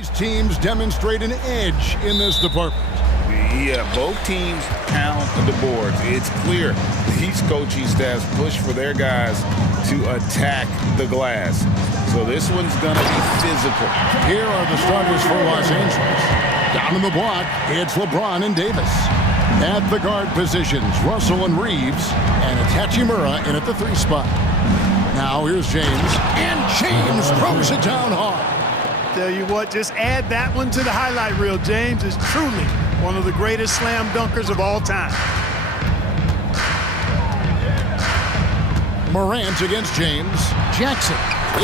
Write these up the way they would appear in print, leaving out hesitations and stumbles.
These teams demonstrate an edge in this department. Yeah, both teams pound the boards. It's clear these coaching staffs push for their guys to attack the glass. So this one's going to be physical. Here are the starters for Los Angeles. Down in the block, it's LeBron and Davis. At the guard positions, Russell and Reeves, and it's Hachimura in at the 3 spot. Now here's James, and James throws it down hard. Tell you what, just add that one to the highlight reel. James is truly one of the greatest slam dunkers of all time. Morant against James. Jackson.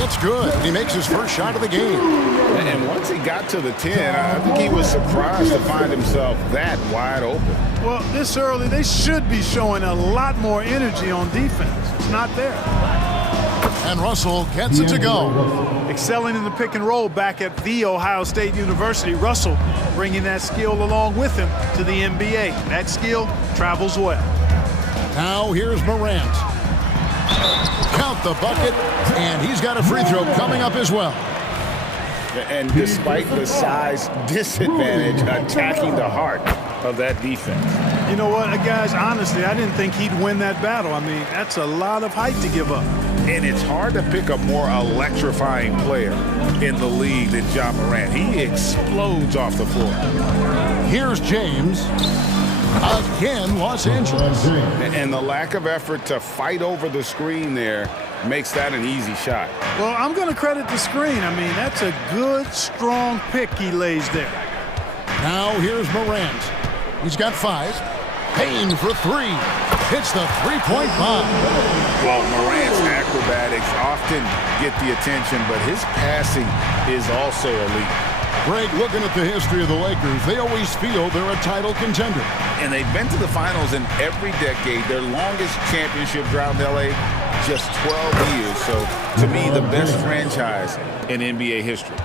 It's good. He makes his first shot of the game. And once he got to the 10, I think he was surprised to find himself that wide open. Well, this early, they should be showing a lot more energy on defense. It's not there. And Russell gets it to go. Excelling in the pick and roll back at The Ohio State University. Russell bringing that skill along with him to the NBA. That skill travels well. Now here's Morant. Count the bucket, and he's got a free throw coming up as well. And despite the size disadvantage, attacking the heart of that defense. You know what, guys, honestly, I didn't think he'd win that battle. I mean, that's a lot of height to give up. And it's hard to pick a more electrifying player in the league than Ja Morant. He explodes off the floor. Here's James. Again, Los Angeles. And the lack of effort to fight over the screen there makes that an easy shot. Well, I'm going to credit the screen. I mean, that's a good, strong pick he lays there. Now here's Morant. He's got 5. Payne for 3. Hits the three-point bomb. Well, Morant's acrobatics often get the attention, but his passing is also elite. Greg, looking at the history of the Lakers, they always feel they're a title contender. And they've been to the finals in every decade. Their longest championship drought in L.A., just 12 years. So, to me, the best franchise in NBA history.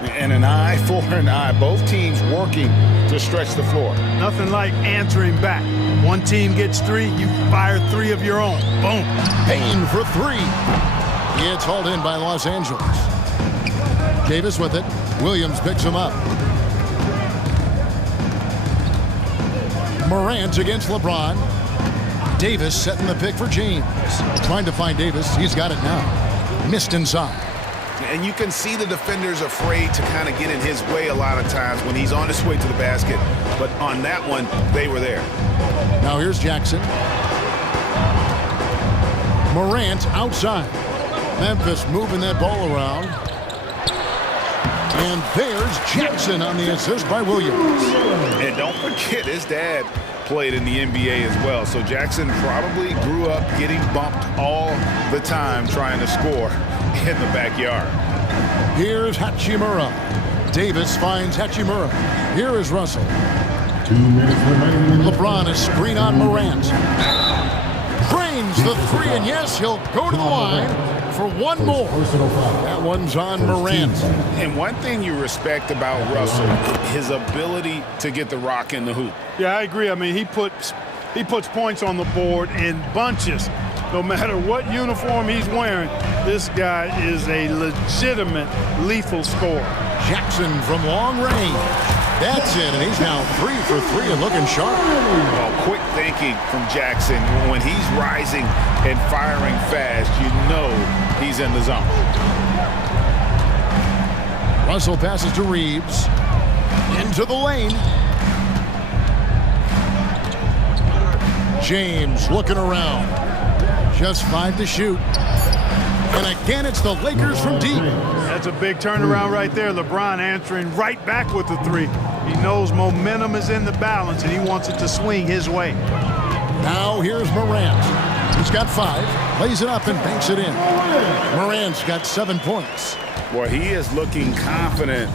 And an eye for an eye. Both teams working to stretch the floor. Nothing like answering back. One team gets 3, you fire 3 of your own. Boom. Payne for 3. It's hauled in by Los Angeles. Davis with it. Williams picks him up. Morant against LeBron. Davis setting the pick for James. Trying to find Davis. He's got it now. Missed inside. And you can see the defenders afraid to kind of get in his way a lot of times when he's on his way to the basket. But on that one, they were there. Now here's Jackson. Morant outside. Memphis moving that ball around. And there's Jackson on the assist by Williams. And don't forget, his dad played in the NBA as well. So Jackson probably grew up getting bumped all the time trying to score in the backyard. Here's Hachimura. Davis finds Hachimura. Here is Russell. 2 minutes remaining. LeBron is screen on Morant. Drains the 3, and yes, he'll go to the line for one more. That one's on Morant. And one thing you respect about Russell, his ability to get the rock in the hoop. Yeah, I agree. I mean, he puts points on the board in bunches. No matter what uniform he's wearing, this guy is a legitimate lethal scorer. Jackson from long range. That's it, and he's now 3 for 3 and looking sharp. Well, quick thinking from Jackson. When he's rising and firing fast, you know he's in the zone. Russell passes to Reeves. Into the lane. James looking around. Just 5 to shoot. And again, it's the Lakers from deep. That's a big turnaround right there. LeBron answering right back with the 3. He knows momentum is in the balance, and he wants it to swing his way. Now here's Morant. He's got 5. Plays it up and banks it in. Morant's got 7 points. Boy, he is looking confident.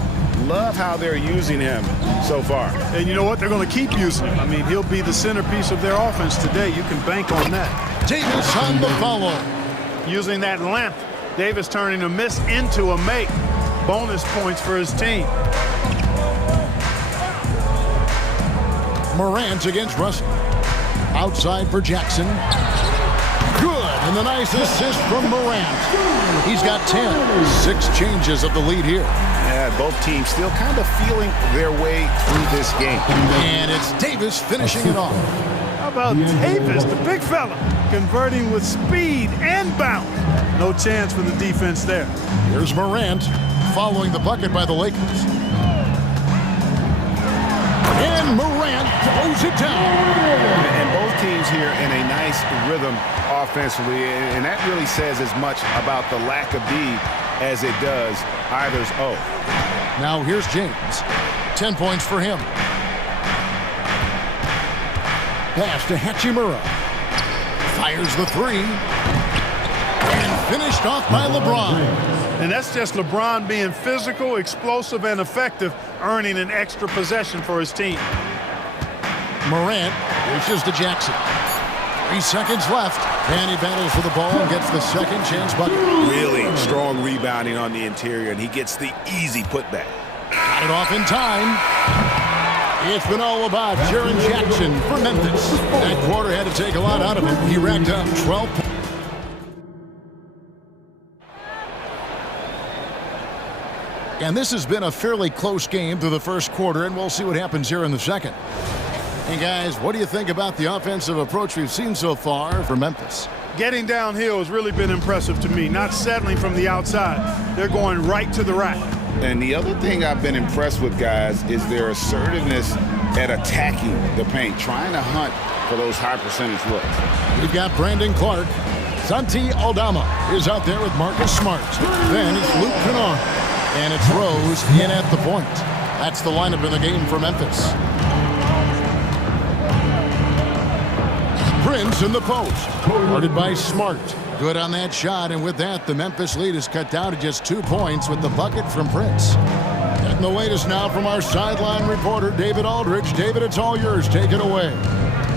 Love how they're using him so far. And you know what? They're going to keep using him. I mean, he'll be the centerpiece of their offense today. You can bank on that. Davis on the follow. Using that length, Davis turning a miss into a make. Bonus points for his team. Morant against Russell. Outside for Jackson. Good, and the a nice assist from Morant. He's got 10. 6 changes of the lead here. Yeah, both teams still kind of feeling their way through this game. And it's Davis finishing it off. How about Davis, the big fella, converting with speed and bounce? No chance for the defense there. Here's Morant following the bucket by the Lakers. And Morant throws it down. And both teams here in a nice rhythm offensively, and that really says as much about the lack of D as it does either's O. Now here's James. 10 points for him. Pass to Hachimura. Fires the 3. And finished off by LeBron. And that's just LeBron being physical, explosive, and effective, earning an extra possession for his team. Morant reaches to Jackson. 3 seconds left. And he battles for the ball and gets the second chance bucket. Really strong rebounding on the interior, and he gets the easy putback. Got it off in time. It's been all about Jaren Jackson for Memphis. That quarter had to take a lot out of him. He racked up 12 points. And this has been a fairly close game through the first quarter, and we'll see what happens here in the second. Hey, guys, what do you think about the offensive approach we've seen so far for Memphis? Getting downhill has really been impressive to me, not settling from the outside. They're going right to the rack. And the other thing I've been impressed with, guys, is their assertiveness at attacking the paint, trying to hunt for those high percentage looks. We've got Brandon Clark. Santi Aldama is out there with Marcus Smart. Then it's Luke Kennard. And it's Rose in at the point. That's the lineup in the game for Memphis. Prince in the post. Guarded by Smart. Good on that shot, and with that, the Memphis lead is cut down to just 2 points with the bucket from Prince. Getting the latest now from our sideline reporter, David Aldridge. David, it's all yours. Take it away.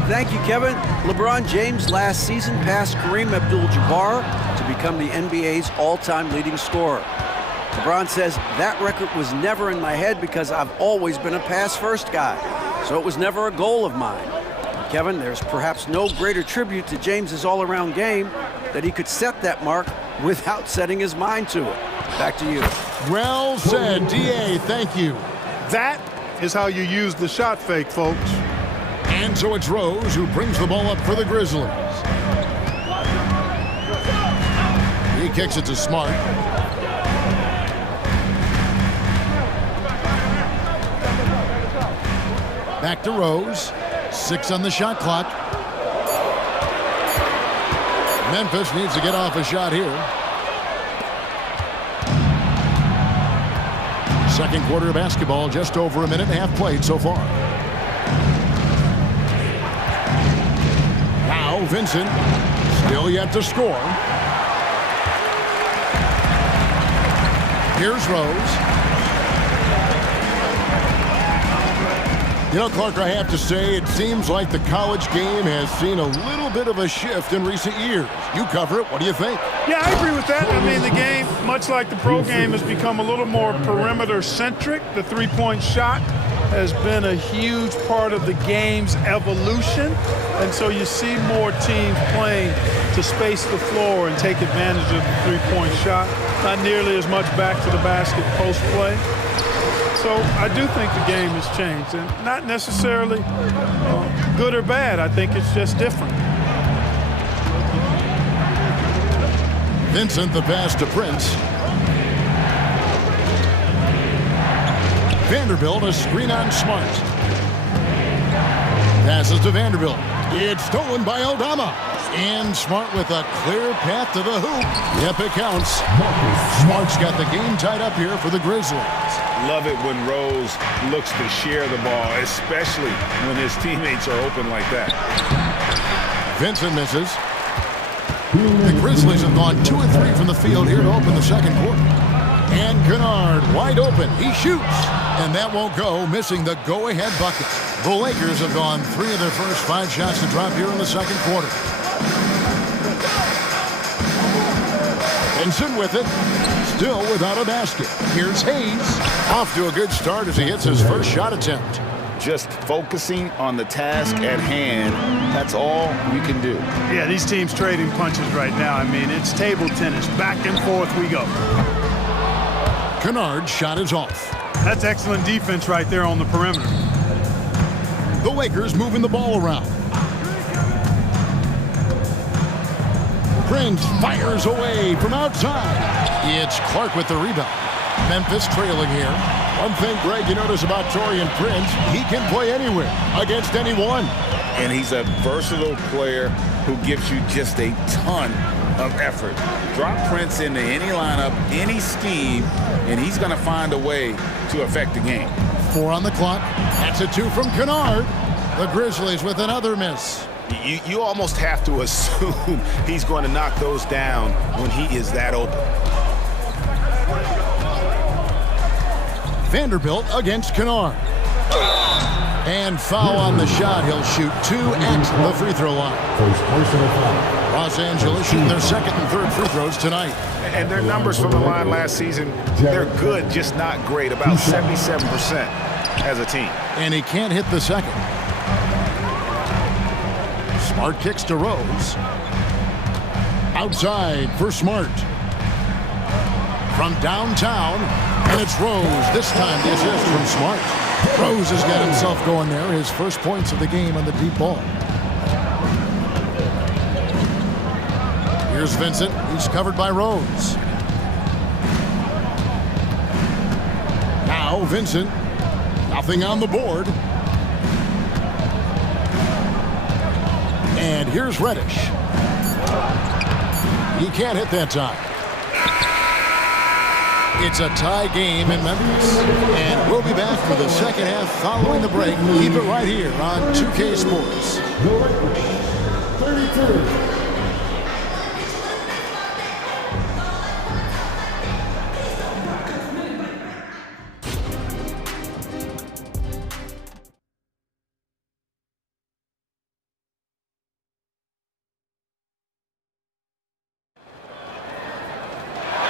Thank you, Kevin. LeBron James last season passed Kareem Abdul-Jabbar to become the NBA's all-time leading scorer. LeBron says, that record was never in my head because I've always been a pass-first guy, so it was never a goal of mine. Kevin, there's perhaps no greater tribute to James's all-around game that he could set that mark without setting his mind to it. Back to you. Well said, D.A. Thank you. That is how you use the shot fake, folks. And so it's Rose who brings the ball up for the Grizzlies. He kicks it to Smart. Back to Rose. 6 on the shot clock. Memphis needs to get off a shot here. Second quarter of basketball, just over a minute and a half played so far. Now Vincent, still yet to score. Here's Rose. You know, Clark, I have to say, it seems like the college game has seen a little bit of a shift in recent years. You cover it. What do you think? Yeah, I agree with that. I mean, the game, much like the pro game, has become a little more perimeter-centric. The three-point shot has been a huge part of the game's evolution. And so you see more teams playing to space the floor and take advantage of the three-point shot. Not nearly as much back to the basket post play. So I do think the game has changed, and not necessarily good or bad. I think it's just different. Vincent, the pass to Prince. Vanderbilt, a screen on Smart. Passes to Vanderbilt. It's stolen by Aldama. And Smart with a clear path to the hoop. Yep, it counts. Smart's got the game tied up here for the Grizzlies. Love it when Rose looks to share the ball, especially when his teammates are open like that. Vincent misses. The Grizzlies have gone 2 of 3 from the field here to open the second quarter. And Kennard wide open. He shoots. And that won't go, missing the go-ahead bucket. The Lakers have gone 3 of their first 5 shots to drop here in the second quarter. Vincent with it. Still without a basket. Here's Hayes. Off to a good start as he hits his first shot attempt. just focusing on the task at hand. That's all we can do. Yeah, these teams trading punches right now. I mean, it's table tennis. Back and forth we go. Kennard's shot is off. That's excellent defense right there on the perimeter. The Lakers moving the ball around. Prince fires away from outside. It's Clark with the rebound. Memphis trailing here. One thing, Greg, you notice about Taurean Prince, he can play anywhere against anyone. And he's a versatile player who gives you just a ton of effort. Drop Prince into any lineup, any scheme, and he's going to find a way to affect the game. 4 on the clock. That's a 2 from Kennard. The Grizzlies with another miss. You almost have to assume he's going to knock those down when he is that open. Vanderbilt against Kennard. And foul on the shot. He'll shoot 2 at the free throw line. First personal foul. Los Angeles shooting their second and third free throws tonight. And their numbers from the line last season, they're good, just not great. About 77% as a team. And he can't hit the second. Smart kicks to Rose. Outside for Smart. From downtown, and it's Rose. This time the assist from Smart. Rose has got himself going there. His first points of the game on the deep ball. Here's Vincent. He's covered by Rose. Now Vincent. Nothing on the board. And here's Reddish. He can't hit that time. It's a tie game in Memphis. And we'll be back for the second half following the break. Keep it right here on 2K Sports. 32.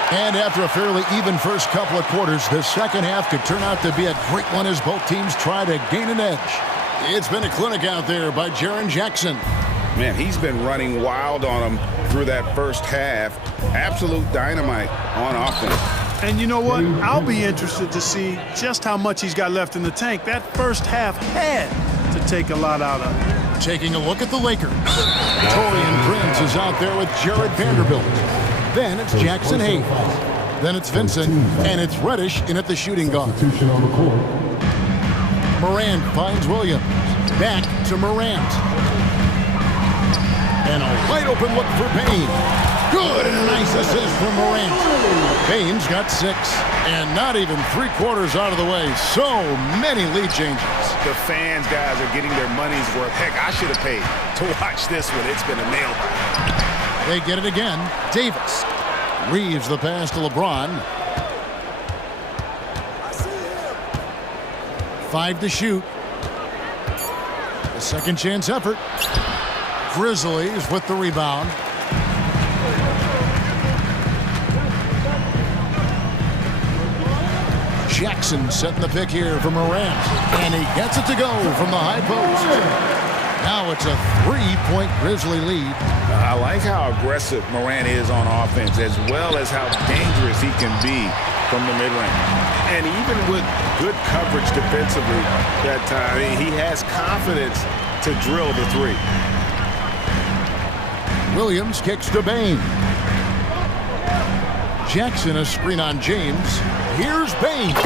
And after a fairly even first couple of quarters, the second half could turn out to be a great one as both teams try to gain an edge. It's been a clinic out there by Jaren Jackson. Man, he's been running wild on him through that first half. Absolute dynamite on offense. And you know what? I'll be interested to see just how much he's got left in the tank. That first half had to take a lot out of it. Taking a look at the Lakers. Taurean Prince is out there with Jared Vanderbilt. Then it's Jackson Hayes. Then it's Vincent, and it's Reddish in at the shooting guard. Morant finds Williams. Back to Morant. And a wide open look for Payne. Good, and a nice assist from Morant. Payne's got 6, and not even 3/4 out of the way. So many lead changes. The fans, guys, are getting their money's worth. Heck, I should have paid to watch this one. It's been a nail-biter. They get it again. Davis. Reeves the pass to LeBron. 5 to shoot. A second chance effort. Grizzlies with the rebound. Jackson setting the pick here for Morant. And he gets it to go from the high post. Now it's a 3-point Grizzly lead. I like how aggressive Morant is on offense, as well as how dangerous he can be from the mid-range. And even with good coverage defensively that time, he has confidence to drill the 3. Williams kicks to Bane. Jackson a screen on James. Here's Bane.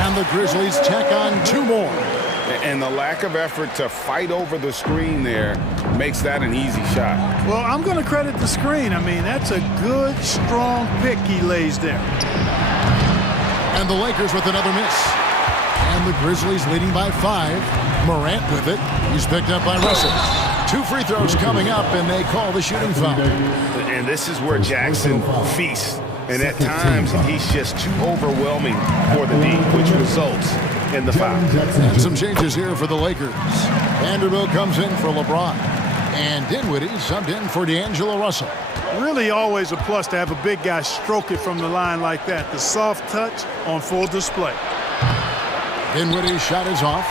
And the Grizzlies tack on 2 more. And the lack of effort to fight over the screen there makes that an easy shot. Well, I'm going to credit the screen. I mean, that's a good, strong pick he lays there. And the Lakers with another miss. And the Grizzlies leading by 5. Morant with it. He's picked up by Russell. 2 free throws coming up, and they call the shooting foul. And this is where Jackson feasts. And at times, he's just too overwhelming for the D, which results in the foul. And some changes here for the Lakers. Vanderbilt comes in for LeBron. And Dinwiddie subbed in for D'Angelo Russell. Really always a plus to have a big guy stroke it from the line like that. The soft touch on full display. Dinwiddie's shot is off.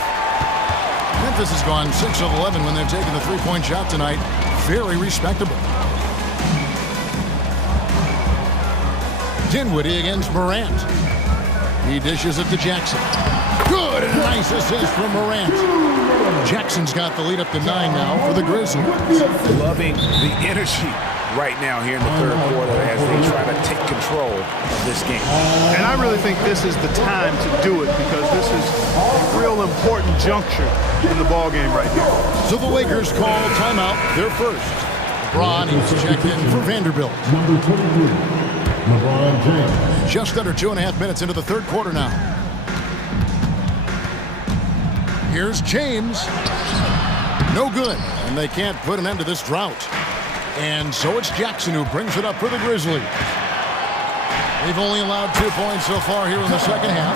Memphis has gone 6 of 11 when they've taken the three-point shot tonight. Very respectable. Dinwiddie against Morant. He dishes it to Jackson. Good, and a nice assist from Morant. Jackson's got the lead up to 9 now for the Grizzlies. Loving the energy right now here in the third quarter as they try to take control of this game. And I really think this is the time to do it because this is a real important juncture in the ball game right here. So the Lakers call timeout, their first. LeBron is checked in for Vanderbilt. Number 23, LeBron James. Just under 2.5 minutes into the third quarter now. Here's James. No good, and they can't put an end to this drought. And so it's Jackson who brings it up for the Grizzlies. They've only allowed 2 points so far here in the second half.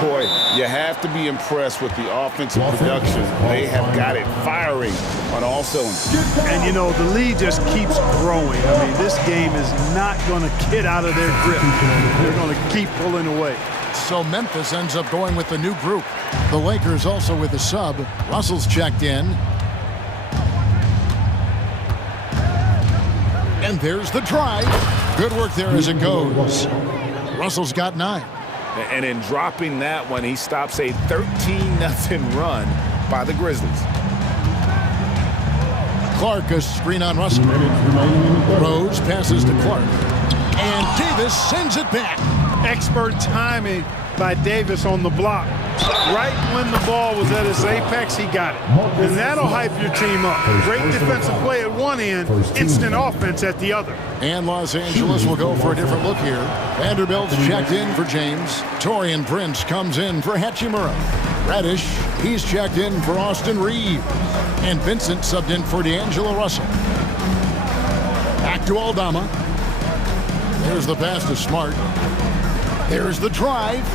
Boy, you have to be impressed with the offensive production. They have got it firing on all cylinders. And, you know, the lead just keeps growing. I mean, this game is not going to get out of their grip. They're going to keep pulling away. So Memphis ends up going with the new group. The Lakers also with a sub. Russell's checked in. And there's the drive. Good work there as it goes. Russell's got 9. And in dropping that one, he stops a 13-0 run by the Grizzlies. Clark, a screen on Russell. Rose passes to Clark. And Davis sends it back. Expert timing by Davis on the block. Right when the ball was at its apex, he got it. And that'll hype your team up. Great defensive play at one end, instant offense at the other. And Los Angeles will go for a different look here. Vanderbilt's checked in for James. Torian Prince comes in for Hachimura. Reddish, he's checked in for Austin Reeves. And Vincent subbed in for D'Angelo Russell. Back to Aldama. There's the pass to Smart. There's the drive.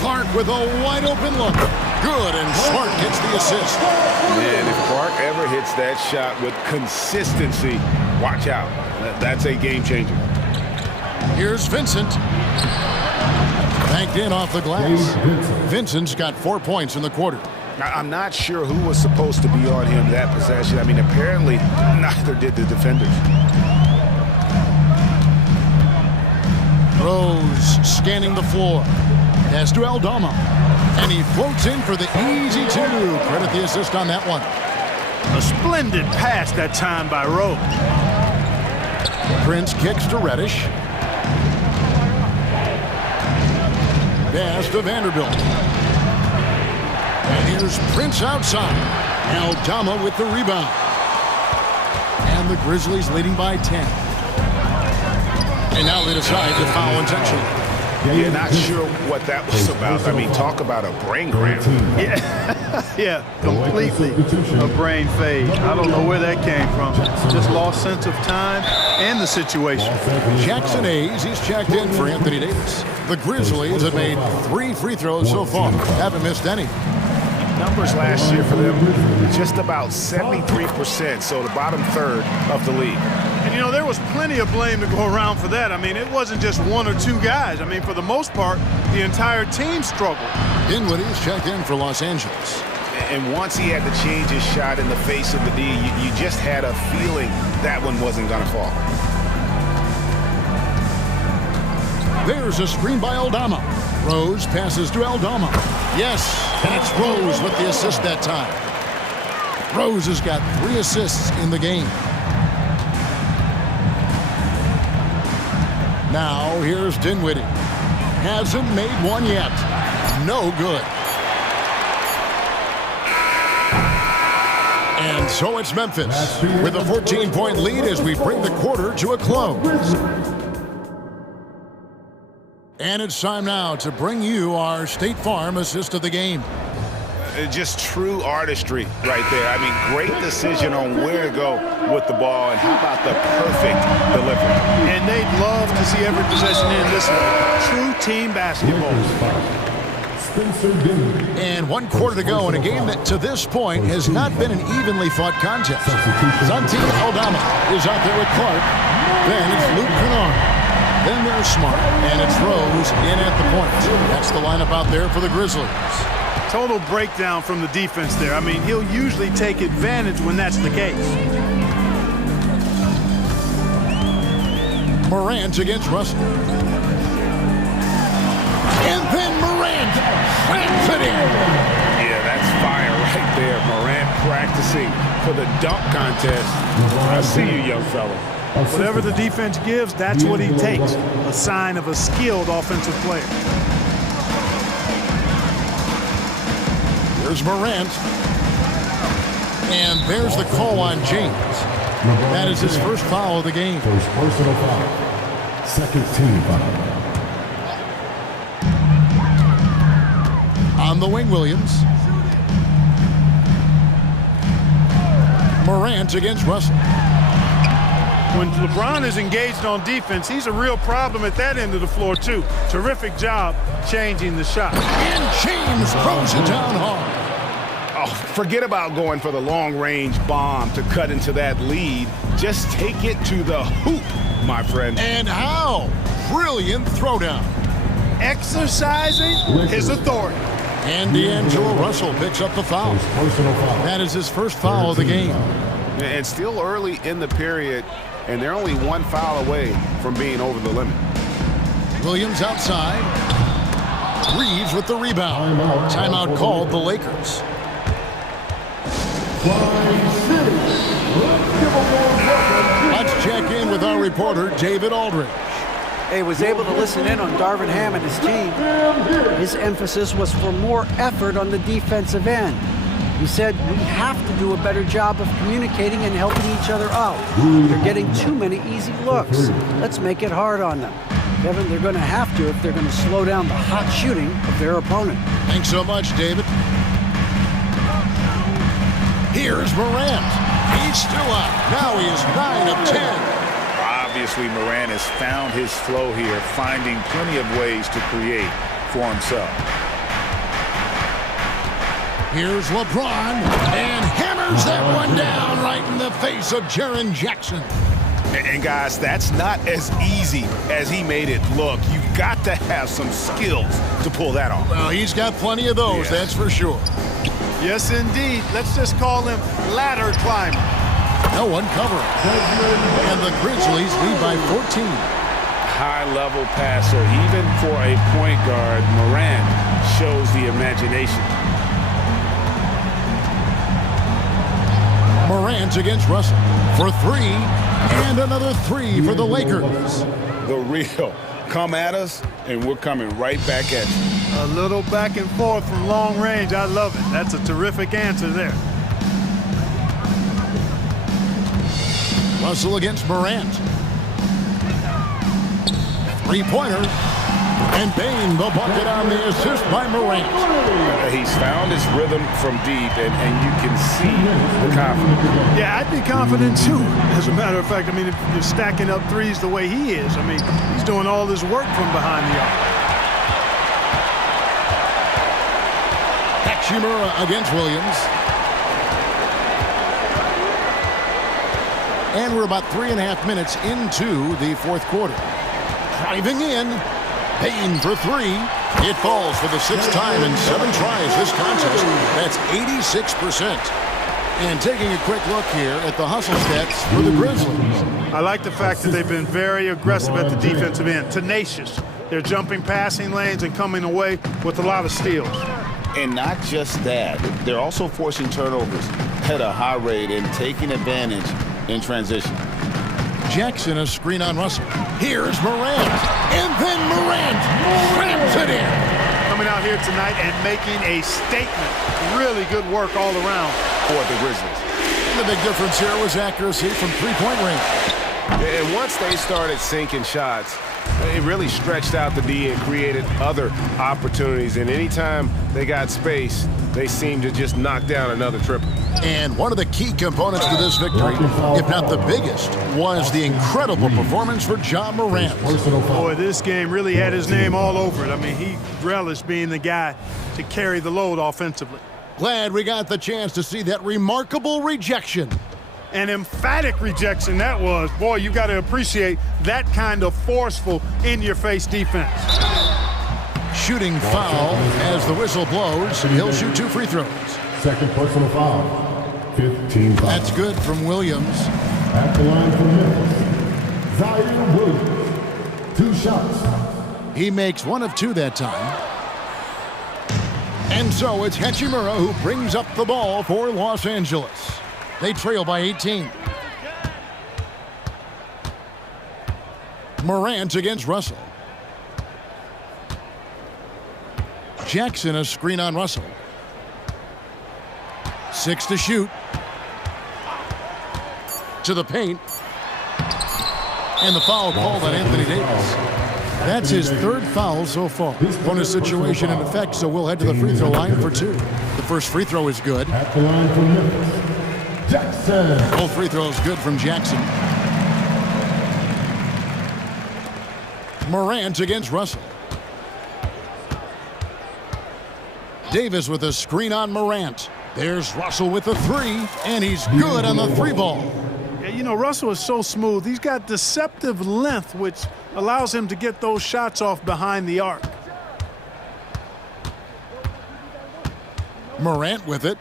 Clark with a wide open look. Good, and Smart gets the assist. Man, if Clark ever hits that shot with consistency, watch out. That's a game changer. Here's Vincent. Banked in off the glass. Vincent's got 4 points in the quarter. I'm not sure who was supposed to be on him that possession. I mean, apparently neither did the defenders. Rose scanning the floor. Pass to Aldama. And he floats in for the easy 2. Credit the assist on that one. A splendid pass that time by Rose. Prince kicks to Reddish. Pass to Vanderbilt. And here's Prince outside. Aldama with the rebound. And the Grizzlies leading by 10. And now they decide to foul intentionally. Yeah, not sure what that was about. I mean, talk about a brain cramp. Yeah, completely a brain fade. I don't know where that came from. Just lost sense of time and the situation. Jackson Hayes, he's checked in for Anthony Davis. The Grizzlies have made 3 free throws so far. Haven't missed any. Numbers last year for them, just about 73%, so the bottom third of the league. And, you know, there was plenty of blame to go around for that. I mean, it wasn't just 1 or 2 guys. I mean, for the most part, the entire team struggled. Dinwiddie's checked in for Los Angeles. And once he had to change his shot in the face of the D, you just had a feeling that one wasn't going to fall. There's a screen by Aldama. Rose passes to Aldama. Yes, and it's Rose with the assist that time. Rose has got 3 assists in the game. Now here's Dinwiddie. Hasn't made one yet. No good. And so it's Memphis with a 14-point lead as we bring the quarter to a close. And it's time now to bring you our State Farm assist of the game. Just true artistry right there. I mean, great decision on where to go with the ball, and how about the perfect delivery. And they'd love to see every possession in this way. True team basketball. And 1 quarter to go in a game that to this point has not been an evenly fought contest. Santi Aldama is out there with Clark. Then it's Luke Kennard. Then there's Smart, and it's Rose in at the point. That's the lineup out there for the Grizzlies. Total breakdown from the defense there. I mean, he'll usually take advantage when that's the case. Morant against Russell. And then Morant slams it in. Yeah, that's fire right there. Morant practicing for the dunk contest. I see you, young fella. Whatever the defense gives, that's what he takes. A sign of a skilled offensive player. There's Morant. And there's the call on James. That is his first foul of the game. First personal foul. Second team foul. On the wing, Williams. Morant against Russell. When LeBron is engaged on defense, he's a real problem at that end of the floor, too. Terrific job changing the shot. And James throws it down hard. Oh, forget about going for the long-range bomb to cut into that lead. Just take it to the hoop, my friend. And how? Brilliant throwdown. Exercising his authority. And D'Angelo Russell picks up the foul. First personal foul. That is his first foul of the game. And still early in the period, and they're only one foul away from being over the limit. Williams outside. Reeves with the rebound. Timeout called the Lakers. Let's check in with our reporter, David Aldridge. He was able to listen in on Darvin Ham and his team. His emphasis was for more effort on the defensive end. He said, we have to do a better job of communicating and helping each other out. They're getting too many easy looks. Let's make it hard on them. Kevin, they're going to have to if they're going to slow down the hot shooting of their opponent. Thanks so much, David. Here's Morant. He's still up. Now he is 9 of 10. Obviously, Morant has found his flow here, finding plenty of ways to create for himself. Here's LeBron, and hammers that one down right in the face of Jaren Jackson. And guys, that's not as easy as he made it look. You've got to have some skills to pull that off. Well, he's got plenty of those, that's for sure. Yes, indeed. Let's just call him ladder climber. No one covering. And the Grizzlies lead by 14. High-level passer, even for a point guard. Morant shows the imagination. Morant against Russell for 3, and another 3 for the Lakers. The real. Come at us, and we're coming right back at you. A little back and forth from long range. I love it. That's a terrific answer there. Russell against Morant. Three-pointer. And Bain, the bucket on the assist by Morant. He's found his rhythm from deep, and you can see the confidence. Yeah, I'd be confident too. As a matter of fact, I mean, if you're stacking up threes the way he is, I mean, he's doing all this work from behind the arc. Hachimura against Williams. And we're about 3.5 minutes into the fourth quarter. Driving in. Bain for 3. It falls for the 6th time in 7 tries this contest. That's 86%. And taking a quick look here at the hustle stats for the Grizzlies. I like the fact that they've been very aggressive at the defensive end. Tenacious. They're jumping passing lanes and coming away with a lot of steals. And not just that, they're also forcing turnovers at a high rate and taking advantage in transition. Jackson, a screen on Russell. Here's Morant. And then Morant slams it in. Coming out here tonight and making a statement. Really good work all around For the Grizzlies. And the big difference here was accuracy from three-point range. And once they started sinking shots, it really stretched out the D and created other opportunities. And anytime they got space, they seemed to just knock down another triple. And one of the key components to this victory, if not the biggest, was the incredible performance for Ja Morant. Boy, this game really had his name all over it. I mean, he relished being the guy to carry the load offensively. Glad we got the chance to see that remarkable rejection. An emphatic rejection that was. Boy, you got to appreciate that kind of forceful, in-your-face defense. shooting foul as the whistle blows. He'll shoot 2 free throws. Second personal foul. 15 fouls. That's good from Williams. At the line for Memphis, Zion Williams. 2 shots. He makes 1 of 2 that time. And so it's Hachimura who brings up the ball for Los Angeles. They trail by 18. Morant against Russell. Jackson a screen on Russell. 6 to shoot. To the paint. And the foul called on Anthony Davis. That's his 3rd foul so far. Bonus situation in effect, so we'll head to the free throw line for 2. The first free throw is good. At the line for Memphis, Jackson. Both free throws good from Jackson. Morant against Russell. Davis with a screen on Morant. There's Russell with the 3, and he's good on the 3 ball. Yeah, you know, Russell is so smooth. He's got deceptive length, which allows him to get those shots off behind the arc. Morant with it.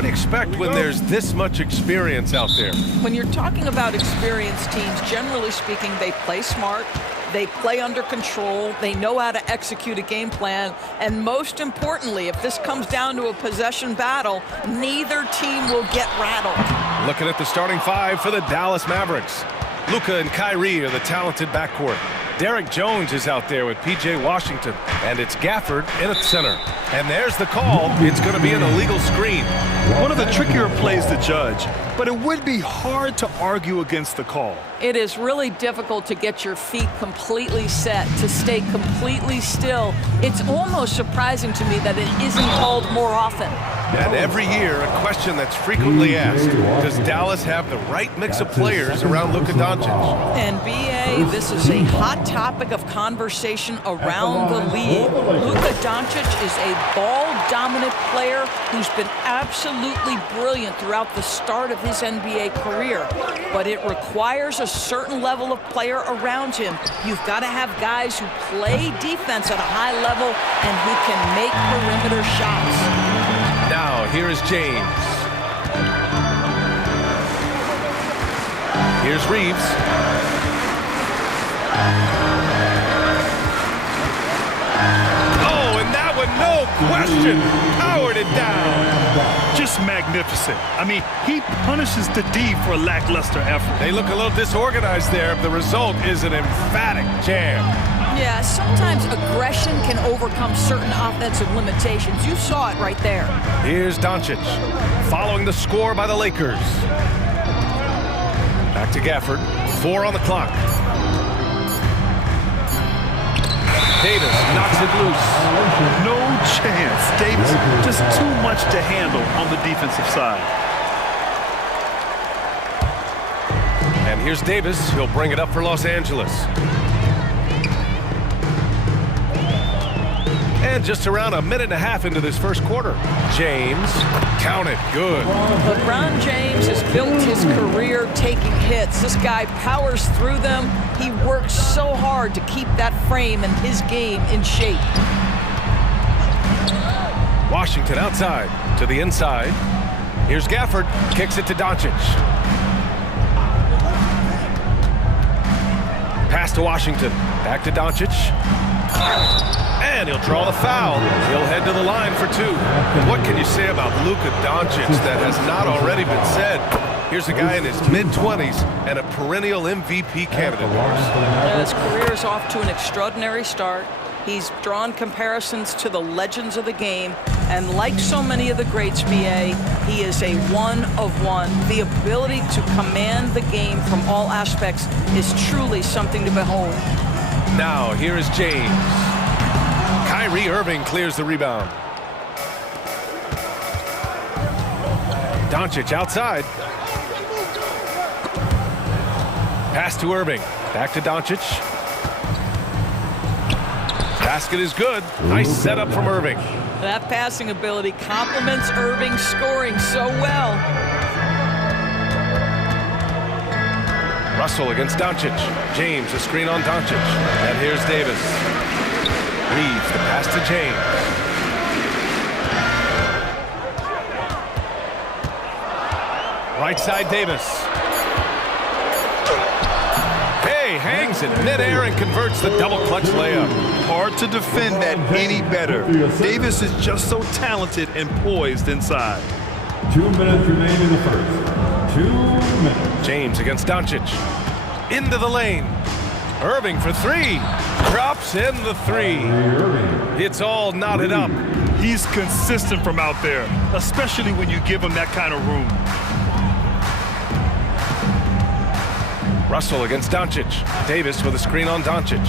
What do you expect when there's this much experience out there? When you're talking about experienced teams, generally speaking, they play smart, they play under control, they know how to execute a game plan, and most importantly, if this comes down to a possession battle, neither team will get rattled. Looking at the starting five for the Dallas Mavericks. Luka and Kyrie are the talented backcourt. Derek Jones is out there with P.J. Washington, and it's Gafford in at center. And there's the call. It's going to be an illegal screen. One of the trickier plays to judge, but it would be hard to argue against the call. It is really difficult to get your feet completely set, to stay completely still. It's almost surprising to me that it isn't called more often. And every year, a question that's frequently asked, does Dallas have the right mix of players around Luka Doncic? And B.A., this is a hot topic of conversation around the league. Luka Doncic is a ball-dominant player who's been absolutely brilliant throughout the start of his NBA career. But it requires a certain level of player around him. You've got to have guys who play defense at a high level and who can make perimeter shots. Now, here is James. Here's Reeves. Oh, and that one, no question, powered it down. Just magnificent. I mean, he punishes the D for a lackluster effort. They look a little disorganized there. The result is an emphatic jam. Yeah, sometimes aggression can overcome certain offensive limitations. You saw it right there. Here's Doncic, following the score by the Lakers. Back to Gafford, 4 on the clock. Davis knocks it loose. No chance. Davis, just too much to handle on the defensive side. And here's Davis. He'll bring it up for Los Angeles. And just around a minute and a half into this first quarter. James, count it, good. LeBron James has built his career taking hits. This guy powers through them. He works so hard to keep that frame and his game in shape. Washington outside to the inside. Here's Gafford, kicks it to Doncic. Pass to Washington, back to Doncic. And he'll draw the foul. He'll head to the line for 2. What can you say about Luka Doncic that has not already been said? Here's a guy in his mid-20s and a perennial MVP candidate. His career is off to an extraordinary start. He's drawn comparisons to the legends of the game. And like so many of the greats, B.A., he is a one of one. The ability to command the game from all aspects is truly something to behold. Now, here is James. Kyrie Irving clears the rebound. Doncic outside. Pass to Irving. Back to Doncic. Basket is good. Nice setup from Irving. That passing ability complements Irving's scoring so well. Russell against Doncic. James, a screen on Doncic. And here's Davis. Reeves, the pass to James. Right side, Davis. Hey, hangs in midair and converts the double clutch layup. Hard to defend that any better. Davis is just so talented and poised inside. 2 minutes remain in the first. 2 minutes. James against Doncic. Into the lane. Irving for 3. Drops in the 3. It's all knotted up. He's consistent from out there, especially when you give him that kind of room. Russell against Doncic. Davis with a screen on Doncic.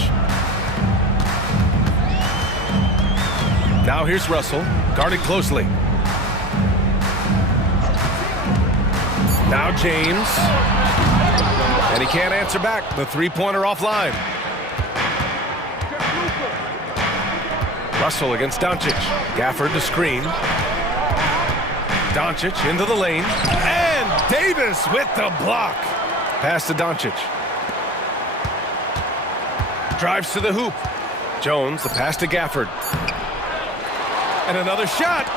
Now here's Russell, guarded closely. Now James. And he can't answer back. The three-pointer offline. Russell against Doncic. Gafford to screen. Doncic into the lane. And Davis with the block. Pass to Doncic. Drives to the hoop. Jones, the pass to Gafford. And another shot.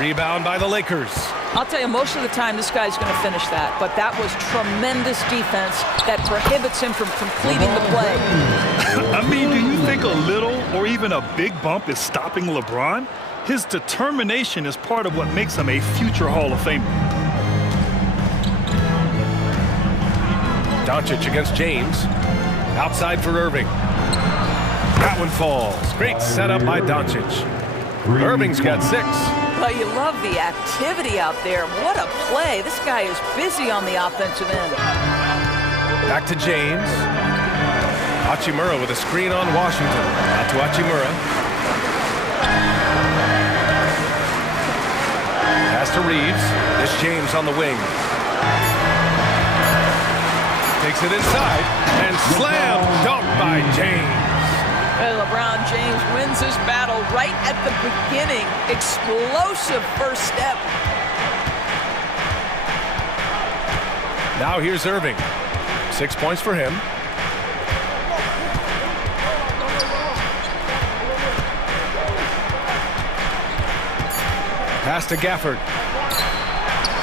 Rebound by the Lakers. I'll tell you, most of the time this guy's going to finish that, but that was tremendous defense that prohibits him from completing the play. I mean, do you think a little or even a big bump is stopping LeBron? His determination is part of what makes him a future Hall of Famer. Doncic against James. Outside for Irving. That one falls. Great setup by Doncic. Irving's got 6. Well, you love the activity out there. What a play. This guy is busy on the offensive end. Back to James. Hachimura with a screen on Washington. Out to Hachimura. Pass to Reeves. This James on the wing. Takes it inside. And slam dunk by James. And LeBron James wins this battle right at the beginning. Explosive first step. Now here's Irving. 6 points for him. Pass to Gafford.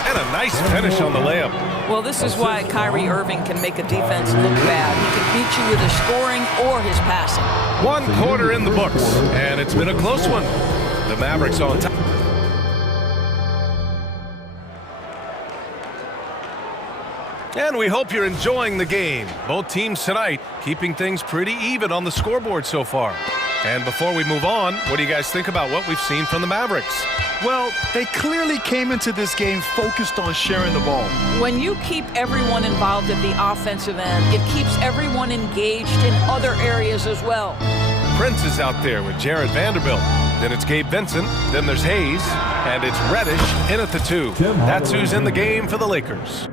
And a nice finish on the layup. Well, this is why Kyrie Irving can make a defense look bad. He can beat you with his scoring or his passing. 1 quarter in the books, and it's been a close one. The Mavericks on top. And we hope you're enjoying the game. Both teams tonight keeping things pretty even on the scoreboard so far. And before we move on, what do you guys think about what we've seen from the Mavericks? Well, they clearly came into this game focused on sharing the ball. When you keep everyone involved at the offensive end, it keeps everyone engaged in other areas as well. Prince is out there with Jared Vanderbilt. Then it's Gabe Vincent. Then there's Hayes. And it's Reddish in at the 2. That's who's in the game for the Lakers.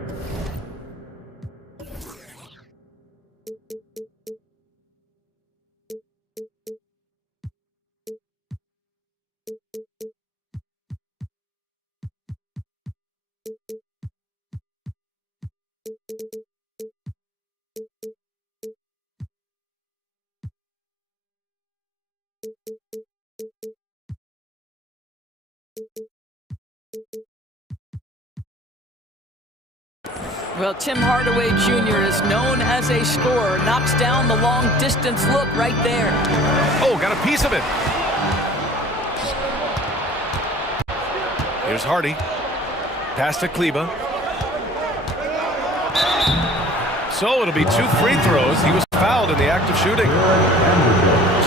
Well, Tim Hardaway Jr. is known as a scorer. Knocks down the long-distance look right there. Oh, got a piece of it. Here's Hardy. Pass to Kleba. So it'll be 2 free throws. He was fouled in the act of shooting.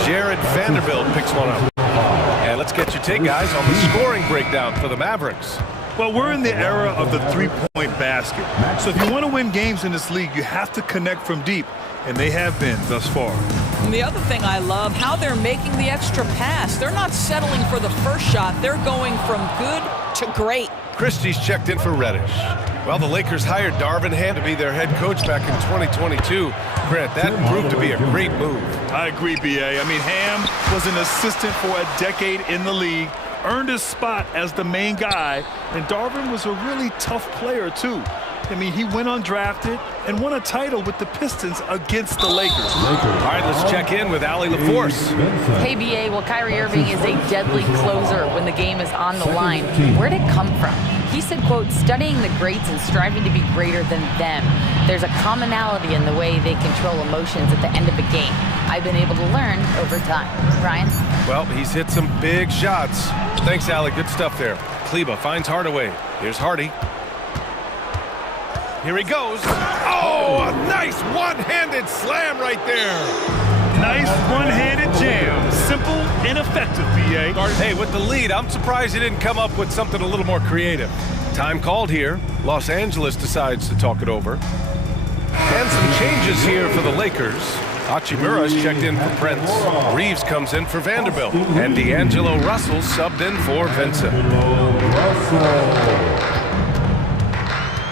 Jared Vanderbilt picks one up. And let's get your take, guys, on the scoring breakdown for the Mavericks. Well, we're in the era of the three-point basket. So if you want to win games in this league, you have to connect from deep, and they have been thus far. And the other thing I love, how they're making the extra pass. They're not settling for the first shot. They're going from good to great. Christie's checked in for Reddish. Well, the Lakers hired Darvin Ham to be their head coach back in 2022. Grant, that proved to be a great move. I agree, B.A. I mean, Ham was an assistant for a decade in the league, earned his spot as the main guy, and Darvin was a really tough player, too. I mean, he went undrafted and won a title with the Pistons against the Lakers. All right, let's check in with Allie LaForce. Hey, BA, well, Kyrie Irving is a deadly closer when the game is on the line. Where'd it come from? He said, quote, studying the greats and striving to be greater than them. There's a commonality in the way they control emotions at the end of a game. I've been able to learn over time. Ryan? Well, he's hit some big shots. Thanks, Allie. Good stuff there. Kleba finds Hardaway. Here's Hardy. Here he goes. Oh, a nice one-handed slam right there. Nice one-handed jam. Simple and effective, B.A. Hey, with the lead, I'm surprised he didn't come up with something a little more creative. Time called here. Los Angeles decides to talk it over. And some changes here for the Lakers. Hachimura's checked in for Prince. Reeves comes in for Vanderbilt. And D'Angelo Russell subbed in for Vincent.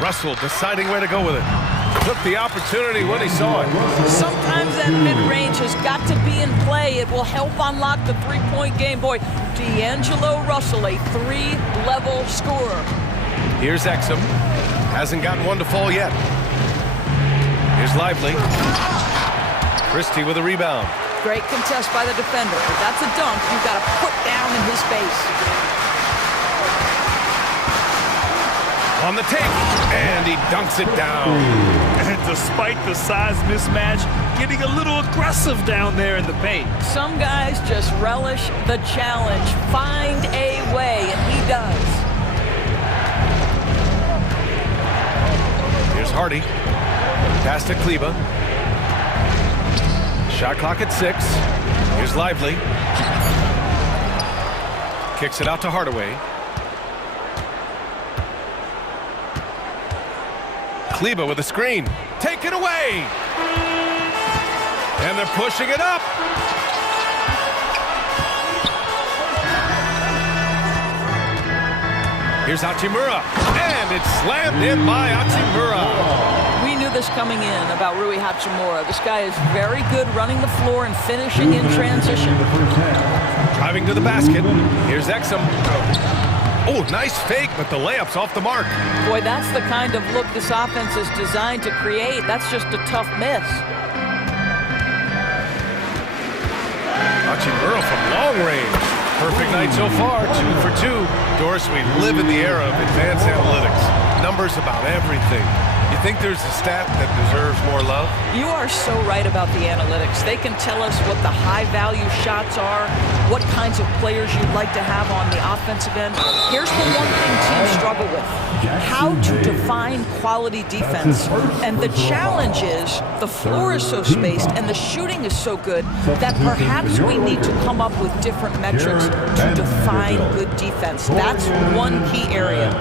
Russell deciding where to go with it. Took the opportunity when he saw it. Sometimes that mid-range has got to be in play. It will help unlock the three-point game. Boy, D'Angelo Russell, a 3-level scorer. Here's Exum. Hasn't gotten one to fall yet. Here's Lively. Christie with a rebound. Great contest by the defender. If that's a dunk, you've got to put down in his face. On the take, and he dunks it down. And despite the size mismatch, getting a little aggressive down there in the paint. Some guys just relish the challenge. Find a way, and he does. Here's Hardy. Pass to Kleba. Shot clock at 6. Here's Lively. Kicks it out to Hardaway. Kleba with a screen. Take it away! And they're pushing it up! Here's Hachimura. And it's slammed in by Hachimura. We knew this coming in about Rui Hachimura. This guy is very good running the floor and finishing in transition. Driving to the basket. Here's Exum. Oh, nice fake, but the layup's off the mark. Boy, that's the kind of look this offense is designed to create. That's just a tough miss. Hachimura from long range. Perfect night so far, 2 for 2. Doris, we live in the era of advanced analytics. Numbers about everything. You think there's a stat that deserves more love? You are so right about the analytics. They can tell us what the high-value shots are, what kinds of players you'd like to have on the offensive end. Here's the one thing teams struggle with: how to define quality defense. And the challenge is the floor is so spaced and the shooting is so good that perhaps we need to come up with different metrics to define good defense. That's one key area.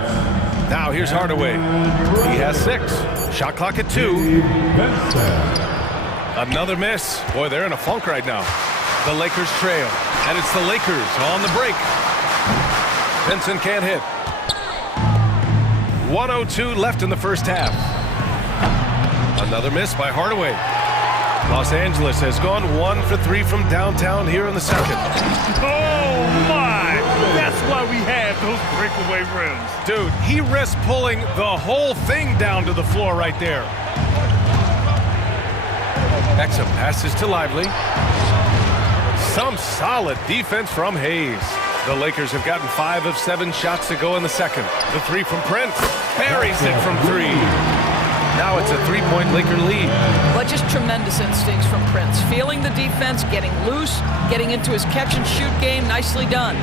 Now here's Hardaway. He has 6. Shot clock at 2. Another miss. Boy, they're in a funk right now. The Lakers trail. And it's the Lakers on the break. Vincent can't hit. 1:02 left in the first half. Another miss by Hardaway. Los Angeles has gone 1 for 3 from downtown here in the second. Oh, my! That's why we have those breakaway rims. Dude, he risks pulling the whole thing down to the floor right there. Exum passes to Lively. Some solid defense from Hayes. The Lakers have gotten 5 of 7 shots to go in the second. The 3 from Prince. Buries it from 3. Now it's a 3-point Laker lead. But just tremendous instincts from Prince. Feeling the defense, getting loose, getting into his catch-and-shoot game. Nicely done.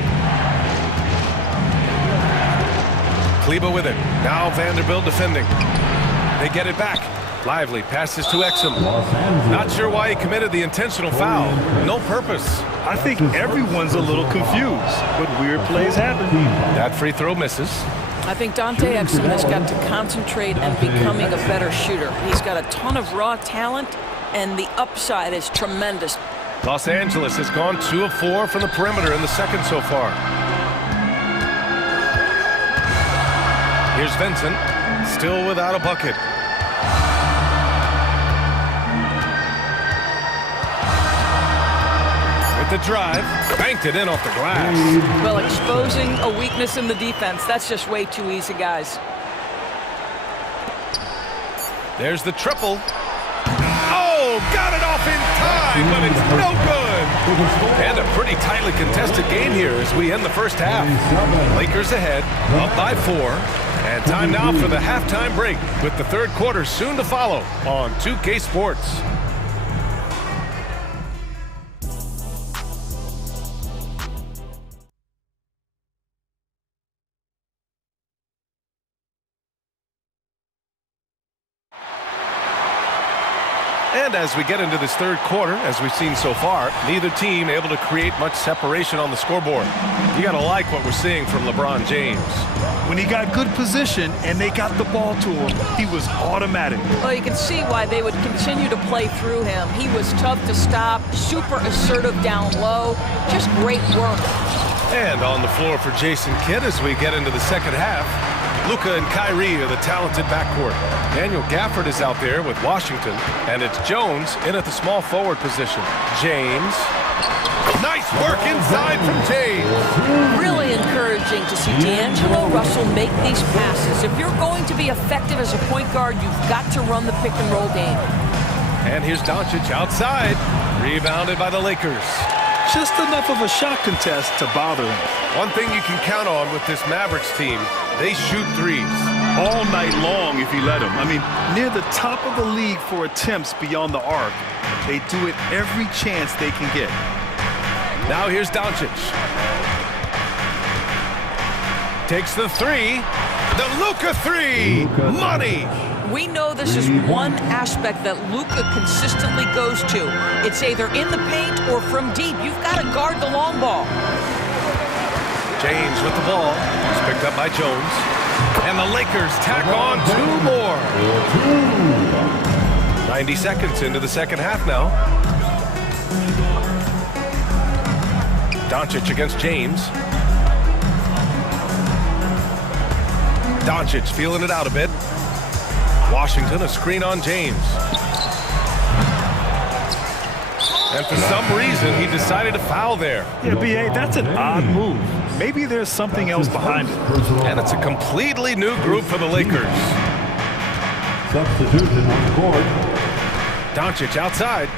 Kleba with it. Now Vanderbilt defending. They get it back. Lively passes to Exum. Not sure why he committed the intentional foul. No purpose. I think everyone's a little confused, but weird plays happen. That free throw misses. I think Dante Exum has got to concentrate on becoming a better shooter. He's got a ton of raw talent, and the upside is tremendous. Los Angeles has gone 2 of 4 from the perimeter in the second so far. Here's Vincent, still without a bucket. With the drive, banked it in off the glass. Well, exposing a weakness in the defense, that's just way too easy, guys. There's the triple. Oh, got it off in time, but it's no good. And a pretty tightly contested game here as we end the first half. Lakers ahead, up by 4. And time now for the halftime break, with the third quarter soon to follow on 2K Sports. And as we get into this third quarter, as we've seen so far, neither team able to create much separation on the scoreboard. You got to like what we're seeing from LeBron James. When he got good position and they got the ball to him, he was automatic. Well, you can see why they would continue to play through him. He was tough to stop, super assertive down low, just great work. And on the floor for Jason Kidd as we get into the second half, Luka and Kyrie are the talented backcourt. Daniel Gafford is out there with Washington, and it's Jones in at the small forward position. James. Nice work inside from James. Really encouraging to see D'Angelo Russell make these passes. If you're going to be effective as a point guard, you've got to run the pick-and-roll game. And here's Doncic outside, rebounded by the Lakers. Just enough of a shot contest to bother him. One thing you can count on with this Mavericks team, they shoot threes. all night long if you let him. I mean, near the top of the league for attempts beyond the arc. They do it every chance they can get. Now here's Doncic. Takes the three. The Luka three. Money. We know this is one aspect that Luka consistently goes to. It's either in the paint or from deep. You've got to guard the long ball. James with the ball. He's picked up by Jones. And the Lakers tack on 2 more. 90 seconds into the second half now. Doncic against James. Doncic feeling it out a bit. Washington, a screen on James. And for some reason, he decided to foul there. Yeah, B.A., that's an odd move. Maybe there's something else behind it. And it's a completely new group for the Lakers. Substitution on the court. Doncic outside.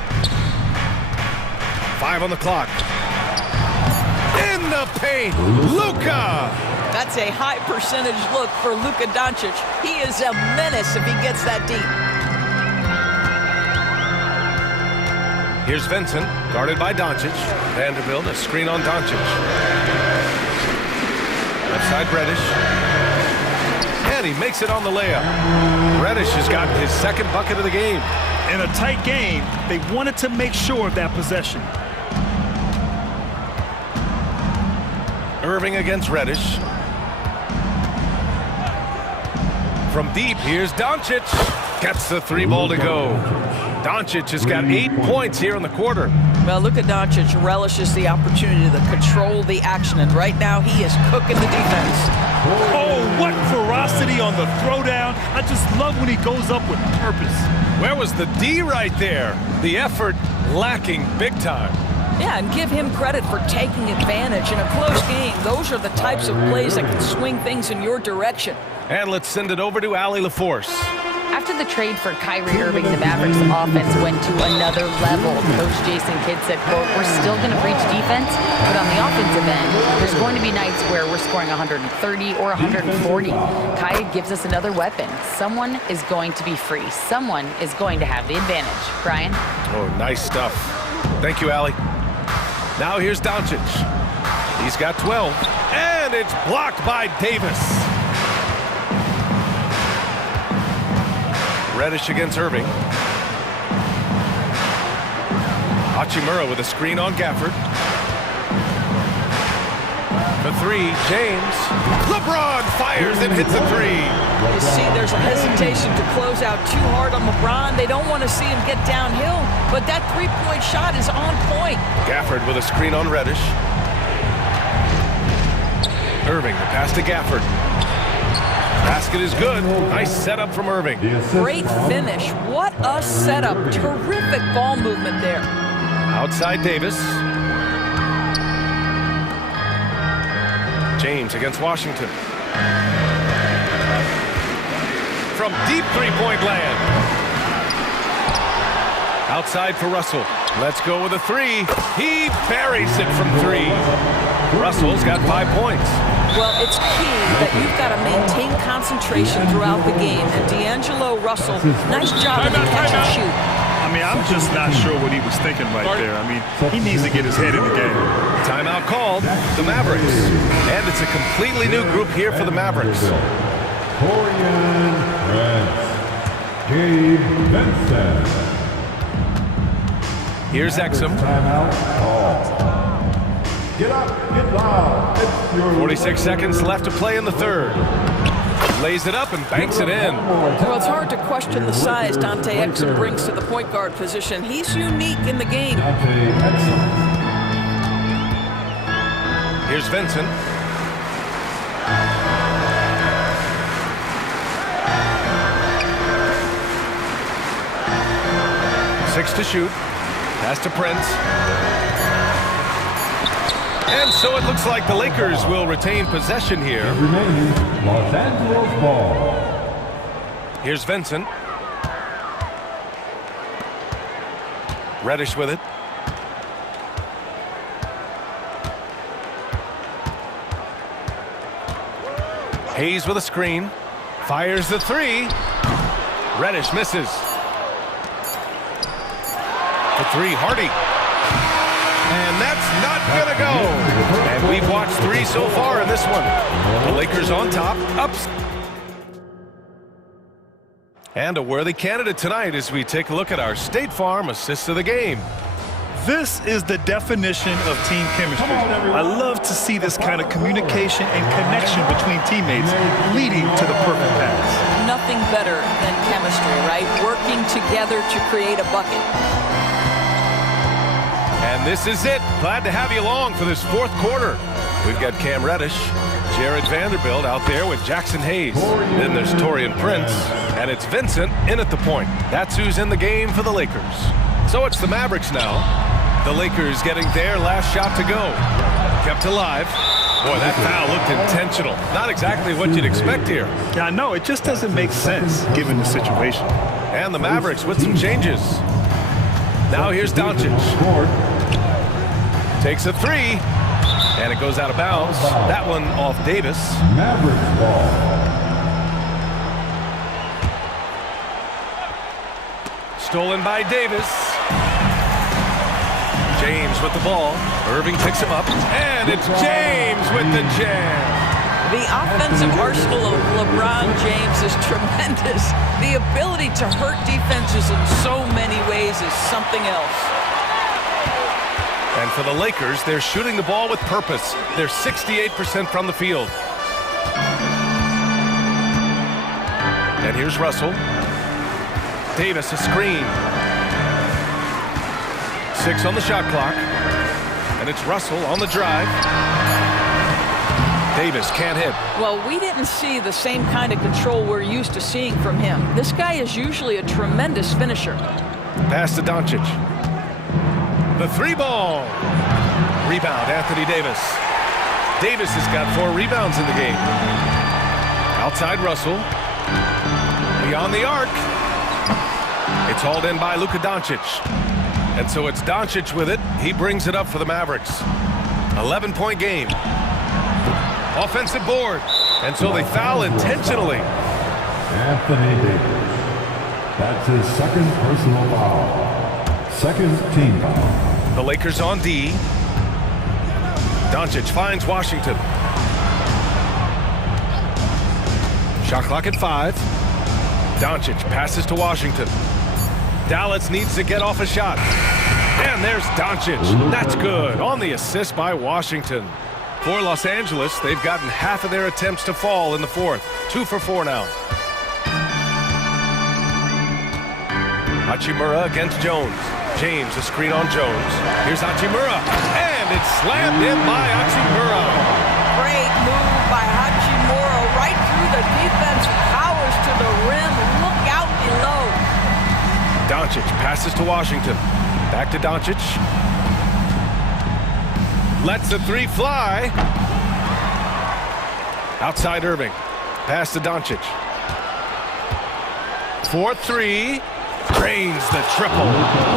5 on the clock. In the paint, Luka! That's a high percentage look for Luka Doncic. He is a menace if he gets that deep. Here's Vincent, guarded by Doncic. Vanderbilt, a screen on Doncic. Left side, Reddish. And he makes it on the layup. Reddish has gotten his second bucket of the game. In a tight game, they wanted to make sure of that possession. Irving against Reddish. From deep, here's Doncic. Gets the 3 ball to go. Doncic has got 8 points here in the quarter. Well, Luka Doncic relishes the opportunity to control the action, and right now he is cooking the defense. Oh, what ferocity on the throwdown. I just love when he goes up with purpose. Where was the D right there? The effort lacking big time. Yeah, and give him credit for taking advantage in a close game. Those are the types of plays that can swing things in your direction. And let's send it over to Allie LaForce. After the trade for Kyrie Irving, the Mavericks offense went to another level. Coach Jason Kidd said, quote, "We're still going to preach defense, but on the offensive end, there's going to be nights where we're scoring 130 or 140. Kyrie gives us another weapon. Someone is going to be free. Someone is going to have the advantage." Brian? Oh, nice stuff. Thank you, Allie. Now here's Doncic. He's got 12, and it's blocked by Davis. Reddish against Irving. Hachimura with a screen on Gafford. The 3, James. LeBron fires and hits a 3. You see, there's a hesitation to close out too hard on LeBron. They don't want to see him get downhill, but that three-point shot is on point. Gafford with a screen on Reddish. Irving, the pass to Gafford. Basket is good. Nice setup from Irving. Great finish. What a setup. Terrific ball movement there. Outside Davis. James against Washington. From deep three-point land. Outside for Russell. Let's go with a 3. He buries it from 3. Russell's got 5 points. Well, it's key that you've got to maintain concentration throughout the game. And D'Angelo Russell, nice job of the catch and shoot. I mean, I'm just not sure what he was thinking right there. I mean, he needs to get his head in the game. Timeout called, the Mavericks. And it's a completely new group here for the Mavericks. Corian Prince. Gabe Vincent. Here's Exum. Timeout call. Get up, get loud. It's your 46 seconds left to play in the third. Lays it up and banks it in. Well, it's hard to question the size Dante Exum brings to the point guard position. He's unique in the game. Dante Exum. Here's Vincent. Six to shoot. Pass to Prince. And so it looks like the Lakers will retain possession here. Remaining Los Angeles ball. Here's Vincent. Reddish with it. Hayes with a screen. Fires the three. Reddish misses. For three, Hardy. And that's not gonna go. And we've watched three so far in this one. The Lakers on top, ups. And a worthy candidate tonight as we take a look at our State Farm assists of the game. This is the definition of team chemistry. I love to see this kind of communication and connection between teammates leading to the perfect pass. Nothing better than chemistry, right? Working together to create a bucket. And this is it. Glad to have you along for this fourth quarter. We've got Cam Reddish, Jared Vanderbilt out there with Jackson Hayes. Then there's Torian Prince, and it's Vincent in at the point. That's who's in the game for the Lakers. So it's the Mavericks now. The Lakers getting their last shot to go. Kept alive. Boy, that foul looked intentional. Not exactly what you'd expect here. Yeah, I know. It just doesn't make sense given the situation. And the Mavericks with some changes. Now here's Doncic. Takes a three. And it goes out of bounds. That one off Davis. Mavericks ball. Stolen by Davis. James with the ball. Irving picks him up. And it's James with the jam. The offensive arsenal of LeBron James is tremendous. The ability to hurt defenses in so many ways is something else. And for the Lakers, they're shooting the ball with purpose. They're 68% from the field. And here's Russell. Davis, a screen. 6 on the shot clock. And it's Russell on the drive. Davis can't hit. Well, we didn't see the same kind of control we're used to seeing from him. This guy is usually a tremendous finisher. Pass to Doncic. The three ball. Rebound, Anthony Davis. Davis has got 4 rebounds in the game. Outside Russell. Beyond the arc. It's hauled in by Luka Doncic. And so it's Doncic with it. He brings it up for the Mavericks. 11-point game. Offensive board. And so they foul intentionally. Anthony Davis. That's his second personal foul. Second team foul. The Lakers on D. Doncic finds Washington. Shot clock at 5. Doncic passes to Washington. Dallas needs to get off a shot. And there's Doncic. That's good. On the assist by Washington. For Los Angeles, they've gotten half of their attempts to fall in the fourth. 2 for 4 now. Hachimura against Jones. James, a screen on Jones. Here's Hachimura. And it's slammed in by Hachimura. Great move by Hachimura. Right through the defense. Powers to the rim. Look out below. Doncic passes to Washington. Back to Doncic. Lets the three fly. Outside Irving. Pass to Doncic. 4-3. Drains the triple.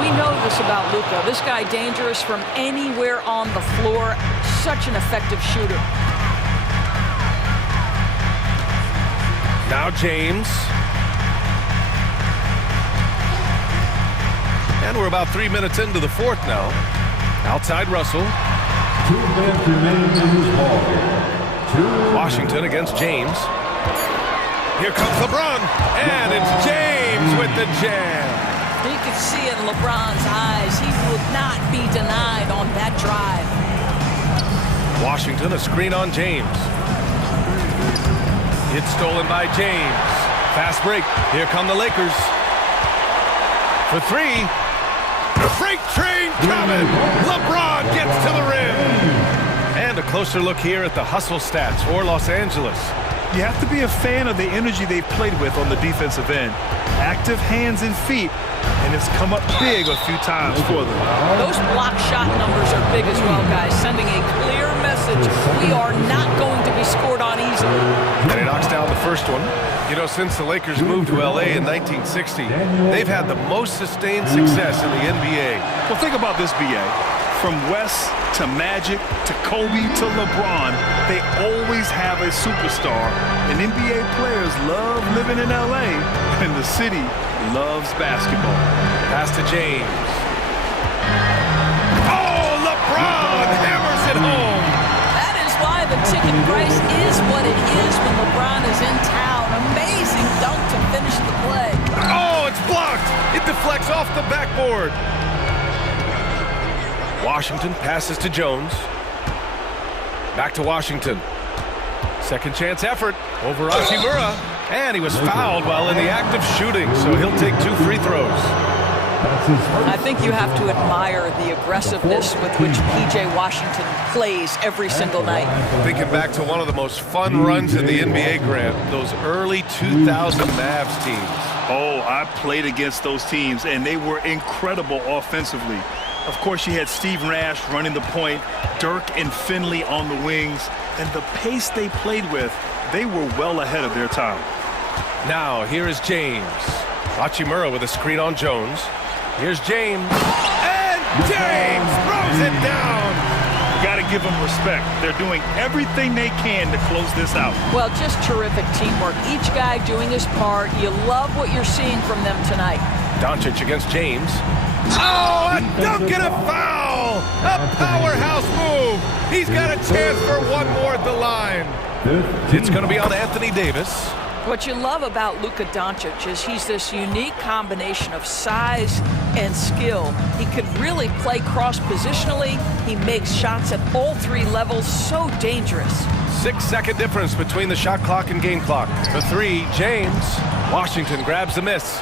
We know this about Luka. This guy dangerous from anywhere on the floor. Such an effective shooter. Now James. And we're about 3 minutes into the fourth now. Outside Russell. 2 minutes remaining in this ball game. Washington against James. Here comes LeBron. And it's James with the jam. You could see it in LeBron's eyes. He would not be denied on that drive. Washington, a screen on James. It's stolen by James. Fast break. Here come the Lakers. For 3. The freight train coming. LeBron gets to the rim. And a closer look here at the hustle stats for Los Angeles. You have to be a fan of the energy they've played with on the defensive end. Active hands and feet, and it's come up big a few times for them. Those block shot numbers are big as well, guys, sending a clear message. We are not going to be scored on easily. And he knocks down the first one. You know, since the Lakers moved to LA in 1960, they've had the most sustained success in the NBA. Well, think about this, BA. From West to Magic to Kobe to LeBron, they always have a superstar. And NBA players love living in LA, and the city loves basketball. Pass to James. Oh, LeBron hammers it home. That is why the ticket price is what it is when LeBron is in town. Amazing dunk to finish the play. Oh, it's blocked. It deflects off the backboard. Washington passes to Jones. Back to Washington. Second chance effort over Hachimura. And he was fouled while in the act of shooting, so he'll take 2 free throws. I think you have to admire the aggressiveness with which P.J. Washington plays every single night. Thinking back to one of the most fun runs in the NBA, Grant, those early 2000 Mavs teams. Oh, I played against those teams, and they were incredible offensively. Of course, you had Steve Nash running the point, Dirk and Finley on the wings, and the pace they played with, they were well ahead of their time. Now, here is James. Hachimura with a screen on Jones. Here's James. And James throws it down. You got to give them respect. They're doing everything they can to close this out. Well, just terrific teamwork. Each guy doing his part. You love what you're seeing from them tonight. Doncic against James. Oh, a dunk and a foul! A powerhouse move! He's got a chance for one more at the line. It's going to be on Anthony Davis. What you love about Luka Doncic is he's this unique combination of size and skill. He could really play cross-positionally. He makes shots at all 3 levels, so dangerous. 6-second difference between the shot clock and game clock. The 3, James. Washington grabs the miss.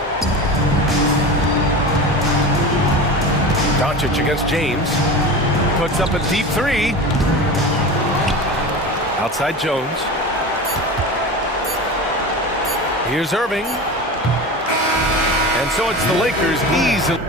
Doncic against James. Puts up a deep 3. Outside Jones. Here's Irving. And so it's the Lakers easily.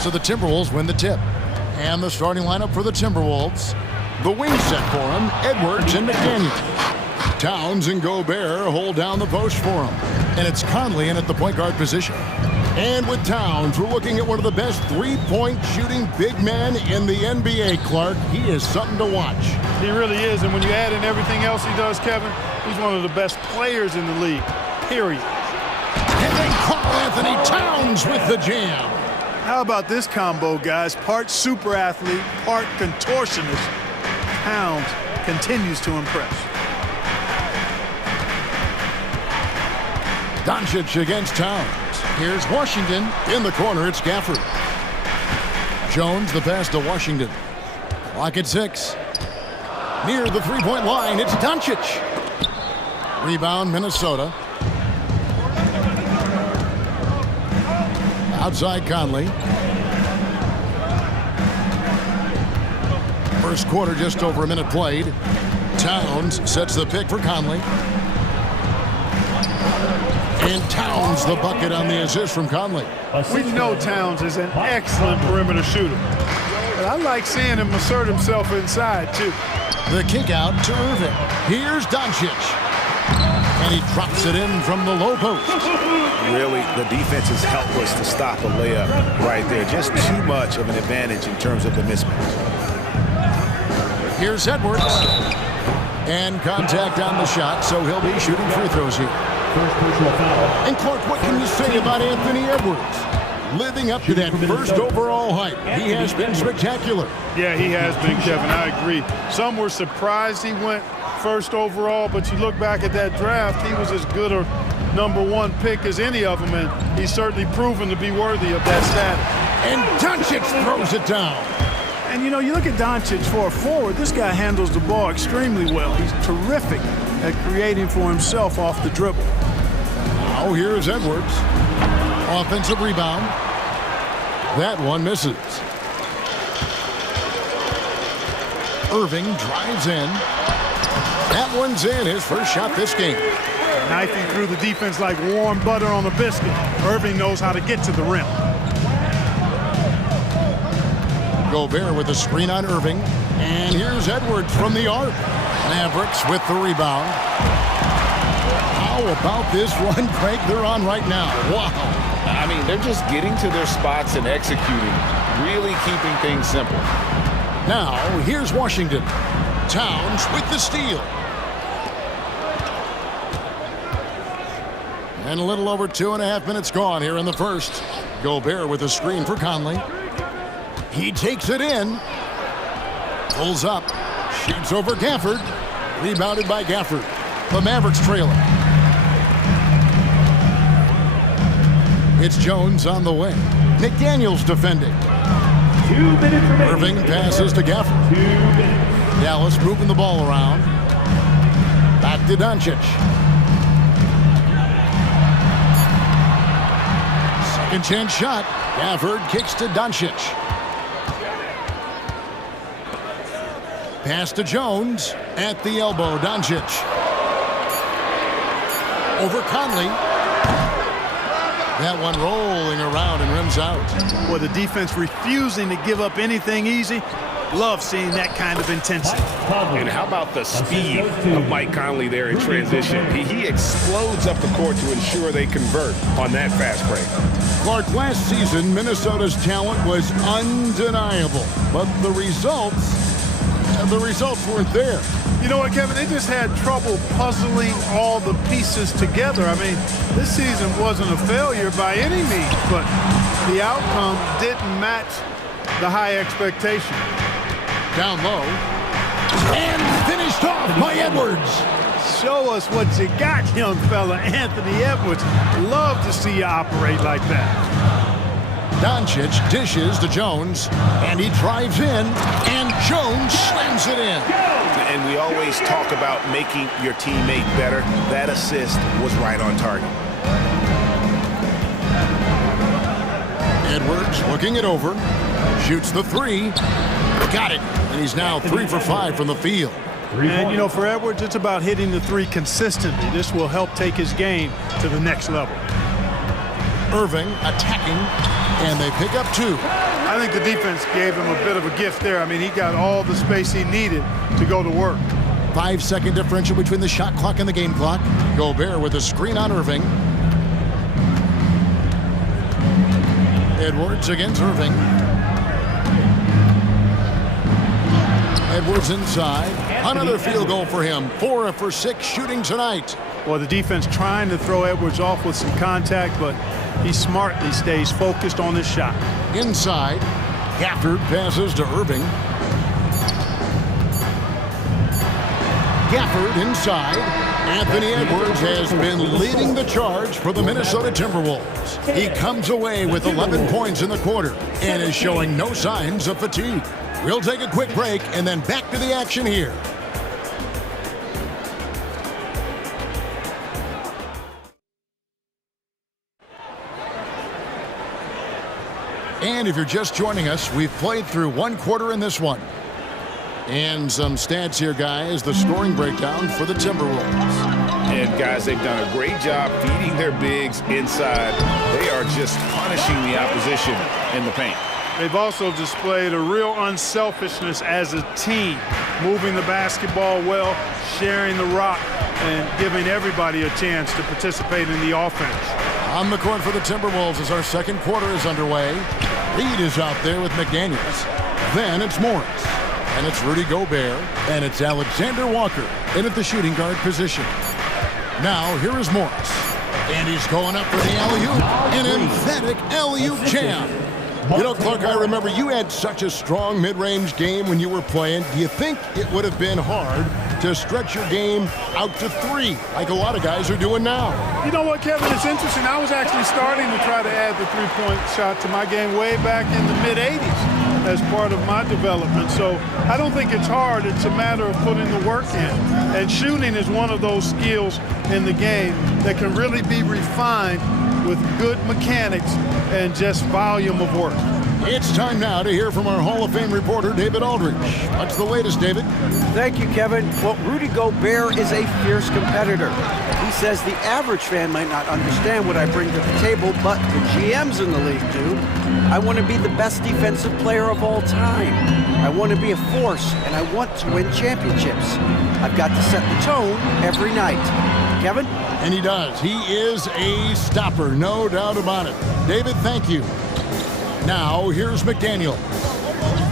So the Timberwolves win the tip. And the starting lineup for the Timberwolves. The wing set for him, Edwards and McDaniel. Towns and Gobert hold down the post for him. And it's Conley in at the point guard position. And with Towns, we're looking at one of the best three-point shooting big men in the NBA, Clark. He is something to watch. He really is, and when you add in everything else he does, Kevin, he's one of the best players in the league, period. And then Karl-Anthony Towns with the jam. How about this combo, guys? Part super athlete, part contortionist. Towns continues to impress. Doncic against Towns. Here's Washington. In the corner, it's Gafford. Jones, the pass to Washington. Clock at 6. Near the three-point line, it's Doncic. Rebound, Minnesota. Outside Conley. First quarter, just over a minute played. Towns sets the pick for Conley. And Towns the bucket on the assist from Conley. We know Towns is an excellent perimeter shooter. But I like seeing him assert himself inside, too. The kick out to Irving. Here's Doncic. And he drops it in from the low post. Really, the defense is helpless to stop a layup right there. Just too much of an advantage in terms of the mismatch. Here's Edwards. And contact on the shot, so he'll be shooting free throws here. And Clark, what can you say about Anthony Edwards? Living up to that first overall hype. He has been spectacular. Yeah, he has been, Kevin. I agree. Some were surprised he went first overall, but you look back at that draft, he was as good a #1 pick as any of them, and he's certainly proven to be worthy of that status. And Doncic throws it down. And, you know, you look at Doncic for a forward, this guy handles the ball extremely well. He's terrific at creating for himself off the dribble. Now here's Edwards. Offensive rebound. That one misses. Irving drives in. That one's in, his first shot this game. Knifing through the defense like warm butter on a biscuit. Irving knows how to get to the rim. Gobert with a screen on Irving. And here's Edwards from the arc. Mavericks with the rebound. How about this run, Craig, they're on right now? Wow. I mean, they're just getting to their spots and executing, really keeping things simple. Now, here's Washington. Towns with the steal. And a little over 2.5 minutes gone here in the first. Gobert with a screen for Conley. He takes it in. Pulls up. Shoots over Gafford. Rebounded by Gafford. The Mavericks trailing. It's Jones on the wing. McDaniel's defending. 2 minutes remaining. Irving passes to Gafford. 2 minutes. Dallas moving the ball around. Back to Doncic. Second chance shot. Gafford kicks to Doncic. Pass to Jones. At the elbow, Doncic. Over Conley. That one rolling around and rims out. Boy, the defense refusing to give up anything easy. Love seeing that kind of intensity. And how about the speed of Mike Conley there in transition? He explodes up the court to ensure they convert on that fast break. Clark, last season, Minnesota's talent was undeniable, but the results weren't there. You know what, Kevin? They just had trouble puzzling all the pieces together. I mean, this season wasn't a failure by any means, but the outcome didn't match the high expectation. Down low. And finished off by Edwards. Show us what you got, young fella. Anthony Edwards. Love to see you operate like that. Doncic dishes to Jones, and he drives in, and Jones slams it in. And we always talk about making your teammate better. That assist was right on target. Edwards looking it over, shoots the three, got it, and he's now 3 for 5 from the field. And, you know, for Edwards, it's about hitting the three consistently. This will help take his game to the next level. Irving attacking, and they pick up 2. I think the defense gave him a bit of a gift there. I mean, he got all the space he needed to go to work. 5-second differential between the shot clock and the game clock. Gobert with a screen on Irving. Edwards against Irving. Edwards inside. Another field goal for him. 4 for 6 shooting tonight. Well, the defense trying to throw Edwards off with some contact, but he smartly stays focused on his shot. Inside. Gafford passes to Irving. Gafford inside. Anthony Edwards has been leading the charge for the Minnesota Timberwolves. He comes away with 11 points in the quarter and is showing no signs of fatigue. We'll take a quick break and then back to the action here. And if you're just joining us, we've played through one quarter in this one. And some stats here, guys. The scoring breakdown for the Timberwolves. And, guys, they've done a great job feeding their bigs inside. They are just punishing the opposition in the paint. They've also displayed a real unselfishness as a team, moving the basketball well, sharing the rock, and giving everybody a chance to participate in the offense. On the court for the Timberwolves as our second quarter is underway. Reed is out there with McDaniels. Then it's Morris. And it's Rudy Gobert. And it's Alexander Walker in at the shooting guard position. Now here is Morris. And he's going up for the alley-oop. An emphatic alley-oop jam. You know, Clark, I remember you had such a strong mid-range game when you were playing. Do you think it would have been hard to stretch your game out to 3 like a lot of guys are doing now? You know what, Kevin? It's interesting. I was actually starting to try to add the three-point shot to my game way back in the mid-'80s as part of my development. So I don't think it's hard. It's a matter of putting the work in. And shooting is one of those skills in the game that can really be refined with good mechanics and just volume of work. It's time now to hear from our Hall of Fame reporter, David Aldridge. What's the latest, David? Thank you, Kevin. Well, Rudy Gobert is a fierce competitor. He says the average fan might not understand what I bring to the table, but the GMs in the league do. I want to be the best defensive player of all time. I want to be a force, and I want to win championships. I've got to set the tone every night. Kevin? And he does. He is a stopper, no doubt about it. David, thank you. Now, here's McDaniel.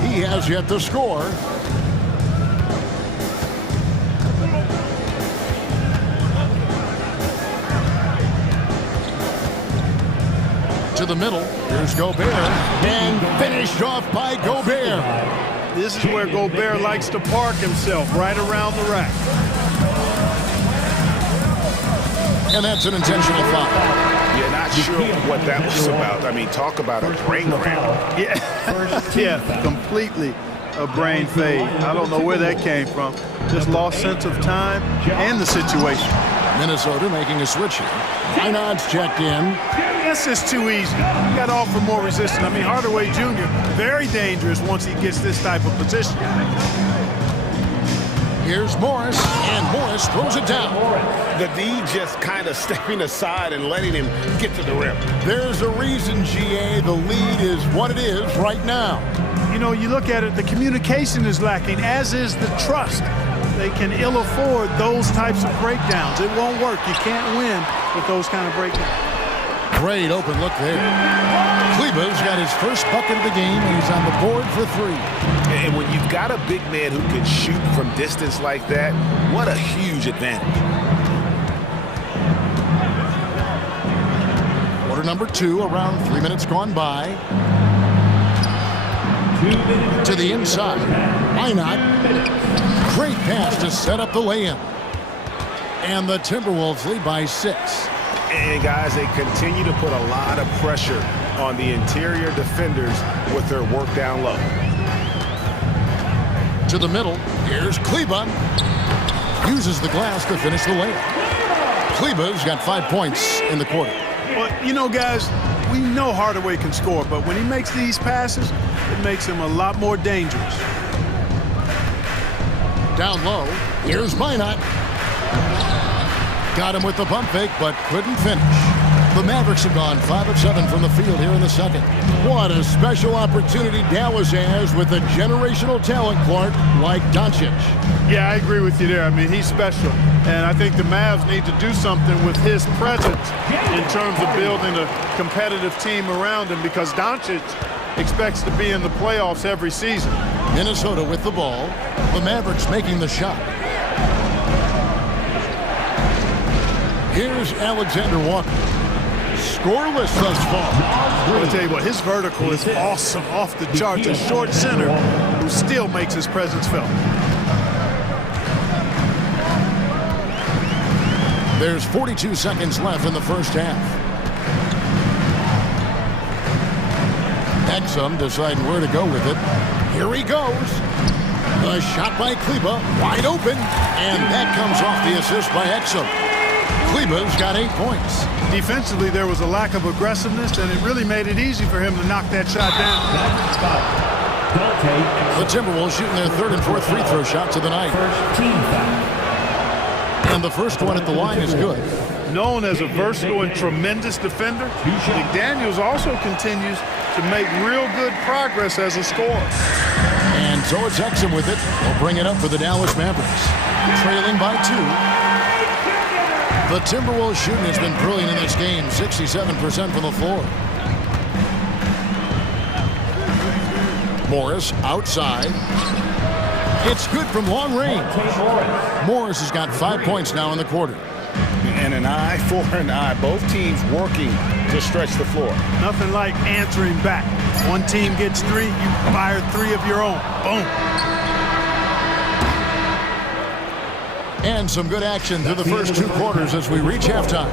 He has yet to score. To the middle. Here's Gobert. And finished off by Gobert. This is where Gobert likes to park himself, right around the rack. And that's an intentional foul. You're not sure what that was about. I mean, talk about a brain cramp. Yeah, completely a brain fade. I don't know where that came from. Just lost sense of time and the situation. Minnesota making a switch here. Einard's checked in. This is too easy. You got to offer more resistance. I mean, Hardaway Jr., very dangerous once he gets this type of position. Here's Morris, and Morris throws it down. The D just kind of stepping aside and letting him get to the rim. There's a reason, GA, the lead is what it is right now. You know, you look at it, the communication is lacking, as is the trust. They can ill afford those types of breakdowns. It won't work. You can't win with those kind of breakdowns. Great open look there. Kleba's got his first bucket of the game, and he's on the board for 3. And when you've got a big man who can shoot from distance like that, what a huge advantage. Quarter number 2, around 3 minutes gone by. To the inside. Why not? Great pass to set up the lay-in. And the Timberwolves lead by 6. And, guys, they continue to put a lot of pressure on the interior defenders with their work down low. To the middle. Here's Kleba. Uses the glass to finish the layup. Kleba's got 5 points in the quarter. Well, you know, guys, we know Hardaway can score, but when he makes these passes, it makes him a lot more dangerous. Down low. Here's Minot. Got him with the pump fake, but couldn't finish. The Mavericks have gone 5 of 7 from the field here in the second. What a special opportunity Dallas has with a generational talent, Clark, like Doncic. Yeah, I agree with you there. I mean, he's special. And I think the Mavs need to do something with his presence in terms of building a competitive team around him, because Doncic expects to be in the playoffs every season. Minnesota with the ball. The Mavericks making the shot. Here's Alexander Walker. Scoreless thus far. I'll tell you what, his vertical is awesome, off the charts. A short center who still makes his presence felt. There's 42 seconds left in the first half. Exum deciding where to go with it. Here he goes. A shot by Kleba, wide open, and that comes off the assist by Exum. Kleba's got 8 points. Defensively, there was a lack of aggressiveness, and it really made it easy for him to knock that shot down. The Timberwolves shooting their 3rd and 4th free throw shots of the night. And the first one at the line is good. Known as a versatile and tremendous defender, McDaniels also continues to make real good progress as a scorer. And so it's Exum with it. They'll bring it up for the Dallas Mavericks. Trailing by 2. The Timberwolves shooting has been brilliant in this game, 67% from the floor. Morris outside. It's good from long range. Morris has got 5 points now in the quarter. And an eye for an eye. Both teams working to stretch the floor. Nothing like answering back. One team gets 3, you fire 3 of your own. Boom. And some good action through the first 2 quarters as we reach halftime.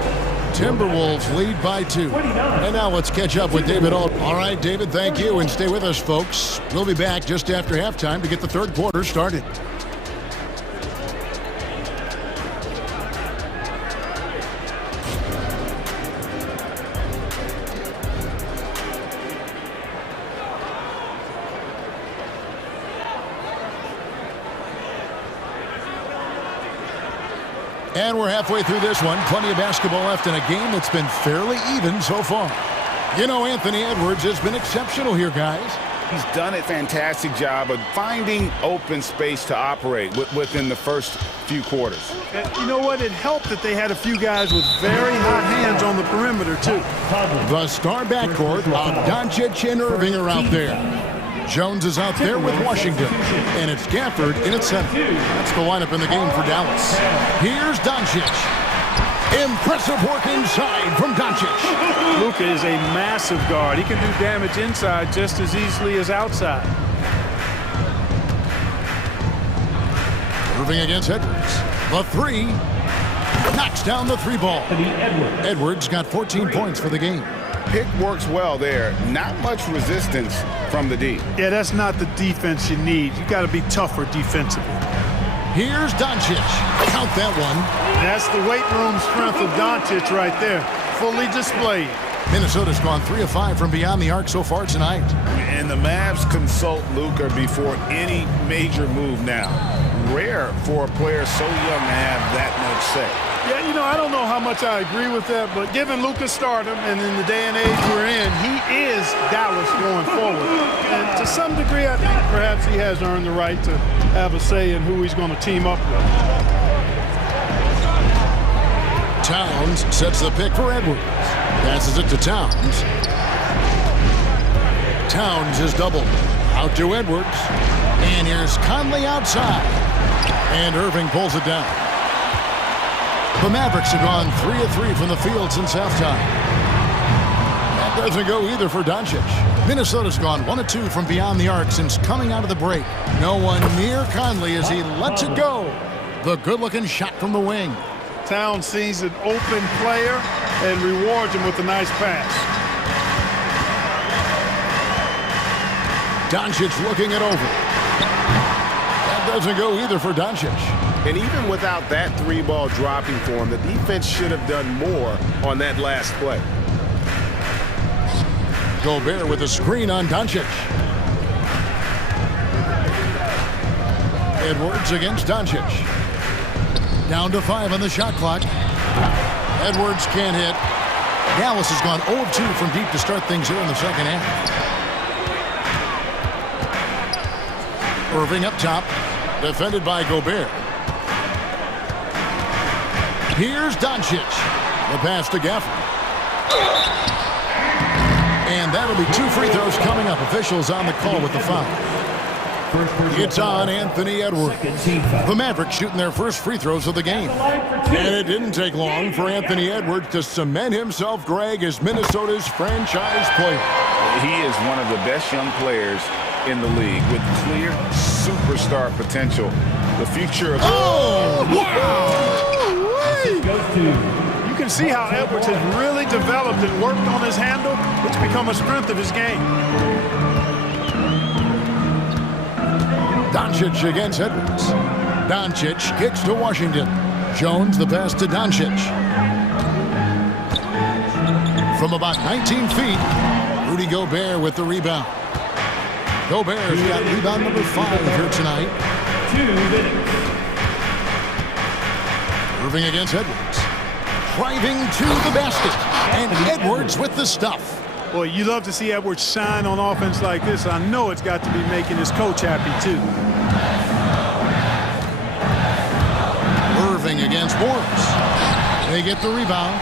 Timberwolves lead by 2. And now let's catch up with David Alt. All right, David, thank you, and stay with us, folks. We'll be back just after halftime to get the 3rd quarter started. And we're halfway through this one. Plenty of basketball left in a game that's been fairly even so far. You know, Anthony Edwards has been exceptional here, guys. He's done a fantastic job of finding open space to operate within the first few quarters. You know what? It helped that they had a few guys with very hot hands on the perimeter, too. The star backcourt of Doncic and Irving are out there. Jones is out there with Washington, and it's Gafford in at center. That's the lineup in the game for Dallas. Here's Doncic. Impressive work inside from Doncic. Luka is a massive guard. He can do damage inside just as easily as outside. Irving against Edwards. The 3. Knocks down the 3 ball. Edwards got 14 points for the game. Pick works well there. Not much resistance from the D. Yeah, that's not the defense you need. You got to be tougher defensively. Here's Doncic. Count that one. That's the weight room strength of Doncic right there. Fully displayed. Minnesota's gone 3 of 5 from beyond the arc so far tonight. And the Mavs consult Luka before any major move now. Rare for a player so young to have that much say. Yeah, you know, I don't know how much I agree with that, but given Luka's stardom and in the day and age we're in, he is Dallas going forward. And to some degree, I think perhaps he has earned the right to have a say in who he's going to team up with. Towns sets the pick for Edwards. Passes it to Towns. Towns is doubled. Out to Edwards. And here's Conley outside. And Irving pulls it down. The Mavericks have gone 3 of 3 from the field since halftime. That doesn't go either for Doncic. Minnesota's gone 1 of 2 from beyond the arc since coming out of the break. No one near Conley as he lets it go. The good-looking shot from the wing. Towns sees an open player and rewards him with a nice pass. Doncic looking it over. That doesn't go either for Doncic. And even without that 3-ball dropping for him, the defense should have done more on that last play. Gobert with a screen on Doncic. Edwards against Doncic. Down to 5 on the shot clock. Edwards can't hit. Dallas has gone 0 of 2 from deep to start things here in the second half. Irving up top, defended by Gobert. Here's Doncic. The pass to Gafford. And that'll be 2 free throws coming up. Officials on the call with the foul. It's on Anthony Edwards. The Mavericks shooting their first free throws of the game. And it didn't take long for Anthony Edwards to cement himself, Greg, as Minnesota's franchise player. He is one of the best young players in the league with clear superstar potential. The future of... Oh, wow! You can see how Edwards has really developed and worked on his handle. It's become a strength of his game. Doncic against Edwards. Doncic kicks to Washington. Jones the pass to Doncic. From about 19 feet, Rudy Gobert with the rebound. Gobert's got rebound number 5 here tonight. 2 minutes. Irving against Edwards. Driving to the basket. And Edwards with the stuff. Boy, you love to see Edwards shine on offense like this. I know it's got to be making his coach happy, too. Irving against Morris. They get the rebound.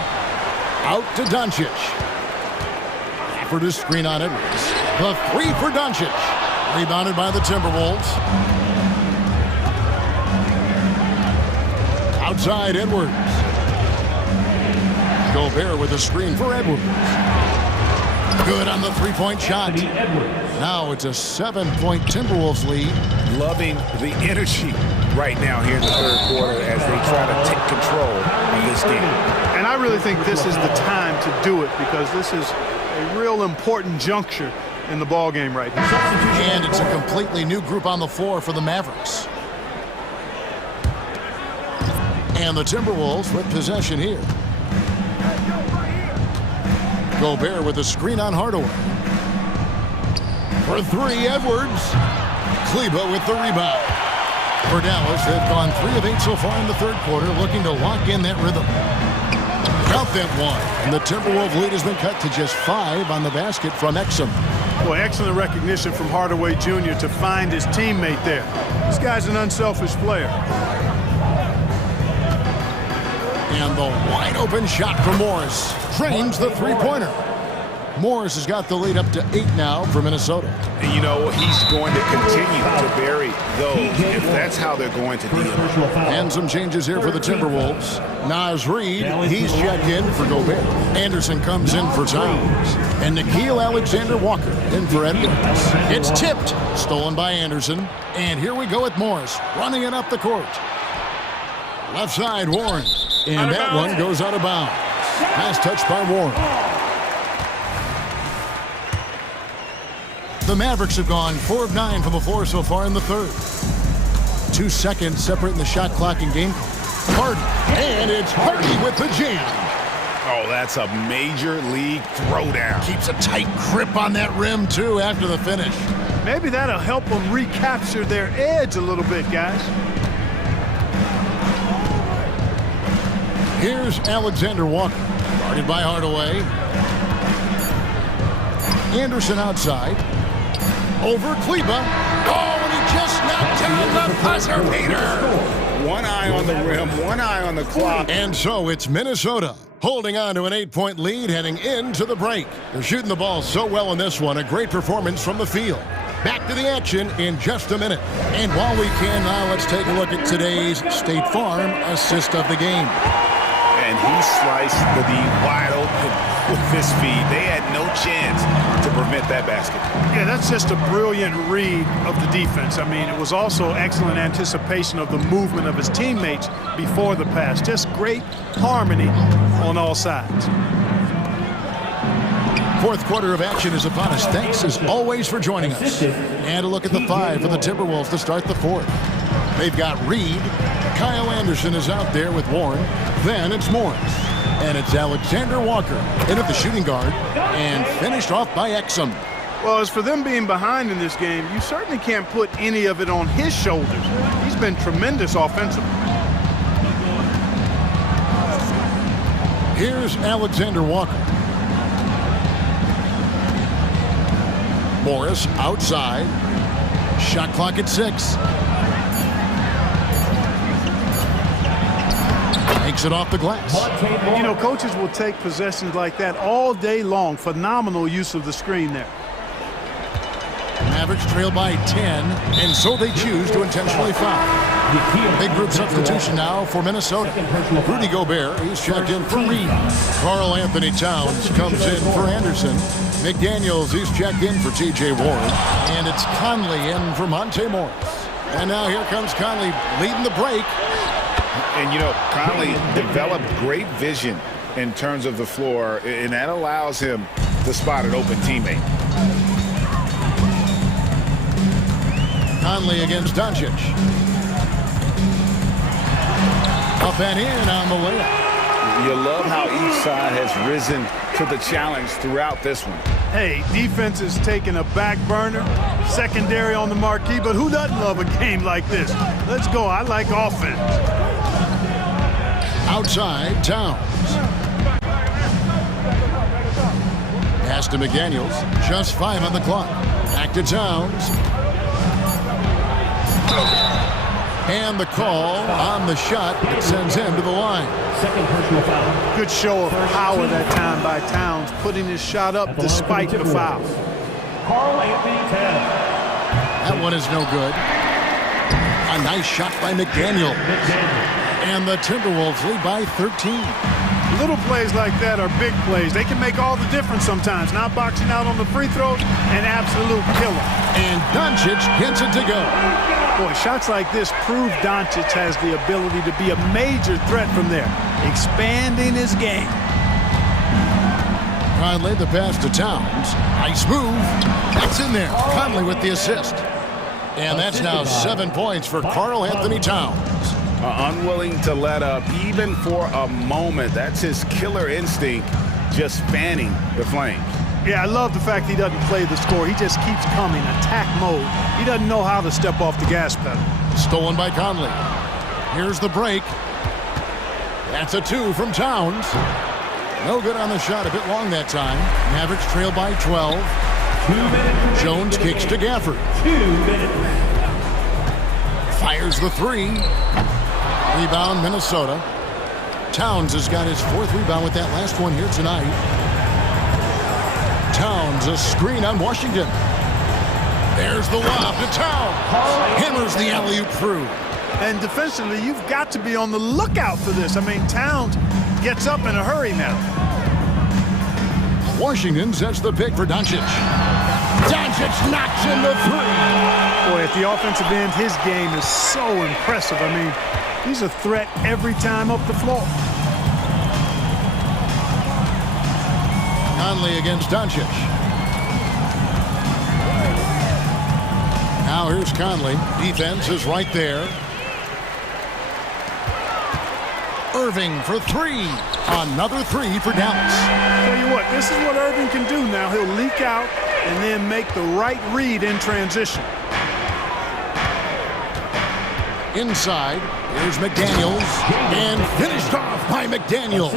Out to Doncic. For the screen on Edwards. The 3 for Doncic. Rebounded by the Timberwolves. Outside Edwards. Gobert with a screen for Edwards. Good on the 3-point shot. Now it's a 7-point Timberwolves lead. Loving the energy right now here in the third quarter as they try to take control of this game. And I really think this is the time to do it because this is a real important juncture in the ball game right now. And it's a completely new group on the floor for the Mavericks. And the Timberwolves with possession here. Gobert with a screen on Hardaway. For 3, Edwards. Kleber with the rebound. For Dallas, they've gone 3 of 8 so far in the third quarter, looking to lock in that rhythm. Count that 1. And the Timberwolves lead has been cut to just 5 on the basket from Exum. Well, excellent recognition from Hardaway Jr. to find his teammate there. This guy's an unselfish player. And the wide open shot from Morris drains the 3-pointer. Morris has got the lead up to 8 now for Minnesota. And you know, he's going to continue to bury those if that's how they're going to deal. And some changes here for the Timberwolves. Naz Reid, he's checked in for Gobert. Anderson comes in for Towns. And Nickeil Alexander-Walker in for Edwards. It's tipped, stolen by Anderson. And here we go with Morris, running it up the court. Left side, Warren. And that one goes out of bounds. Pass touched by Warren. The Mavericks have gone 4 of 9 from the floor so far in the third. 2 seconds separating the shot clock and game clock. Harden. And it's Harden with the jam. Oh, that's a major league throwdown. Keeps a tight grip on that rim, too, after the finish. Maybe that'll help them recapture their edge a little bit, guys. Here's Alexander Walker, guarded by Hardaway. Anderson outside. Over Kleber. Oh, and he just knocked down the buzzer beater. One eye on the rim, one eye on the clock. And so it's Minnesota holding on to an 8-point lead heading into the break. They're shooting the ball so well in this one. A great performance from the field. Back to the action in just a minute. And while we can now, let's take a look at today's State Farm assist of the game. And he sliced the D wide open with this feed. They had no chance to prevent that basket. Yeah, that's just a brilliant read of the defense. I mean, it was also excellent anticipation of the movement of his teammates before the pass. Just great harmony on all sides. Fourth quarter of action is upon us. Thanks, as always, for joining us. And a look at the 5 for the Timberwolves to start the fourth. They've got Reed. Kyle Anderson is out there with Warren. Then it's Morris. And it's Alexander Walker in at the shooting guard and finished off by Exum. Well, as for them being behind in this game, you certainly can't put any of it on his shoulders. He's been tremendous offensively. Here's Alexander Walker. Morris outside. Shot clock at 6. Takes it off the glass. You know, coaches will take possessions like that all day long. Phenomenal use of the screen there. Mavericks trail by 10, and so they choose to intentionally foul. Big group substitution now for Minnesota. Rudy Gobert, he's checked in for Reed. Karl Anthony Towns comes in for Anderson. McDaniels, he's checked in for T.J. Warren. And it's Conley in for Monte Morris. And now here comes Conley leading the break. And, you know, Conley developed great vision in terms of the floor, and that allows him to spot an open teammate. Conley against Doncic. Up and in on the layup. You love how each side has risen to the challenge throughout this one. Hey, defense is taking a back burner, secondary on the marquee, but who doesn't love a game like this? Let's go. I like offense. Outside, Towns. Pass to McDaniels. Just 5 on the clock. Back to Towns. And the call on the shot that sends him to the line. Second personal foul. Good show of power that time by Towns, putting his shot up despite the foul. Karl Anthony Towns. That one is no good. A nice shot by McDaniel. And the Timberwolves lead by 13. Little plays like that are big plays. They can make all the difference sometimes. Not boxing out on the free throw, an absolute killer. And Doncic gets it to go. Boy, shots like this prove Doncic has the ability to be a major threat from there, expanding his game. Conley the pass to Towns. Nice move. That's in there. Conley with the assist. And that's now 7 points for Karl Anthony Towns. Unwilling to let up even for a moment. That's his killer instinct, just fanning the flames. Yeah, I love the fact he doesn't play the score. He just keeps coming, attack mode. He doesn't know how to step off the gas pedal. Stolen by Conley. Here's the break. That's a 2 from Towns. No good on the shot, a bit long that time. Mavericks trail by 12. 2 minutes. Jones kicks to Gafford. 2 minutes. Fires the 3. Rebound, Minnesota. Towns has got his 4th rebound with that last one here tonight. Towns, a screen on Washington. There's the lob to Towns. Hammers the alley-oop through. And defensively, you've got to be on the lookout for this. I mean, Towns gets up in a hurry now. Washington sets the pick for Doncic. Doncic knocks in the 3. Boy, at the offensive end, his game is so impressive. I mean, he's a threat every time up the floor. Conley against Doncic. Now here's Conley. Defense is right there. Irving for 3. Another 3 for Dallas. Tell you what, this is what Irving can do now. He'll leak out and then make the right read in transition. Inside, here's McDaniels, and finished off by McDaniels.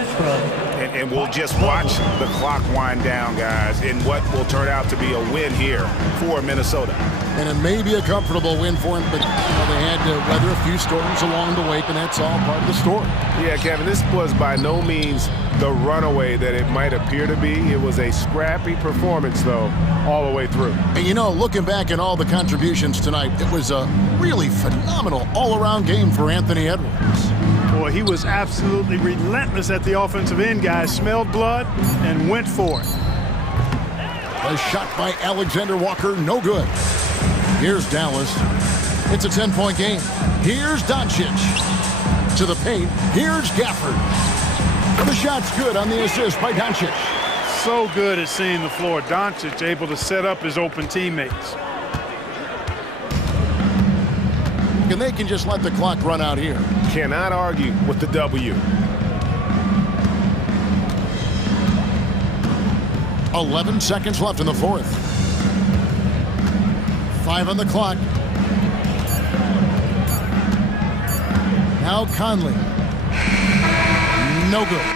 And we'll just watch the clock wind down, guys, in what will turn out to be a win here for Minnesota. And it may be a comfortable win for him, but they had to weather a few storms along the way, and that's all part of the story. Yeah, Kevin, this was by no means the runaway that it might appear to be. It was a scrappy performance, though, all the way through. And you know, looking back at all the contributions tonight, it was a really phenomenal all-around game for Anthony Edwards. Boy, he was absolutely relentless at the offensive end, guys. Smelled blood and went for it. A shot by Alexander Walker, no good. Here's Dallas. It's a 10-point game. Here's Doncic. To the paint. Here's Gafford. The shot's good on the assist by Doncic. So good at seeing the floor. Doncic able to set up his open teammates. And they can just let the clock run out here. Cannot argue with the W. 11 seconds left in the 4th. 5 on the clock. Now Conley. No good.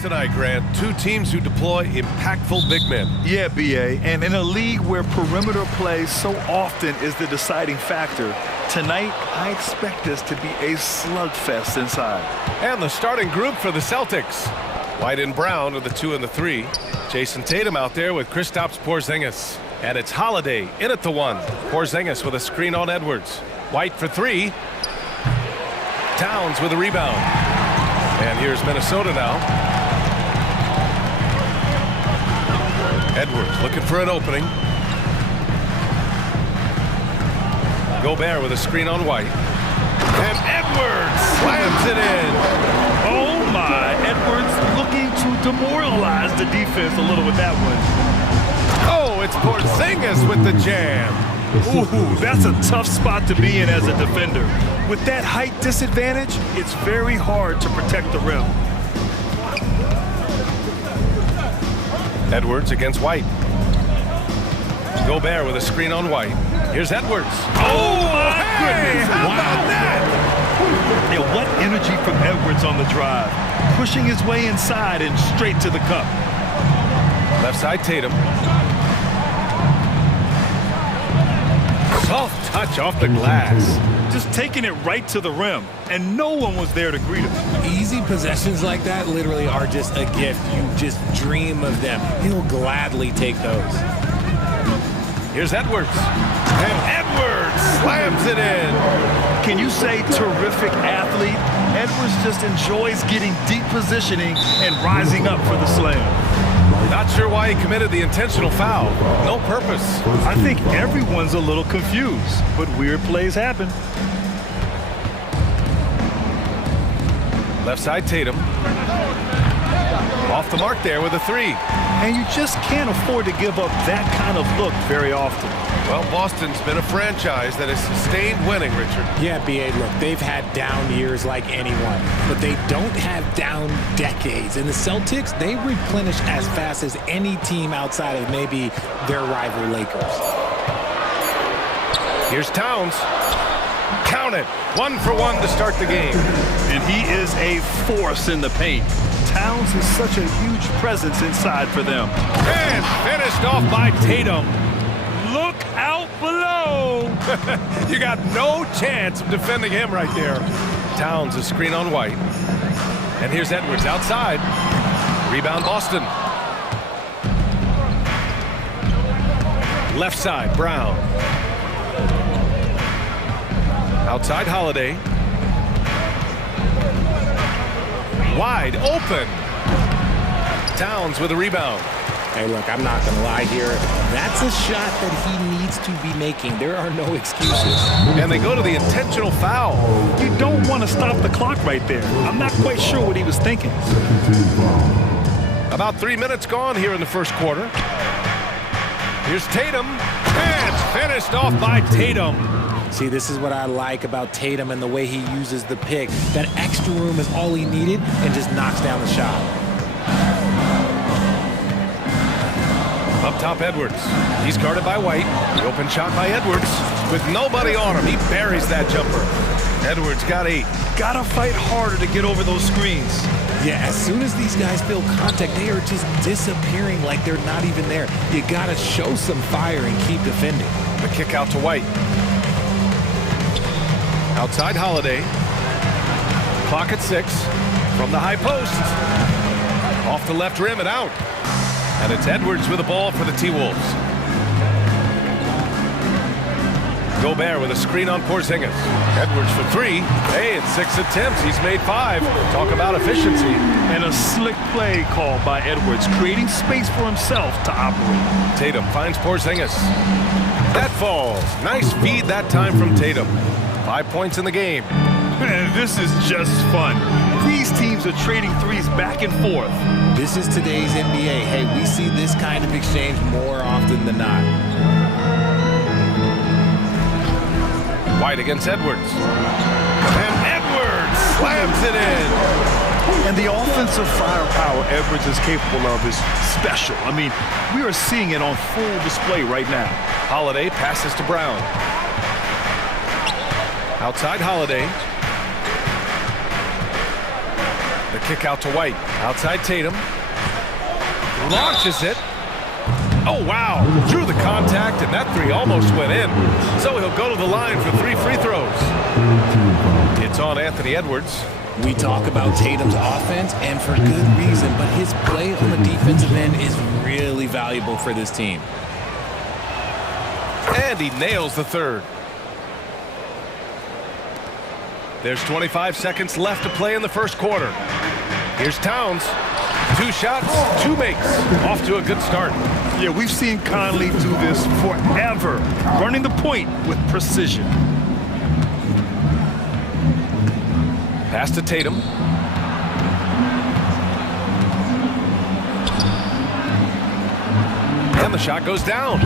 Tonight, Grant, two teams who deploy impactful big men. Yeah, BA, and in a league where perimeter play so often is the deciding factor, tonight I expect this to be a slugfest inside. And the starting group for the Celtics. White and Brown are the 2 and the 3. Jason Tatum out there with Kristaps Porzingis. And it's Holiday in at the 1. Porzingis with a screen on Edwards. White for 3. Towns with a rebound. And here's Minnesota now. Edwards looking for an opening. Gobert with a screen on White. And Edwards slams it in. Oh my, Edwards looking to demoralize the defense a little with that one. Oh, it's Porzingis with the jam. Ooh, that's a tough spot to be in as a defender. With that height disadvantage, it's very hard to protect the rim. Edwards against White. Gobert with a screen on White. Here's Edwards. Oh my goodness! How about that? Yeah, what energy from Edwards on the drive. Pushing his way inside and straight to the cup. Left side Tatum. Soft touch off the glass. Just taking it right to the rim, and no one was there to greet him. Easy possessions like that literally are just a gift. You just dream of them. He'll gladly take those. Here's Edwards. And Edwards slams it in. Can you say terrific athlete? Edwards just enjoys getting deep positioning and rising up for the slam. Not sure why he committed the intentional foul. No purpose. I think everyone's a little confused, but weird plays happen. Left side Tatum. Off the mark there with a 3. And you just can't afford to give up that kind of look very often. Well, Boston's been a franchise that has sustained winning, Richard. Yeah, B.A., look, they've had down years like anyone, but they don't have down decades. And the Celtics, they replenish as fast as any team outside of maybe their rival Lakers. Here's Towns. Count it. 1 for 1 to start the game. And he is a force in the paint. Towns is such a huge presence inside for them. And finished off by Tatum. Look out below. You got no chance of defending him right there. Towns a screen on White. And here's Edwards outside. Rebound Boston. Left side, Brown. Outside Holiday. Wide open. Towns with a rebound. Hey, look, I'm not going to lie here. That's a shot that he needs to be making. There are no excuses. And they go to the intentional foul. You don't want to stop the clock right there. I'm not quite sure what he was thinking. About 3 minutes gone here in the first quarter. Here's Tatum. And finished off by Tatum. See, this is what I like about Tatum and the way he uses the pick. That extra room is all he needed and just knocks down the shot. Up top, Edwards. He's guarded by White. The open shot by Edwards. With nobody on him, he buries that jumper. Edwards got 8. Gotta fight harder to get over those screens. Yeah, as soon as these guys feel contact, they are just disappearing like they're not even there. You gotta show some fire and keep defending. The kick out to White. Outside Holiday. Clock at 6. From the high post. Off the left rim and out. And it's Edwards with the ball for the T-Wolves. Gobert with a screen on Porzingis. Edwards for 3. Hey, in 6 attempts, he's made 5. Talk about efficiency. And a slick play called by Edwards, creating space for himself to operate. Tatum finds Porzingis. That falls. Nice feed that time from Tatum. 5 points in the game. Man, this is just fun. These teams are trading threes back and forth. This is today's NBA. Hey, we see this kind of exchange more often than not. White against Edwards. And Edwards slams it in. And the offensive firepower Edwards is capable of is special. I mean, we are seeing it on full display right now. Holiday passes to Brown. Outside Holiday. The kick out to White. Outside Tatum. Launches it. Oh, wow. Drew the contact, and that three almost went in. So he'll go to the line for 3 free throws. It's on Anthony Edwards. We talk about Tatum's offense, and for good reason, but his play on the defensive end is really valuable for this team. And he nails the third. There's 25 seconds left to play in the first quarter. Here's Towns. 2 shots, 2 makes. Off to a good start. Yeah, we've seen Conley do this forever, running the point with precision. Pass to Tatum. And the shot goes down.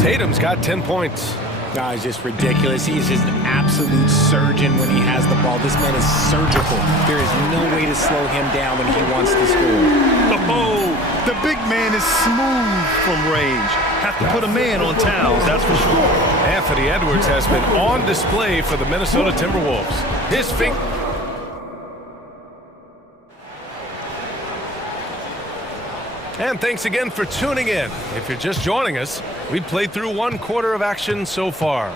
Tatum's got 10 points. It's just ridiculous. He is just an absolute surgeon when he has the ball. This man is surgical. There is no way to slow him down when he wants to score. Oh, the big man is smooth from range. Have to put a man on Towns, that's for sure. Anthony Edwards has been on display for the Minnesota Timberwolves. His finger. And thanks again for tuning in. If you're just joining us, we've played through 1 quarter of action so far.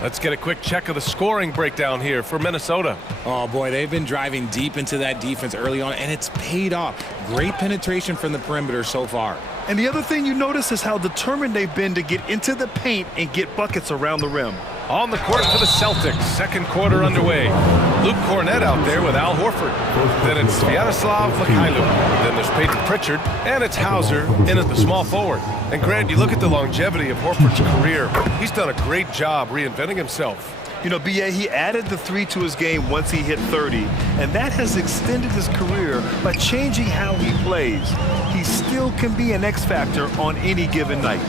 Let's get a quick check of the scoring breakdown here for Minnesota. Oh, boy, they've been driving deep into that defense early on, and it's paid off. Great penetration from the perimeter so far. And the other thing you notice is how determined they've been to get into the paint and get buckets around the rim. On the court for the Celtics, second quarter underway. Luke Cornett out there with Al Horford. Then it's Sviatoslav Mikhailuk. Then there's Peyton Pritchard, and it's Hauser in at the small forward. And Grant, you look at the longevity of Horford's career. He's done a great job reinventing himself. You know, B.A., he added the 3 to his game once he hit 30, and that has extended his career by changing how he plays. He still can be an X factor on any given night.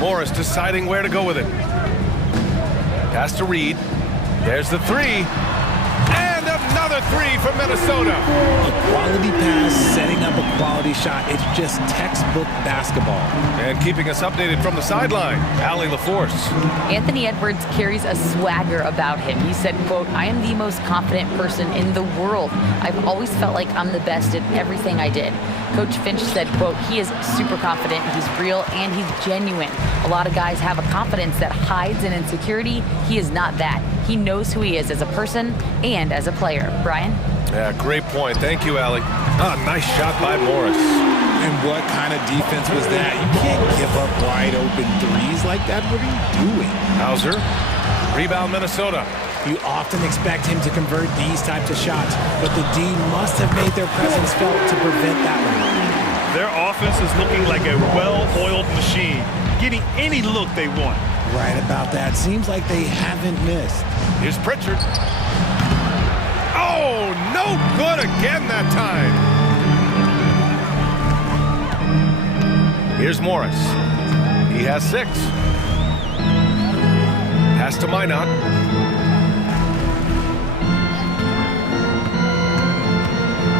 Morris deciding where to go with it. Pass to Reed. There's the 3. And another 3 from Minnesota. A quality pass, setting up a quality shot. It's just textbook basketball. And keeping us updated from the sideline, Allie LaForce. Anthony Edwards carries a swagger about him. He said, quote, "I am the most confident person in the world. I've always felt like I'm the best at everything I did." Coach Finch said, quote, "He is super confident, he's real, and he's genuine. A lot of guys have a confidence that hides in insecurity. He is not that. He knows who he is as a person and as a player." Brian? Yeah, great point. Thank you, Allie. Nice shot by Morris. And what kind of defense was that? You can't give up wide open threes like that. What are you doing? Hauser. Rebound Minnesota. You often expect him to convert these types of shots, but the D must have made their presence felt to prevent that one. Their offense is looking like a well-oiled machine, getting any look they want. Right about that. Seems like they haven't missed. Here's Pritchard. Oh, no good again that time. Here's Morris. He has 6. Pass to Minot.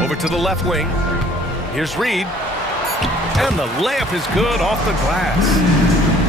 Over to the left wing. Here's Reed. And the layup is good off the glass.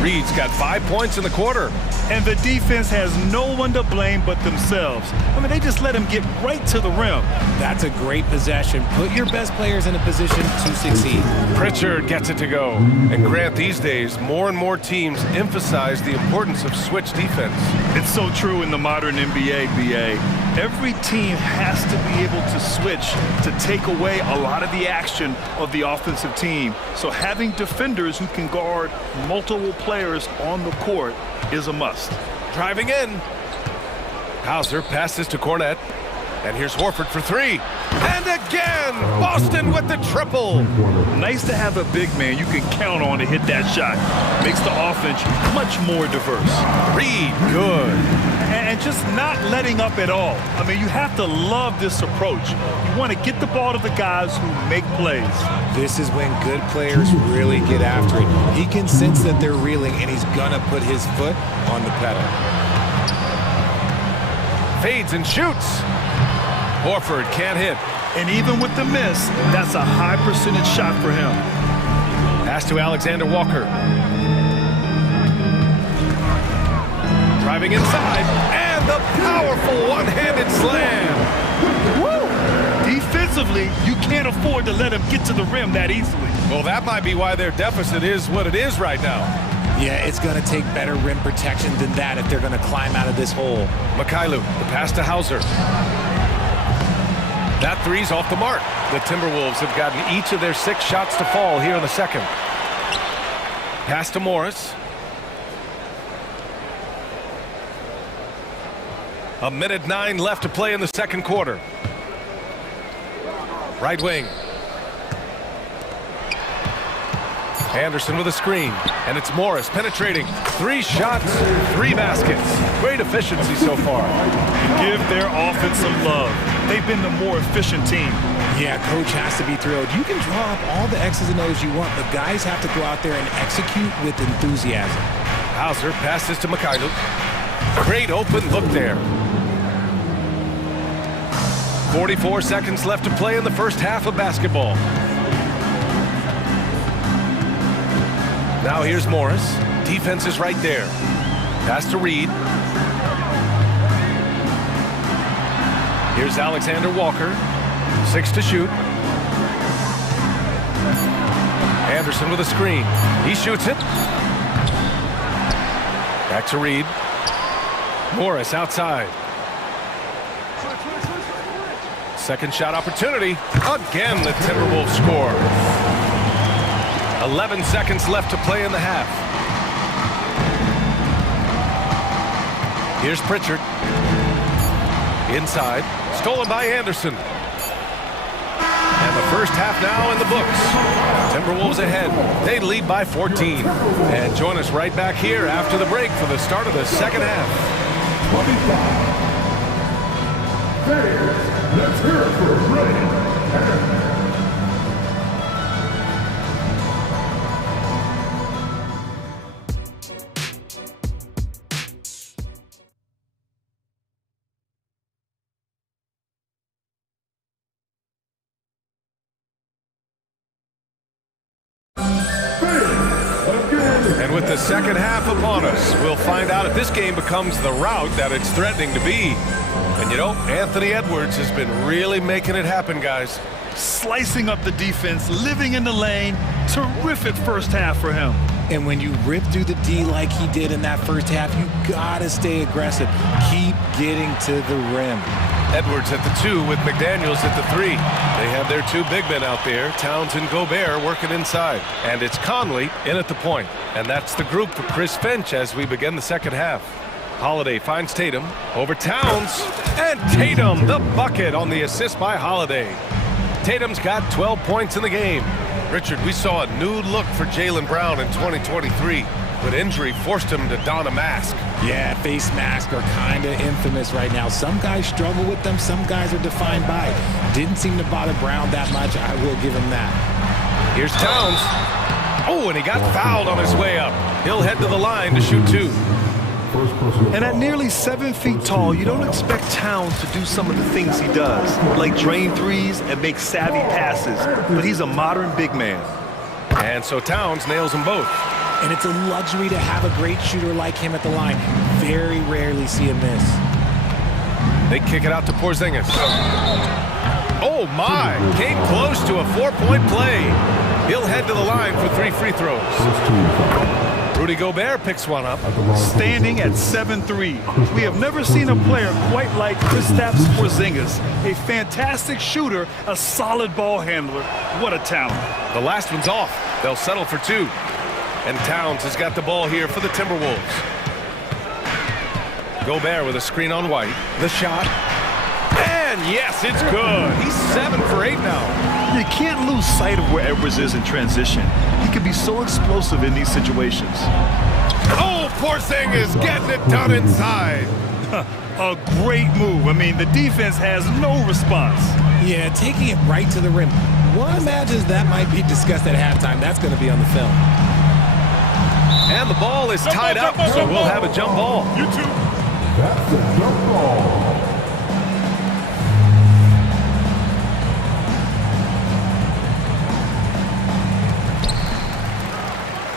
Reed's got 5 points in the quarter. And the defense has no one to blame but themselves. I mean, they just let him get right to the rim. That's a great possession. Put your best players in a position to succeed. Pritchard gets it to go. And Grant, these days, more and more teams emphasize the importance of switch defense. It's so true in the modern NBA, BA. Every team has to be able to switch to take away a lot of the action of the offensive team. So having defenders who can guard multiple players on the court is a must. Driving in. Hauser passes to Cornett. And here's Horford for 3. And again, Boston with the triple. Nice to have a big man you can count on to hit that shot. Makes the offense much more diverse. Reed, good. And just not letting up at all. I mean, you have to love this approach. You want to get the ball to the guys who make plays. This is when good players really get after it. He can sense that they're reeling, and he's going to put his foot on the pedal. Fades and shoots. Horford can't hit. And even with the miss, that's a high percentage shot for him. Pass to Alexander Walker. Driving inside, and And the powerful one-handed slam. Woo! Defensively, you can't afford to let him get to the rim that easily. Well, that might be why their deficit is what it is right now. Yeah, it's going to take better rim protection than that if they're going to climb out of this hole. Mikhailu, the pass to Hauser. That three's off the mark. The Timberwolves have gotten each of their 6 shots to fall here in the second. Pass to Morris. A minute 9 left to play in the second quarter. Right wing. Anderson with a screen, and it's Morris penetrating. 3 shots, 3 baskets. Great efficiency so far. Give their offense some love. They've been the more efficient team. Yeah, coach has to be thrilled. You can draw up all the X's and O's you want, but guys have to go out there and execute with enthusiasm. Hauser passes to Mikhailu. Great open look there. 44 seconds left to play in the first half of basketball. Now here's Morris. Defense is right there. Pass to Reed. Here's Alexander Walker. 6 to shoot. Anderson with a screen. He shoots it. Back to Reed. Morris outside. Second shot opportunity. Again, the Timberwolves score. 11 seconds left to play in the half. Here's Pritchard. Inside. Stolen by Anderson. And the first half now in the books. Timberwolves ahead. They lead by 14. And join us right back here after the break for the start of the second half. 25. Let's hear it for Ray. And with the second half upon us, we'll find out if this game becomes the rout that it's threatening to be. And you know, Anthony Edwards has been really making it happen, guys. Slicing up the defense, living in the lane. Terrific first half for him. And when you rip through the D like he did in that first half, you gotta stay aggressive. Keep getting to the rim. Edwards at the 2 with McDaniels at the 3. They have their 2 big men out there, Towns and Gobert, working inside. And it's Conley in at the point. And that's the group for Chris Finch as we begin the second half. Holiday finds Tatum over Towns. And Tatum, the bucket on the assist by Holiday. Tatum's got 12 points in the game. Richard, we saw a new look for Jaylen Brown in 2023. But injury forced him to don a mask. Yeah, face masks are kind of infamous right now. Some guys struggle with them. Some guys are defined by it. Didn't seem to bother Brown that much. I will give him that. Here's Towns. Oh, and he got fouled on his way up. He'll head to the line to shoot 2. And at nearly 7 feet tall, you don't expect Towns to do some of the things he does, like drain threes and make savvy passes. But he's a modern big man. And so Towns nails them both. And it's a luxury to have a great shooter like him at the line. Very rarely see him miss. They kick it out to Porzingis. Oh my! Came close to a 4-point play. He'll head to the line for 3 free throws. Rudy Gobert picks one up. Standing at 7'3". We have never seen a player quite like Kristaps Porzingis. A fantastic shooter, a solid ball handler. What a talent. The last one's off. They'll settle for 2. And Towns has got the ball here for the Timberwolves. Gobert with a screen on White. The shot. And yes, it's good. He's 7 for 8 now. You can't lose sight of where Edwards is in transition. He can be so explosive in these situations. Oh, Porzingis getting it done inside. A great move. I mean, the defense has no response. Yeah, taking it right to the rim. One imagines that might be discussed at halftime. That's going to be on the film. And the ball is tied up, so we'll have a jump ball. You too. That's a jump ball.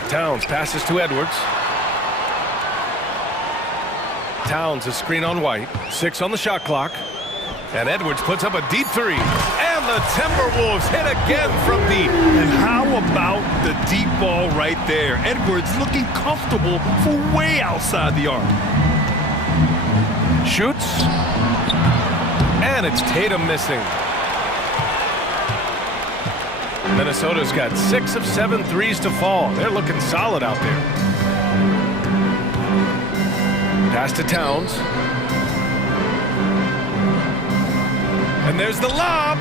Towns passes to Edwards. Towns a screen on White. 6 on the shot clock. And Edwards puts up a deep three. And the Timberwolves hit again from deep. And how about the deep ball right there? Edwards looking comfortable for way outside the arc. Shoots. And it's Tatum missing. Minnesota's got 6 of 7 threes to fall. They're looking solid out there. Pass to Towns. And there's the lob.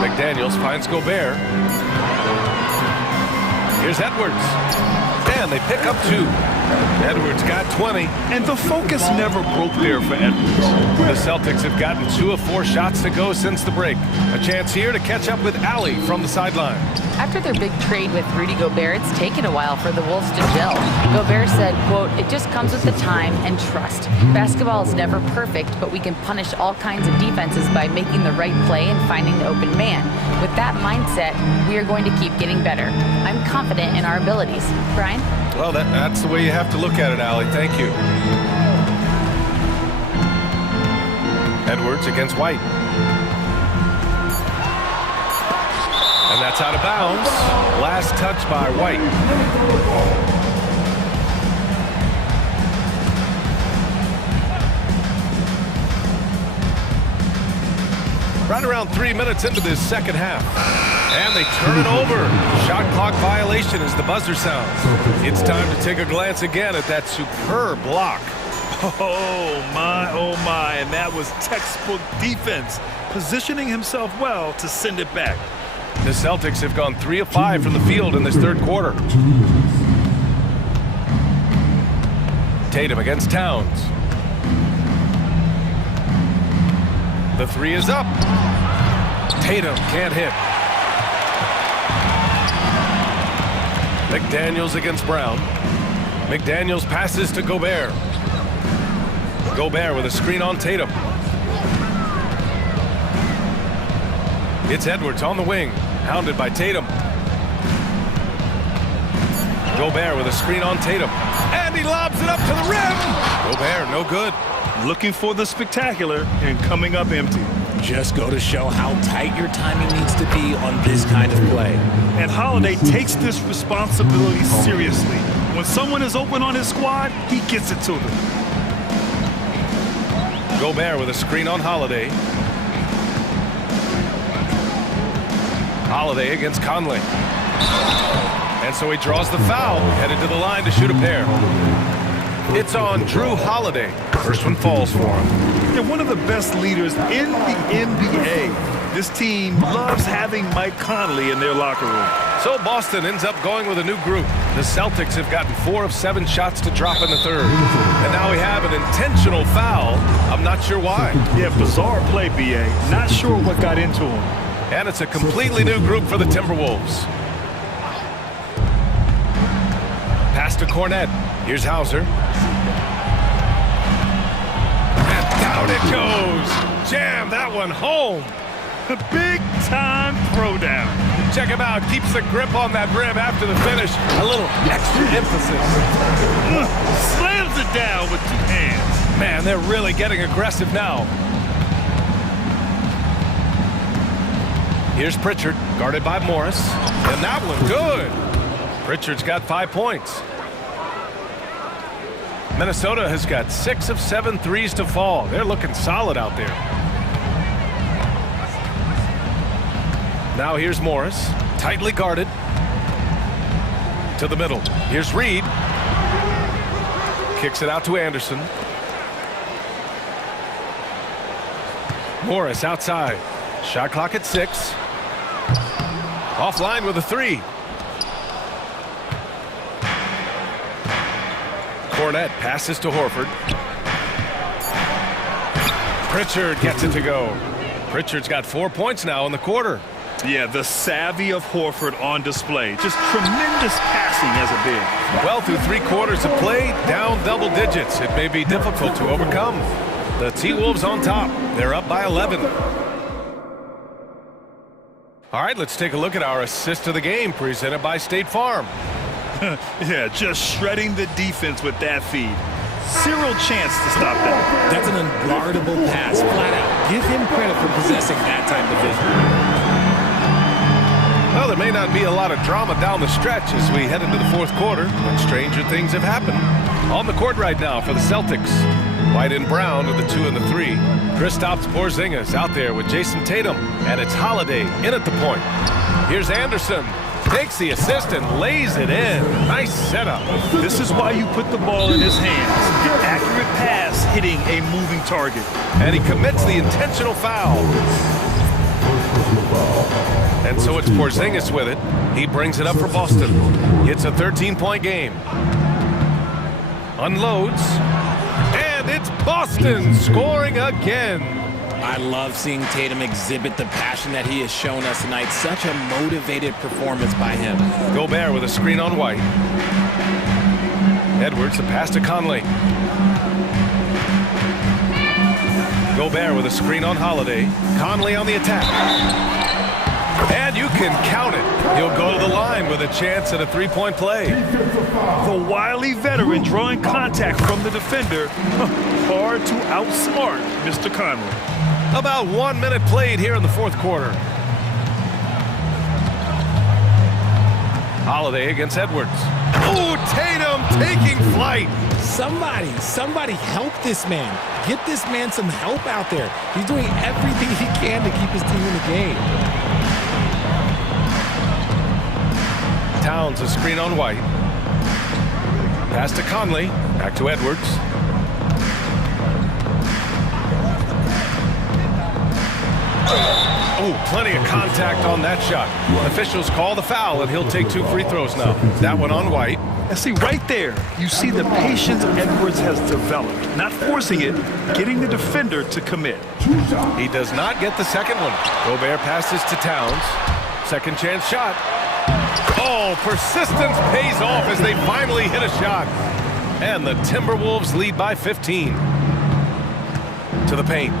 McDaniels finds Gobert. Here's Edwards. And they pick up 2. Edwards got 20. And the focus never broke there for Edwards. The Celtics have gotten 2 of 4 shots to go since the break. A chance here to catch up with Allie from the sideline. After their big trade with Rudy Gobert, it's taken a while for the Wolves to gel. Gobert said, quote, "It just comes with the time and trust. Basketball is never perfect, but we can punish all kinds of defenses by making the right play and finding the open man. With that mindset, we are going to keep getting better. I'm confident in our abilities." Brian? Well, that's the way you have to look at it, Allie. Thank you. Edwards against White. And that's out of bounds. Last touch by White. Right around 3 minutes into this second half. And they turn it over. Shot clock violation as the buzzer sounds. It's time to take a glance again at that superb block. Oh my, and that was textbook defense, positioning himself well to send it back. The Celtics have gone 3 of 5 from the field in this third quarter. Tatum against Towns. The 3 is up. Tatum can't hit. McDaniels against Brown. McDaniels passes to Gobert. Gobert with a screen on Tatum. It's Edwards on the wing, hounded by Tatum. Gobert with a screen on Tatum. And he lobs it up to the rim. Gobert, no good. Looking for the spectacular and coming up empty. Just go to show how tight your timing needs to be on this kind of play. And Holiday takes this responsibility seriously. When someone is open on his squad, he gets it to them. Gobert with a screen on Holiday. Holiday against Conley. And so he draws the foul, headed to the line to shoot a pair. It's on Drew Holiday. First one falls for him. They're one of the best leaders in the NBA. This team loves having Mike Conley in their locker room. So Boston ends up going with a new group. The Celtics have gotten 4 of 7 shots to drop in the third. And now we have an intentional foul. I'm not sure why. Yeah, bizarre play, B.A. Not sure what got into him. And it's a completely new group for the Timberwolves. Pass to Cornette. Here's Hauser. And down it goes. Jam that one home. The big-time throwdown. Check him out. Keeps the grip on that rim after the finish. A little extra emphasis. Slams it down with 2 hands. Man, they're really getting aggressive now. Here's Pritchard, guarded by Morris. And that one good. Pritchard's got 5 points. Minnesota has got 6 of 7 threes to fall. They're looking solid out there. Now here's Morris, tightly guarded. To the middle. Here's Reed. Kicks it out to Anderson. Morris outside. Shot clock at 6. Offline with a 3. Cornette passes to Horford. Pritchard gets it to go. Pritchard's got 4 points now in the quarter. Yeah, the savvy of Horford on display. Just tremendous passing as a big. Well, through 3 quarters of play, down double digits. It may be difficult to overcome. The T-Wolves on top. They're up by 11. All right, let's take a look at our assist of the game presented by State Farm. Yeah, just shredding the defense with that feed. Zero chance to stop that. That's an unguardable pass, flat out. Give him credit for possessing that type of vision. Well, there may not be a lot of drama down the stretch as we head into the fourth quarter, but stranger things have happened. On the court right now for the Celtics, White and Brown are the 2 and the 3. Kristaps Porzingis out there with Jason Tatum, and it's Holiday in at the point. Here's Anderson. Takes the assist and lays it in. Nice setup. This is why you put the ball in his hands. An accurate pass hitting a moving target. And he commits the intentional foul. And so it's Porzingis with it. He brings it up for Boston. It's a 13-point game. Unloads. And it's Boston scoring again. I love seeing Tatum exhibit the passion that he has shown us tonight. Such a motivated performance by him. Gobert with a screen on White. Edwards, a pass to Conley. Gobert with a screen on Holiday. Conley on the attack. And you can count it. He'll go to the line with a chance at a three-point play. The wily veteran drawing contact from the defender. Hard to outsmart Mr. Conley. About 1 minute played here in the fourth quarter. Holiday against Edwards. Oh, Tatum taking flight. Somebody help this man. Get this man some help out there. He's doing everything he can to keep his team in the game. Towns a screen on White. Pass to Conley. Back to Edwards. Oh, plenty of contact on that shot. Officials call the foul, and he'll take 2 free throws now. That one on White. And see, right there, you see the patience Edwards has developed. Not forcing it, getting the defender to commit. He does not get the second one. Gobert passes to Towns. Second chance shot. Oh, persistence pays off as they finally hit a shot. And the Timberwolves lead by 15. To the paint.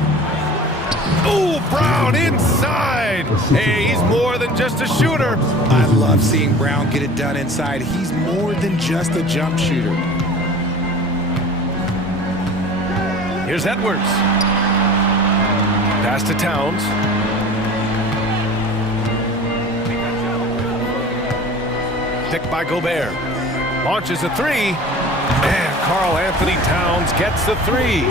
Oh, Brown inside. Hey, he's more than just a shooter. I love seeing Brown get it done inside. He's more than just a jump shooter. Here's Edwards. Pass to Towns. Picked by Gobert. Launches a 3. And Karl Anthony Towns gets the 3.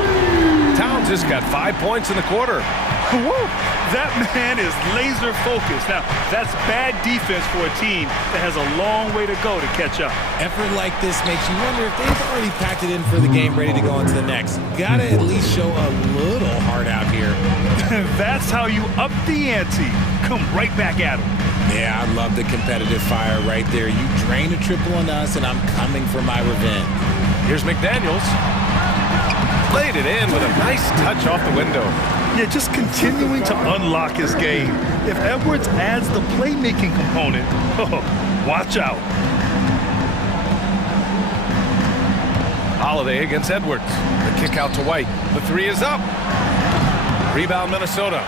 Towns has got 5 points in the quarter. Woo! That man is laser focused. Now, that's bad defense for a team that has a long way to go to catch up. Effort like this makes you wonder if they've already packed it in for the game, ready to go into the next. Gotta at least show a little heart out here. That's how you up the ante. Come right back at him. Yeah, I love the competitive fire right there. You drain a triple on us, and I'm coming for my revenge. Here's McDaniels. Played it in with a nice touch off the window. Yeah, just continuing to unlock his game. If Edwards adds the playmaking component, watch out. Holiday against Edwards. The kick out to White. The 3 is up. Rebound Minnesota.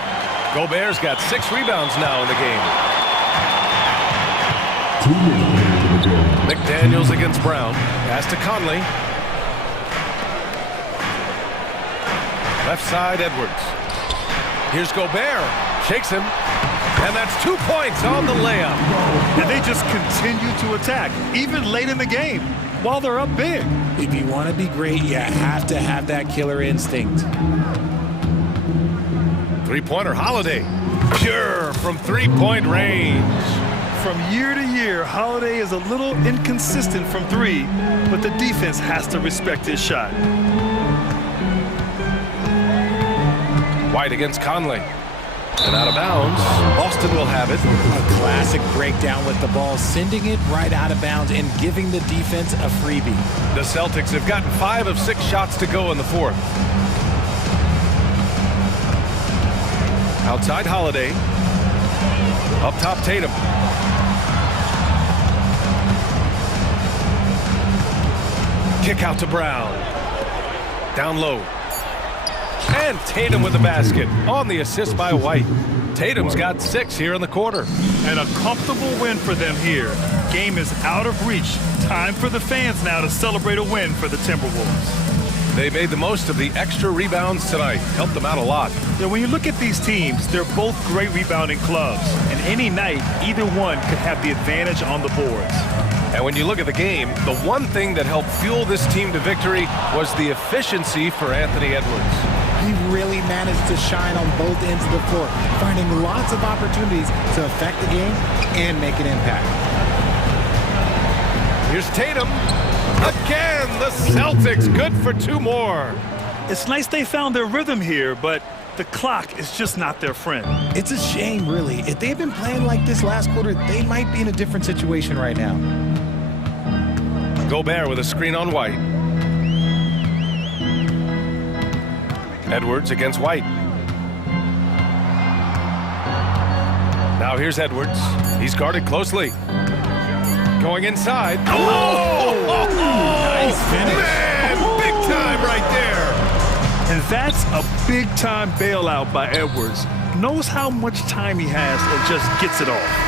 Gobert's got 6 rebounds now in the game. McDaniels against Brown. Pass to Conley. Left side, Edwards. Here's Gobert. Shakes him. And that's 2 points on the layup. And they just continue to attack, even late in the game, while they're up big. If you want to be great, you have to have that killer instinct. Three-pointer Holiday. Pure from three-point range. From year to year, Holiday is a little inconsistent from 3, but the defense has to respect his shot. White against Conley. And out of bounds. Boston will have it. A classic breakdown with the ball, sending it right out of bounds and giving the defense a freebie. The Celtics have gotten 5 of 6 shots to go in the fourth. Outside Holiday. Up top Tatum. Kick out to Brown. Down low. And Tatum with the basket on the assist by White. Tatum's got 6 here in the quarter. And a comfortable win for them here. Game is out of reach. Time for the fans now to celebrate a win for the Timberwolves. They made the most of the extra rebounds tonight. Helped them out a lot. Yeah, when you look at these teams, they're both great rebounding clubs. And any night, either one could have the advantage on the boards. And when you look at the game, the one thing that helped fuel this team to victory was the efficiency for Anthony Edwards. He really managed to shine on both ends of the floor, finding lots of opportunities to affect the game and make an impact. Here's Tatum. Again, the Celtics good for 2 more. It's nice they found their rhythm here, but the clock is just not their friend. It's a shame, really. If they've been playing like this last quarter, they might be in a different situation right now. Gobert with a screen on White. Edwards against White. Now here's Edwards. He's guarded closely. Going inside. Oh! Nice finish. Man, big time right there. And that's a big-time bailout by Edwards. Knows how much time he has and just gets it off.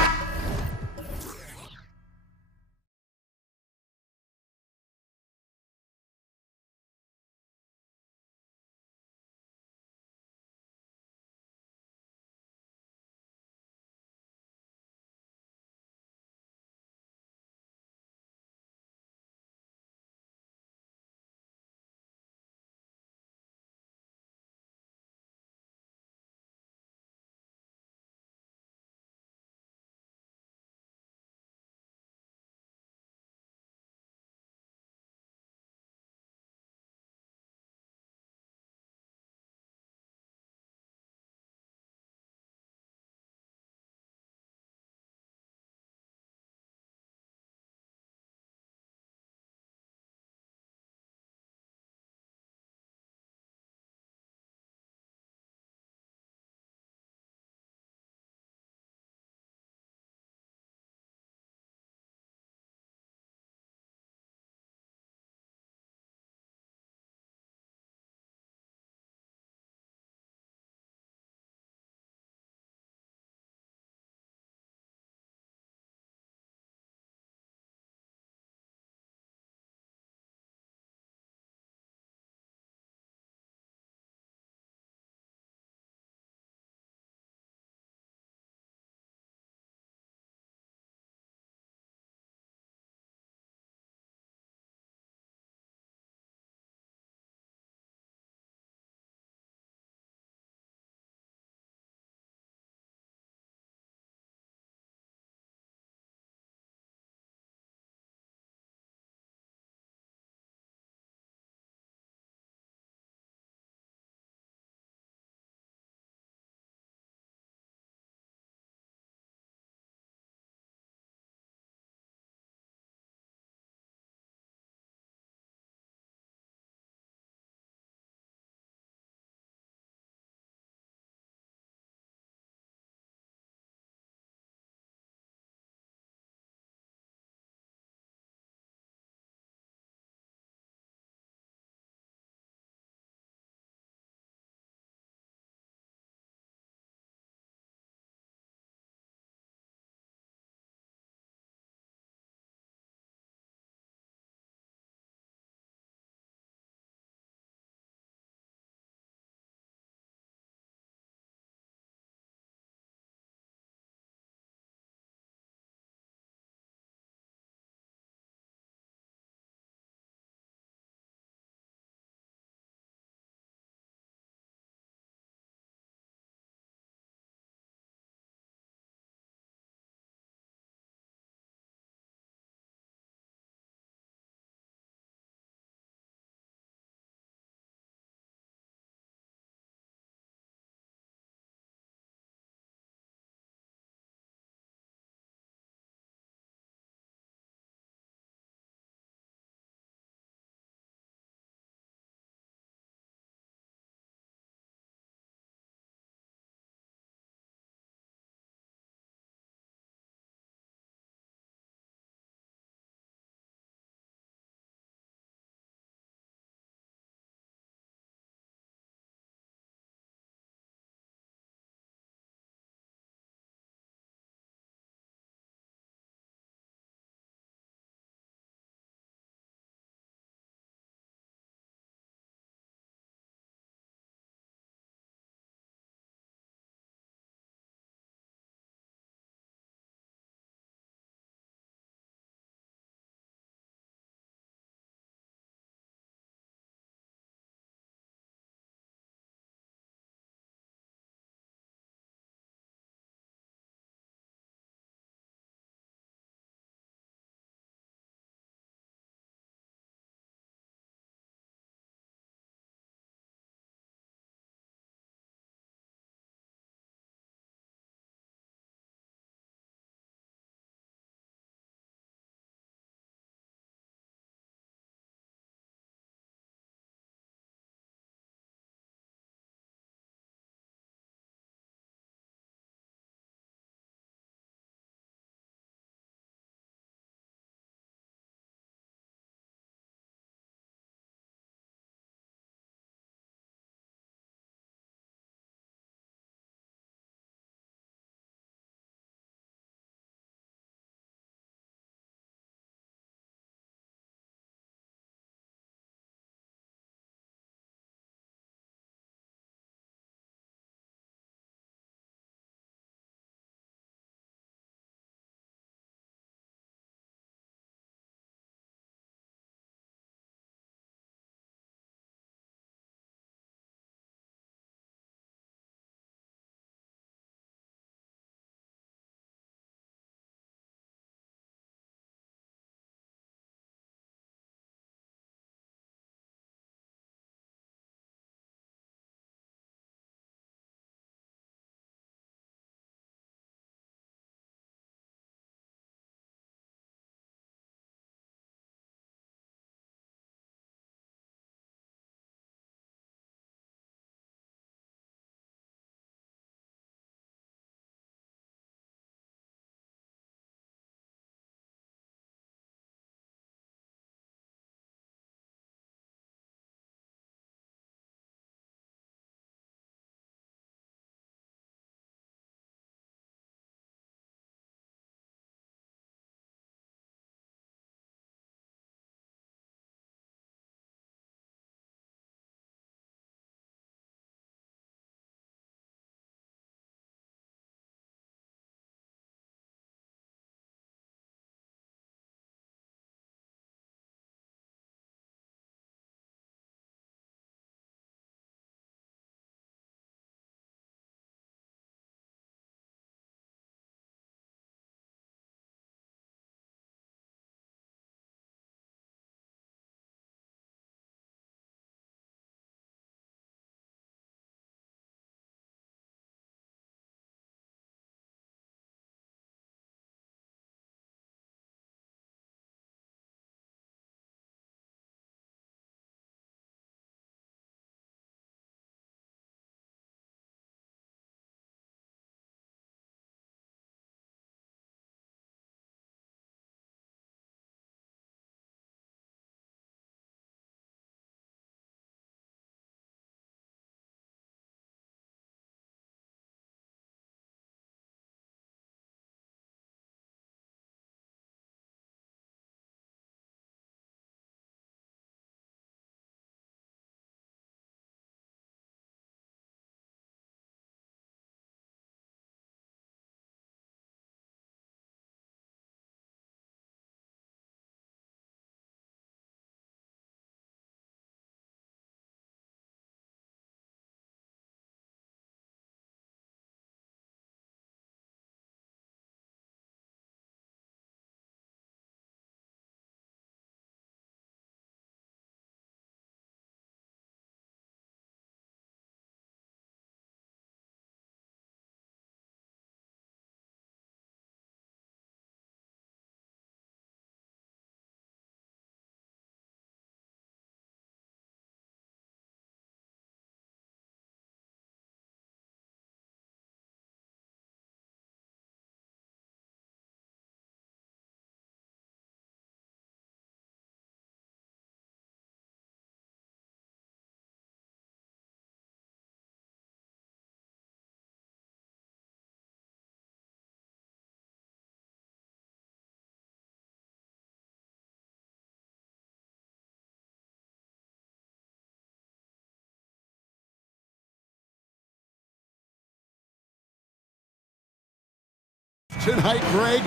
Tonight, Greg,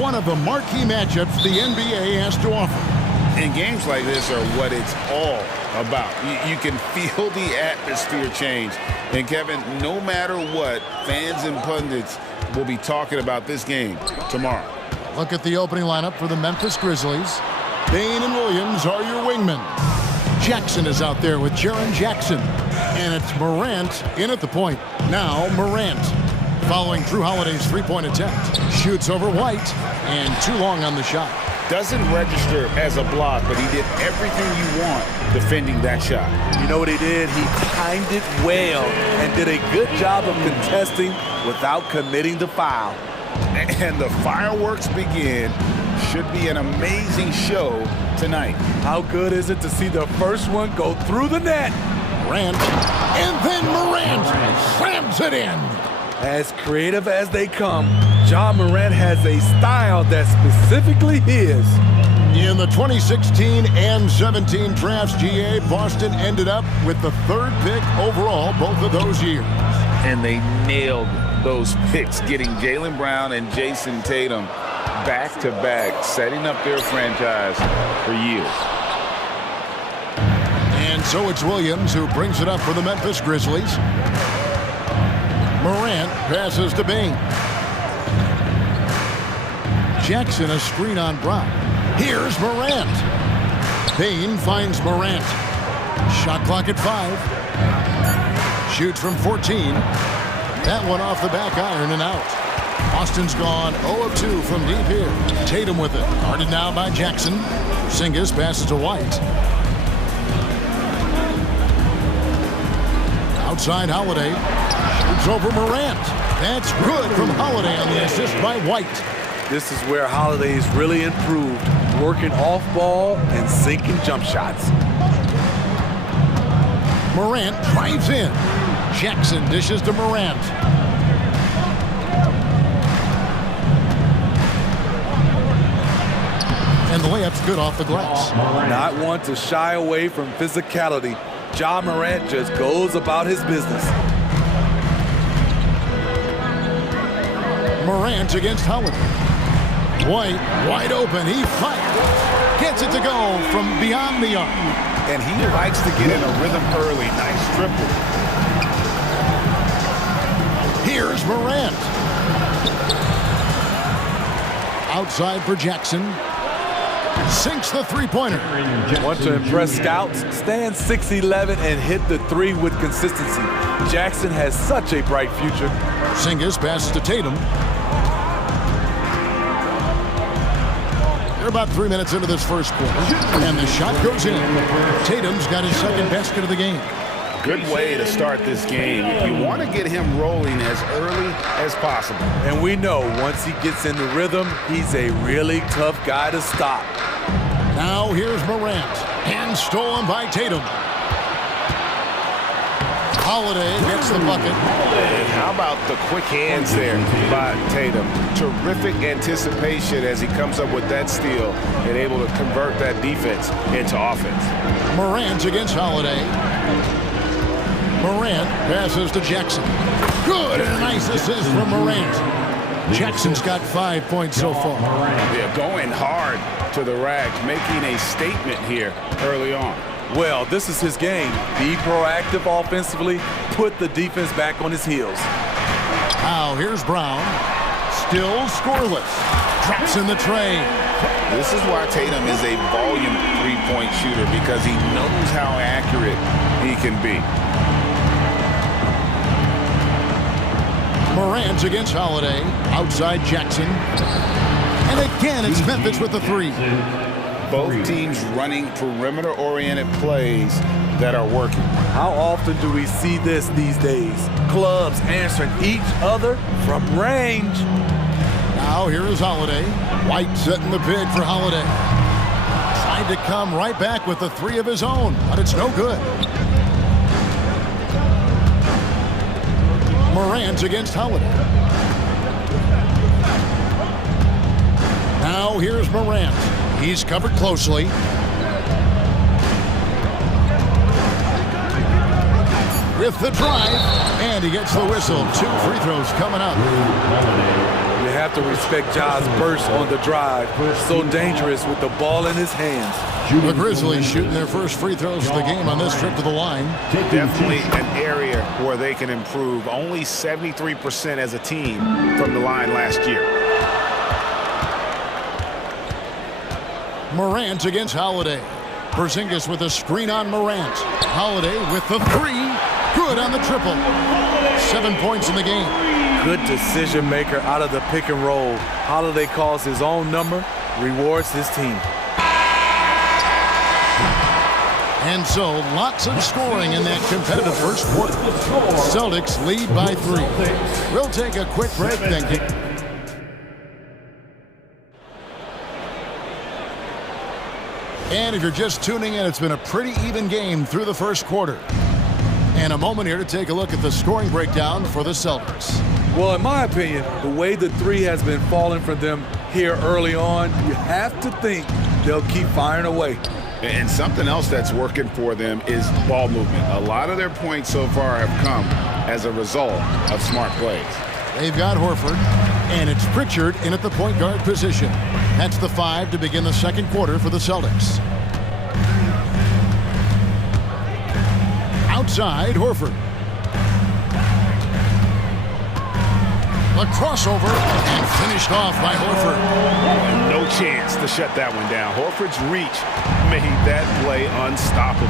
one of the marquee matchups the NBA has to offer. And games like this are what it's all about. You can feel the atmosphere change. And Kevin, no matter what, fans and pundits will be talking about this game tomorrow. Look at the opening lineup for the Memphis Grizzlies. Bain and Williams are your wingmen. Jackson is out there with Jaren Jackson. And it's Morant in at the point. Now Morant, following Drew Holiday's three-point attempt. Shoots over White, and too long on the shot. Doesn't register as a block, but he did everything you want defending that shot. You know what he did? He timed it well and did a good job of contesting without committing the foul. And the fireworks begin. Should be an amazing show tonight. How good is it to see the first one go through the net? Morant, and then Morant slams it in. As creative as they come, Ja Morant has a style that's specifically his. In the 2016 and 17 drafts, GA, Boston ended up with the third pick overall both of those years. And they nailed those picks, getting Jaylen Brown and Jason Tatum back-to-back, setting up their franchise for years. And so it's Williams who brings it up for the Memphis Grizzlies. Morant passes to Bain. Jackson a screen on Brown. Here's Morant. Bain finds Morant. Shot clock at 5. Shoots from 14. That one off the back iron and out. Austin's gone 0 of 2 from deep here. Tatum with it. Guarded now by Jackson. Porzingis passes to White. Outside Holiday. Shoots over Morant. That's good from Holiday on the assist by White. This is where Holiday's really improved, working off ball and sinking jump shots. Morant drives in. Jackson dishes to Morant. And the layup's good off the glass. Not one to shy away from physicality. Ja Morant just goes about his business. Morant against Holiday. White, wide open, he fires. Gets it to go from beyond the arc. And he likes to get in a rhythm early. Nice triple. Here's Morant. Outside for Jackson. Sinks the three-pointer. Want to impress scouts? Stand 6'11" and hit the three with consistency. Jackson has such a bright future. Porzingis passes to Tatum. They're about 3 minutes into this first quarter, and the shot goes in. Tatum's got his second basket of the game. Good way to start this game. You want to get him rolling as early as possible. And we know once he gets in the rhythm, he's a really tough guy to stop. Now here's Morant, and stolen by Tatum. Holiday gets the bucket. And how about the quick hands there by Tatum? Terrific anticipation as he comes up with that steal and able to convert that defense into offense. Morant against Holiday. Morant passes to Jackson. Good, and a nice assist from Morant. Jackson's got 5 points so far. Yeah, going hard to the rack, making a statement here early on. Well, this is his game. Be proactive offensively, put the defense back on his heels. Now here's Brown. Still scoreless. Drops in the tray. This is why Tatum is a volume three-point shooter, because he knows how accurate he can be. Morant against Holiday. Outside Jackson. And again, it's Memphis with the three. Both teams running perimeter-oriented plays that are working. How often do we see this these days? Clubs answering each other from range. Now here is Holiday. White setting the big for Holiday. Tried to come right back with the three of his own, but it's no good. Morant against Holiday. Now here's Morant. He's covered closely. With the drive, and he gets the whistle. 2 free throws coming up. You have to respect Ja's burst on the drive. So dangerous with the ball in his hands. The Grizzlies shooting their first free throws of the game on this trip to the line. Definitely an area where they can improve. Only 73% as a team from the line last year. Morant against Holiday. Porzingis with a screen on Morant. Holiday with the three. Good on the triple. 7 points in the game. Good decision maker out of the pick and roll. Holiday calls his own number, rewards his team. And so, lots of scoring in that competitive first quarter. Celtics lead by 3. We'll take a quick break, then. And if you're just tuning in, it's been a pretty even game through the first quarter. And a moment here to take a look at the scoring breakdown for the Celtics. Well, in my opinion, the way the three has been falling for them here early on, you have to think they'll keep firing away. And something else that's working for them is ball movement. A lot of their points so far have come as a result of smart plays. They've got Horford, and it's Pritchard in at the point guard position. That's the 5 to begin the second quarter for the Celtics. Outside, Horford. A crossover and finished off by Horford. No chance to shut that one down. Horford's reach made that play unstoppable.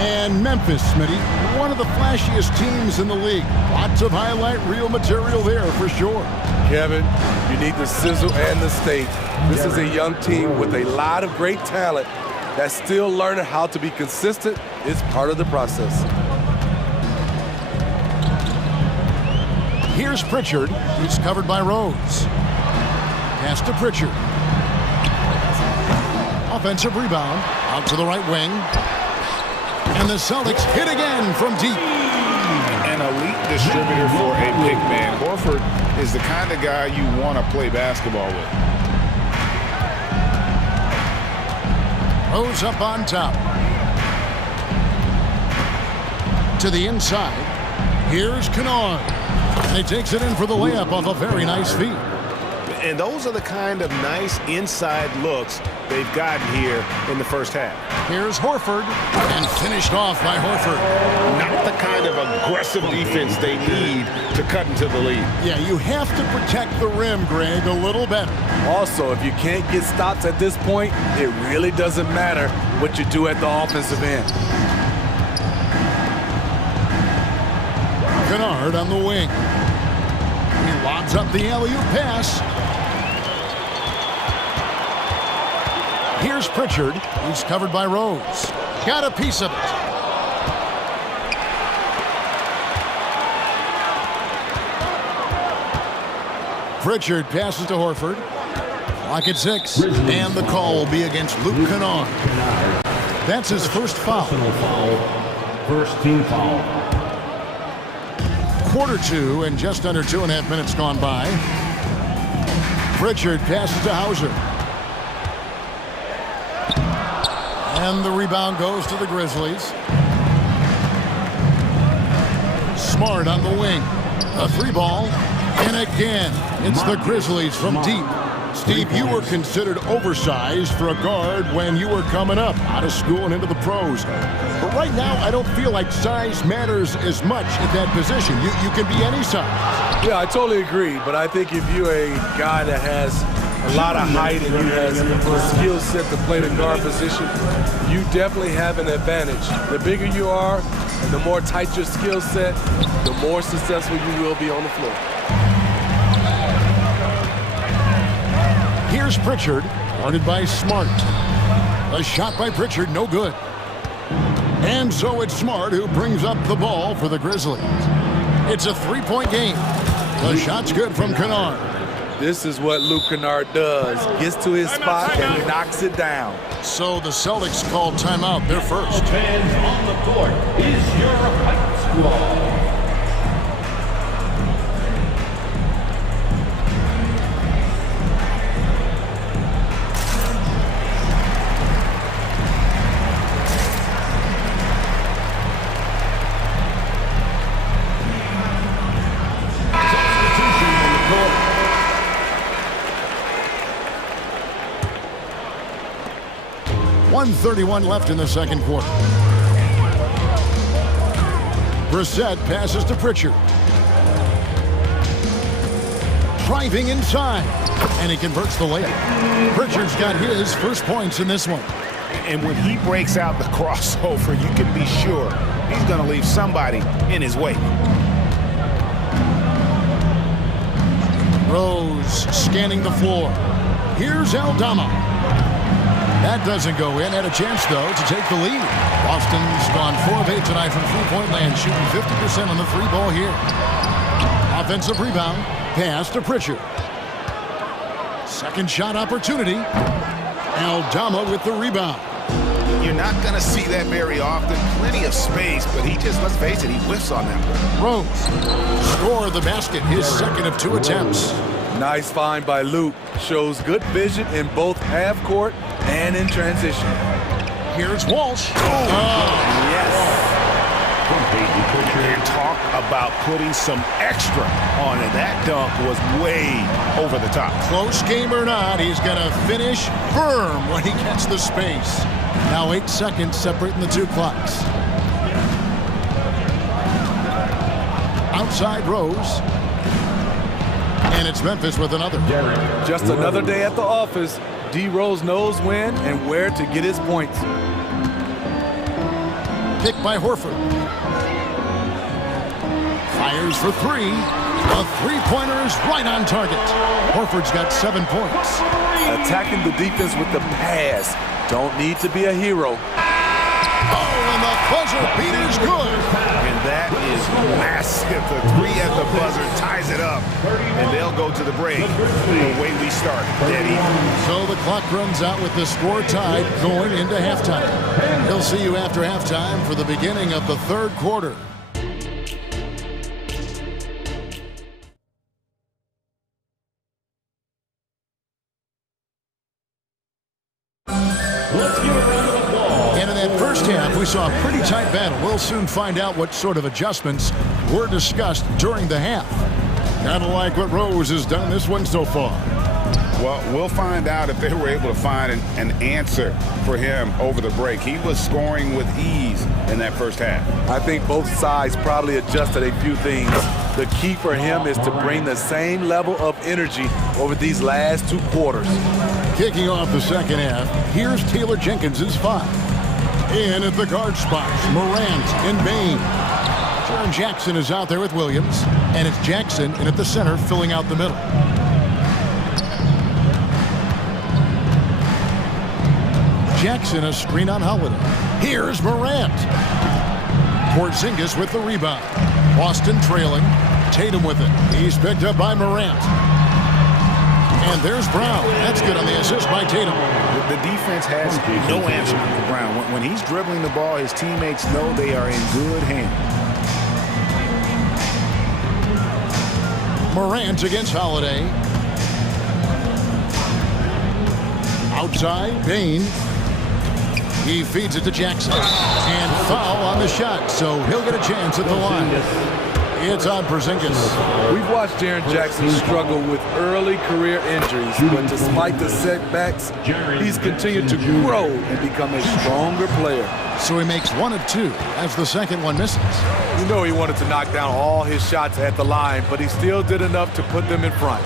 And Memphis, Smitty, one of the flashiest teams in the league. Lots of highlight reel material there for sure. Kevin, you need the sizzle and the state. This is a young team with a lot of great talent that's still learning how to be consistent. It's part of the process. Here's Pritchard. He's covered by Rose. Pass to Pritchard. Offensive rebound. Out to the right wing. And the Celtics hit again from deep. An elite distributor for a big man. Horford is the kind of guy you want to play basketball with. Rose up on top. To the inside. Here's Kennard. And he takes it in for the layup off a very nice feed. And those are the kind of nice inside looks they've gotten here in the first half. Here's Horford, and finished off by Horford. Not the kind of aggressive defense they need to cut into the lead. Yeah, you have to protect the rim, Greg, a little better. Also, if you can't get stops at this point, it really doesn't matter what you do at the offensive end. Kennard on the wing. He lobs up the alley-oop pass. Here's Pritchard. He's covered by Rose. Got a piece of it. Pritchard passes to Horford. Clock at 6. And the call will be against Luke Kennard. That's his first foul. First team foul. Quarter 2 and just under 2.5 minutes gone by. Pritchard passes to Hauser. And the rebound goes to the Grizzlies. Smart on the wing. A 3-ball. And again, it's the Grizzlies from deep. Steve, you were considered oversized for a guard when you were coming up out of school and into the pros. But right now, I don't feel like size matters as much at that position. You can be any size. Yeah, I totally agree. But I think if you're a guy that has a lot of height and you have the skill set to play the guard position, you definitely have an advantage. The bigger you are and the more tight your skill set, the more successful you will be on the floor. Here's Pritchard, guarded by Smart. A shot by Pritchard, no good. And so it's Smart who brings up the ball for the Grizzlies. It's a 3-point game. The shot's good from Kennard. This is what Luke Kennard does. Gets to his spot and knocks it down. So the Celtics call timeout. They're first. Fans on the court is your height squad. 1:31 left in the second quarter. Brissett passes to Pritchard. Driving inside, and he converts the layup. Pritchard's got his first points in this one. And when he breaks out the crossover, you can be sure he's going to leave somebody in his wake. Rose scanning the floor. Here's Aldama. That doesn't go in. Had a chance, though, to take the lead. Boston's gone 4 of 8 tonight from three-point land, shooting 50% on the three ball here. Offensive rebound. Pass to Pritchard. Second shot opportunity. Aldama with the rebound. You're not going to see that very often. Plenty of space, but he just, let's face it, he whiffs on that one. Rose. Score the basket. His second of 2 attempts. Nice find by Luke. Shows good vision in both half court and in transition. Here's Walsh. Yes. And talk about putting some extra on it. That dunk was way over the top. Close game or not, he's going to finish firm when he gets the space. Now 8 seconds separating the two clocks. Outside Rose. And it's Memphis with another. Just another day at the office. D. Rose knows when and where to get his points. Picked by Horford. Fires for 3. A three-pointer is right on target. Horford's got 7 points. Attacking the defense with the pass. Don't need to be a hero. Oh, and the buzzer beater's good. And that is massive. The 3 at the buzzer ties it up. And they'll go to the break the way we start. Dead even. So the clock runs out with the score tied going into halftime. He'll see you after halftime for the beginning of the third quarter. And in that first half, we saw a pretty tight battle. We'll soon find out what sort of adjustments were discussed during the half. Kind of like what Rose has done this one so far. Well, we'll find out if they were able to find an answer for him over the break. He was scoring with ease in that first half. I think both sides probably adjusted a few things. The key for him is to bring the same level of energy over these last 2 quarters. Kicking off the second half, here's Taylor Jenkins' 5. In at the guard spots, Morant and Bain. Jaren Jackson is out there with Williams, and it's Jackson in at the center filling out the middle. Jackson a screen on Holiday. Here's Morant. Porzingis with the rebound. Boston trailing. Tatum with it. He's picked up by Morant. And there's Brown. That's good on the assist by Tatum. The defense has no answer for Brown. When he's dribbling the ball, his teammates know they are in good hands. Morant against Holiday. Outside, Bain. He feeds it to Jackson. And foul on the shot, so he'll get a chance at the line. It's on Porzingis. We've watched Jaren Jackson struggle with early career injuries, but despite the setbacks, he's continued to grow and become a stronger player. So he makes 1 of 2 as the second one misses. You know he wanted to knock down all his shots at the line, but he still did enough to put them in front.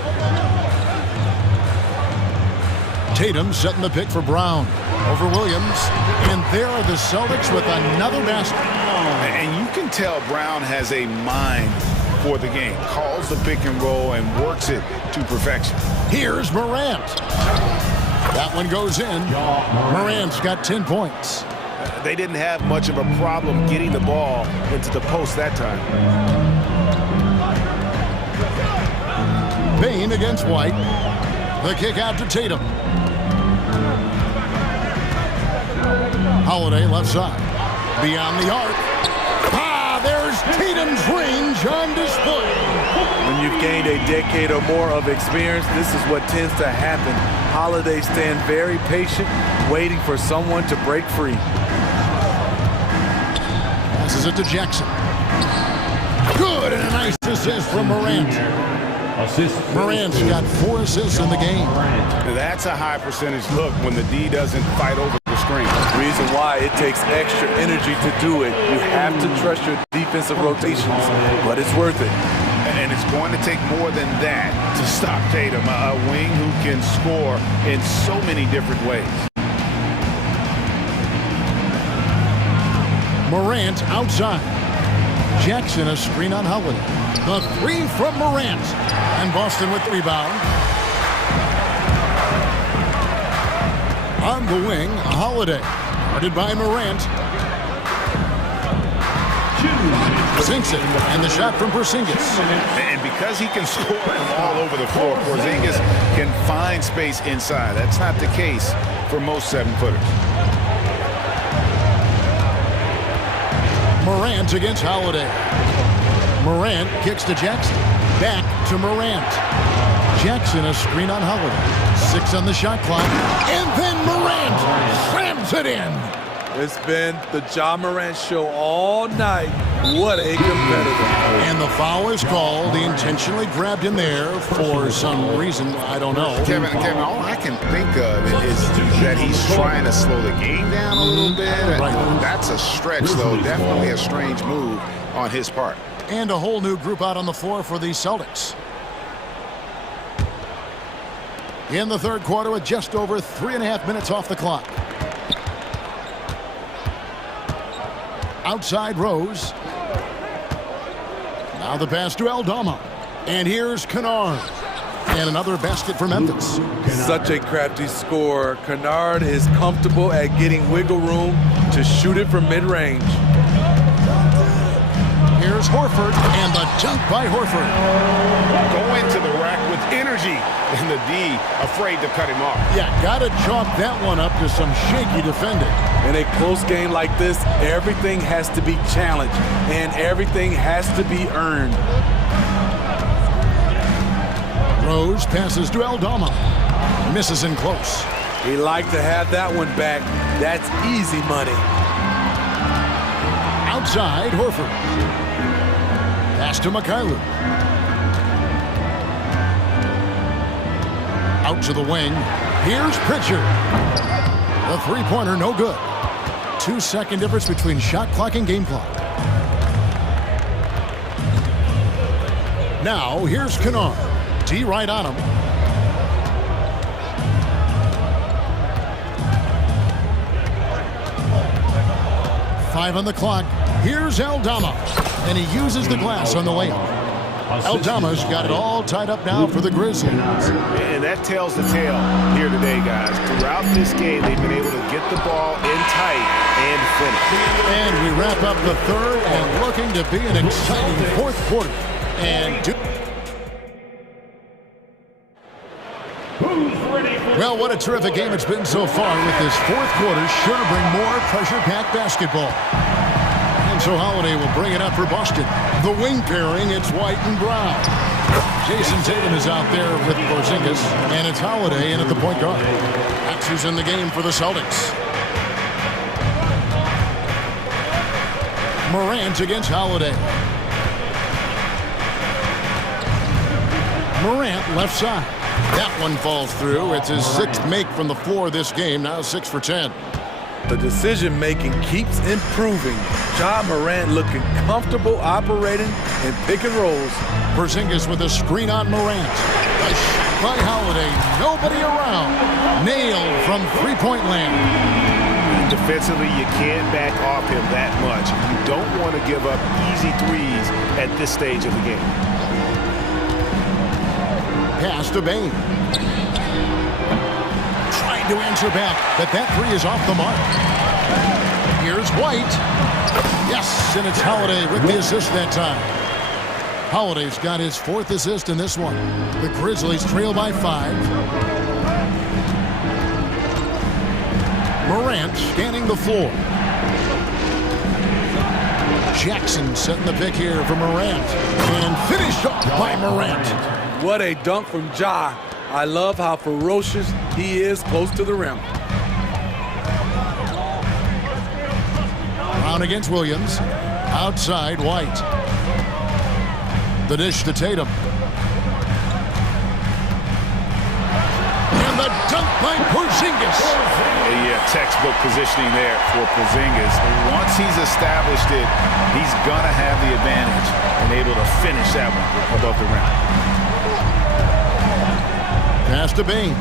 Tatum setting the pick for Brown over Williams. And there are the Celtics with another basket. And you can tell Brown has a mind for the game. Calls the pick and roll and works it to perfection. Here's Morant. That one goes in. Morant's got 10 points. They didn't have much of a problem getting the ball into the post that time. Bain against White. The kick out to Tatum. Holiday left side. Beyond the arc. There's Tatum's range on display. When you've gained a decade or more of experience, this is what tends to happen. Holiday stand very patient, waiting for someone to break free. Passes it to Jackson. Good, and a nice assist from Morant. Morant's got 4 assists in the game. That's a high percentage look when the D doesn't fight over the screen. Reason why it takes extra energy to do it. You have to trust your defensive rotations, but it's worth it. And it's going to take more than that to stop Tatum, a wing who can score in so many different ways. Morant outside. Jackson a screen on Holiday. The three from Morant. And Boston with the rebound. On the wing, Holiday. Guarded by Morant. Sinks it, and the shot from Porzingis. And because he can score from all over the floor, Porzingis can find space inside. That's not the case for most 7-footers. Morant against Holiday. Morant kicks to Jackson. Back to Morant. Jackson a screen on Holiday. 6 on the shot clock. And then Morant slams it in. It's been the Ja Morant show all night. What a competitor. And the foul is called. He intentionally grabbed him there for some reason. I don't know. Kevin, all I can think of is that he's trying to slow the game down a little bit. Right. That's a stretch, though. Definitely a strange move on his part. And a whole new group out on the floor for the Celtics. In the third quarter with just over 3.5 minutes off the clock. Outside Rose. Now the pass to Aldama. And here's Kennard. And another basket for Memphis. Such a crafty scorer. Kennard is comfortable at getting wiggle room to shoot it from mid-range. Here's Horford. And the dunk by Horford. Going to the rack with energy. And the D afraid to cut him off. Yeah, gotta chalk that one up to some shaky defending. In a close game like this, everything has to be challenged and everything has to be earned. Rose passes to Aldama. Misses in close. He liked to have that one back. That's easy money. Outside, Horford. Pass to Mikhailuk. Out to the wing. Here's Pritchard. The three-pointer, no good. 2-second difference between shot clock and game clock. Now, here's Kennard. D right on him. Five on the clock. Here's Aldama. And he uses the glass on the layup. Aldama's got it all tied up now for the Grizzlies. And that tells the tale here today, guys. Throughout this game, they've been able to get the ball in tight and finish. And we wrap up the third and looking to be an exciting fourth quarter. And well, what a terrific game it's been so far with this fourth quarter. Sure to bring more pressure-packed basketball. And so Holiday will bring it up for Boston. The wing pairing, it's White and Brown. Jason Tatum is out there with Porzingis, and it's Holiday in at the point guard. That's who's in the game for the Celtics. Morant against Holiday. Morant left side. That one falls through. It's his 6th make from the floor this game, now 6 for 10. The decision-making keeps improving. Ja Morant looking comfortable operating in pick and rolls. Porzingis with a screen on Morant. A shot by Holiday. Nobody around. Nailed from three-point land. Defensively, you can't back off him that much. You don't want to give up easy threes at this stage of the game. Pass to Bain. Trying to answer back, but that three is off the mark. Here's White. Yes, and it's Holiday with the assist that time. Holiday's got his 4th assist in this one. The Grizzlies trail by 5. Morant scanning the floor. Jackson setting the pick here for Morant. And finished off by Morant. What a dunk from Ja. I love how ferocious he is close to the rim. Brown against Williams. Outside, White. The dish to Tatum. And the dunk by Porzingis. Yeah, textbook positioning there for Porzingis. Once he's established it, he's going to have the advantage and able to finish that one above the rim. Pass to Bain.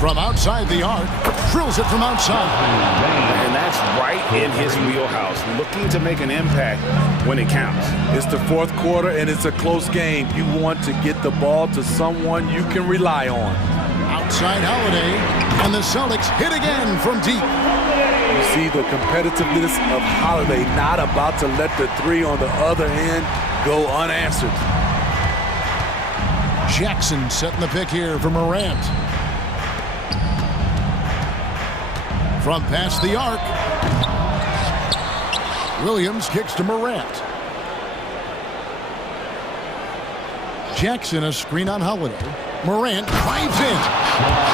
From outside the arc, drills it from outside. And that's right in his wheelhouse, looking to make an impact when it counts. It's the fourth quarter, and it's a close game. You want to get the ball to someone you can rely on. Outside Holiday, and the Celtics hit again from deep. You see the competitiveness of Holiday, not about to let the three on the other end go unanswered. Jackson setting the pick here for Morant. From past the arc. Williams kicks to Morant. Jackson a screen on Holiday. Morant drives in.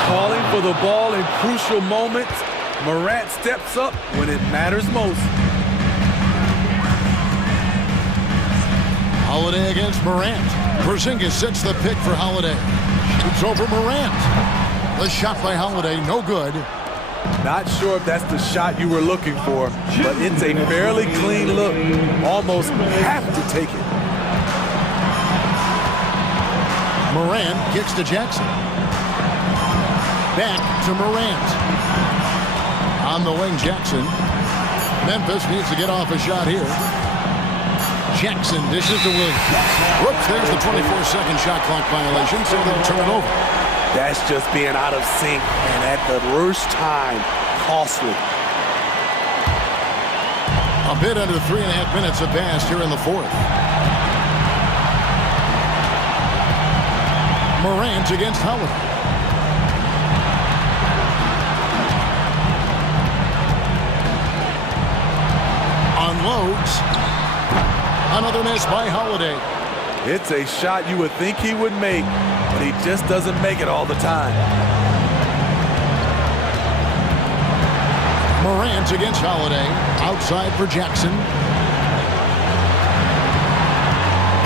Calling for the ball in crucial moments. Morant steps up when it matters most. Holiday against Morant. Porzingis sets the pick for Holiday. Shoots over Morant. The shot by Holiday, no good. Not sure if that's the shot you were looking for, but it's a fairly clean look. Almost have to take it. Morant kicks to Jackson. Back to Morant. On the wing, Jackson. Memphis needs to get off a shot here. Jackson dishes to Williams. Whoops, there's the 24-second shot clock violation, so they'll turn it over. That's just being out of sync, and at the worst time, costly. A bit under 3.5 minutes have passed here in the fourth. Morant against Howard. Unloads. Another miss by Holiday. It's a shot you would think he would make, but he just doesn't make it all the time. Morant against Holiday. Outside for Jackson.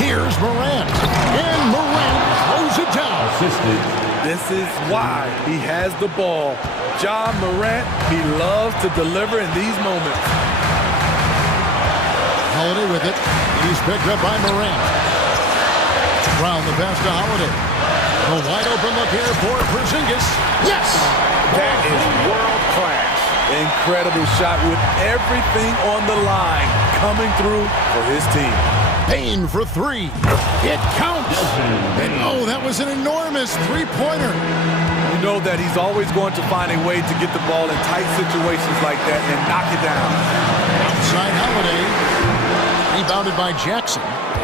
Here's Morant. And Morant throws it down. This is why he has the ball. Ja Morant, he loves to deliver in these moments. Holiday with it. He's picked up by Morant. Brown the pass to Holiday. A wide open look here for Porzingis. Yes! That is world class. Incredible shot with everything on the line coming through for his team. Payne for three. It counts. And oh, that was an enormous three-pointer. You know that he's always going to find a way to get the ball in tight situations like that and knock it down. Outside Holiday. Rebounded by Jackson.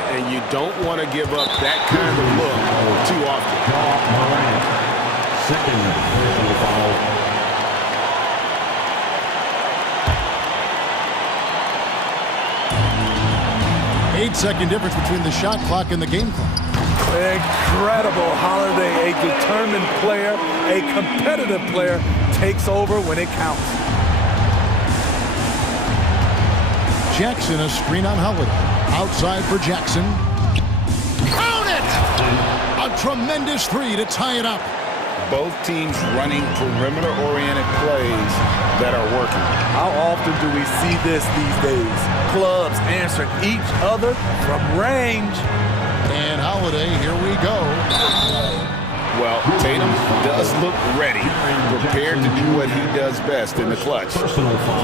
And you don't want to give up that kind of look too often. Second personal foul. Eight-second difference between the shot clock and the game clock. Incredible. Holiday, a determined player, a competitive player, takes over when it counts. Jackson a screen on Holiday. Outside for Jackson. Count it! A tremendous three to tie it up. Both teams running perimeter-oriented plays that are working. How often do we see this these days? Clubs answering each other from range. And Holiday, here we go. Well, Tatum does look ready, prepared to do what he does best in the clutch,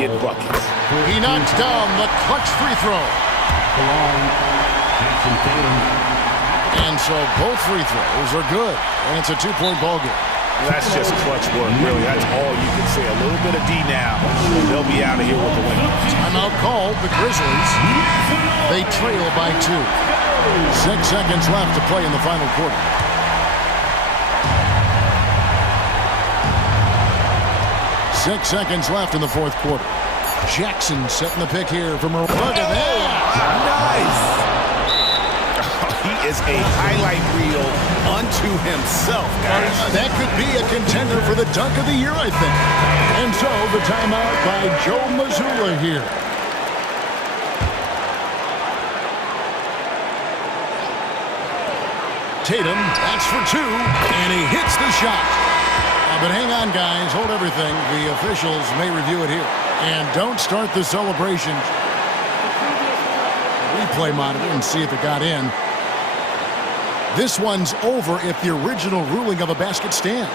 get buckets. He knocks down the clutch free throw. And so both free throws are good, and it's a two-point ball game. That's just clutch work, really. That's all you can say. A little bit of D now, and they'll be out of here with the win. Timeout called, the Grizzlies. They trail by 2. 6 seconds left to play in the final quarter. Six seconds left in the fourth quarter. Jackson setting the pick here from Look at that! Nice! He is a highlight reel unto himself, guys. That could be a contender for the dunk of the year, I think. And so the timeout by Joe Mazzulla here. Tatum, that's for 2, and he hits the shot. A But hang on, guys. Hold everything. The officials may review it here. And don't start the celebration. Replay monitor and see if it got in. This one's over if the original ruling of a basket stands.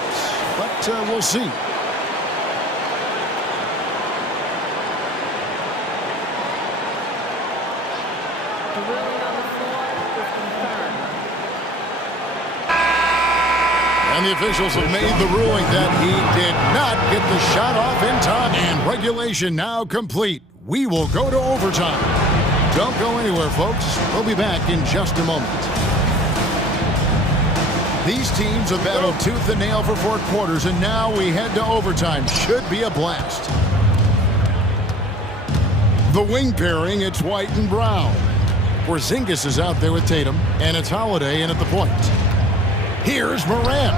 But we'll see. And the officials have made the ruling that he did not get the shot off in time. And regulation now complete. We will go to overtime. Don't go anywhere, folks. We'll be back in just a moment. These teams have battled tooth and nail for 4 quarters, and now we head to overtime. Should be a blast. The wing pairing, it's White and Brown. Porzingis is out there with Tatum, and it's Holiday in at the point. Here's Morant.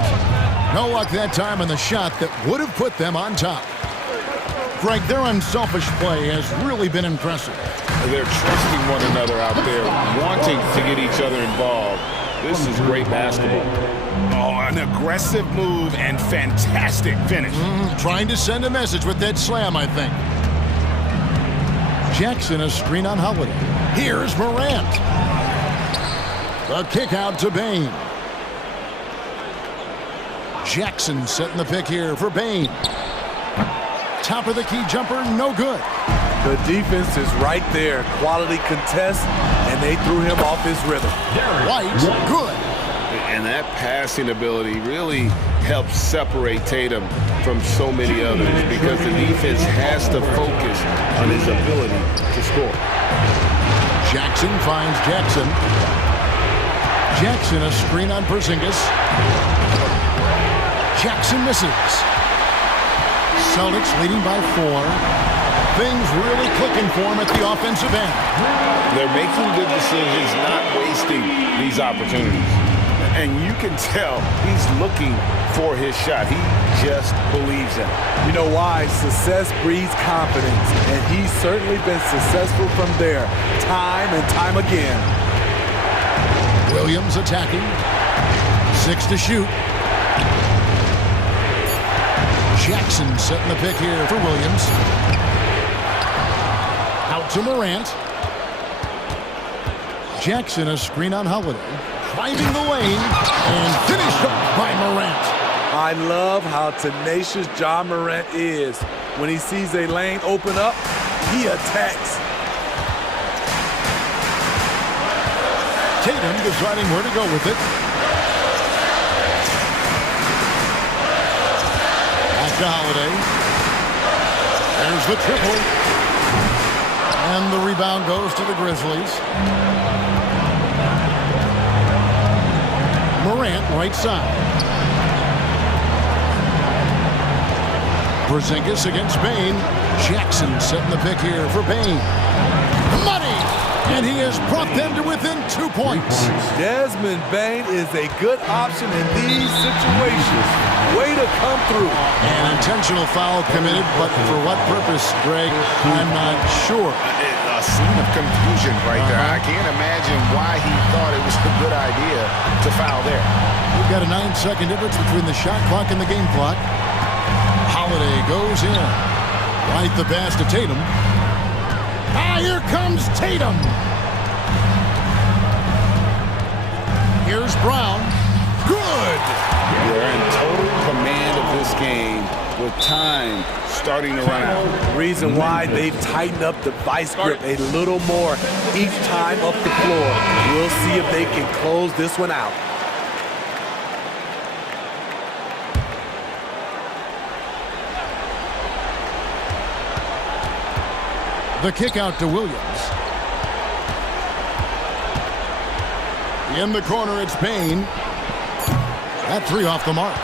No luck that time on the shot that would have put them on top. Greg, their unselfish play has really been impressive. They're trusting one another out there, wanting to get each other involved. This is great basketball. Oh, an aggressive move and fantastic finish. Trying to send a message with that slam, I think. Jackson, a screen on Holiday. Here's Morant. The kick out to Bain. Jackson setting the pick here for Bain. Top of the key jumper, no good. The defense is right there. Quality contest, and they threw him off his rhythm. White, good. And that passing ability really helps separate Tatum from so many others because the defense has to focus on his ability to score. Jackson finds Jackson. Jackson, a screen on Porzingis. Jackson misses. Celtics leading by 4. Things really clicking for him at the offensive end. They're making good decisions, not wasting these opportunities. And you can tell he's looking for his shot. He just believes in it. You know why? Success breeds confidence, and he's certainly been successful from there, time and time again. Williams attacking. 6 to shoot. Jackson setting the pick here for Williams. Out to Morant. Jackson, a screen on Holiday. Finding the lane and finished up by Morant. I love how tenacious Ja Morant is. When he sees a lane open up, he attacks. Tatum deciding where to go with it. Back to Holiday. There's the triple. And the rebound goes to the Grizzlies. Morant, right side. Porzingis against Bain. Jackson setting the pick here for Bain. Money! And he has brought them to within 2 points. Desmond Bain is a good option in these situations. Way to come through. An intentional foul committed, but for what purpose, Greg? I'm not sure. A scene of confusion right there. I can't imagine why he thought it was a good idea to foul there. We've got a 9-second difference between the shot clock and the game clock. Holiday goes in. Right the pass to Tatum. Here comes Tatum. Here's Brown. Good. They're in total command of this game with time starting to run out. Reason why they've tightened up the vice grip a little more each time up the floor. We'll see if they can close this one out. The kick out to Williams. In the corner, it's Bain. That 3 off the mark.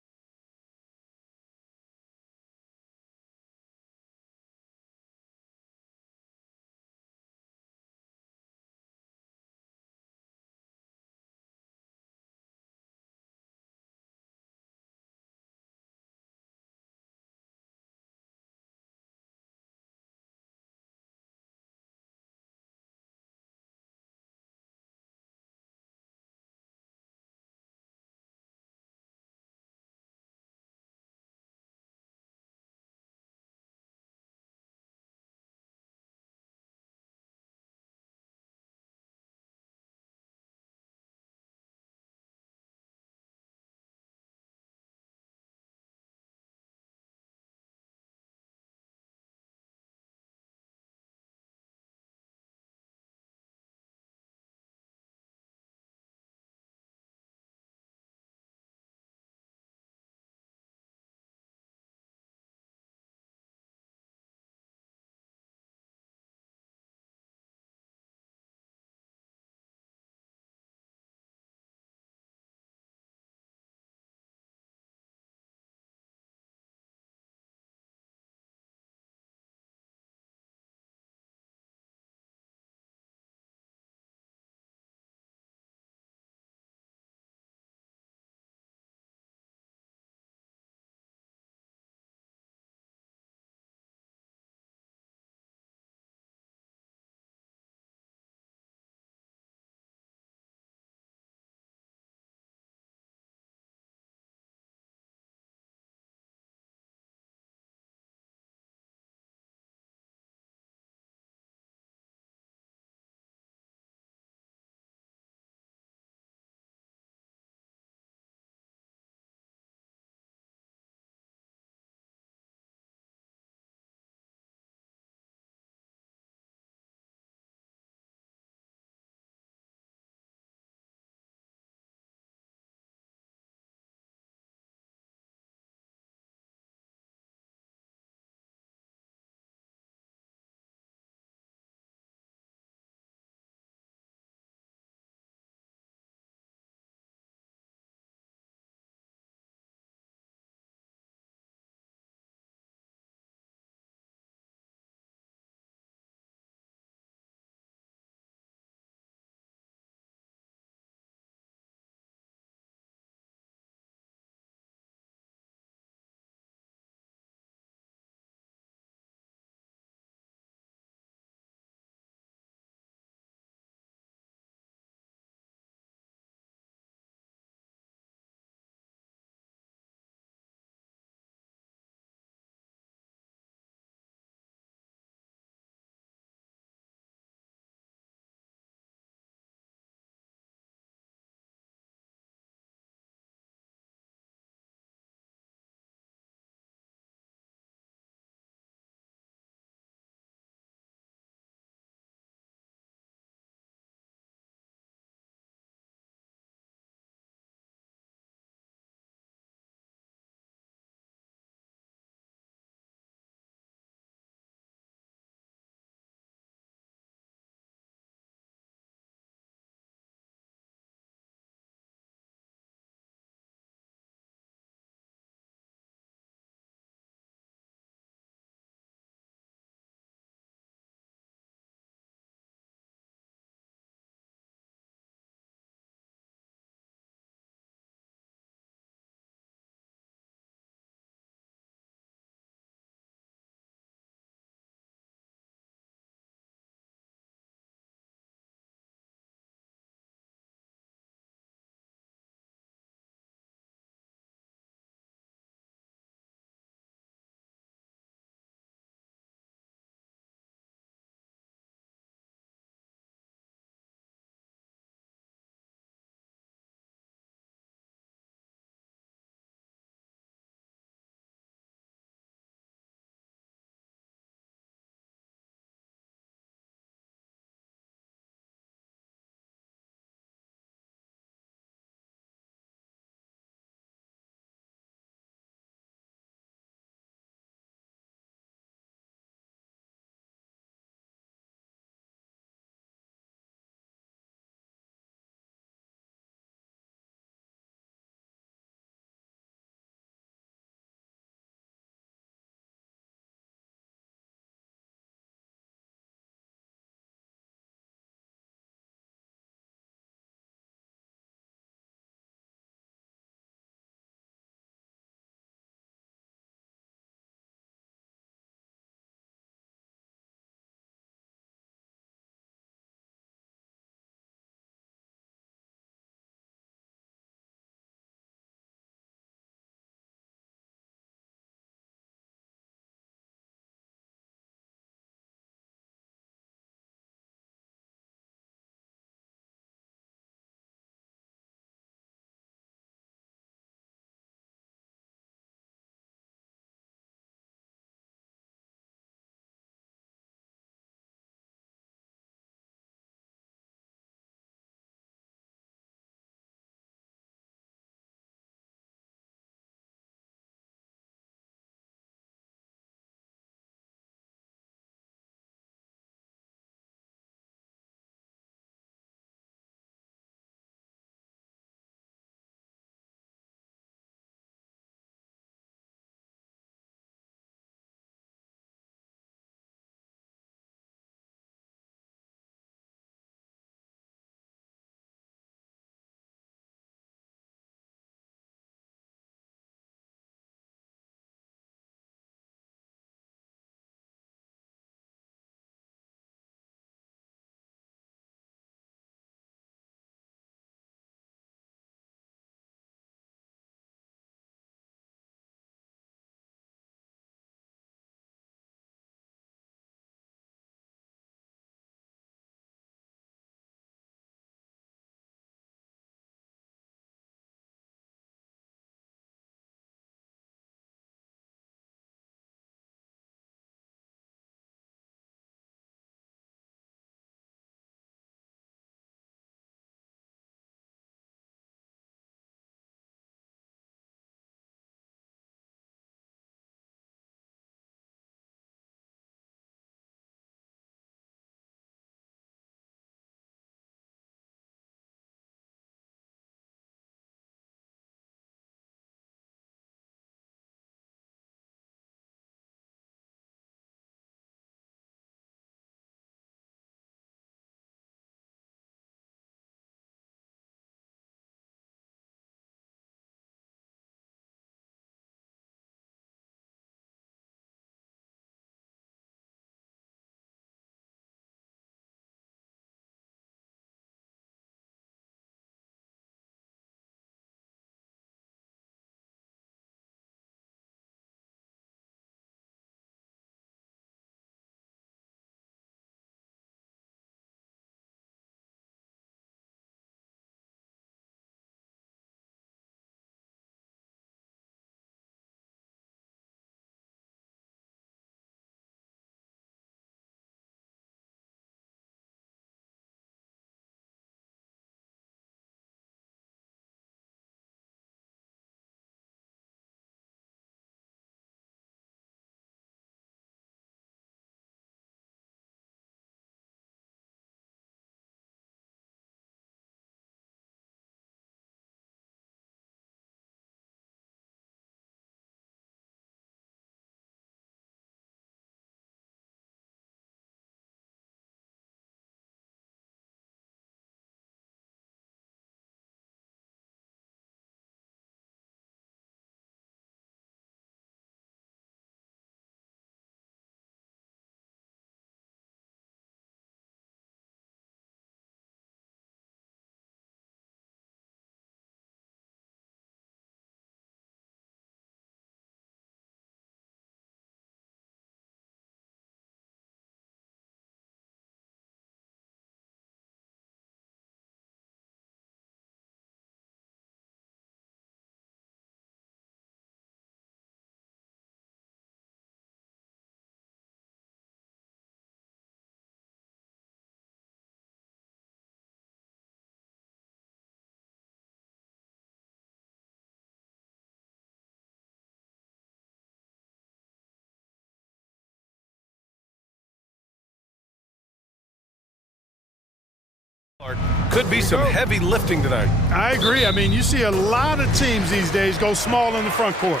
Could be some heavy lifting tonight. I agree. I mean, you see a lot of teams these days go small in the front court.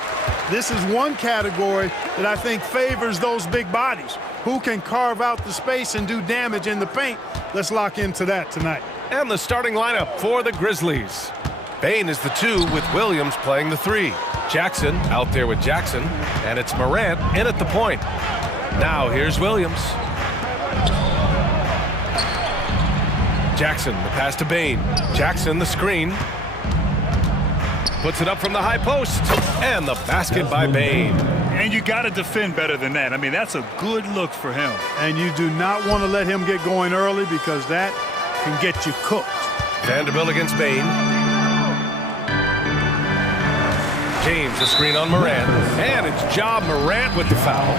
This is one category that I think favors those big bodies who can carve out the space and do damage in the paint. Let's lock into that tonight. And the starting lineup for the Grizzlies. Bain is the 2 with Williams playing the 3. Jackson out there with Jackson, and it's Morant in at the point. Now here's Williams. Jackson, the pass to Bain. Jackson, the screen. Puts it up from the high post. And the basket by Bain. And you got to defend better than that. I mean, that's a good look for him. And you do not want to let him get going early because that can get you cooked. Vanderbilt against Bain. James, a screen on Morant. And it's Ja Morant with the foul.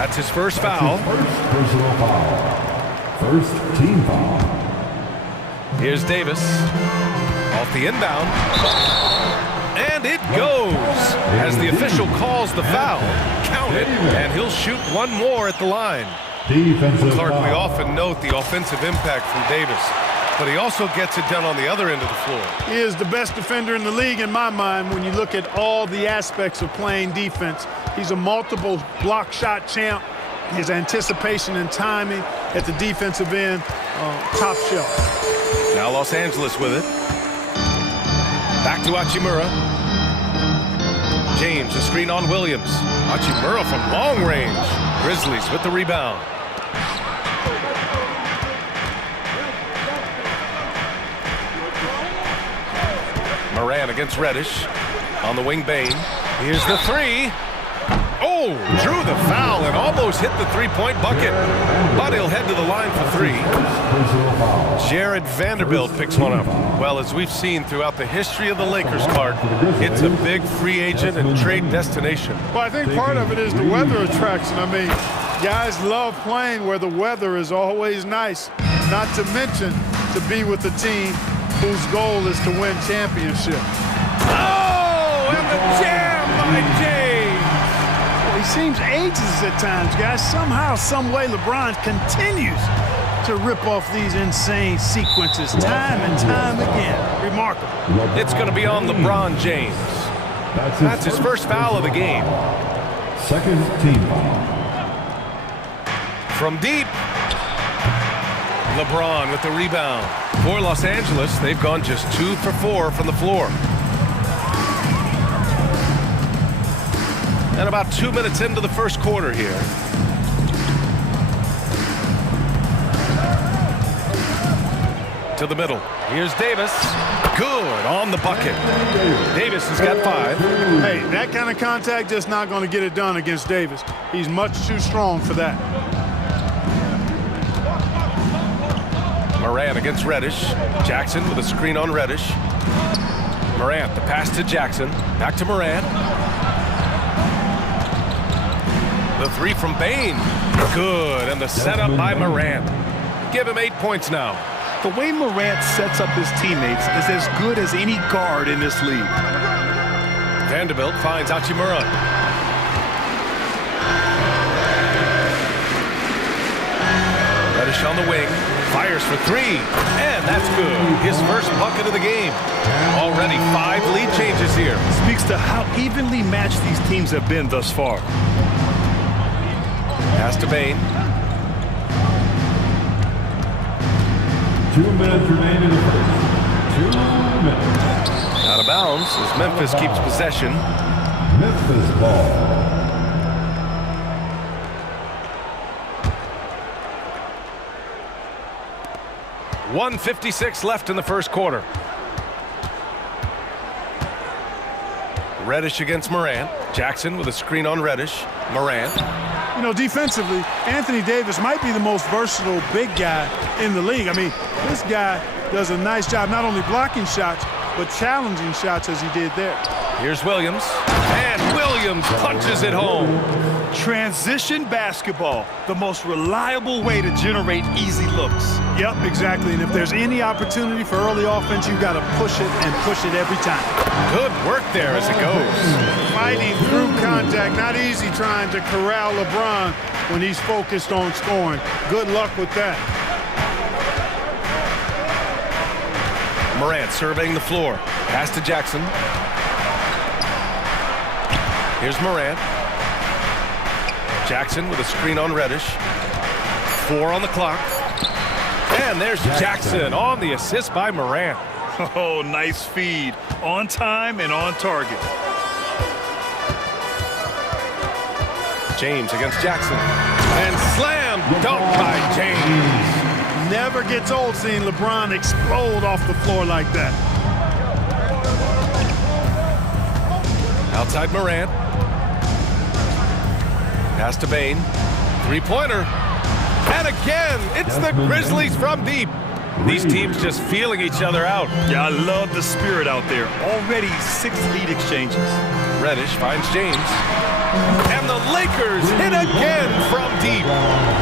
That's his first foul. First personal foul. First team foul. Here's Davis. Off the inbound. And it goes. As the official calls the foul. Count it. And he'll shoot one more at the line. Defensive Clark, foul. we often note the offensive impact from Davis. But he also gets it done on the other end of the floor. He is the best defender in the league in my mind when you look at all the aspects of playing defense. He's a multiple block shot champ. His anticipation and timing at the defensive end, top shelf. Now Los Angeles with it. Back to Hachimura. James, a screen on Williams. Hachimura from long range. Grizzlies with the rebound. Moran against Reddish. On the wing, Bain. Here's the 3. Oh, drew the foul and almost hit the three-point bucket. But he'll head to the line for 3. Jared Vanderbilt picks one up. Well, as we've seen throughout the history of the Lakers, Clark, it's a big free agent and trade destination. Well, I think part of it is the weather attraction. I mean, guys love playing where the weather is always nice. Not to mention to be with a team whose goal is to win championship. Oh, and the jam by James. He seems ageless at times, guys. Somehow, some way, LeBron continues to rip off these insane sequences time and time again. Remarkable. It's going to be on LeBron James. That's his first foul of the game. Second team foul. From deep. LeBron with the rebound. For Los Angeles, they've gone just 2 for 4 from the floor. And about 2 minutes into the first quarter here. To the middle. Here's Davis. Good on the bucket. Davis has got 5. Hey, that kind of contact just not going to get it done against Davis. He's much too strong for that. Morant against Reddish. Jackson with a screen on Reddish. Morant, the pass to Jackson. Back to Morant. The 3 from Bain. Good, and the setup by Morant. Give him 8 points now. The way Morant sets up his teammates is as good as any guard in this league. Vanderbilt finds Hachimura. Reddish on the wing. Fires for 3. And that's good. His first bucket of the game. Already 5 lead changes here. Speaks to how evenly matched these teams have been thus far. Pass to Bain. 2 minutes remain in the first. 2 minutes. Out of bounds as Memphis keeps possession. Memphis ball. .156 left in the first quarter. Reddish against Morant. Jackson with a screen on Reddish. Morant. You know, defensively, Anthony Davis might be the most versatile big guy in the league. I mean, this guy does a nice job not only blocking shots, but challenging shots as he did there. Here's Williams. And Williams punches it home. Transition basketball, the most reliable way to generate easy looks. Yep, exactly. And if there's any opportunity for early offense, you've got to push it and push it every time. Good work there as it goes. Fighting through contact, not easy trying to corral LeBron when he's focused on scoring. Good luck with that. Morant surveying the floor. Pass to Jackson. Here's Morant. Jackson with a screen on Reddish. 4 on the clock. And there's Jackson on the assist by Morant. Oh, nice feed. On time and on target. James against Jackson. And slam dunk by James. Never gets old seeing LeBron explode off the floor like that. Outside Morant. Pass to Bane. Three-pointer. And again, it's the Grizzlies from deep. These teams just feeling each other out. Yeah, I love the spirit out there. Already 6 lead exchanges. Reddish finds James. And the Lakers hit again from deep.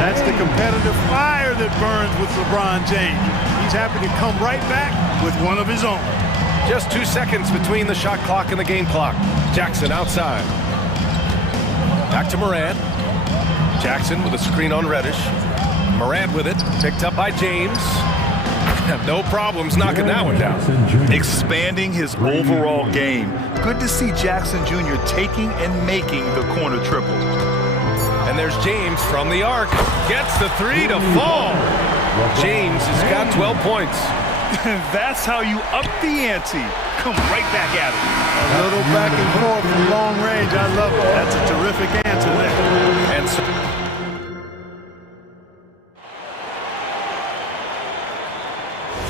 That's the competitive fire that burns with LeBron James. He's happy to come right back with one of his own. Just 2 seconds between the shot clock and the game clock. Jackson outside. Back to Morant. Jackson with a screen on Reddish. Morant with it, picked up by James. No problems knocking that one down. Expanding his overall game. Good to see Jackson Jr. taking and making the corner triple. And there's James from the arc. Gets the 3 to fall. James has got 12 points. That's how you up the ante. Come right back at it. A little back and forth from long range. I love it. That's a terrific answer there. And so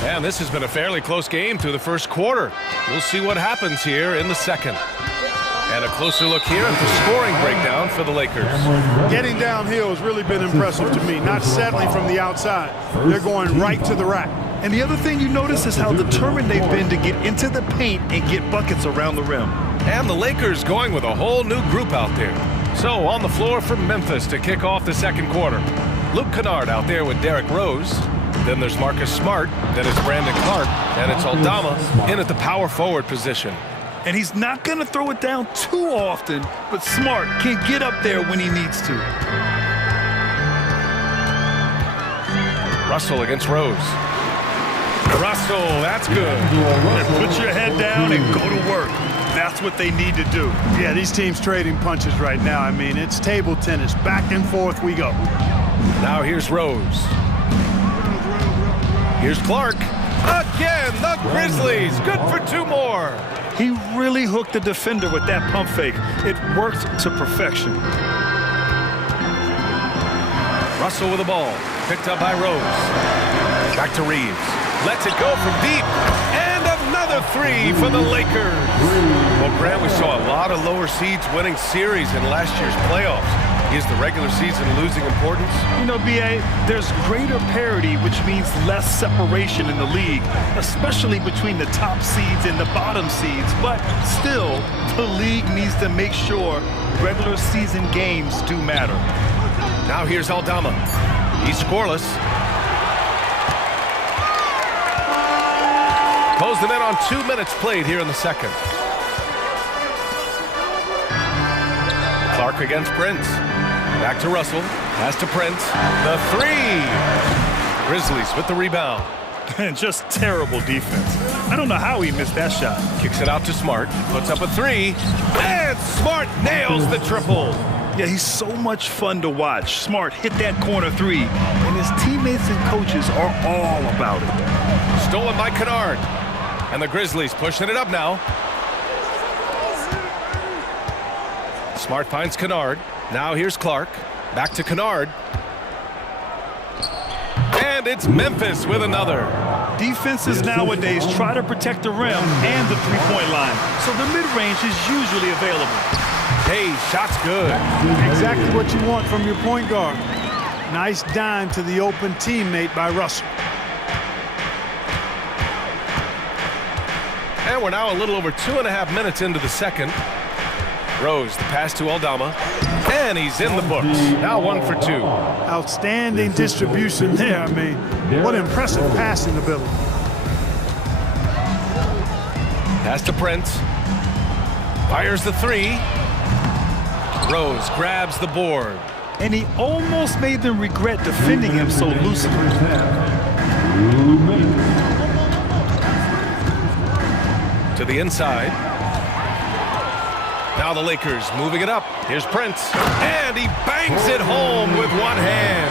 and this has been a fairly close game through the first quarter. We'll see what happens here in the second. And a closer look here at the scoring breakdown for the Lakers. Getting downhill has really been impressive to me, not settling from the outside. They're going right to the rack. And the other thing you notice is how determined they've been to get into the paint and get buckets around the rim. And the Lakers going with a whole new group out there. So on the floor for Memphis to kick off the second quarter. Luke Kennard out there with Derrick Rose. Then there's Marcus Smart. Then it's Brandon Clark. And it's Aldama in at the power forward position. And he's not going to throw it down too often, but Smart can get up there when he needs to. Russell against Rose. Russell, that's good. And put your head down and go to work. That's what they need to do. Yeah, these teams trading punches right now. I mean, it's table tennis. Back and forth we go. Now here's Rose. Here's Clark. Again, the Grizzlies. Good for 2 more. He really hooked the defender with that pump fake. It worked to perfection. Russell with the ball. Picked up by Rose. Back to Reeves. Lets it go from deep. And another 3 for the Lakers. Well, Grant, we saw a lot of lower seeds winning series in last year's playoffs. Is the regular season losing importance? You know, B.A., there's greater parity, which means less separation in the league, especially between the top seeds and the bottom seeds. But still, the league needs to make sure regular season games do matter. Now here's Aldama. He's scoreless. Close them in on 2 minutes played here in the second. Clark against Prince. Back to Russell. Pass to Prince. The 3. Grizzlies with the rebound. And just terrible defense. I don't know how he missed that shot. Kicks it out to Smart. Puts up a 3. And Smart nails the triple. Yeah, he's so much fun to watch. Smart hit that corner 3. And his teammates and coaches are all about it. Stolen by Kennard. And the Grizzlies pushing it up now. Smart finds Kennard. Now here's Clark. Back to Kennard. And it's Memphis with another. Defenses nowadays try to protect the rim and the three-point line, so the mid-range is usually available. Hey, shot's good. Exactly what you want from your point guard. Nice dime to the open teammate by Russell. And we're now a little over 2.5 minutes into the second. Rose, the pass to Aldama. And he's in the books. Now 1 for 2. Outstanding distribution there. I mean, what impressive passing ability. Pass to Prince. Fires the 3. Rose grabs the board. And he almost made them regret defending him so loosely. to the inside. Now the Lakers moving it up. Here's Prince, and he bangs it home with one hand.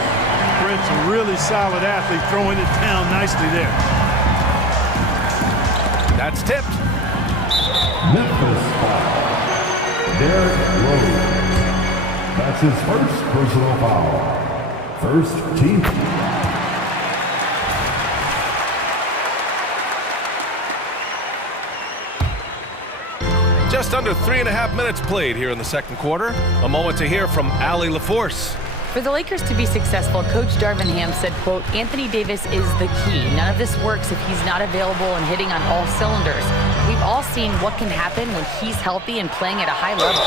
Prince, a really solid athlete, throwing it down nicely there. That's tipped. Memphis foul. Derrick Rose. That's his first personal foul. First team. Just under 3.5 minutes played here in the second quarter. A moment to hear from Allie LaForce. For the Lakers to be successful, Coach Darvin Ham said, quote, Anthony Davis is the key. None of this works if he's not available and hitting on all cylinders. We've all seen what can happen when he's healthy and playing at a high level.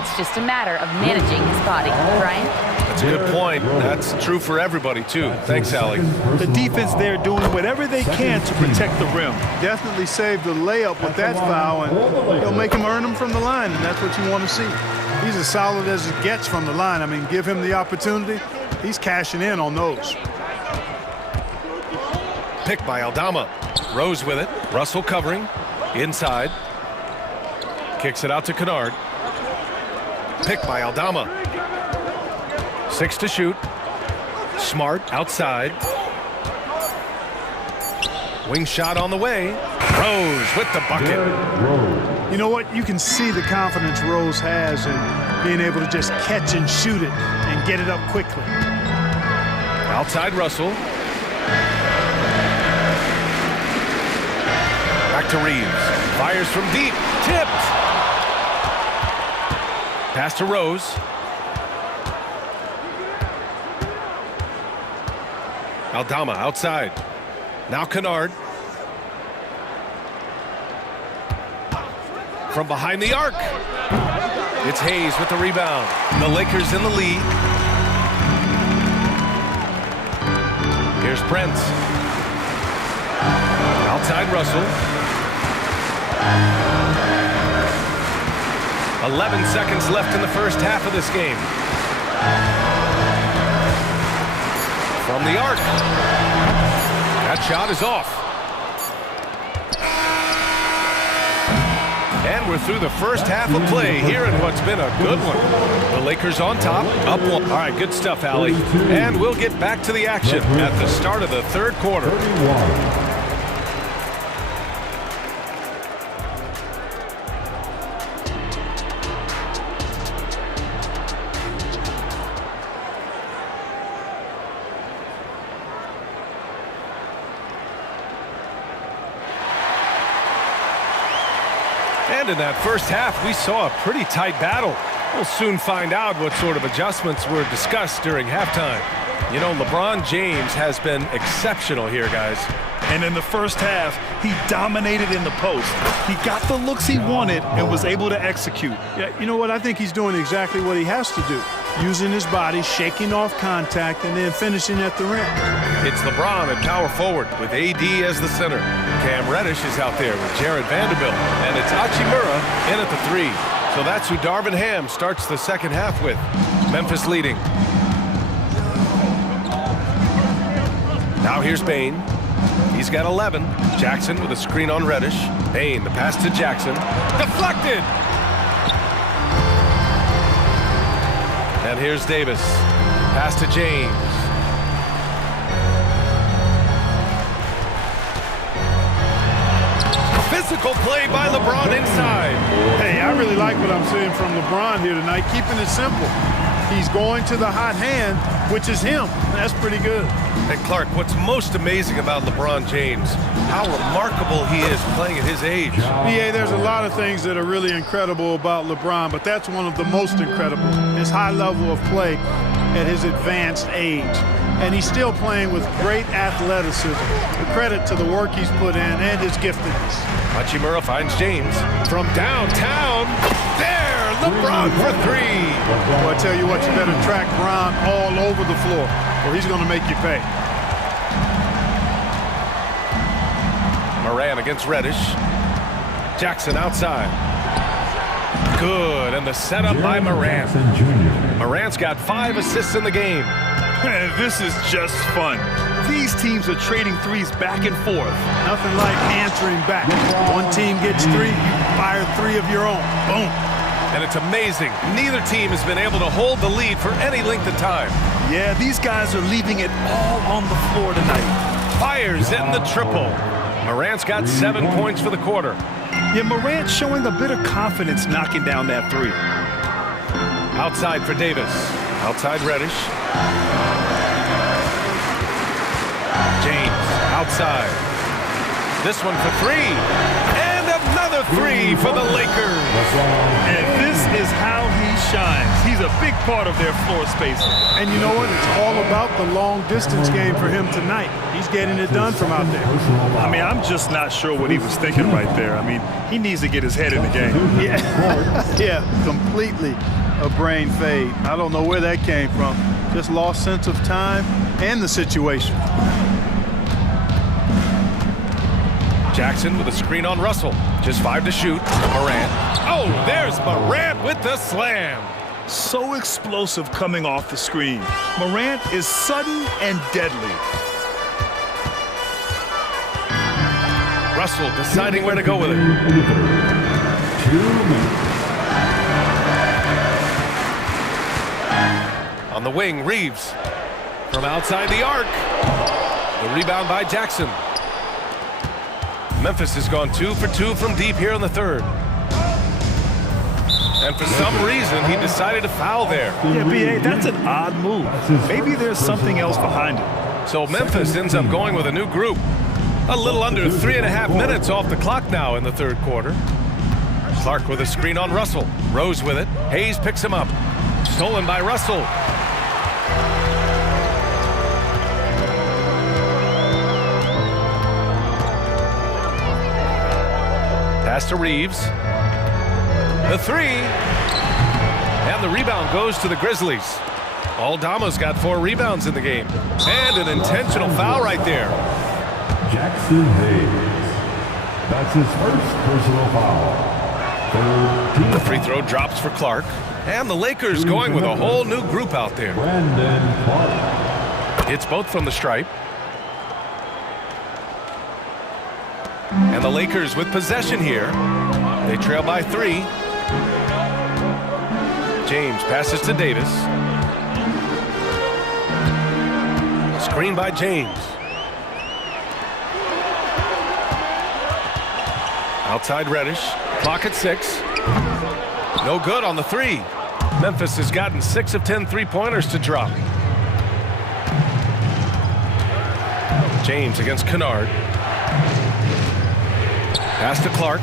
It's just a matter of managing his body. Brian? That's a good point. That's true for everybody, too. Thanks, Allie. The defense there doing whatever they can to protect the rim. Definitely saved the layup with that foul, and he'll make him earn them from the line, and that's what you want to see. He's as solid as it gets from the line. I mean, give him the opportunity. He's cashing in on those. Pick by Aldama. Rose with it. Russell covering. Inside. Kicks it out to Kennard. Pick by Aldama. 6 to shoot. Smart outside. Wing shot on the way. Rose with the bucket. You know what? You can see the confidence Rose has in being able to just catch and shoot it and get it up quickly. Outside Russell. Back to Reeves. Fires from deep. Tipped. Pass to Rose. Aldama outside. Now Kennard. From behind the arc. It's Hayes with the rebound. The Lakers in the lead. Here's Prince. Outside Russell. 11 seconds left in the first half of this game. From the arc. That shot is off. And we're through the first half of play here in what's been a good one. The Lakers on top, up one. All right, good stuff, Allie. And we'll get back to the action at the start of the third quarter. And in that first half, we saw a pretty tight battle. We'll soon find out what sort of adjustments were discussed during halftime. You know, LeBron James has been exceptional here, guys. And in the first half, he dominated in the post. He got the looks he wanted and was able to execute. Yeah, you know what? I think he's doing exactly what he has to do. Using his body, shaking off contact, and then finishing at the rim. It's LeBron at power forward with AD as the center. Cam Reddish is out there with Jared Vanderbilt. And it's Hachimura in at the 3. So that's who Darvin Ham starts the second half with. Memphis leading. Now here's Bain. He's got 11. Jackson with a screen on Reddish. Bain, the pass to Jackson. Deflected! And here's Davis. Pass to James. Physical play by LeBron inside. Hey, I really like what I'm seeing from LeBron here tonight, keeping it simple. He's going to the hot hand, which is him. That's pretty good. And Clark, what's most amazing about LeBron James, how remarkable he is playing at his age. Yeah, there's a lot of things that are really incredible about LeBron, but that's one of the most incredible. His high level of play at his advanced age. And he's still playing with great athleticism. The credit to the work he's put in and his giftedness. Hachimura finds James from downtown. There, LeBron for 3. Well, I tell you what, you better track Bron all over the floor, or he's going to make you pay. Moran against Reddish. Jackson outside. Good, and the setup by Moran. Moran's got 5 assists in the game. This is just fun. These teams are trading threes back and forth. Nothing like answering back. One team gets three, you fire three of your own. Boom. And it's amazing. Neither team has been able to hold the lead for any length of time. Yeah, these guys are leaving it all on the floor tonight. Fires in the triple. Morant's got 7 points for the quarter. Yeah, Morant showing a bit of confidence knocking down that three. Outside for Davis. Outside Reddish. James outside. This one for three. And another three for the Lakers. And this is how he shines. He's a big part of their floor space. And you know what? It's all about the long distance game for him tonight. He's getting it done from out there. I mean, I'm just not sure what he was thinking right there. I mean, he needs to get his head in the game. Yeah, completely a brain fade. I don't know where that came from. Just lost sense of time and the situation. Jackson with a screen on Russell. Just 5 to shoot. Morant. Oh, there's Morant with the slam. So explosive coming off the screen. Morant is sudden and deadly. Russell deciding where to go with it. On the wing, Reeves. From outside the arc. The rebound by Jackson. Memphis has gone 2 for 2 from deep here in the third. And for some reason, he decided to foul there. Yeah, B.A., that's an odd move. Maybe there's something else behind it. So Memphis ends up going with a new group. A little under 3.5 minutes off the clock now in the third quarter. Clark with a screen on Russell. Rose with it. Hayes picks him up. Stolen by Russell. Pass to Reeves. The three. And the rebound goes to the Grizzlies. Aldama's got 4 rebounds in the game. And an intentional foul right there. Jackson Hayes. That's his first personal foul. The free throw drops for Clark. And the Lakers going with a whole new group out there. Brandon Clark. It's both from the stripe. And the Lakers with possession here. They trail by 3. James passes to Davis. Screen by James. Outside Reddish. Clock at 6. No good on the 3. Memphis has gotten 6 of 10 3-pointers to drop. James against Kennard. Pass to Clark.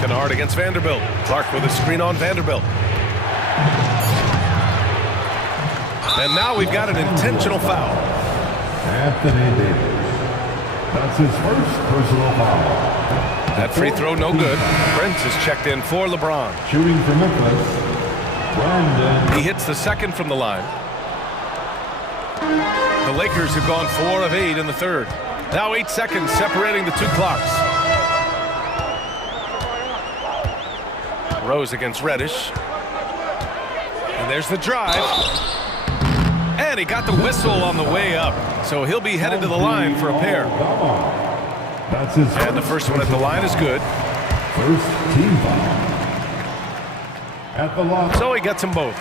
Kennard against Vanderbilt. Clark with a screen on Vanderbilt. And now we've got an intentional foul. Anthony Davis. That's his first personal foul. That free throw no good. Prince is checked in for LeBron. Shooting for Memphis. Brandon. He hits the second from the line. The Lakers have gone 4 of 8 in the third. Now 8 seconds separating the 2 clocks. Rose against Reddish. And there's the drive. And he got the whistle on the way up. So he'll be headed to the line for a pair. That's his and the first one at the line is good. First team foul. At the line. So he gets them both.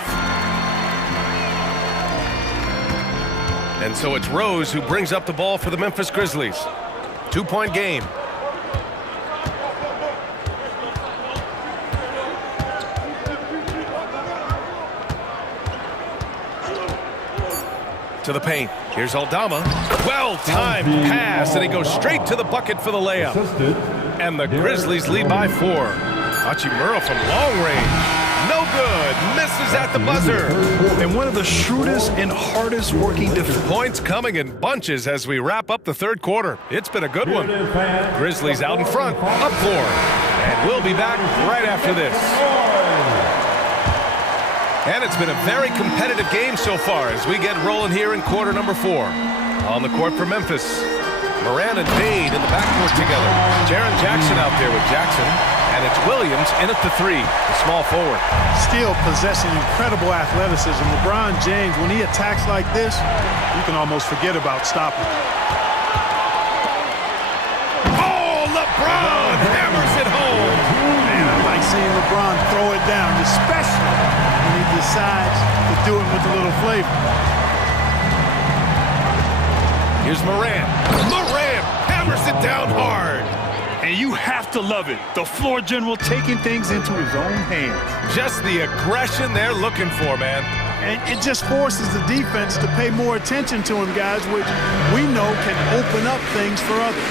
And so it's Rose who brings up the ball for the Memphis Grizzlies. 2-point game. To the paint. Here's Aldama. Well-timed pass, and he goes straight to the bucket for the layup. And the Grizzlies lead by 4. Hachimura from long range. No good. Misses at the buzzer. And one of the shrewdest and hardest working defenders. Points coming in bunches as we wrap up the third quarter. It's been a good one. Grizzlies out in front, up 4. And we'll be back right after this. And it's been a very competitive game so far as we get rolling here in quarter number 4. On the court for Memphis. Moran and Bade in the backcourt together. Jaren Jackson out there with Jackson. And it's Williams in at the 3, the small forward. Still possessing incredible athleticism. LeBron James, when he attacks like this, you can almost forget about stopping. Oh, LeBron hammers it home. Man, I like seeing LeBron throw it down, especially when he decides to do it with a little flavor. Here's Morant. Morant hammers it down hard. And you have to love it. The floor general taking things into his own hands. Just the aggression they're looking for, man. And it just forces the defense to pay more attention to him, guys, which we know can open up things for others.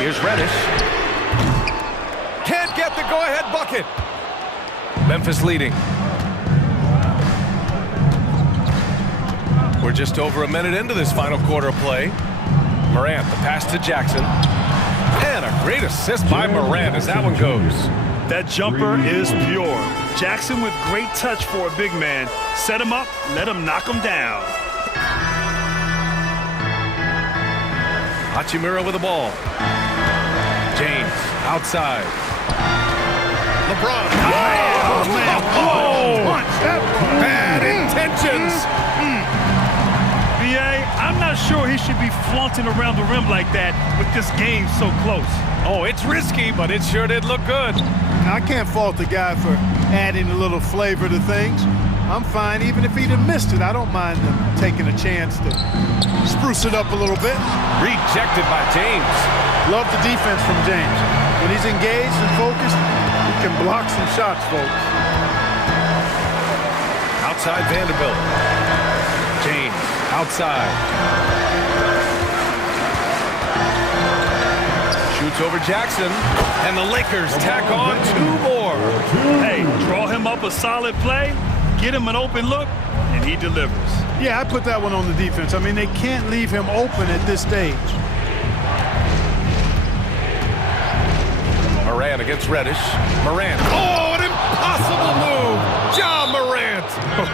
Here's Reddish. Can't get the go-ahead bucket. Memphis leading. We're just over a minute into this final quarter of play. Morant, the pass to Jackson. And a great assist by Morant as that one goes. That jumper is pure. Jackson with great touch for a big man. Set him up, let him knock him down. Hachimura with the ball. James outside. LeBron. Oh, man. Oh, bad intentions. I'm not sure he should be flaunting around the rim like that with this game so close. Oh, it's risky, but it sure did look good. I can't fault the guy for adding a little flavor to things. I'm fine, even if he'd have missed it. I don't mind them taking a chance to spruce it up a little bit. Rejected by James. Love the defense from James. When he's engaged and focused, he can block some shots, folks. Outside Vanderbilt. James outside. Shoots over Jackson, and the Lakers tack on 2 more. Hey, draw him up a solid play, get him an open look, and he delivers. Yeah, I put that one on the defense. I mean, they can't leave him open at this stage. Morant against Reddish. Morant. Oh, an impossible move. Ja Morant.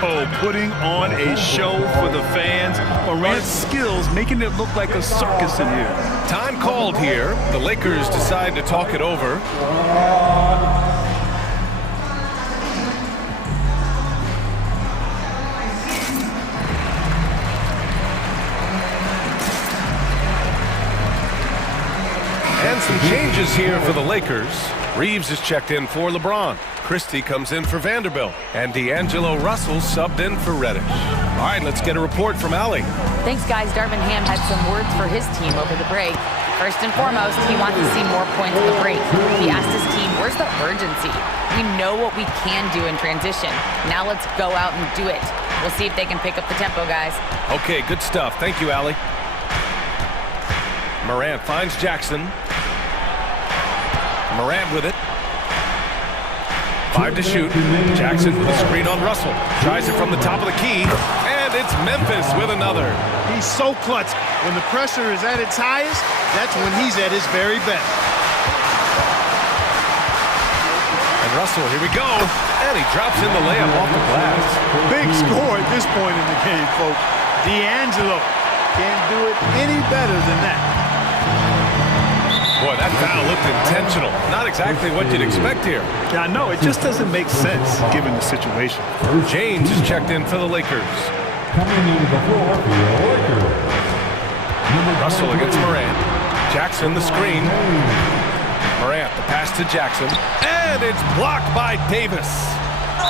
Oh, putting on a show for the fans. Morant's skills making it look like a circus in here. Time called here. The Lakers decide to talk it over. And some changes here for the Lakers. Reeves is checked in for LeBron. Christie comes in for Vanderbilt. And D'Angelo Russell subbed in for Reddish. All right, let's get a report from Allie. Thanks, guys. Darvin Ham had some words for his team over the break. First and foremost, he wants to see more points at the break. He asked his team, where's the urgency? We know what we can do in transition. Now let's go out and do it. We'll see if they can pick up the tempo, guys. Okay, good stuff. Thank you, Allie. Morant finds Jackson. Morant with it. 5 to shoot. Jackson with a screen on Russell. Tries it from the top of the key. And it's Memphis with another. He's so clutch. When the pressure is at its highest, that's when he's at his very best. And Russell, here we go. And he drops in the layup off the glass. Big score at this point in the game, folks. D'Angelo can't do it any better than that. Boy, that foul looked intentional. Not exactly what you'd expect here. Yeah, I know. It just doesn't make sense given the situation. James is checked in for the Lakers. Coming into the floor for the Lakers. Russell against Morant. Jackson the screen. Morant the pass to Jackson. And it's blocked by Davis.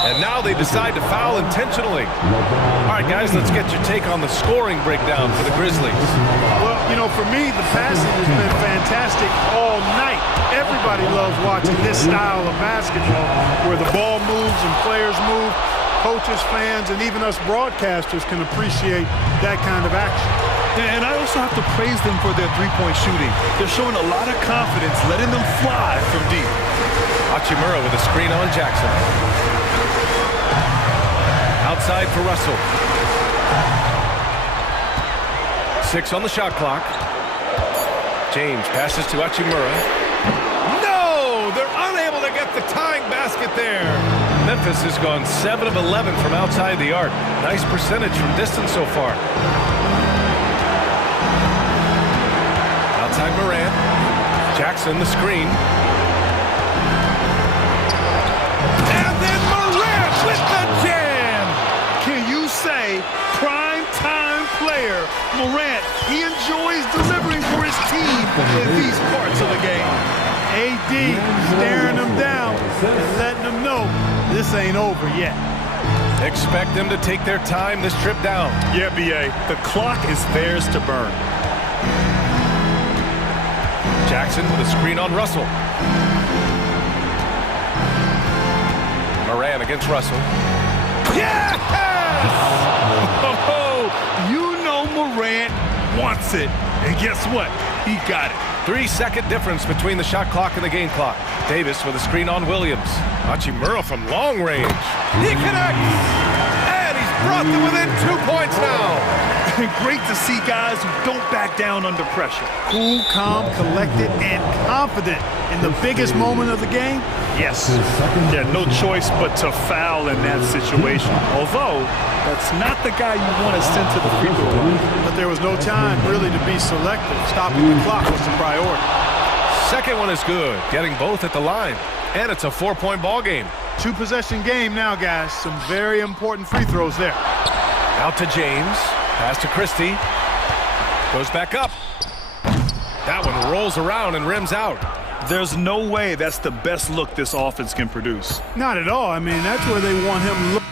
And now they decide to foul intentionally. All right, guys, let's get your take on the scoring breakdown for the Grizzlies. Well, you know, for me, the passing has been fantastic all night. Everybody loves watching this style of basketball where the ball moves and players move. Coaches, fans, and even us broadcasters can appreciate that kind of action. And I also have to praise them for their three-point shooting. They're showing a lot of confidence, letting them fly from deep. Hachimura with a screen on Jackson. Outside for Russell. 6 on the shot clock. James passes to Hachimura. No! They're unable to get the tying basket there. Memphis has gone 7 of 11 from outside the arc. Nice percentage from distance so far. Outside Morant. Jackson, the screen. And then Morant with the jam. Can you say prime time player Morant? He enjoys delivering for his team in these parts of the game. AD staring him down and letting him know this ain't over yet. Expect them to take their time this trip down. Yeah, BA, the clock is theirs to burn. Jackson with a screen on Russell. Moran against Russell. Yes! Oh, you know Morant wants it. And guess what? He got it. 3-second difference between the shot clock and the game clock. Davis with a screen on Williams. Hachimura from long range. He connects! And he's brought them within 2 points now. Great to see guys who don't back down under pressure. Cool, calm, collected, and confident in the biggest moment of the game. Yes. Yeah, no choice but to foul in that situation. Although, that's not the guy you want to send to the free throw line. But there was no time really to be selective. Stopping the clock was the priority. Second one is good, getting both at the line. And it's a 4-point ball game. 2-possession game now, guys. Some very important free throws there. Out to James. Pass to Christie. Goes back up. That one rolls around and rims out. There's no way that's the best look this offense can produce. Not at all. I mean, that's where they want him looking.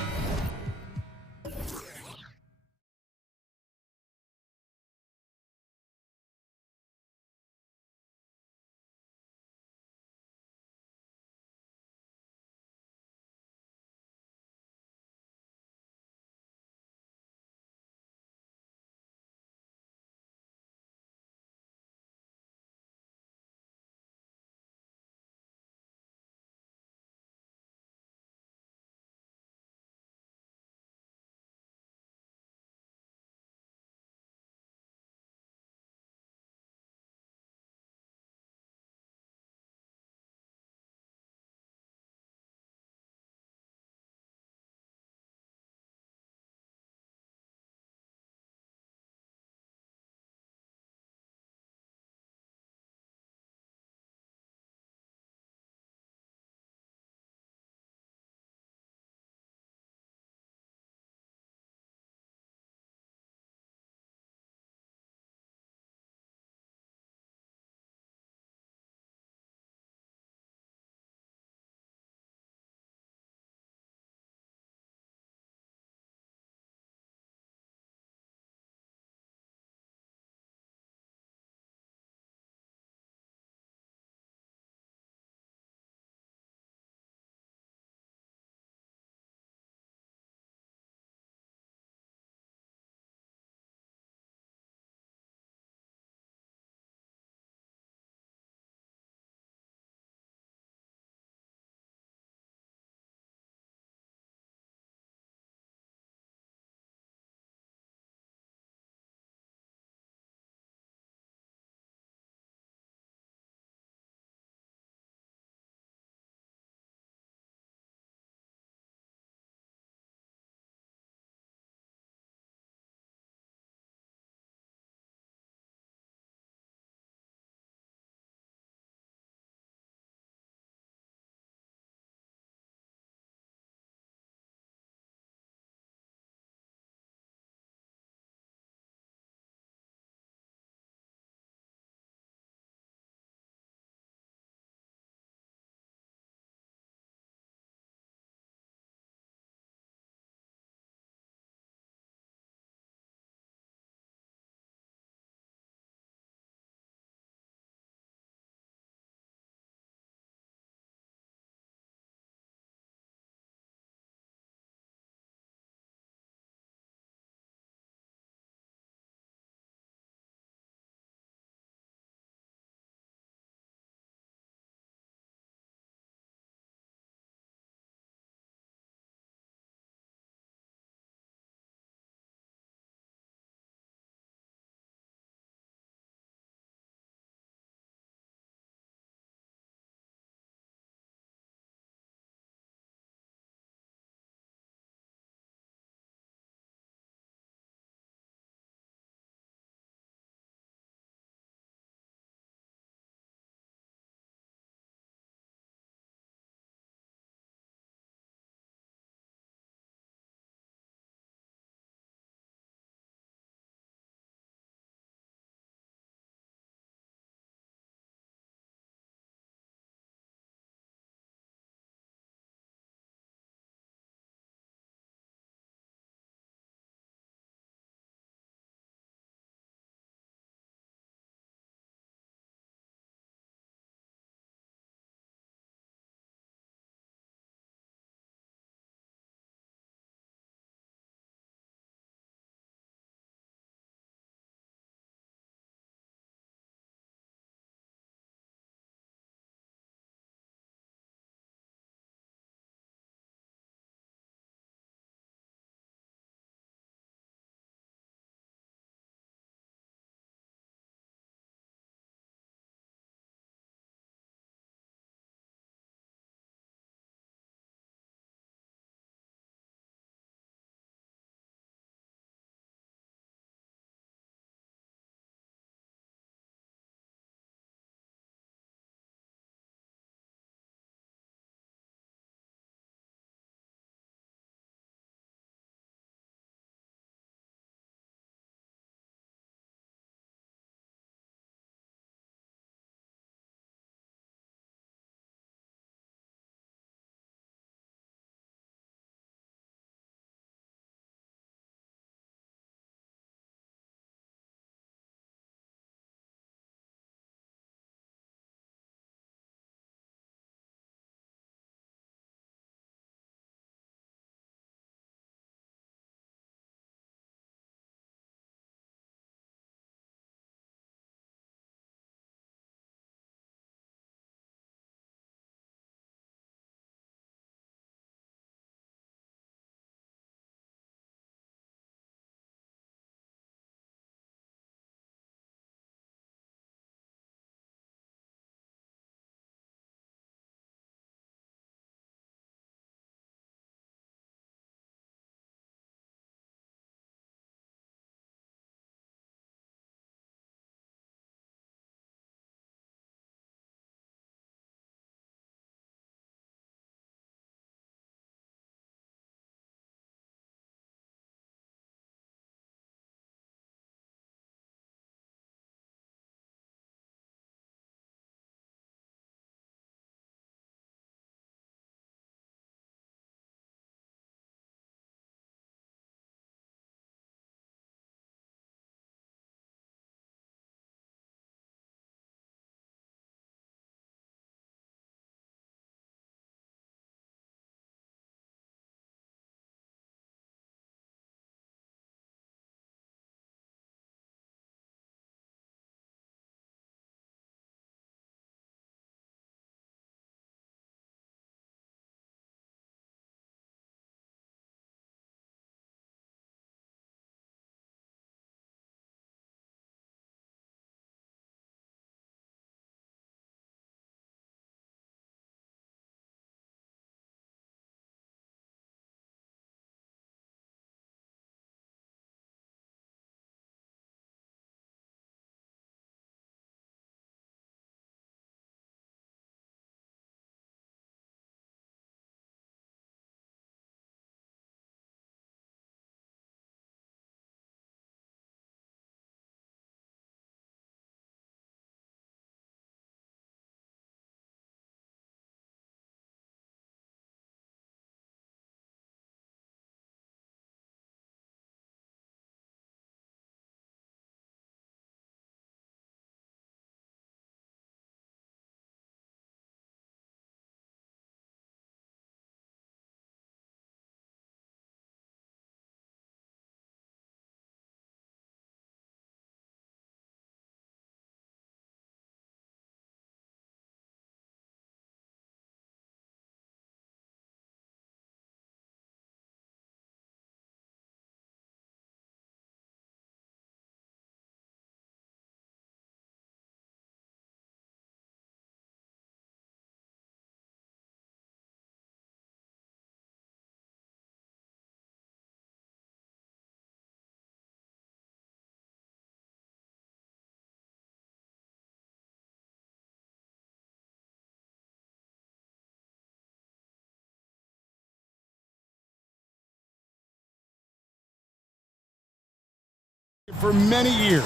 for many years.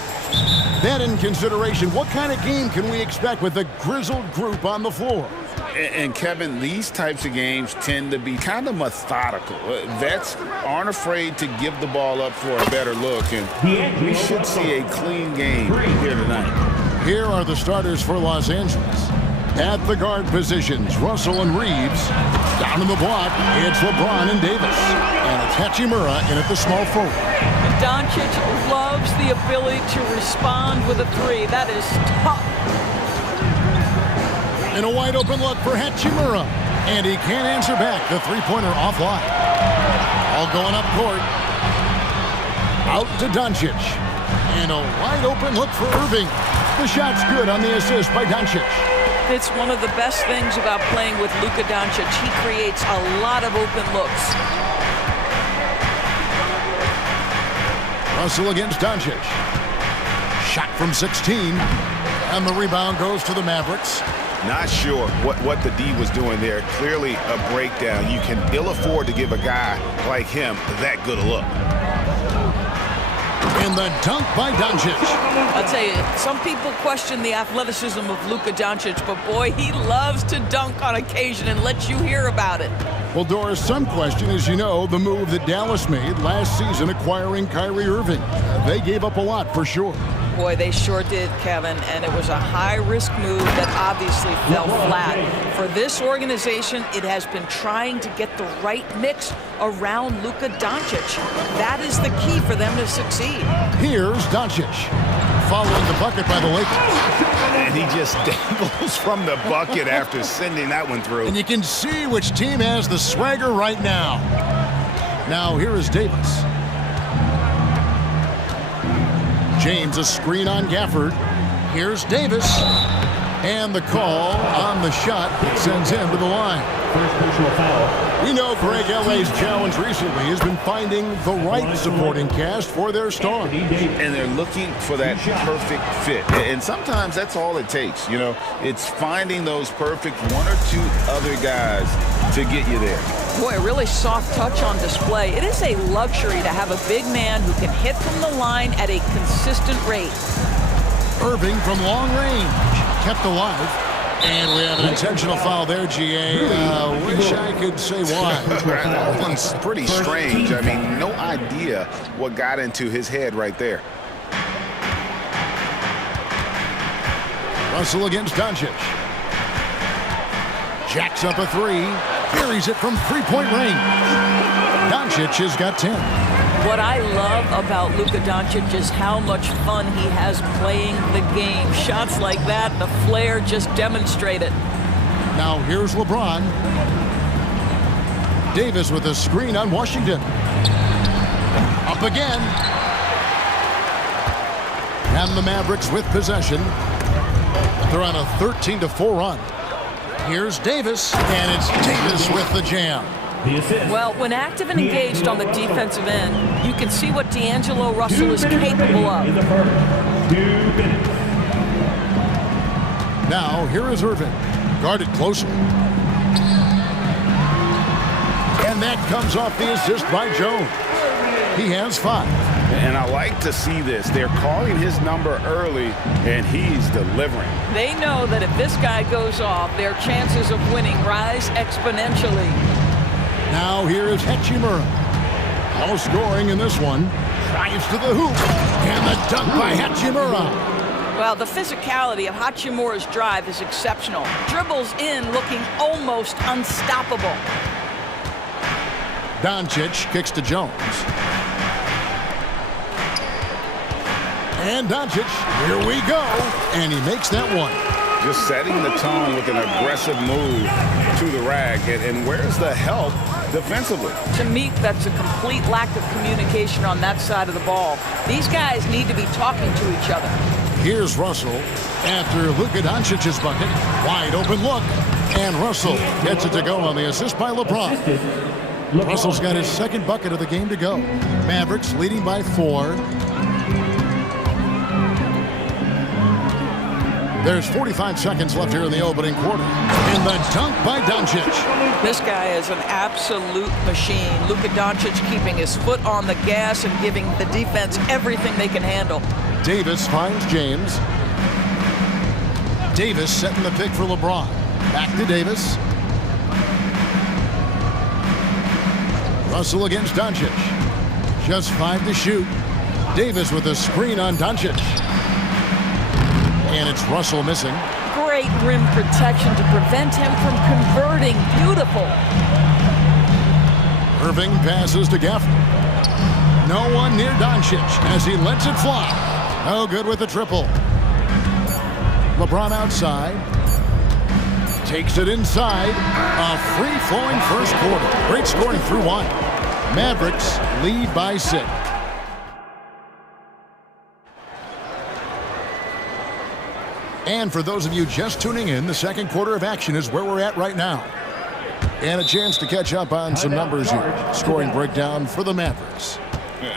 That in consideration, what kind of game can we expect with the grizzled group on the floor? And Kevin, these types of games tend to be kind of methodical. Vets aren't afraid to give the ball up for a better look, and we should see a clean game here tonight. Here are the starters for Los Angeles. At the guard positions, Russell and Reeves. Down in the block, it's LeBron and Davis. And it's Hachimura in at the small forward. Doncic loves the ability to respond with a three. That is tough. And a wide open look for Hachimura. And he can't answer back. The three-pointer offline. All going up court. Out to Doncic. And a wide open look for Irving. The shot's good on the assist by Doncic. It's one of the best things about playing with Luka Doncic. He creates a lot of open looks. Russell against Doncic. Shot from 16. And the rebound goes to the Mavericks. Not sure what the D was doing there. Clearly a breakdown. You can ill afford to give a guy like him that good a look. And the dunk by Doncic. I'll tell you, some people question the athleticism of Luka Doncic, but boy, he loves to dunk on occasion and let you hear about it. Well, Doris, some question, as you know, the move that Dallas made last season acquiring Kyrie Irving. They gave up a lot for sure. Boy, they sure did, Kevin, and it was a high-risk move that obviously fell flat. For this organization, it has been trying to get the right mix around Luka Doncic. That is the key for them to succeed. Here's Doncic, following the bucket by the Lakers. And he just dangles from the bucket after sending that one through. And you can see which team has the swagger right now. Now, here is Davis. James, a screen on Gafford. Here's Davis. And the call on the shot that sends him to the line. First personal foul. We know Greg L.A.'s challenge recently has been finding the right supporting cast for their star. And they're looking for that perfect fit. And sometimes that's all it takes. You know, it's finding those perfect one or two other guys to get you there. Boy, a really soft touch on display. It is a luxury to have a big man who can hit from the line at a consistent rate. Irving from long range, kept alive. And we have an intentional foul there, GA. Wish I could say why. That one's pretty strange. I mean, no idea what got into his head right there. Russell against Doncic. Jacks up a three. Carries it from three-point range. Doncic has got 10. What I love about Luka Doncic is how much fun he has playing the game. Shots like that, the flair just demonstrate it. Now here's LeBron. Davis with a screen on Washington. Up again. And the Mavericks with possession. They're on a 13-4 run. Here's Davis, and it's Davis with the jam. Well, when active and engaged on the defensive end, you can see what D'Angelo Russell is capable of. Now, here is Irving, guarded closely. And that comes off the assist by Jones. He has 5. And I like to see this. They're calling his number early, and he's delivering. They know that if this guy goes off, their chances of winning rise exponentially. Now here is Hachimura. No scoring in this one. Drives to the hoop. And the dunk by Hachimura. Well, the physicality of Hachimura's drive is exceptional. Dribbles in looking almost unstoppable. Doncic kicks to Jones. And Doncic, here we go. And he makes that one. Just setting the tone with an aggressive move to the rack. And where's the help defensively? To me, that's a complete lack of communication on that side of the ball. These guys need to be talking to each other. Here's Russell after Luka Doncic's bucket. Wide open look. And Russell gets it to go on the assist by LeBron. Russell's got his second bucket of the game to go. Mavericks leading by 4. There's 45 seconds left here in the opening quarter. And the dunk by Doncic. This guy is an absolute machine. Luka Doncic keeping his foot on the gas and giving the defense everything they can handle. Davis finds James. Davis setting the pick for LeBron. Back to Davis. Russell against Doncic. Just 5 to shoot. Davis with a screen on Doncic. And it's Russell missing. Great rim protection to prevent him from converting. Beautiful. Irving passes to Gaffney. No one near Doncic as he lets it fly. Oh, good with the triple. LeBron outside. Takes it inside. A free-flowing first quarter. Great scoring through 1. Mavericks lead by 6. And for those of you just tuning in, the second quarter of action is where we're at right now. And a chance to catch up on some numbers here. Scoring breakdown for the Mavericks.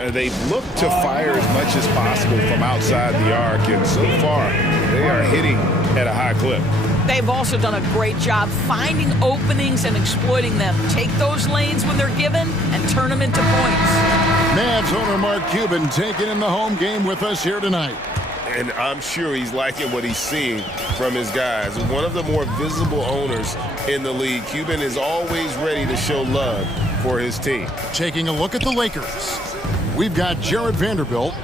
They've looked to fire as much as possible from outside the arc, and so far they are hitting at a high clip. They've also done a great job finding openings and exploiting them. Take those lanes when they're given and turn them into points. Mavs owner Mark Cuban taking in the home game with us here tonight. And I'm sure he's liking what he's seeing from his guys. One of the more visible owners in the league, Cuban is always ready to show love for his team. Taking a look at the Lakers. We've got Jared Vanderbilt.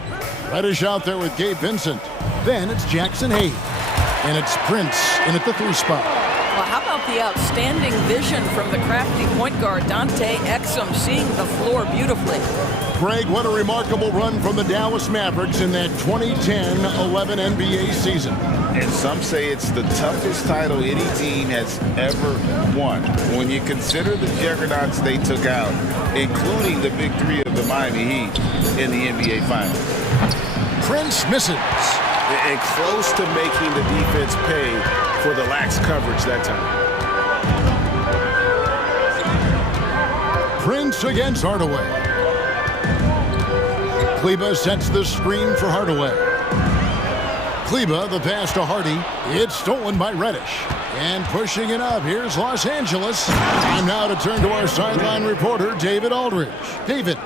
Reddish out there with Gabe Vincent. Then it's Jackson Hayes. And it's Prince in at the 3 spot. Well, how about the outstanding vision from the crafty point guard, Dante Exum, seeing the floor beautifully. Greg, what a remarkable run from the Dallas Mavericks in that 2010-11 NBA season. And some say it's the toughest title any team has ever won. When you consider the juggernauts they took out, including the big 3 of the Miami Heat in the NBA Finals. Prince misses. And close to making the defense pay for the lax coverage that time. Prince against Hardaway. Kleba sets the screen for Hardaway. Kleba, the pass to Hardy. It's stolen by Reddish. And pushing it up, here's Los Angeles. Time now to turn to our sideline reporter, David Aldridge. David.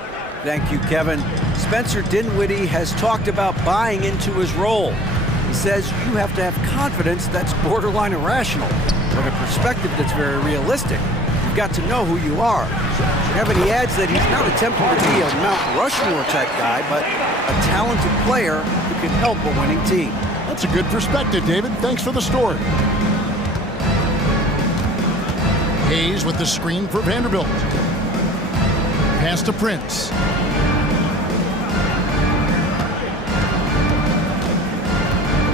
Thank you, Kevin. Spencer Dinwiddie has talked about buying into his role. He says you have to have confidence that's borderline irrational, but a perspective that's very realistic. You've got to know who you are. Kevin, he adds that he's not attempting to be a Mount Rushmore type guy, but a talented player who can help a winning team. That's a good perspective, David. Thanks for the story. Hayes with the screen for Vanderbilt. Pass to Prince.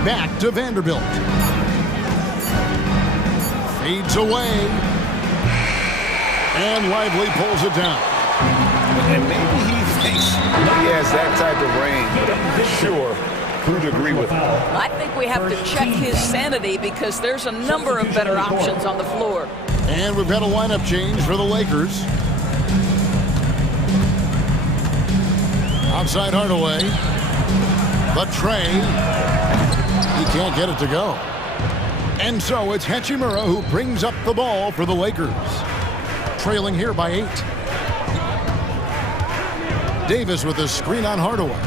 Back to Vanderbilt. Fades away. And Lively pulls it down. And maybe he thinks he has that type of range, but I'm sure who'd agree with him. I think we have to check his sanity because there's a number of better options on the floor. And we've got a lineup change for the Lakers. Outside Hardaway. The tray. He can't get it to go. And so it's Hachimura who brings up the ball for the Lakers. Trailing here by 8. Davis with a screen on Hardaway.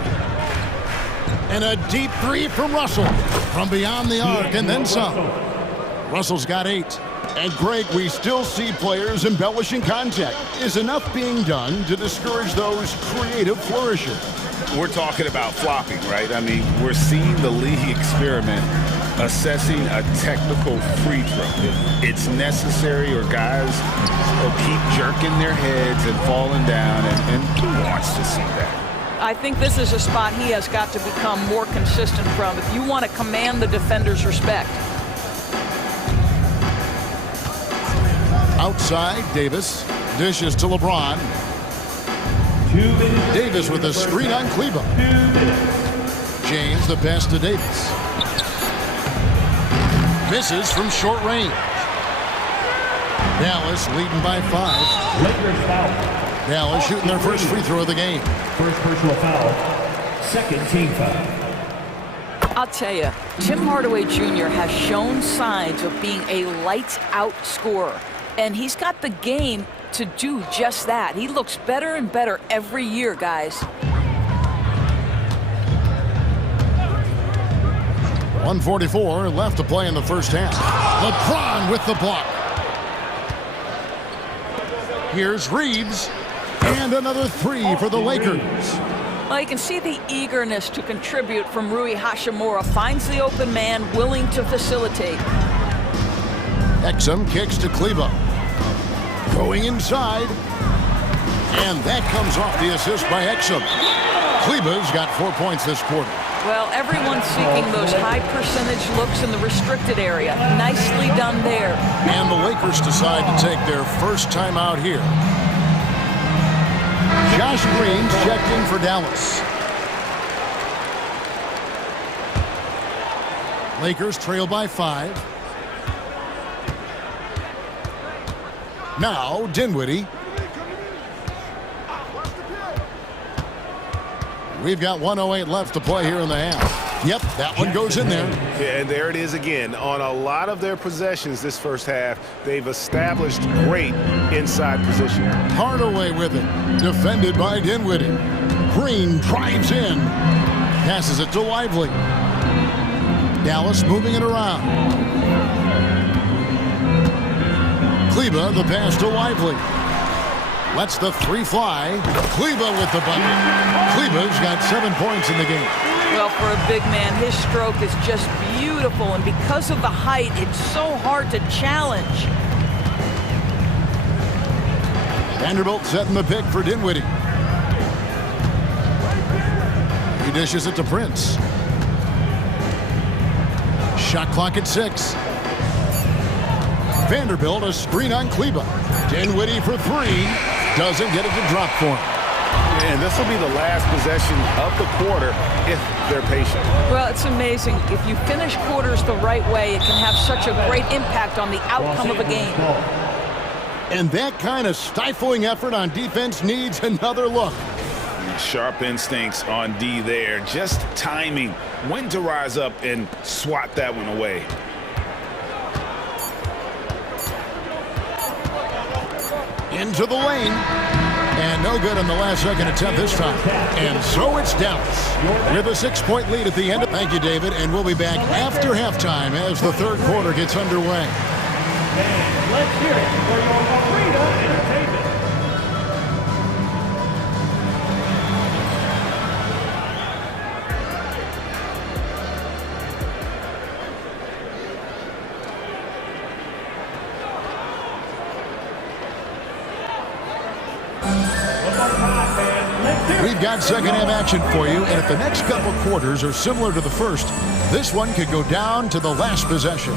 And a deep 3 from Russell. From beyond the arc and then some. Russell's got 8. And Greg, we still see players embellishing contact. Is enough being done to discourage those creative flourishes? We're talking about flopping, right? I mean, we're seeing the league experiment assessing a technical free throw. It's necessary or guys will keep jerking their heads and falling down, and who wants to see that? I think this is a spot he has got to become more consistent from if you want to command the defender's respect. Outside, Davis dishes to LeBron. Davis with a screen on Kleba. James the pass to Davis. Misses from short range. Dallas leading by 5. Lakers foul. Dallas shooting their first free throw of the game. First personal foul. Second team foul. I'll tell you, Tim Hardaway Jr. has shown signs of being a lights-out scorer, and he's got the game to do just that. He looks better and better every year, guys. 1:44 left to play in the first half. LeBron with the block. Here's Reeves, and another three for the Lakers. Well, you can see the eagerness to contribute from Rui Hachimura. Finds the open man, willing to facilitate. Exum kicks to Kleba. Going inside. And that comes off the assist by Exum. Kleba's got 4 points this quarter. Well, everyone's seeking those high percentage looks in the restricted area. Nicely done there. And the Lakers decide to take their first time out here. Josh Green's checked in for Dallas. Lakers trail by 5. Now Dinwiddie. We've got 1:08 left to play here in the half. Yep, that one goes in there. Yeah, and there it is again. On a lot of their possessions this first half, they've established great inside position. Hardaway with it. Defended by Dinwiddie. Green drives in. Passes it to Lively. Dallas moving it around. Kleba, the pass to Lively. Lets the three fly. Kleba with the bucket. Kleba's got 7 points in the game. Well, for a big man, his stroke is just beautiful, and because of the height, it's so hard to challenge. Vanderbilt setting the pick for Dinwiddie. He dishes it to Prince. Shot clock at 6. Vanderbilt a screen on Kleba. Dinwiddie for 3. Doesn't get it to drop for him. And this will be the last possession of the quarter if they're patient. Well, it's amazing. If you finish quarters the right way, it can have such a great impact on the outcome of a game. And that kind of stifling effort on defense needs another look. Sharp instincts on D there. Just timing when to rise up and swat that one away. Into the lane. And no good on the last second attempt this time. And so it's Dallas with a 6-point lead at the end. Thank you, David. And we'll be back after halftime as the third quarter gets underway. And let's hear it for your arena entertainment. We've got second half action for you, and if the next couple quarters are similar to the first, this one could go down to the last possession.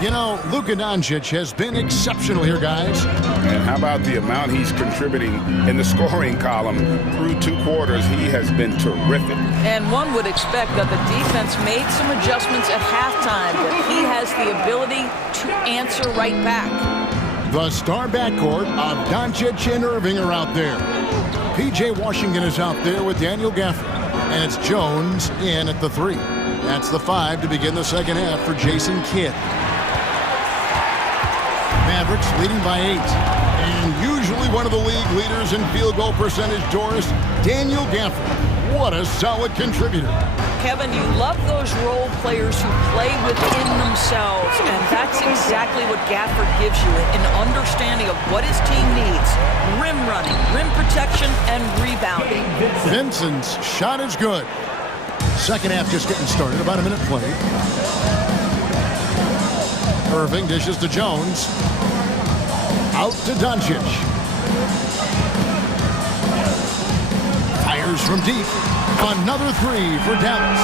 You know, Luka Doncic has been exceptional here, guys. And how about the amount he's contributing in the scoring column through 2 quarters? He has been terrific. And one would expect that the defense made some adjustments at halftime, but he has the ability to answer right back. The star backcourt of Doncic and Irving are out there. P.J. Washington is out there with Daniel Gafford. And it's Jones in at the 3. That's the 5 to begin the second half for Jason Kidd. Mavericks leading by 8. And usually one of the league leaders in field goal percentage, Doris, Daniel Gafford. What a solid contributor. Kevin, you love those role players who play within themselves, and that's exactly what Gafford gives you, an understanding of what his team needs. Rim running, rim protection, and rebounding. Vincent's shot is good. Second half just getting started, about a minute played. Irving dishes to Jones. Out to Doncic. Fires from deep. Another 3 for Dallas.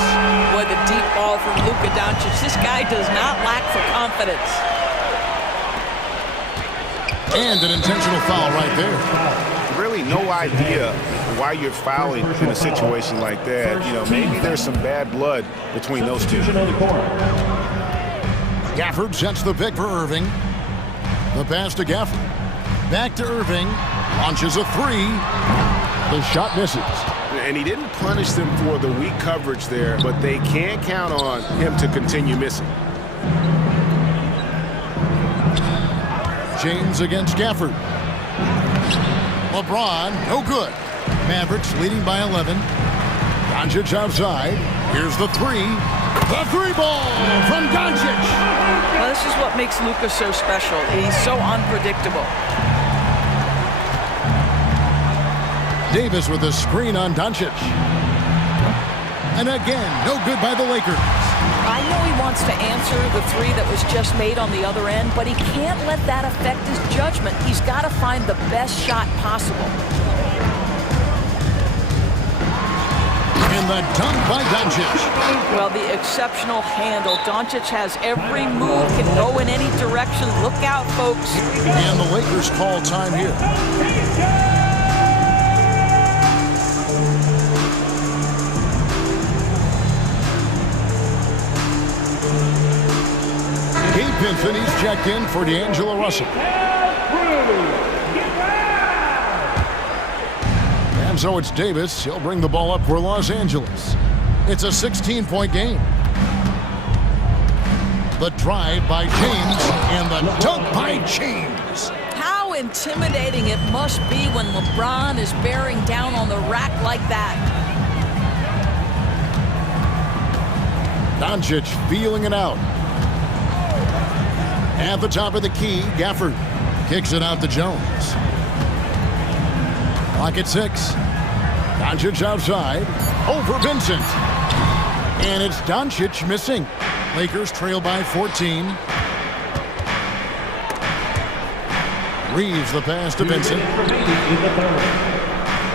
Boy, the deep ball from Luka Doncic. This guy does not lack for confidence. And an intentional foul right there. Really no idea why you're fouling in a situation like that. You know, maybe there's some bad blood between those two. Gafford sets the pick for Irving. The pass to Gafford. Back to Irving. Launches a 3. The shot misses. And he didn't punish them for the weak coverage there, but they can't count on him to continue missing. James against Gafford. LeBron, no good. Mavericks leading by 11. Doncic outside. Here's the three. The three ball from Doncic. Well, this is what makes Luka so special. He's so unpredictable. Davis with a screen on Doncic. And again, no good by the Lakers. I know he wants to answer the three that was just made on the other end, but he can't let that affect his judgment. He's got to find the best shot possible. And the dunk by Doncic. Well, the exceptional handle. Doncic has every move, can go in any direction. Look out, folks. And the Lakers call time here. Vincent, he's checked in for D'Angelo Russell. And so it's Davis. He'll bring the ball up for Los Angeles. It's a 16-point game. The drive by James and the dunk by James. How intimidating it must be when LeBron is bearing down on the rack like that. Doncic feeling it out. At the top of the key, Gafford kicks it out to Jones. Clock at 6. Doncic outside. Over Vincent. And it's Doncic missing. Lakers trail by 14. Reeves the pass to Vincent.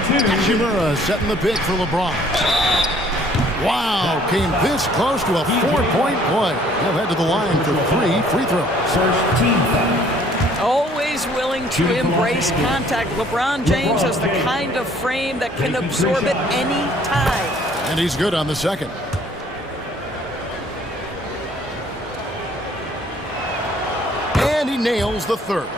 Hachimura setting the pick for LeBron. Wow, came this close to a 4-point play. He'll head to the line for 3 free throws. Always willing to embrace contact. LeBron James has the kind of frame that can absorb it any time. And he's good on the second. And he nails the third.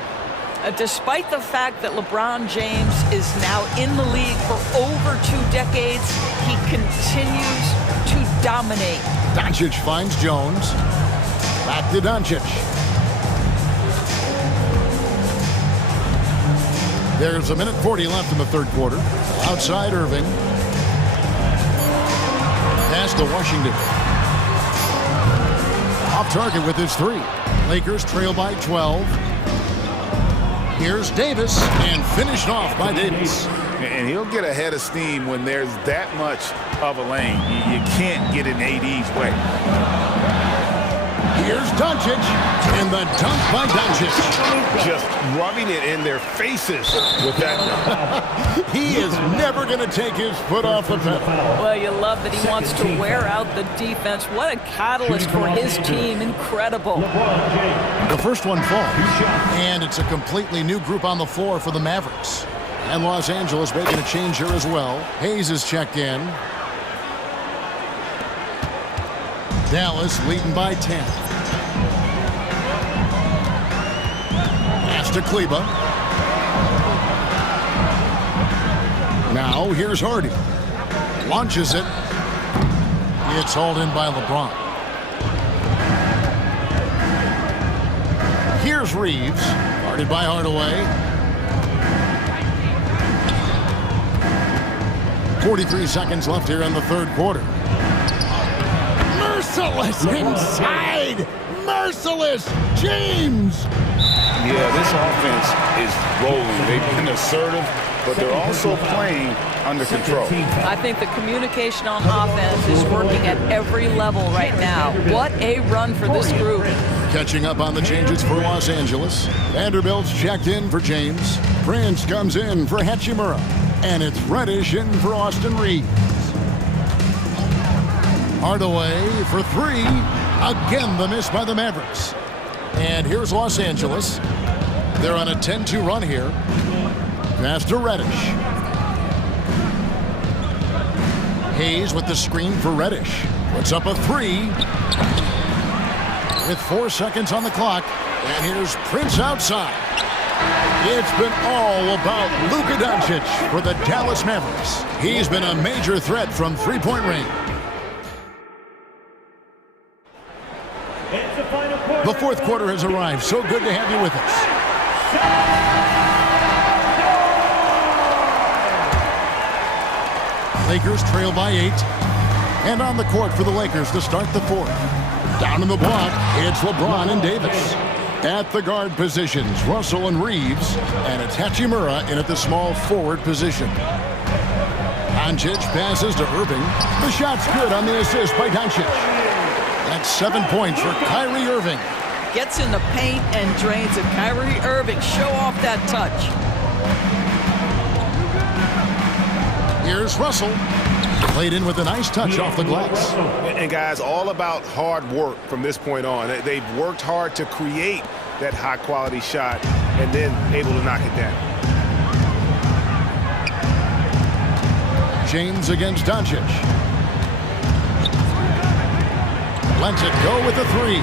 Despite the fact that LeBron James is now in the league for over 2 decades, he continues to dominate. Doncic finds Jones. Back to Doncic. There's a minute 40 left in the third quarter. Outside Irving. Pass to Washington. Off target with his three. Lakers trail by 12. Here's Davis, and finished off by Davis. And he'll get ahead of steam when there's that much of a lane. You can't get in AD's way. Here's Doncic, and the dunk by Doncic. Just rubbing it in their faces with that. He is never going to take his foot off the pedal. Well, you love that he wants to wear out the defense. What a catalyst for his team. Incredible. The first one falls, and it's a completely new group on the floor for the Mavericks. And Los Angeles making a change here as well. Hayes is checked in. Dallas leading by 10. Pass to Kleba. Now here's Hardy. Launches it. It's hauled in by LeBron. Here's Reeves. Guarded by Hardaway. 43 seconds left here in the third quarter. Merciless inside. Merciless James. Yeah, this offense is rolling. They've been assertive, but they're also playing under control. I think the communication on offense is working at every level right now. What a run for this group. Catching up on the changes for Los Angeles. Vanderbilt's checked in for James. Prince comes in for Hachimura. And it's Reddish in for Austin Reeves. Hardaway for three. Again, the miss by the Mavericks. And here's Los Angeles. They're on a 10-2 run here. Pass to Reddish. Hayes with the screen for Reddish. Puts up a three. With 4 seconds on the clock. And here's Prince outside. It's been all about Luka Doncic for the Dallas Mavericks. He's been a major threat from three-point range. The fourth quarter has arrived. So good to have you with us. Lakers trail by 8. And on the court for the Lakers to start the fourth. Down in the block, it's LeBron and Davis. At the guard positions, Russell and Reeves, and it's Hachimura in at the small forward position. Doncic passes to Irving. The shot's good on the assist by Doncic. That's 7 points for Kyrie Irving. Gets in the paint and drains it. Kyrie Irving, show off that touch. Here's Russell. Played in with a nice touch off the glass. And guys, all about hard work from this point on. They've worked hard to create that high-quality shot and then able to knock it down. James against Doncic. Lets it go with a three.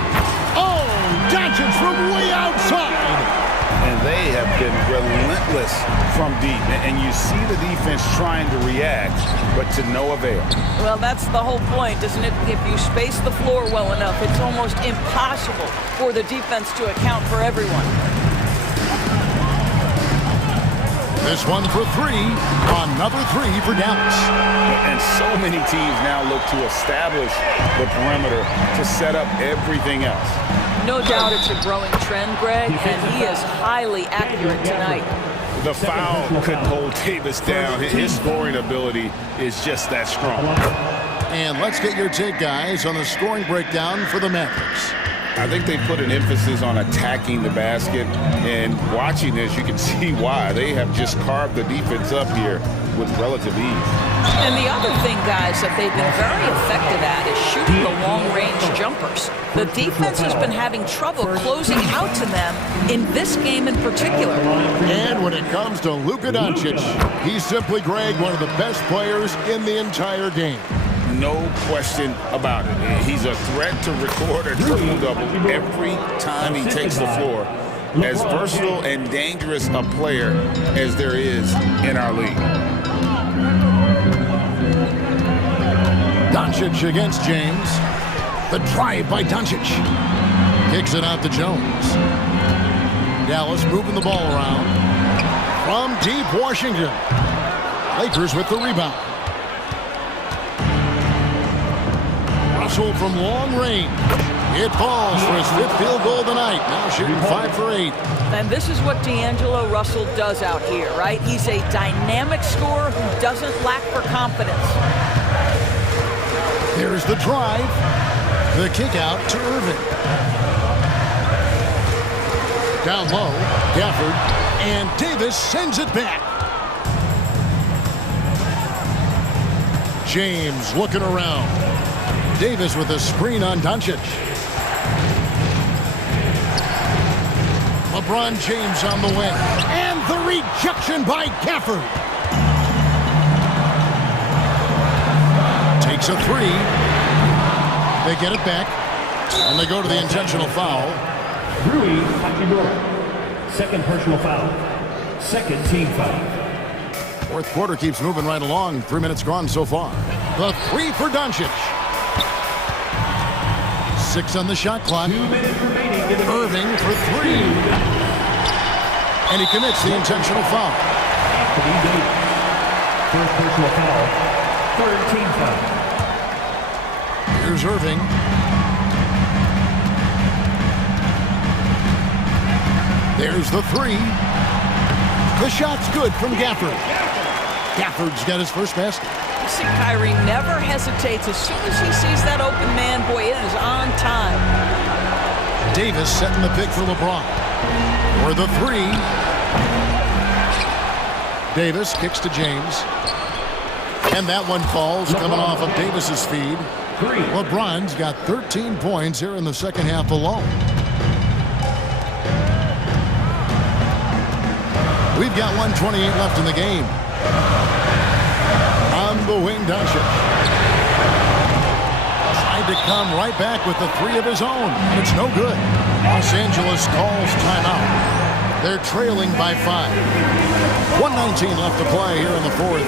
Oh, Doncic from way outside. And they have been relentless from deep. And you see the defense trying to react, but to no avail. Well, that's the whole point, isn't it? If you space the floor well enough, it's almost impossible for the defense to account for everyone. This one for three. Another three for Dallas. And so many teams now look to establish the perimeter to set up everything else. No doubt it's a growing trend, Greg, and he is highly accurate tonight. The foul couldn't hold Davis down. His scoring ability is just that strong. And let's get your take, guys, on the scoring breakdown for the Mavericks. I think they put an emphasis on attacking the basket, and watching this, you can see why. They have just carved the defense up here with relative ease. And the other thing, guys, that they've been very effective at is shooting the long-range jumpers. The defense has been having trouble closing out to them in this game in particular. And when it comes to Luka Doncic, he's simply, Greg, one of the best players in the entire game. No question about it. He's a threat to record a triple-double every time he takes the floor. As versatile and dangerous a player as there is in our league. Doncic against James. The drive by Doncic. Kicks it out to Jones. Dallas moving the ball around. From deep Washington. Lakers with the rebound. Russell from long range. It falls for his fifth field goal tonight. Now shooting 5 for 8. And this is what D'Angelo Russell does out here, right? He's a dynamic scorer who doesn't lack for confidence. There's the drive. The kick out to Irving. Down low, Gafford, and Davis sends it back. James looking around. Davis with a screen on Doncic. LeBron James on the wing. And the rejection by Gafford. Takes a three. They get it back. And they go to the intentional foul. Rui Hachimura. Second personal foul. Second team foul. Fourth quarter keeps moving right along. 3 minutes gone so far. The three for Doncic. 6 on the shot clock. 2 minutes remaining. Irving for three. And he commits the intentional foul. Anthony Davis. First personal foul. Third team foul. Here's Irving. There's the three. The shot's good from Gafford. Gafford's got his first basket. See, Kyrie never hesitates. As soon as he sees that open man, boy, it is on time. Davis setting the pick for LeBron. For the three. Davis kicks to James. And that one falls coming off of Davis's feed. LeBron's got 13 points here in the second half alone. We've got 1:28 left in the game. On the wing, Doncic. Tried to come right back with the three of his own. It's no good. Los Angeles calls timeout. They're trailing by 5. 1:19 left to play here in the fourth.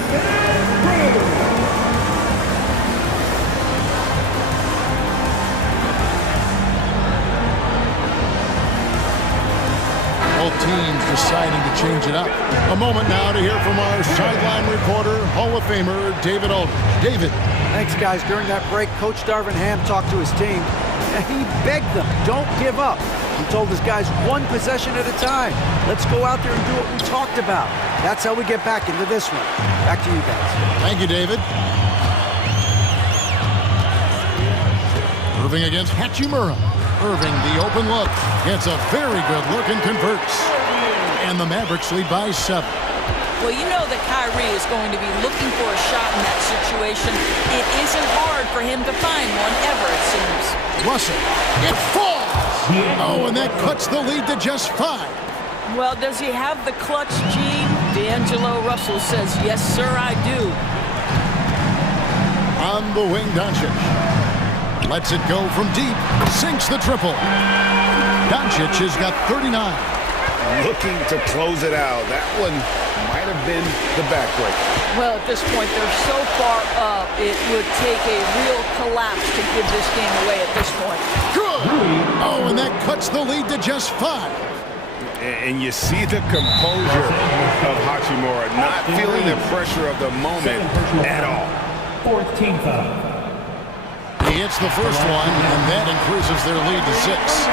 Both teams deciding to change it up. A moment now to hear from our sideline reporter, Hall of Famer David Aldridge. David. Thanks, guys. During that break, Coach Darvin Ham talked to his team, and he begged them, don't give up. He told his guys, one possession at a time. Let's go out there and do what we talked about. That's how we get back into this one. Back to you guys. Thank you, David. Irving against Hachimura. Irving, the open look. Gets a very good look and converts. And the Mavericks lead by 7. Well, you know that Kyrie is going to be looking for a shot in that situation. It isn't hard for him to find one ever, it seems. Russell, it falls! Oh, and that cuts the lead to just 5. Well, does he have the clutch gene? D'Angelo Russell says, yes, sir, I do. On the wing, Doncic. Lets it go from deep. Sinks the triple. Doncic has got 39. Looking to close it out. That one might have been the backbreaker. Well, at this point, they're so far up, it would take a real collapse to give this game away at this point. Good! Oh, and that cuts the lead to just 5. And you see the composure of Hachimura, not feeling the pressure of the moment at all. 4th team foul. He hits the first one, and that increases their lead to 6.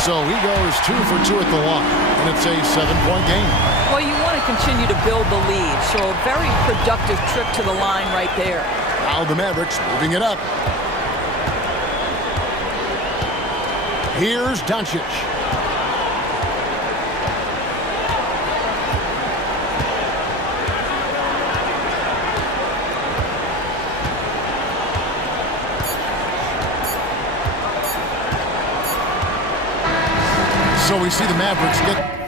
So he goes 2 for 2 at the line, and it's a 7-point game. Well, you want to continue to build the lead, so a very productive trip to the line right there. Now the Mavericks moving it up. Here's Doncic. So we see the Mavericks get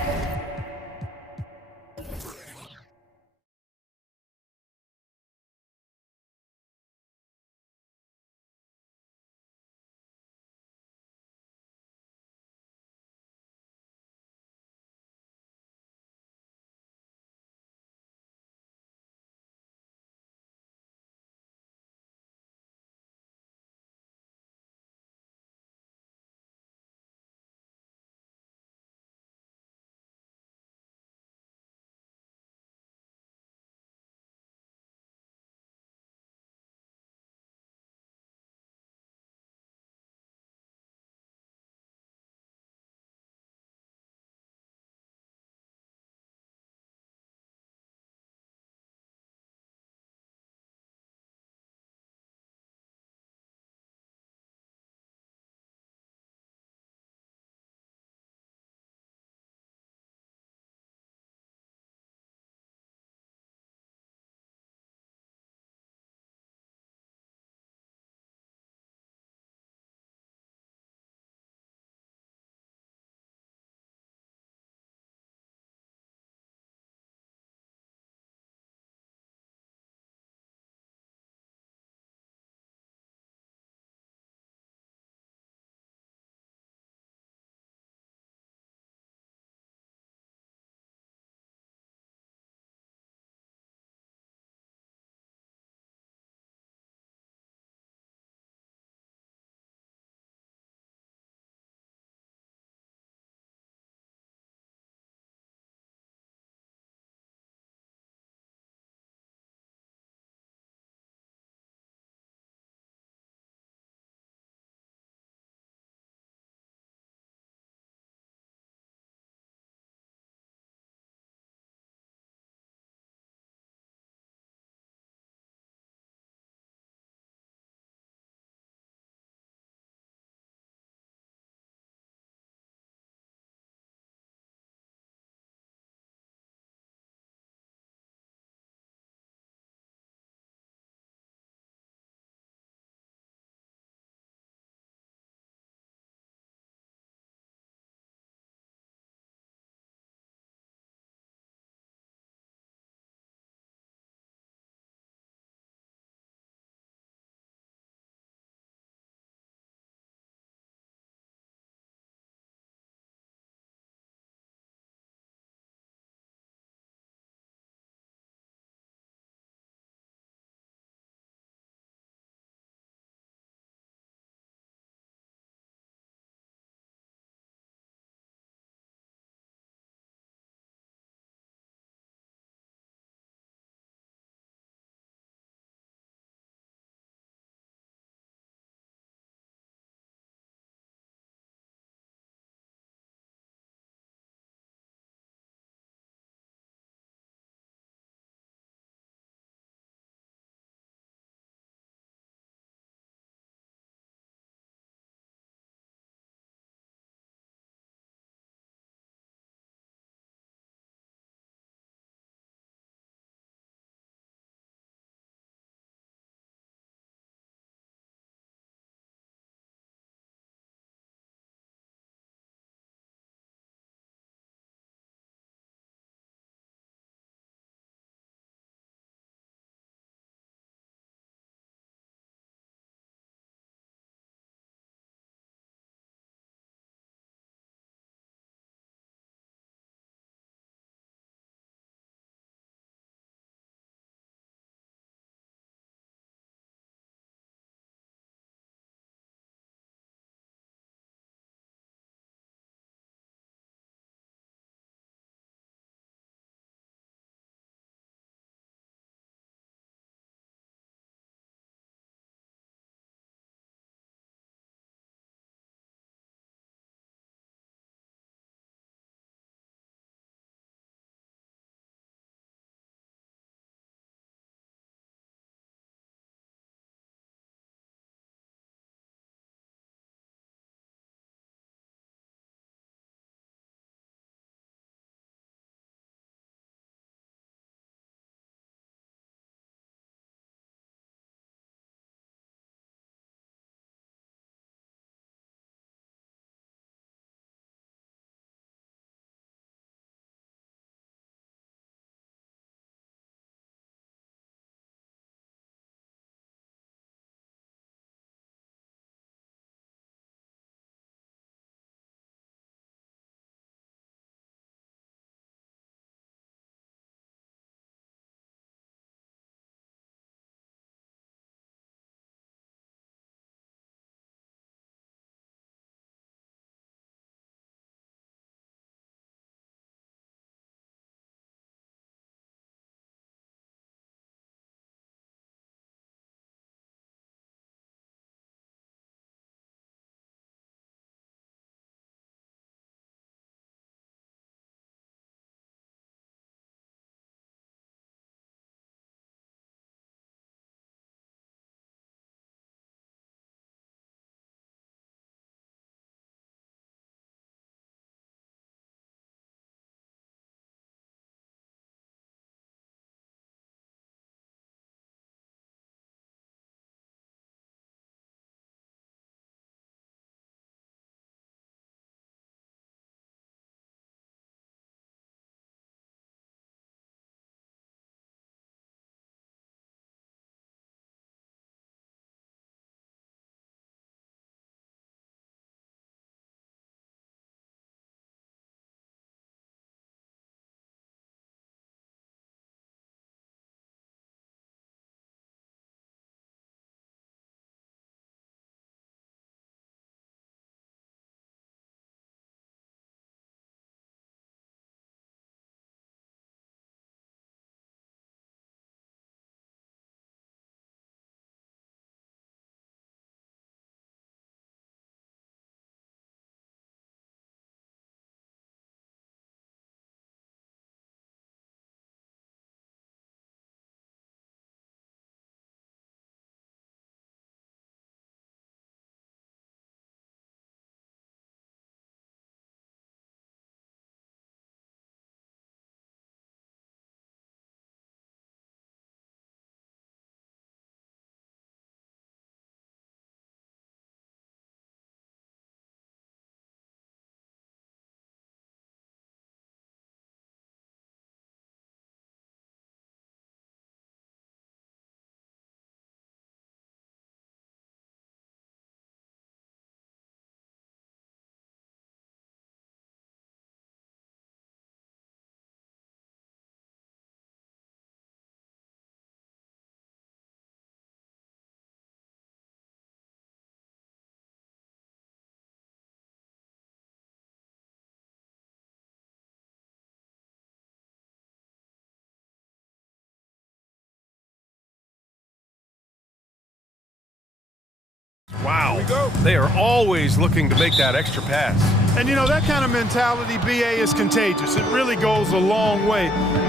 Wow. They are always looking to make that extra pass. And you know, that kind of mentality, BA, is contagious. It really goes a long way.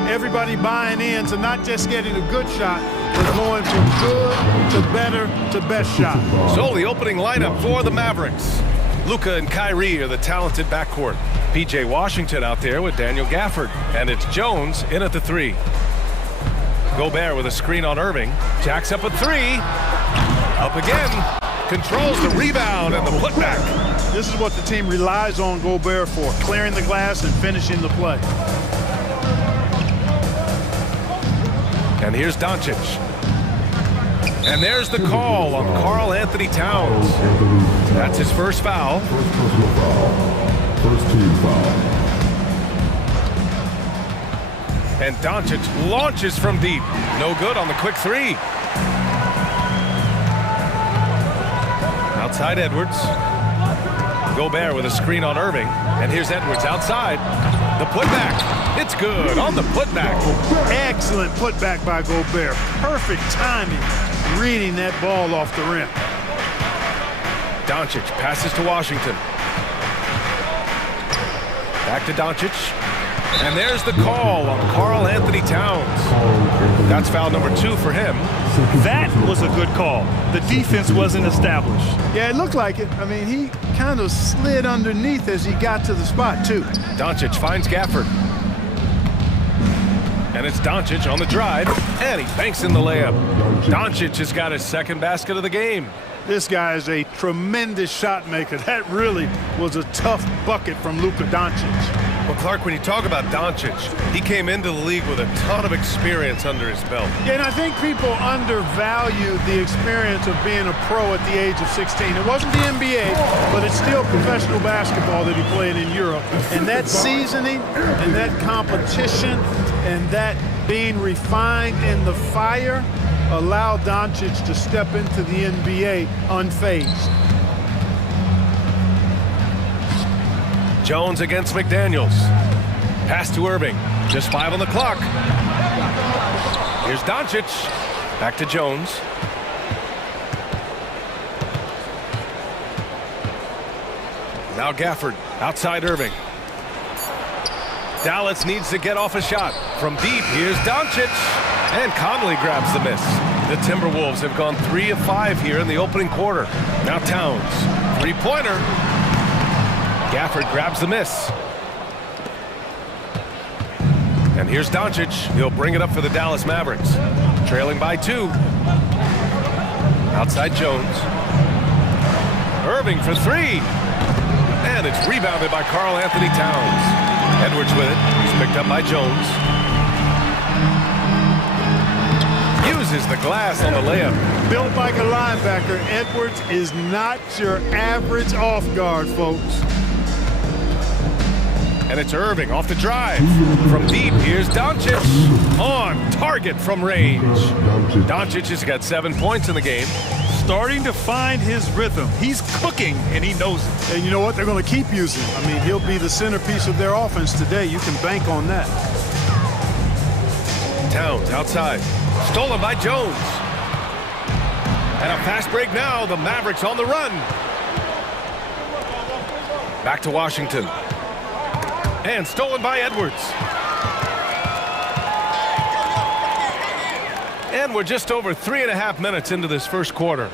Everybody buying in to not just getting a good shot, but going from good to better to best shot. So the opening lineup for the Mavericks. Luka and Kyrie are the talented backcourt. P.J. Washington out there with Daniel Gafford. And it's Jones in at the 3. Gobert with a screen on Irving. Jacks up a 3. Up again. Controls the rebound and the putback. This is what the team relies on Gobert for, clearing the glass and finishing the play. And here's Doncic. And there's the call on Karl Anthony Towns. That's his first foul. First team foul. And Doncic launches from deep. No good on the quick 3. Outside Edwards. Gobert with a screen on Irving. And here's Edwards outside. The putback. It's good on the putback. Excellent putback by Gobert. Perfect timing, reading that ball off the rim. Doncic passes to Washington. Back to Doncic. And there's the call on Karl Anthony Towns. That's foul number 2 for him. That was a good call. The defense wasn't established. Yeah, it looked like it. I mean, he kind of slid underneath as he got to the spot, too. Doncic finds Gafford. And it's Doncic on the drive, and he banks in the layup. Doncic has got his second basket of the game. This guy is a tremendous shot maker. That really was a tough bucket from Luka Doncic. Well, Clark, when you talk about Doncic, he came into the league with a ton of experience under his belt. Yeah, and I think people undervalue the experience of being a pro at the age of 16. It wasn't the NBA, but it's still professional basketball that he played in Europe. And that seasoning and that competition and that being refined in the fire allowed Doncic to step into the NBA unfazed. Jones against McDaniels. Pass to Irving. Just 5 on the clock. Here's Doncic. Back to Jones. Now Gafford. Outside Irving. Dallas needs to get off a shot. From deep, here's Doncic. And Conley grabs the miss. The Timberwolves have gone 3 of 5 here in the opening quarter. Now Towns. 3-pointer. Gafford grabs the miss. And here's Doncic. He'll bring it up for the Dallas Mavericks. Trailing by 2. Outside Jones. Irving for 3. And it's rebounded by Karl Anthony Towns. Edwards with it. He's picked up by Jones. Uses the glass on the layup. Built like a linebacker, Edwards is not your average off guard, folks. And it's Irving off the drive. From deep, here's Doncic. On target from range. Doncic has got 7 points in the game. Starting to find his rhythm. He's cooking, and he knows it. And you know what? They're going to keep using him. I mean, he'll be the centerpiece of their offense today. You can bank on that. Towns outside. Stolen by Jones. And a fast break now. The Mavericks on the run. Back to Washington. And stolen by Edwards. And we're just over 3.5 minutes into this first quarter.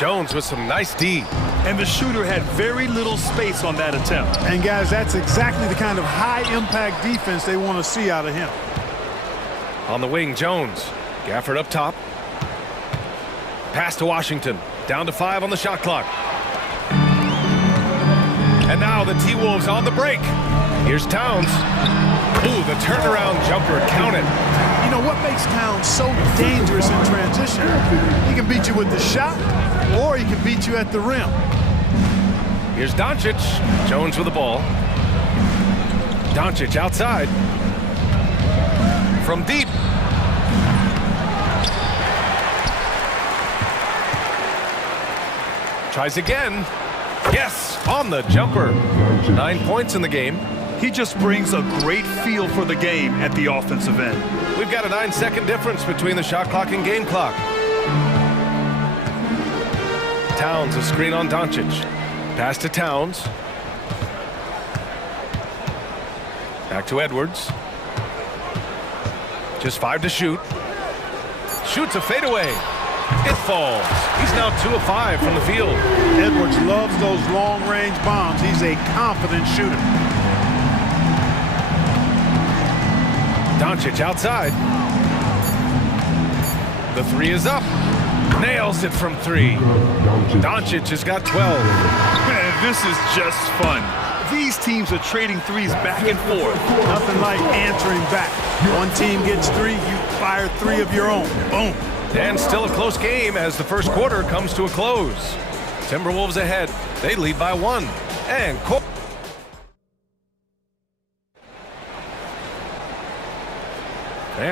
Jones with some nice D. And the shooter had very little space on that attempt. And guys, that's exactly the kind of high-impact defense they want to see out of him. On the wing, Jones. Gafford up top. Pass to Washington. Down to 5 on the shot clock. And now the T-Wolves on the break. Here's Towns. Ooh, the turnaround jumper counted. You know what makes Towns so dangerous in transition? He can beat you with the shot, or he can beat you at the rim. Here's Doncic. Jones with the ball. Doncic outside. From deep. Tries again. Yes, on the jumper. 9 points in the game. He just brings a great feel for the game at the offensive end. We've got a 9-second difference between the shot clock and game clock. Towns, a screen on Doncic. Pass to Towns. Back to Edwards. Just 5 to shoot. Shoots a fadeaway. It falls. He's now 2 of 5 from the field. Edwards loves those long-range bombs. He's a confident shooter. Doncic outside. The 3 is up. Nails it from 3. Doncic has got 12. Man, this is just fun. These teams are trading threes back and forth. Nothing like answering back. One team gets 3, you fire 3 of your own. Boom. And still a close game as the first quarter comes to a close. Timberwolves ahead. They lead by 1. And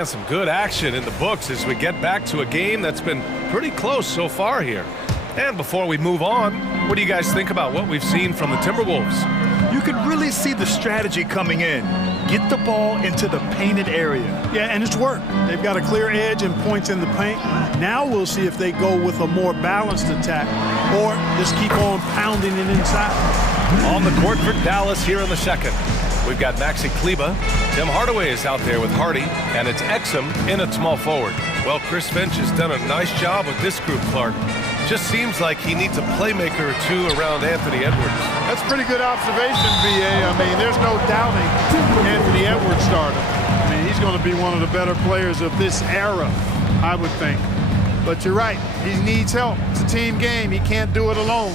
some good action in the books as we get back to a game that's been pretty close so far here. And before we move on, what do you guys think about what we've seen from the Timberwolves? You can really see the strategy coming in. Get the ball into the painted area. Yeah, and it's worked. They've got a clear edge and points in the paint. Now we'll see if they go with a more balanced attack or just keep on pounding it inside. On the court for Dallas here in the second. We've got Maxi Kleber. Tim Hardaway is out there with Hardy, and it's Exum in at small forward. Well, Chris Finch has done a nice job with this group, Clark. Just seems like he needs a playmaker or 2 around Anthony Edwards. That's a pretty good observation, B.A. I mean, there's no doubting Anthony Edwards starter. I mean, he's going to be one of the better players of this era, I would think. But you're right. He needs help. It's a team game. He can't do it alone.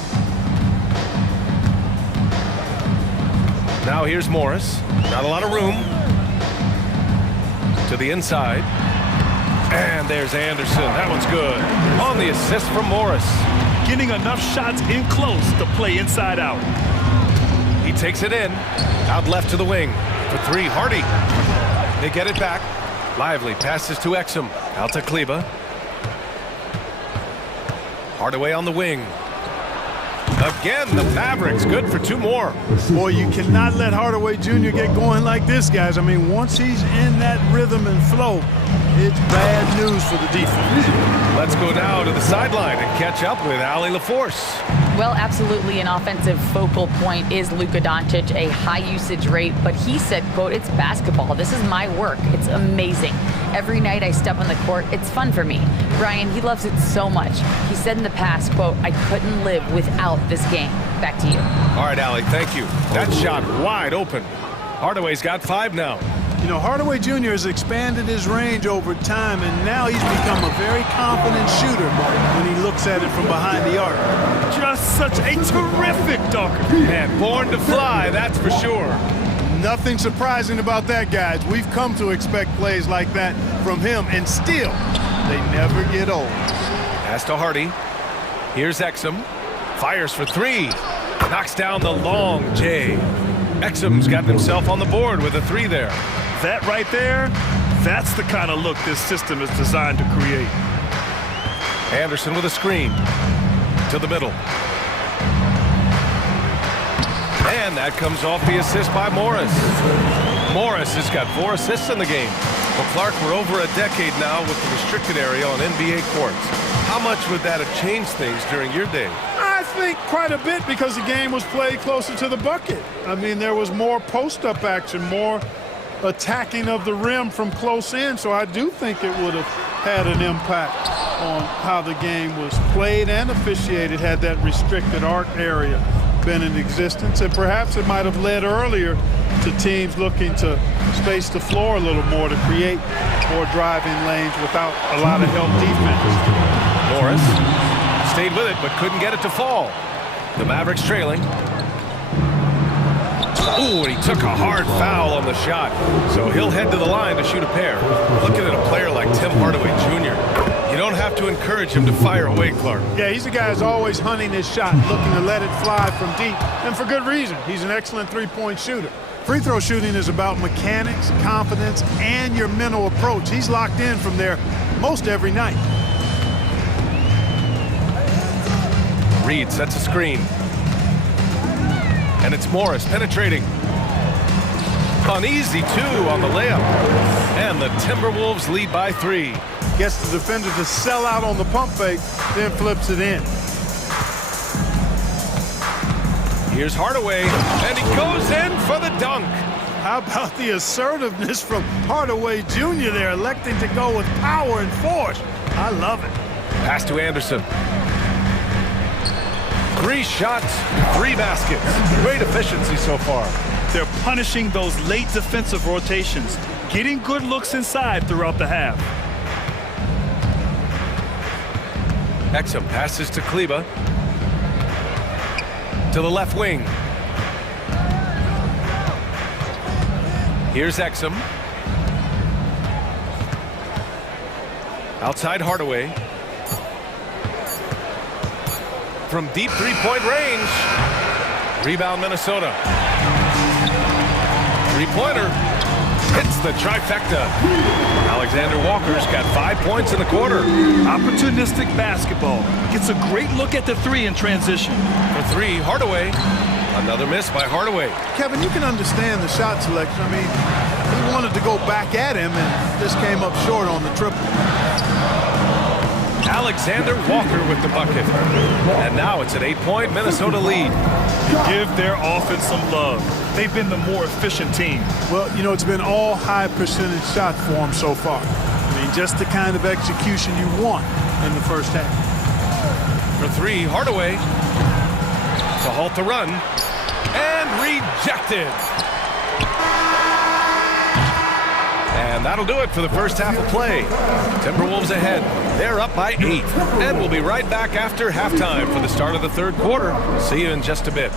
Now here's Morris. Not a lot of room. To the inside. And there's Anderson. That one's good. On the assist from Morris. Getting enough shots in close to play inside out. He takes it in. Out left to the wing. For 3, Hardy. They get it back. Lively passes to Exum. Out to Kleber. Hardaway on the wing. Again, the Mavericks good for 2 more. Boy, you cannot let Hardaway Jr. get going like this, guys. I mean, once he's in that rhythm and flow, it's bad news for the defense. Let's go now to the sideline and catch up with Allie LaForce. Well, absolutely an offensive focal point is Luka Doncic, a high usage rate, but he said, quote, it's basketball. This is my work. It's amazing. Every night I step on the court, it's fun for me. Brian, he loves it so much. He said in the past, quote, I couldn't live without this game. Back to you. All right, Allie, thank you. That shot wide open. Hardaway's got 5 now. You know, Hardaway Jr. has expanded his range over time, and now he's become a very confident shooter when he looks at it from behind the arc. Just such a terrific dunker. Man, born to fly, that's for sure. Nothing surprising about that, guys. We've come to expect plays like that from him, and still, they never get old. Pass to Hardy. Here's Exum. Fires for 3. Knocks down the long J. Exum's got himself on the board with a 3 there. That right there, that's the kind of look this system is designed to create. Anderson with a screen. To the middle. And that comes off the assist by Morris. Morris has got 4 assists in the game. Well, Clark, we're over a decade now with the restricted area on NBA courts. How much would that have changed things during your day? I think quite a bit because the game was played closer to the bucket. I mean, there was more post-up action, more attacking of the rim from close in, so I do think it would have had an impact on how the game was played and officiated had that restricted arc area been in existence, and perhaps it might have led earlier to teams looking to space the floor a little more to create more driving lanes without a lot of help defense. Morris stayed with it but couldn't get it to fall. The Mavericks trailing. Ooh, and he took a hard foul on the shot, so he'll head to the line to shoot a pair. Looking at a player like Tim Hardaway Jr., you don't have to encourage him to fire away, Clark. Yeah, he's the guy who's always hunting his shot, looking to let it fly from deep, and for good reason. He's an excellent three-point shooter. Free throw shooting is about mechanics, confidence, and your mental approach. He's locked in from there most every night. Reed sets a screen. And it's Morris penetrating. An easy 2 on the layup. And the Timberwolves lead by 3. Gets the defender to sell out on the pump fake, then flips it in. Here's Hardaway, and he goes in for the dunk. How about the assertiveness from Hardaway Jr. there, electing to go with power and force. I love it. Pass to Anderson. 3 shots, 3 baskets. Great efficiency so far. They're punishing those late defensive rotations, getting good looks inside throughout the half. Exum passes to Kleba. To the left wing. Here's Exum. Outside Hardaway. From deep three-point range. Rebound Minnesota. Three-pointer. Hits the trifecta. Alexander Walker's got 5 points in the quarter. Opportunistic basketball. Gets a great look at the 3 in transition. For 3, Hardaway. Another miss by Hardaway. Kevin, you can understand the shot selection. I mean, he wanted to go back at him and just came up short on the triple. Alexander Walker with the bucket. And now it's an 8-point Minnesota lead. Give their offense some love. They've been the more efficient team. Well, you know, it's been all high percentage shot for them so far. I mean, just the kind of execution you want in the first half. For 3, Hardaway. To halt the run. And rejected. And that'll do it for the first half of play. Timberwolves ahead. They're up by 8. And we'll be right back after halftime for the start of the third quarter. See you in just a bit.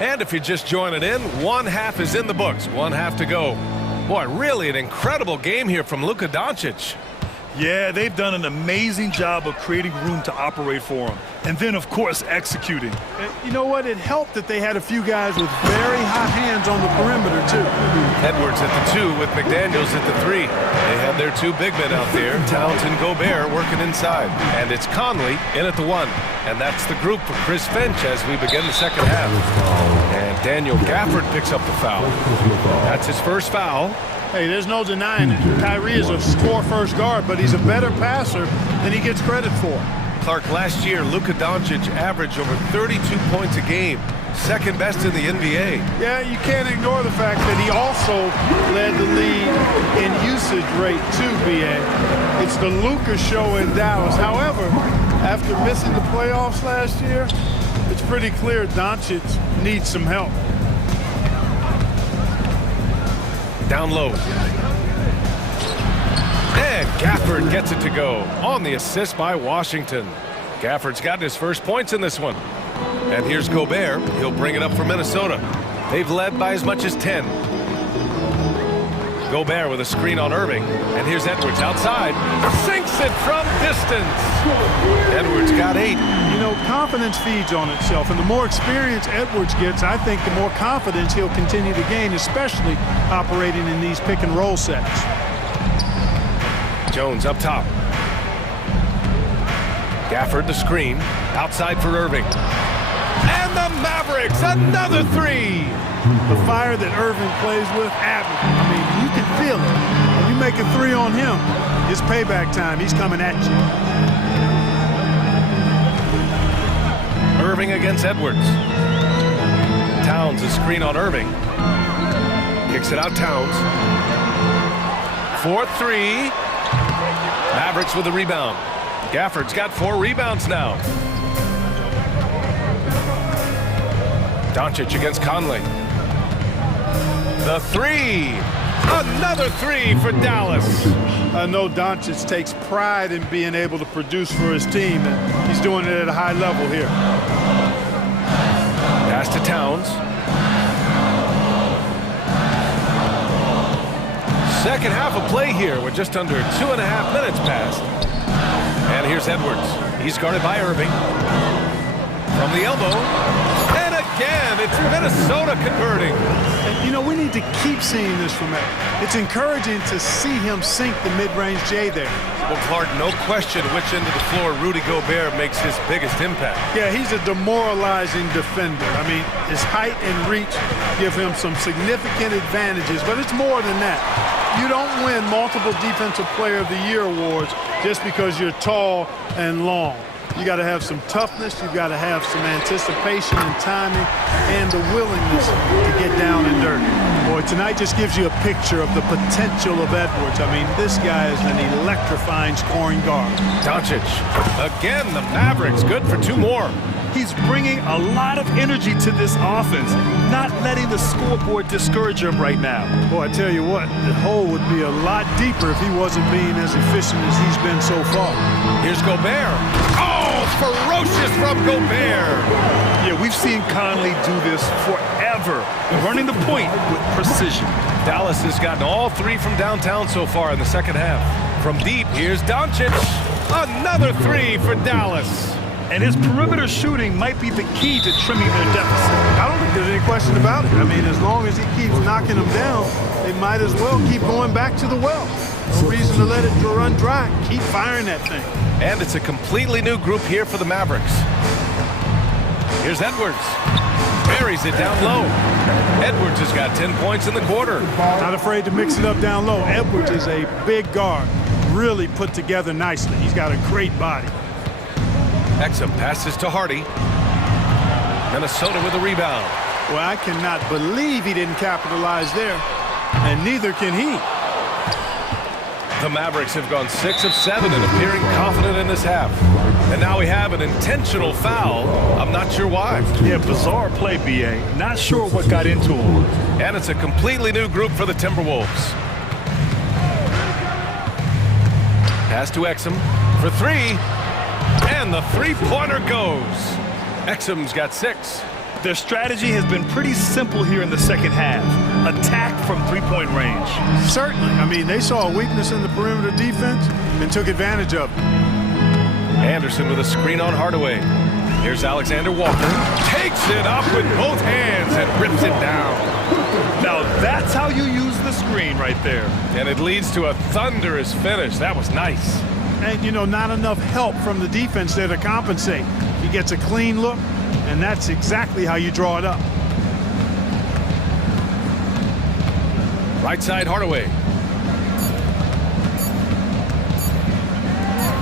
And if you're just joining in, one half is in the books. One half to go. Boy, really an incredible game here from Luka Doncic. Yeah, they've done an amazing job of creating room to operate for him. And then, of course, executing. You know what? It helped that they had a few guys with very hot hands on the perimeter, too. Edwards at the 2 with McDaniels at the 3. They have their 2 big men out there, Towns and Gobert, working inside. And it's Conley in at the 1. And that's the group for Chris Finch as we begin the second half. And Daniel Gafford picks up the foul. That's his first foul. Hey, there's no denying it. Kyrie is a score-first guard, but he's a better passer than he gets credit for. Clark, last year, Luka Doncic averaged over 32 points a game. Second best in the NBA. Yeah, you can't ignore the fact that he also led the league in usage rate too, BA. It's the Luka show in Dallas. However, after missing the playoffs last year, it's pretty clear Doncic needs some help. Down low. And Gafford gets it to go on the assist by Washington. Gafford's gotten his first points in this one. And here's Gobert. He'll bring it up for Minnesota. They've led by as much as 10. Gobert with a screen on Irving. And here's Edwards outside. Sinks it from distance. Edwards got 8. You know, confidence feeds on itself. And the more experience Edwards gets, I think the more confidence he'll continue to gain, especially operating in these pick-and-roll sets. Jones up top. Gafford the screen. Outside for Irving. And the Mavericks, another 3. The fire that Irving plays with, I mean, you can feel it. When you make a 3 on him, it's payback time. He's coming at you. Irving against Edwards. Towns a screen on Irving. Kicks it out Towns. 4-3. Mavericks with the rebound. Gafford's got 4 rebounds now. Doncic against Conley. The 3. Another 3 for Dallas. I know Doncic takes pride in being able to produce for his team, and he's doing it at a high level here. Pass to Towns. Second half of play here with just under 2.5 minutes passed. And here's Edwards. He's guarded by Irving. From the elbow. And again, it's Minnesota converting. And, you know, we need to keep seeing this from him. It's encouraging to see him sink the mid-range J there. Well, Clark, no question which end of the floor Rudy Gobert makes his biggest impact. Yeah, he's a demoralizing defender. I mean, his height and reach give him some significant advantages, but it's more than that. You don't win multiple Defensive Player of the Year awards just because you're tall and long. You got to have some toughness, you've got to have some anticipation and timing and the willingness to get down and dirty. Boy, tonight just gives you a picture of the potential of Edwards. I mean, this guy is an electrifying scoring guard. Doncic, again, the Mavericks, good for 2 more. He's bringing a lot of energy to this offense, not letting the scoreboard discourage him right now. Boy, I tell you what, the hole would be a lot deeper if he wasn't being as efficient as he's been so far. Here's Gobert. Oh, ferocious from Gobert. Yeah, we've seen Conley do this forever, running the point with precision. Dallas has gotten all 3 from downtown so far in the second half. From deep, here's Doncic. Another 3 for Dallas. And his perimeter shooting might be the key to trimming their deficit. I don't think there's any question about it. I mean, as long as he keeps knocking them down, they might as well keep going back to the well. No reason to let it run dry. Keep firing that thing. And it's a completely new group here for the Mavericks. Here's Edwards. Buries it down low. Edwards has got 10 points in the quarter. Not afraid to mix it up down low. Edwards is a big guard. Really put together nicely. He's got a great body. Exum passes to Hardy. Minnesota with a rebound. Well, I cannot believe he didn't capitalize there, and neither can he. The Mavericks have gone 6 of 7 and appearing confident in this half. And now we have an intentional foul. I'm not sure why. Yeah, bizarre play, B.A. Not sure what got into him. And it's a completely new group for the Timberwolves. Pass to Exum for 3. And the 3-pointer goes. Exum's got 6. Their strategy has been pretty simple here in the second half. Attack from 3-point range. Certainly. I mean, they saw a weakness in the perimeter defense and took advantage of it. Anderson with a screen on Hardaway. Here's Alexander Walker. Takes it up with both hands and rips it down. Now that's how you use the screen right there. And it leads to a thunderous finish. That was nice. And, you know, not enough help from the defense there to compensate. He gets a clean look, and that's exactly how you draw it up. Right side, Hardaway.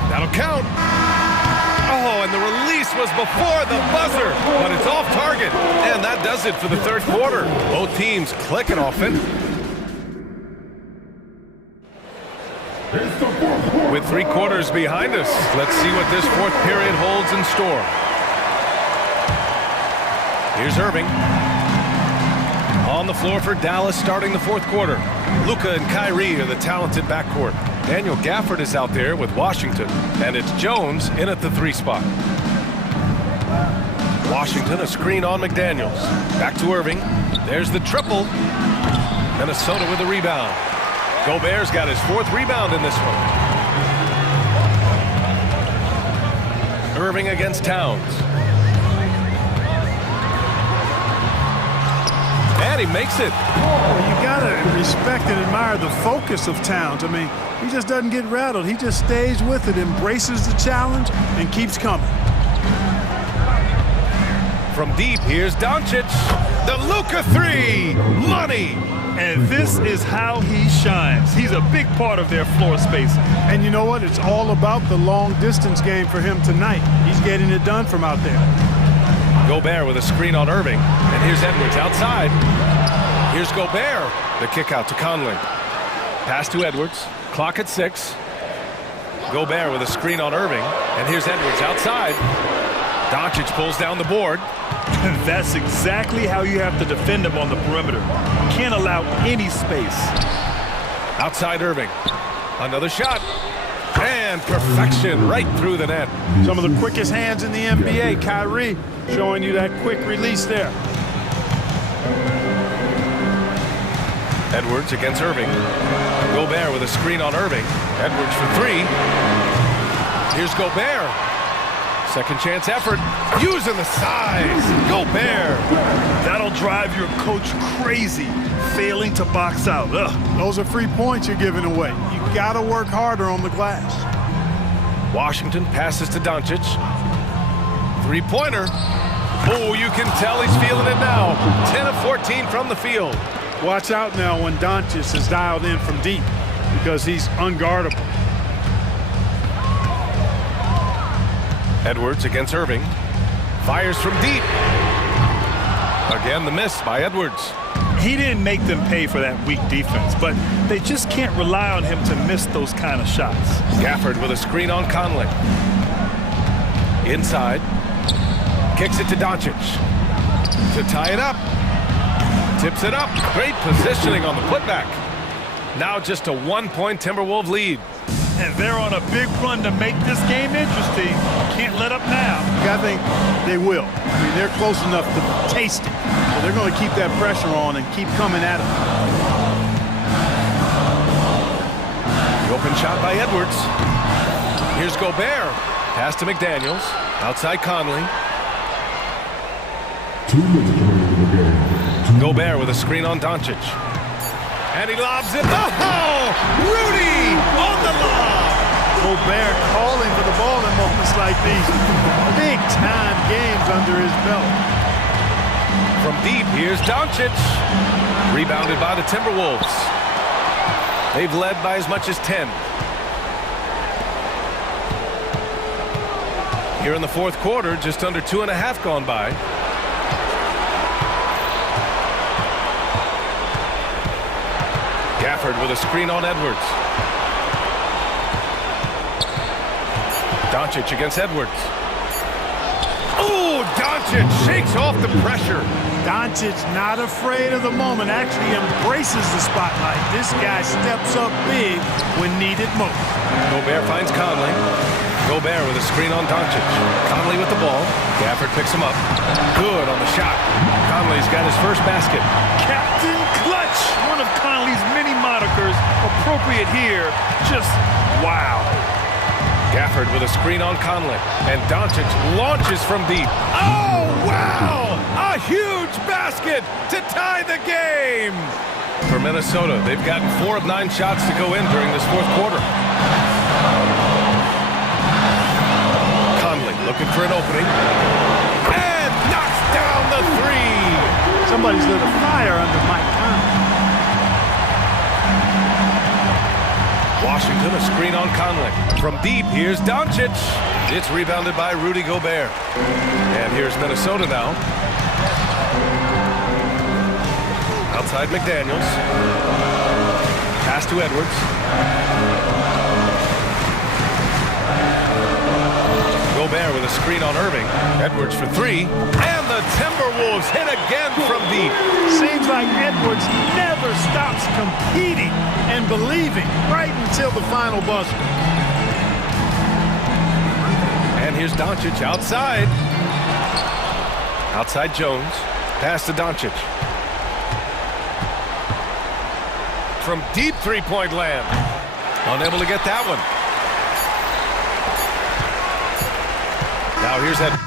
That'll count. Oh, and the release was before the buzzer, but it's off target. And that does it for the third quarter. Both teams clicking offense. With 3 quarters behind us, let's see what this fourth period holds in store. Here's Irving. On the floor for Dallas starting the fourth quarter. Luka and Kyrie are the talented backcourt. Daniel Gafford is out there with Washington, and it's Jones in at the 3 spot. Washington, a screen on McDaniels. Back to Irving. There's the triple. Minnesota with the rebound. Gobert's got his 4th rebound in this one. Irving against Towns. And he makes it. Well, you got to respect and admire the focus of Towns. I mean, he just doesn't get rattled. He just stays with it, embraces the challenge, and keeps coming. From deep, here's Doncic. The Luka 3. Money. And this is how he shines. He's a big part of their floor space. And you know what? It's all about the long distance game for him tonight. He's getting it done from out there. Gobert with a screen on Irving. And here's Edwards outside. Here's Gobert. The kick out to Conley. Pass to Edwards. Clock at 6. Gobert with a screen on Irving. And here's Edwards outside. Doncic pulls down the board. That's exactly how you have to defend him on the perimeter. Can't allow any space. Outside Irving. Another shot. And perfection right through the net. Some of the quickest hands in the NBA. Kyrie showing you that quick release there. Edwards against Irving. Gobert with a screen on Irving. Edwards for 3. Here's Gobert. Second chance effort, using the size. Gobert. That'll drive your coach crazy, failing to box out. Ugh. Those are free points you're giving away. You gotta work harder on the glass. Washington passes to Doncic. Three-pointer. Oh, you can tell he's feeling it now. 10 of 14 from the field. Watch out now when Doncic is dialed in from deep because he's unguardable. Edwards against Irving. Fires from deep. Again, the miss by Edwards. He didn't make them pay for that weak defense, but they just can't rely on him to miss those kind of shots. Gafford with a screen on Conley. Inside. Kicks it to Doncic. To tie it up. Tips it up. Great positioning on the putback. Now just a 1-point Timberwolves lead. And they're on a big run to make this game interesting. Can't let up now. I think they will. I mean, they're close enough to taste it. So they're going to keep that pressure on and keep coming at it. The open shot by Edwards. Here's Gobert. Pass to McDaniels. Outside Conley. 2 minutes remaining in the game. Gobert with a screen on Doncic. And he lobs it. Oh! Rudy on the lob! Gobert calling for the ball in moments like these. Big-time games under his belt. From deep, here's Doncic. Rebounded by the Timberwolves. They've led by as much as 10. Here in the fourth quarter, just under 2.5 gone by. Gafford with a screen on Edwards. Doncic against Edwards. Oh, Doncic shakes off the pressure. Doncic not afraid of the moment, actually embraces the spotlight. This guy steps up big when needed most. Gobert finds Conley. Gobert with a screen on Doncic. Conley with the ball. Gafford picks him up. Good on the shot. Conley's got his first basket. Captain Clutch, one of Conley's many monikers, appropriate here. Just wow. Gafford with a screen on Conley. And Doncic launches from deep. Oh, wow! A huge basket to tie the game! For Minnesota, they've gotten 4 of 9 shots to go in during this fourth quarter. Conley looking for an opening. And knocks down the three! Somebody's lit a fire under Mike Conley. Washington, a screen on Conley. From deep, here's Doncic. It's rebounded by Rudy Gobert. And here's Minnesota now. Outside McDaniels. Pass to Edwards. Gobert with a screen on Irving. Edwards for 3. And the Timberwolves hit again from deep. Seems like Edwards never stops competing and believing right until the final buzzer. And here's Doncic outside. Outside Jones. Pass to Doncic. From deep three-point land. Unable to get that one. Now here's that.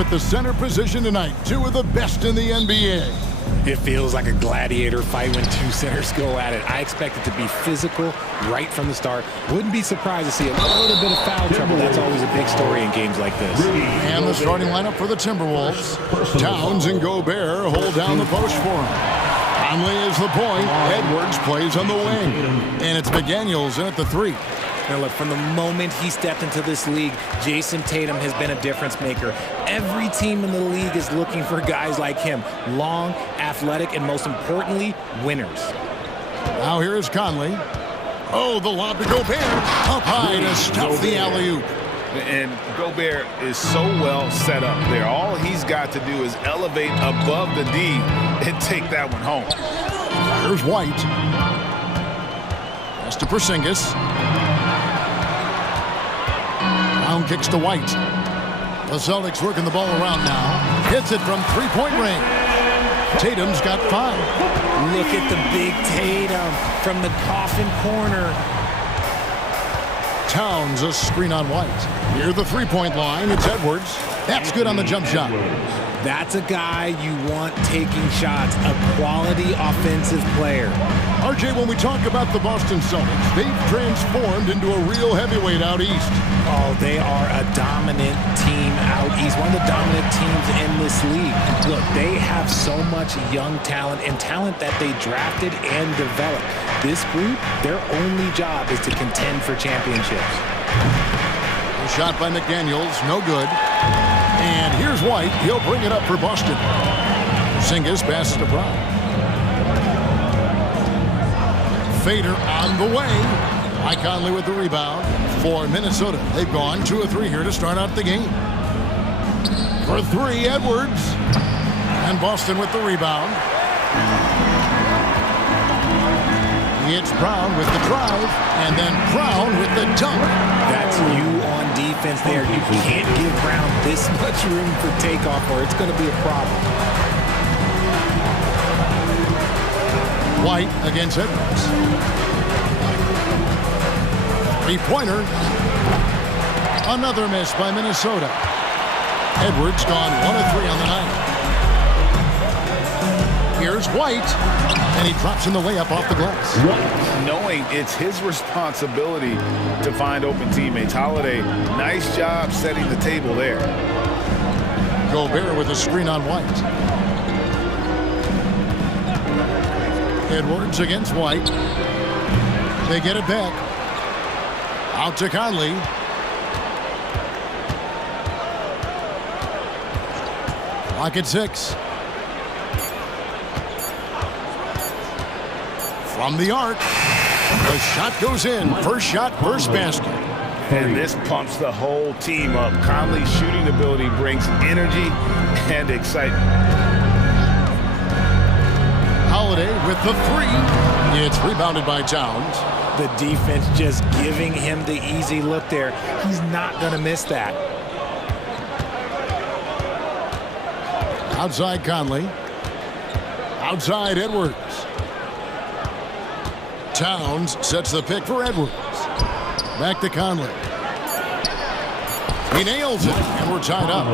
at the center position tonight. Two of the best in the NBA. It feels like a gladiator fight when two centers go at it. I expect it to be physical right from the start. Wouldn't be surprised to see a little bit of foul trouble. That's always a big story in games like this. And the starting lineup for the Timberwolves. Towns and Gobert hold down the post for him. Conley is the point. Edwards plays on the wing. And it's McDaniels in at the 3. Now look, from the moment he stepped into this league, Jason Tatum has been a difference maker. Every team in the league is looking for guys like him. Long, athletic, and most importantly, winners. Now here is Conley. Oh, the lob to Gobert. Up high to stuff the alley-oop. And Gobert is so well set up there. All he's got to do is elevate above the D and take that one home. Here's White. Pass to Porzingis. Brown kicks to White. The Celtics working the ball around now. Hits it from three-point range. Tatum's got 5. Look at the big Tatum from the coffin corner. Towns a screen on White. Near the three-point line, it's Edwards. That's good on the jump shot. That's a guy you want taking shots, a quality offensive player. RJ, when we talk about the Boston Celtics, they've transformed into a real heavyweight out east. Oh, they are a dominant team out east, one of the dominant teams in this league. Look, they have so much young talent and talent that they drafted and developed. This group, their only job is to contend for championships. A shot by McDaniels, no good. And here's White. He'll bring it up for Boston. Porzingis passes to Brown. Fader on the way. Mike Conley with the rebound for Minnesota. They've gone 2 of 3 here to start out the game. For 3, Edwards. And Boston with the rebound. It's Brown with the drive, and then Brown with the dunk. That's you on defense there. You can't give Brown this much room for takeoff, or it's going to be a problem. White against Edwards. Three-pointer. Another miss by Minnesota. Edwards gone 1 of 3 on the night. Here's White, and he drops in the layup off the glass. Knowing it's his responsibility to find open teammates. Holiday, nice job setting the table there. Gobert with a screen on White. Edwards against White. They get it back. Out to Conley. Clock at 6. From the arc, the shot goes in. First shot, first basket. And this pumps the whole team up. Conley's shooting ability brings energy and excitement. Holiday with the 3. It's rebounded by Towns. The defense just giving him the easy look there. He's not going to miss that. Outside Conley. Outside Edwards. Towns sets the pick for Edwards. Back to Conley. He nails it, and we're tied up.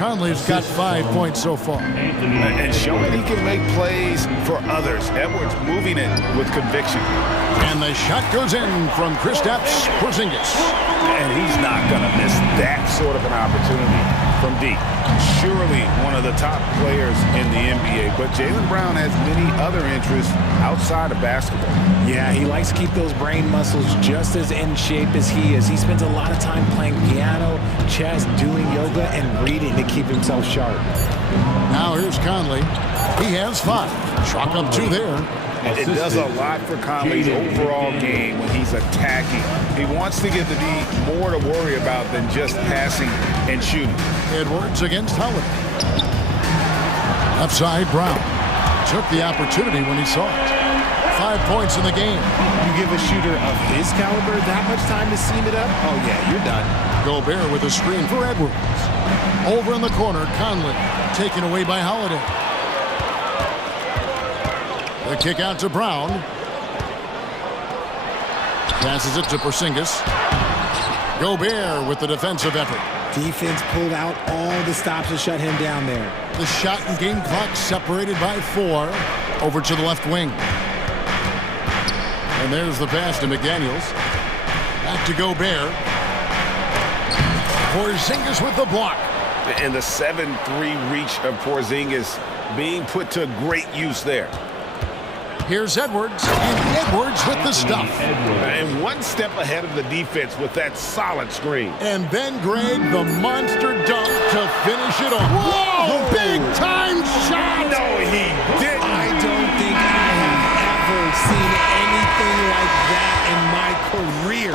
Conley's got 5 points so far. And showing he can make plays for others. Edwards moving it with conviction. And the shot goes in from Kristaps Porzingis. And he's not going to miss that sort of an opportunity from deep. Surely one of the top players in the NBA, but Jaylen Brown has many other interests outside of basketball. Yeah, he likes to keep those brain muscles just as in shape as he is. He spends a lot of time playing piano, chess, doing yoga, and reading to keep himself sharp. Now here's Conley. He has 5. Chalk up 2 there. It does a lot for Conley's overall game when he's attacking. He wants to give the D more to worry about than just passing and shooting. Edwards against Howard. Left side, Brown. Took the opportunity when he saw it. 5 points in the game. You give a shooter of his caliber that much time to seam it up? Oh, yeah, you're done. Gobert with a screen for Edwards. Over in the corner, Conley taken away by Holiday. The kick out to Brown. Passes it to Porzingis. Gobert with the defensive effort. Defense pulled out all the stops to shut him down there. The shot and game clock separated by 4. Over to the left wing. And there's the pass to McDaniels. Back to Gobert. Porzingis with the block. And the 7-3 reach of Porzingis being put to great use there. Here's Edwards, and Edwards with the stuff. And one step ahead of the defense with that solid screen. And then Greg, the monster dunk to finish it off. Whoa! Big time shot! No, he didn't. I don't think I have ever seen anything like that in my career.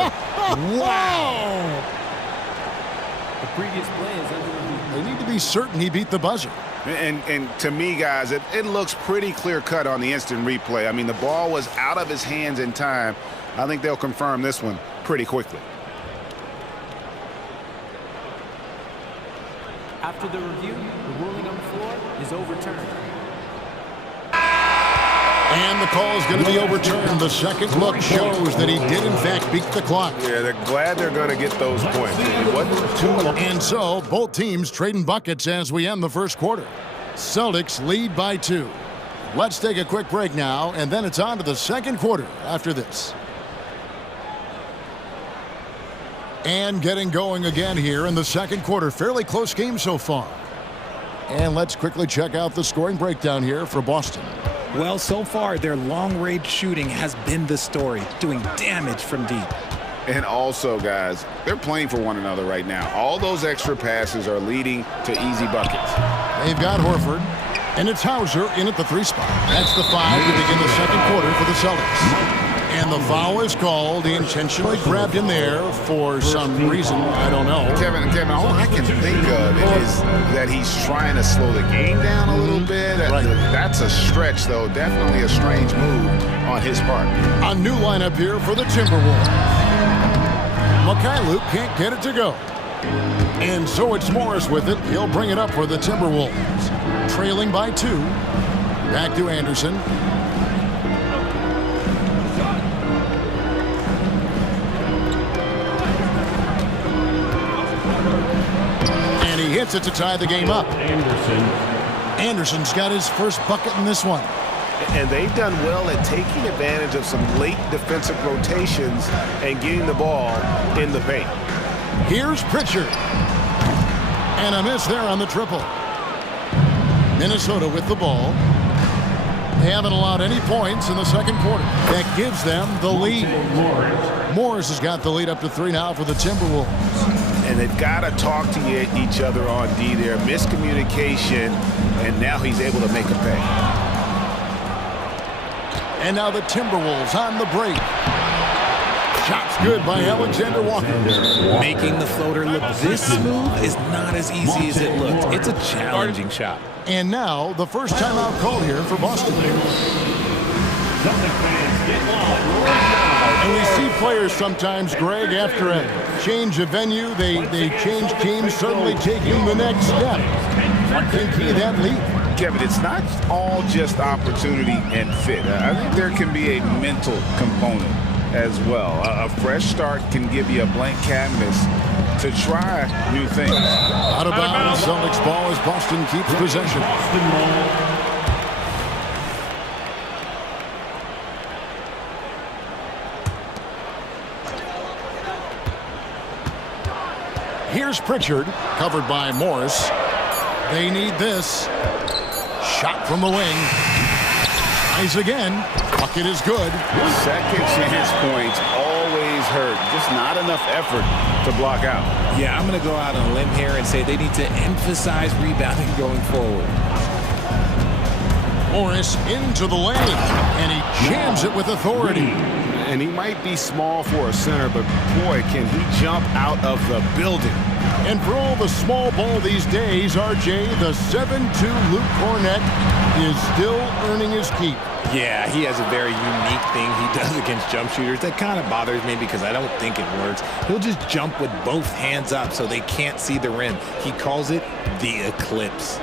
Wow! The previous play is under review. They need to be certain he beat the buzzer. And to me, guys, it looks pretty clear-cut on the instant replay. I mean, the ball was out of his hands in time. I think they'll confirm this one pretty quickly. After the review, the ruling on the floor is overturned. And the call is going to be overturned. The second look shows that he did, in fact, beat the clock. Yeah, they're glad they're going to get those points. And so, both teams trading buckets as we end the first quarter. Celtics lead by 2. Let's take a quick break now, and then it's on to the second quarter after this. And getting going again here in the second quarter. Fairly close game so far. And let's quickly check out the scoring breakdown here for Boston. Well, so far, their long-range shooting has been the story, doing damage from deep. And also, guys, they're playing for one another right now. All those extra passes are leading to easy buckets. They've got Horford, and it's Hauser in at the 3 spot. That's the 5 to begin the second quarter for the Celtics. And the foul is called. He intentionally grabbed him there for some reason. I don't know. Kevin, all I can think of is that he's trying to slow the game down a little bit. Right. That's a stretch, though. Definitely a strange move on his part. A new lineup here for the Timberwolves. Mikhailuk can't get it to go. And so it's Morris with it. He'll bring it up for the Timberwolves. Trailing by 2. Back to Anderson. He hits it to tie the game up. Anderson's got his first bucket in this one. And they've done well at taking advantage of some late defensive rotations and getting the ball in the paint. Here's Pritchard. And a miss there on the triple. Minnesota with the ball. They haven't allowed any points in the second quarter. That gives them the lead. Morris has got the lead up to 3 now for the Timberwolves. And they've got to talk to each other on D there. Miscommunication, and now he's able to make a pay. And now the Timberwolves on the break. Shots good by Alexander Walker. Making the floater look this smooth is not as easy as it looked. It's a challenging shot. And now the first timeout called here for Boston. And we see players sometimes, Greg, after a change of venue, they change teams, suddenly taking the next step. What can key that lead? Kevin, it's not all just opportunity and fit. I think there can be a mental component as well. A fresh start can give you a blank canvas to try new things. Out of bounds, Celtics ball as Boston keeps possession. Here's Pritchard, covered by Morris. They need this. Shot from the wing. Tries again. Bucket is good. Second chance points always hurt. Just not enough effort to block out. Yeah, I'm going to go out on a limb here and say they need to emphasize rebounding going forward. Morris into the lane, and he jams it with authority. And he might be small for a center, but boy, can he jump out of the building. And for all the small ball these days, RJ, the 7'2" Luke Cornett is still earning his keep. Yeah, he has a very unique thing he does against jump shooters. That kind of bothers me because I don't think it works. He'll just jump with both hands up so they can't see the rim. He calls it the eclipse.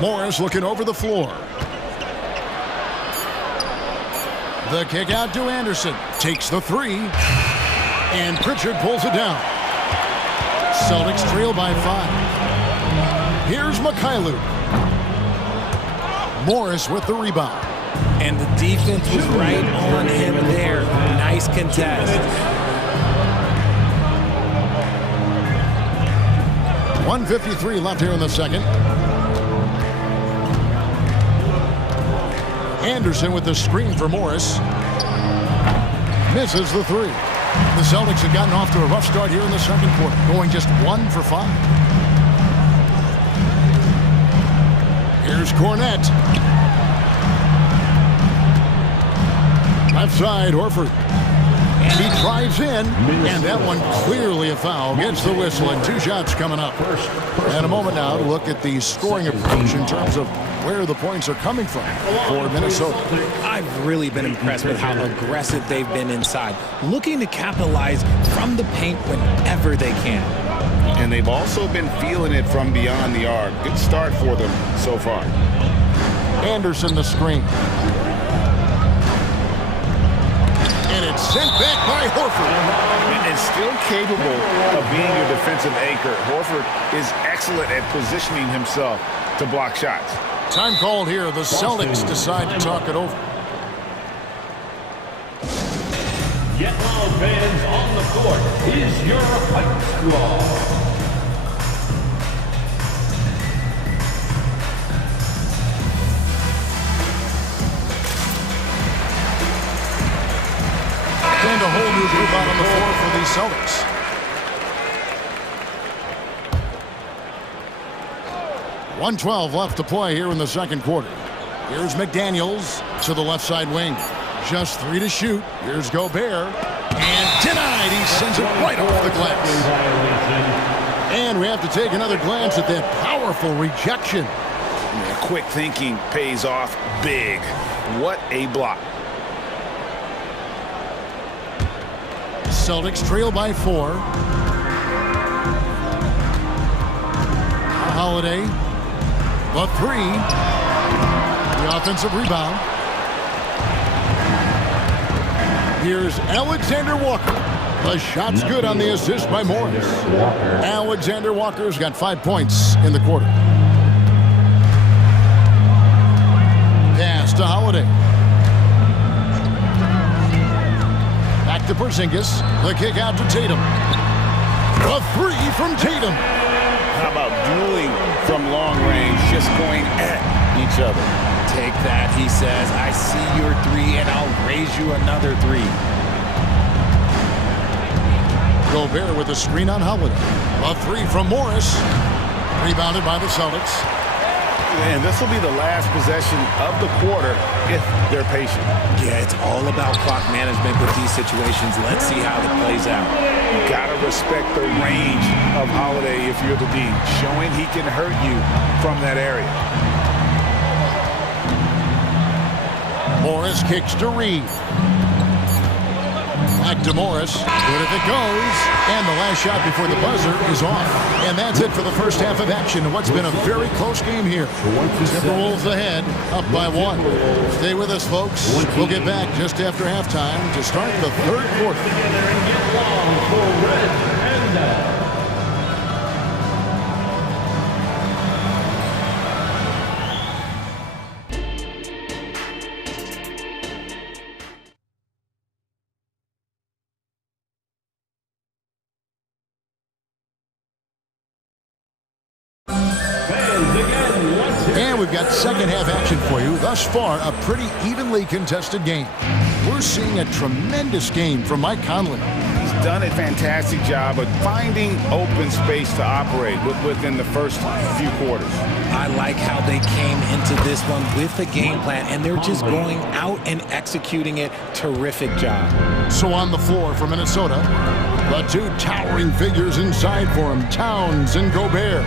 Morris looking over the floor. The kick out to Anderson. Takes the three. And Pritchard pulls it down. Celtics trail by 5. Here's Mikhailuk. Morris with the rebound. And the defense was right on him there. Nice contest. 1:53 left here in the second. Anderson with the screen for Morris. Misses the three. The Celtics have gotten off to a rough start here in the second quarter, going just 1 for 5. Here's Cornette. Left side, Horford. And he drives in, and that one clearly a foul. Gets the whistle, and 2 shots coming up. And a moment now to look at the scoring approach in terms of where the points are coming from for Minnesota. I've really been impressed with how aggressive they've been inside, looking to capitalize from the paint whenever they can. And they've also been feeling it from beyond the arc. Good start for them so far. Anderson the screen. And it's sent back by Horford. And still capable of being your defensive anchor. Horford is excellent at positioning himself to block shots. Time called here. The Celtics decide to talk it over. Yellow fans on the court is your fight squad. And a whole new group out on the floor for the Celtics. .112 left to play here in the second quarter. Here's McDaniels to the left side wing. Just 3 to shoot. Here's Gobert. And denied. He sends it right off the glass. And we have to take another glance at that powerful rejection. Yeah, quick thinking pays off big. What a block. Celtics trail by 4. Holiday. The 3. The offensive rebound. Here's Alexander Walker. The shot's good on the assist by Morris. Alexander Walker's got 5 points in the quarter. Pass to Holiday. Back to Porzingis. The kick out to Tatum. A 3 from Tatum. How about dueling from long range, just going at each other? Take that, he says. I see your 3, and I'll raise you another 3. Gobert with a screen on Holiday. A 3 from Morris. Rebounded by the Celtics. And this will be the last possession of the quarter if they're patient. Yeah, it's all about clock management with these situations. Let's see how it plays out. You gotta respect the range of Holiday if you're the D, showing he can hurt you from that area. Morris kicks to Reed. Back to Morris. Good if it goes. And the last shot before the buzzer is off. And that's it for the first half of action. What's been a very close game here. Timberwolves ahead, up by 1. Stay with us, folks. We'll get back just after halftime to start the third quarter. And we've got second half action for you. Thus far, a pretty evenly contested game. We're seeing a tremendous game from Mike Conley. He's done a fantastic job of finding open space to operate within the first few quarters. I like how they came into this one with a game plan, and they're just going out and executing it. Terrific job. So on the floor for Minnesota, the 2 towering figures inside for him, Towns and Gobert.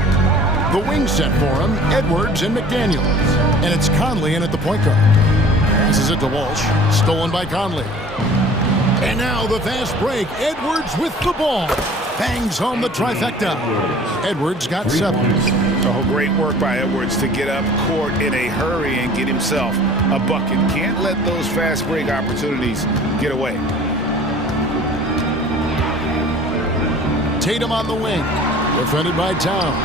The wing set for him, Edwards and McDaniels. And it's Conley in at the point guard. Passes it to Walsh. Stolen by Conley. And now the fast break. Edwards with the ball. bangs home the trifecta. Edwards got 7. Oh, great work by Edwards to get up court in a hurry and get himself a bucket. Can't let those fast break opportunities get away. Tatum on the wing, defended by Towns.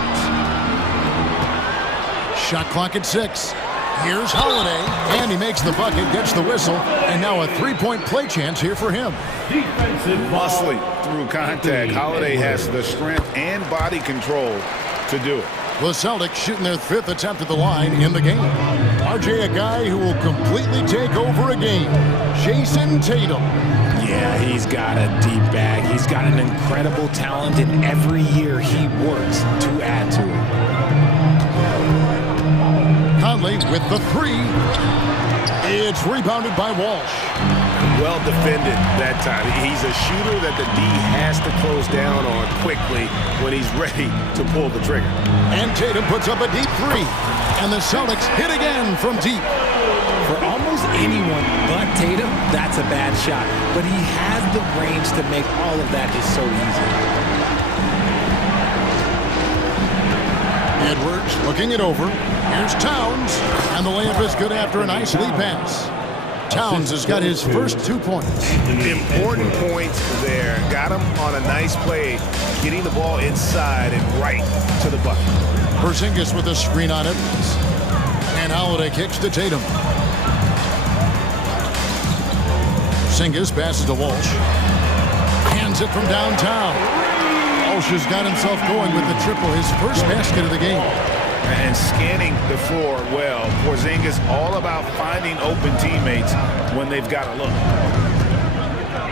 Shot clock at 6. Here's Holiday, and he makes the bucket, gets the whistle, and now a three-point play chance here for him. Muscling through contact. Holiday has the strength and body control to do it. The Celtics shooting their 5th attempt at the line in the game. RJ, a guy who will completely take over a game. Jason Tatum. Yeah, he's got a deep bag. He's got an incredible talent, and every year he works to add to it. Conley with the 3. It's rebounded by Walsh. Well defended that time. He's a shooter that the D has to close down on quickly when he's ready to pull the trigger. And Tatum puts up a deep 3. And the Celtics hit again from deep. For almost anyone but Tatum, that's a bad shot. But he has the range to make all of that just so easy. Edwards looking it over. Here's Towns. And the layup is good after a nice lead pass. Towns has got his first 2 points. Important points there. Got him on a nice play, getting the ball inside and right to the bucket. Porzingis with a screen on Edwards. And Holiday kicks to Tatum. Porzingis passes to Walsh. Hands it from downtown. Walsh has got himself going with the triple, his first basket of the game. And scanning the floor well. Porzingis all about finding open teammates when they've got a look.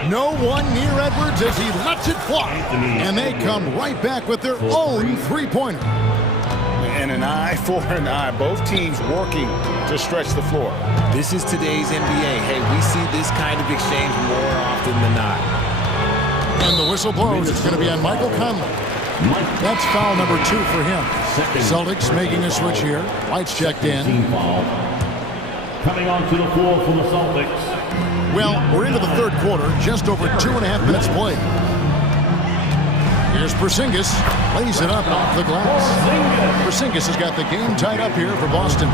No one near Edwards as he lets it fly. And they come right back with their own three-pointer. And an eye for an eye. Both teams working to stretch the floor. This is today's NBA. Hey, we see this kind of exchange more often than not. And the whistle blows. It's going to be on Michael Conley. That's foul number 2 for him. Celtics making a switch here. White's checked in. Coming onto the floor for the Celtics. Well, we're into the 3rd quarter. Just over 2.5 minutes played. Here's Porzingis. Lays it up off the glass. Porzingis has got the game tied up here for Boston.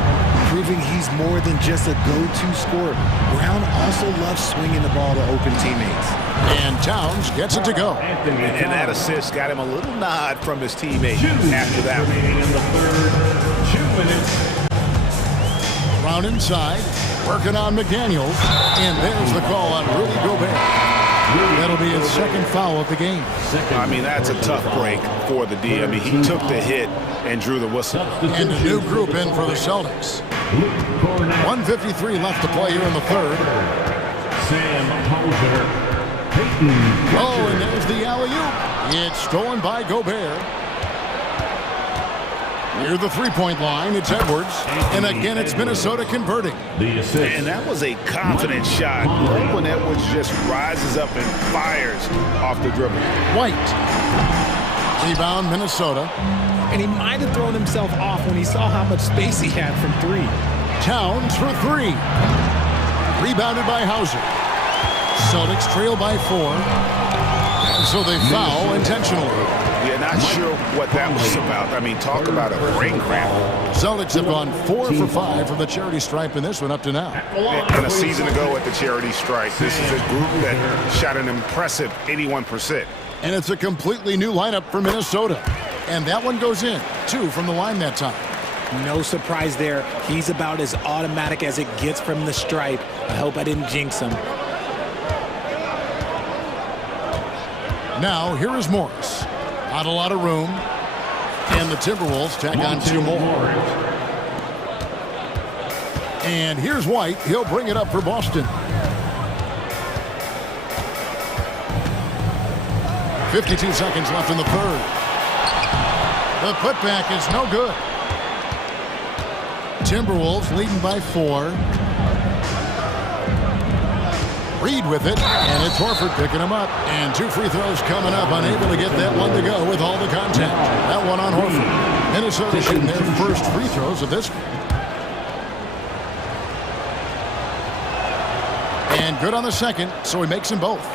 Proving he's more than just a go-to scorer. Brown also loves swinging the ball to open teammates. And Towns gets it to go. And that assist got him a little nod from his teammate after that. In the 3rd, 2 minutes. Brown inside, working on McDaniels. And there's the call on Rudy Gobert. That'll be his 2nd foul of the game. I mean, that's a tough break for the D. I mean, he took the hit and drew the whistle. And a new group in for the Celtics. 1:53 left to play here in the 3rd. Sam Hauser. Oh, and there's the alley-oop. It's stolen by Gobert. Near the three-point line, it's Edwards. And again, it's Minnesota converting. And that was a confident shot. Right when Edwards just rises up and fires off the dribble. White. Rebound, Minnesota. And he might have thrown himself off when he saw how much space he had from 3. Towns for 3. Rebounded by Hauser. Celtics trail by 4. And so they foul intentionally. Yeah, not sure what that was about. I mean, talk about a brain cramp. Celtics have gone 4 for 5 from the charity stripe in this one up to now. And a season ago at the charity stripe, this is a group that shot an impressive 81%. And it's a completely new lineup for Minnesota. And that one goes in. 2 from the line that time. No surprise there. He's about as automatic as it gets from the stripe. I hope I didn't jinx him. Now, here is Morris. Not a lot of room. And the Timberwolves tack on 2 more. And here's White. He'll bring it up for Boston. 52 seconds left in the 3rd. The putback is no good. Timberwolves leading by 4. Reed with it, and it's Horford picking him up. And 2 free throws coming up, unable to get that one to go with all the contact. That one on Horford. Minnesota shooting their first free throws of this. And good on the second, so he makes them both.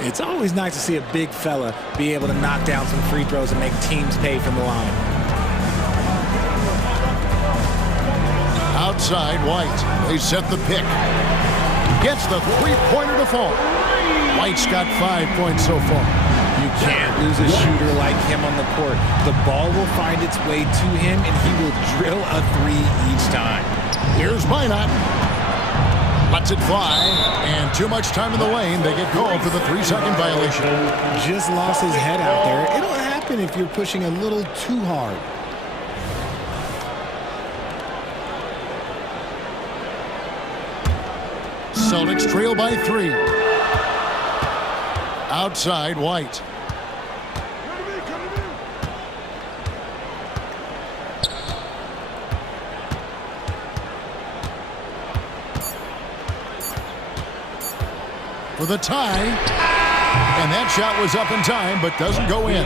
It's always nice to see a big fella be able to knock down some free throws and make teams pay from the line. Outside, White. They set the pick. Gets the three-pointer to fall. White's got 5 points so far. You can't lose a shooter like him on the court. The ball will find its way to him, and he will drill a three each time. Here's Minot. Lets it fly, and too much time in the lane. They get called for the 3-second violation. Just lost his head out there. It'll happen if you're pushing a little too hard. Celtics trail by 3. Outside, White. For the tie. And that shot was up in time, but doesn't go in.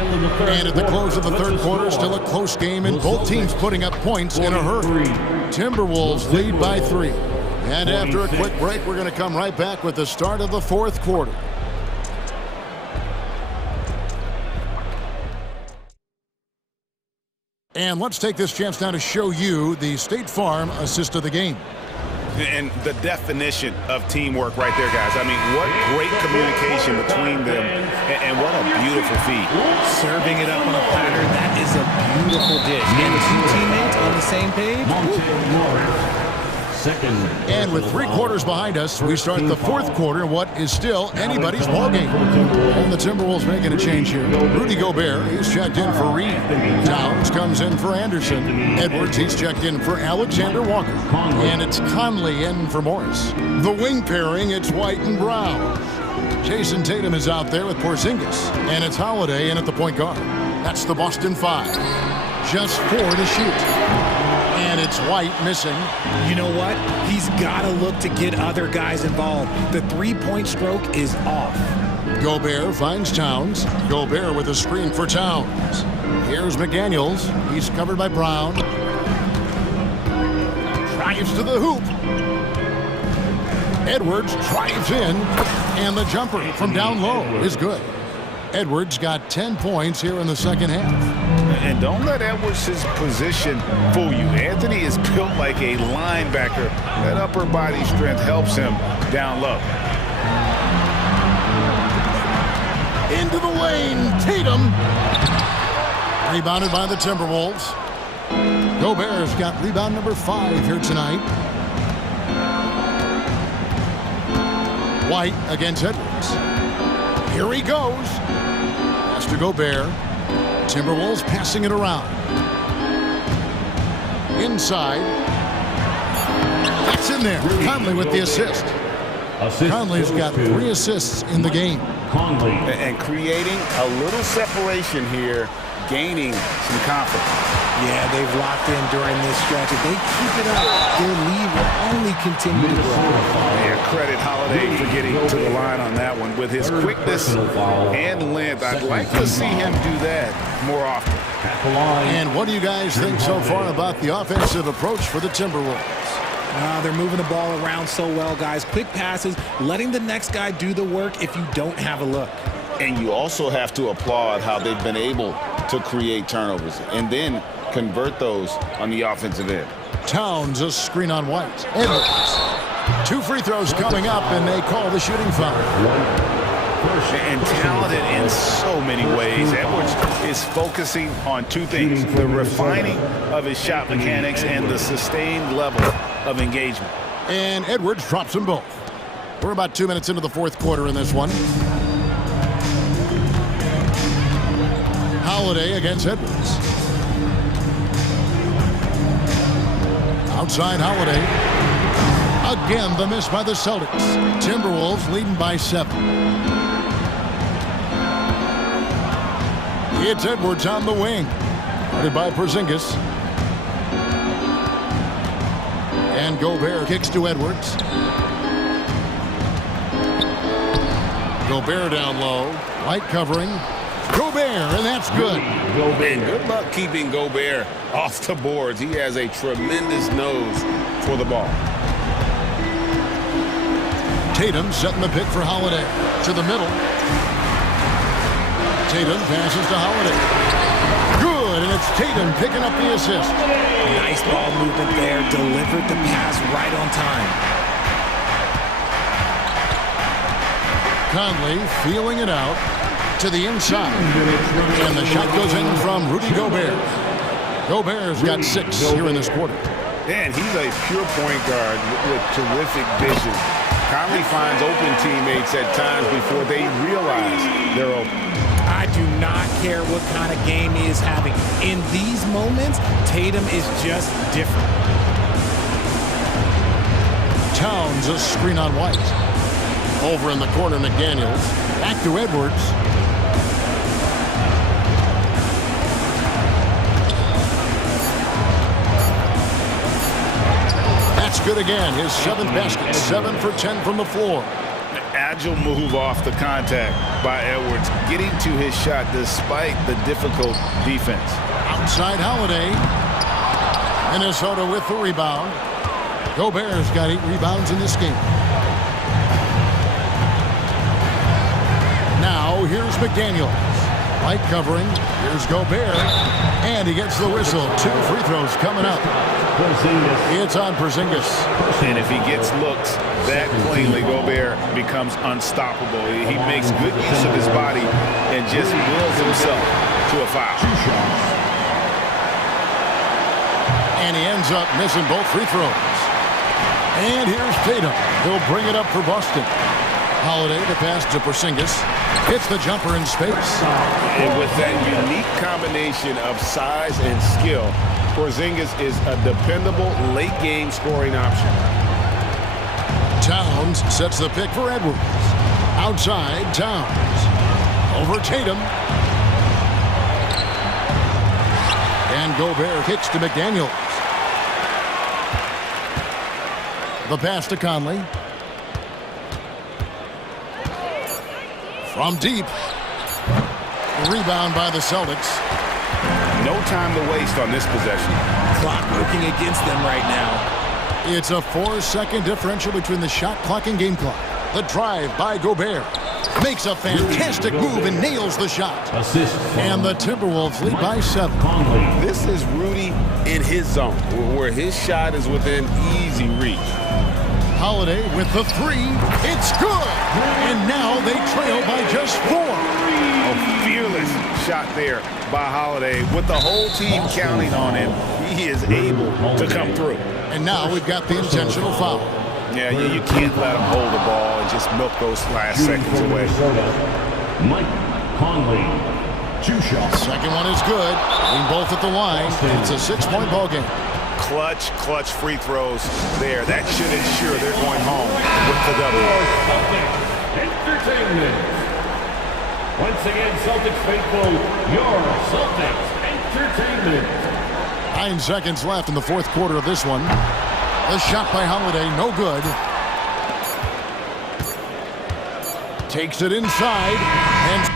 And at the close of the third quarter, still a close game, and both teams putting up points in a hurry. Timberwolves lead by 3. And after a quick break, we're going to come right back with the start of the fourth quarter. And let's take this chance now to show you the State Farm assist of the game. And the definition of teamwork right there, guys. I mean, what great communication between them, and what a beautiful feed. Serving it up on a platter, that is a beautiful dish. And two teammates on the same page. And with 3 quarters behind us, we start the fourth quarter in what is still anybody's ballgame. And the Timberwolves making a change here. Rudy Gobert, he's checked in for Reed. Towns comes in for Anderson. Edwards, he's checked in for Alexander Walker. And it's Conley in for Morris. The wing pairing, it's White and Brown. Jason Tatum is out there with Porzingis. And it's Holiday in at the point guard. That's the Boston 5. Just 4 to shoot. And it's White missing. You know what? He's got to look to get other guys involved. The three-point stroke is off. Gobert finds Towns. Gobert with a screen for Towns. Here's McDaniels. He's covered by Brown. Drives to the hoop. Edwards drives in. And the jumper from down low is good. Edwards got 10 points here in the second half. And don't let Edwards' position fool you. Anthony is built like a linebacker. That upper body strength helps him down low. Into the lane, Tatum. Rebounded by the Timberwolves. Gobert's got rebound number 5 here tonight. White against Edwards. Here he goes. Pass to Gobert. Timberwolves passing it around. Inside. That's in there. Conley with the assist. Conley's got 3 assists in the game. And creating a little separation here, gaining some confidence. Yeah, they've locked in during this stretch. If they keep it up, their lead will only continue to grow. Yeah, credit Holiday for getting to the line on that one. With his quickness and length, I'd like to see him do that more often. And what do you guys think so far about the offensive approach for the Timberwolves? They're moving the ball around so well, guys. Quick passes, letting the next guy do the work if you don't have a look. And you also have to applaud how they've been able to create turnovers and then convert those on the offensive end. Towns, a screen on White. Edwards. 2 free throws coming up, and they call the shooting foul. And talented in so many ways. Edwards is focusing on 2 things: the refining of his shot mechanics and the sustained level of engagement. And Edwards drops them both. We're about 2 minutes into the fourth quarter in this one. Holiday against Edwards. Outside Holiday. Again, the miss by the Celtics. Timberwolves leading by 7. It's Edwards on the wing. Guarded by Porzingis. And Gobert kicks to Edwards. Gobert down low. White covering. Gobert, and that's good. And good luck keeping Gobert off the boards. He has a tremendous nose for the ball. Tatum setting the pick for Holiday. To the middle. Tatum passes to Holiday. Good, and it's Tatum picking up the assist. Nice ball movement there. Delivered the pass right on time. Conley feeling it out to the inside. And the shot goes in from Rudy Gobert. Gobert's got 6 here in this quarter. And he's a pure point guard with terrific vision. Conley finds open teammates at times before they realize they're open. I do not care what kind of game he is having. In these moments, Tatum is just different. Towns a screen on White. Over in the corner, McDaniels. Back to Edwards. That's good again. His 7th basket. 7 for 10 from the floor. Agile move off the contact by Edwards, getting to his shot despite the difficult defense. Outside Holiday. Minnesota with the rebound. Gobert's got 8 rebounds in this game. Now here's McDaniels. White covering. Here's Gobert. And he gets the whistle. 2 free throws coming up. It's on Porzingis. And if he gets looks that cleanly, Gobert becomes unstoppable. He makes good use of his body and just wills himself to a foul. And he ends up missing both free throws. And here's Tatum. He'll bring it up for Boston. Holiday to pass to Porzingis. Hits the jumper in space. And with that unique combination of size and skill, Porzingis is a dependable late-game scoring option. Towns sets the pick for Edwards. Outside, Towns. Over Tatum. And Gobert kicks to McDaniels. The pass to Conley. From deep. Rebound by the Celtics. No time to waste on this possession. Clock working against them right now. It's a 4-second differential between the shot clock and game clock. The drive by Gobert. Makes a fantastic move and nails the shot. And the Timberwolves lead by 7. This is Rudy in his zone, where his shot is within easy reach. Holiday with the 3. It's good. And now they trail by just 4. A fearless shot there by Holiday. With the whole team counting on him, he is able to come through. And now we've got the intentional foul. Yeah, you can't let him hold the ball and just milk those last seconds away. Mike Conley, 2 shots. Second one is good. Being both at the line. It's a 6-point ball game. Clutch free throws there. That should ensure they're going home with the W. Entertainment. Once again, Celtics faithful, your Celtics Entertainment. 9 seconds left in the 4th quarter of this one. The shot by Holiday, no good. Takes it inside and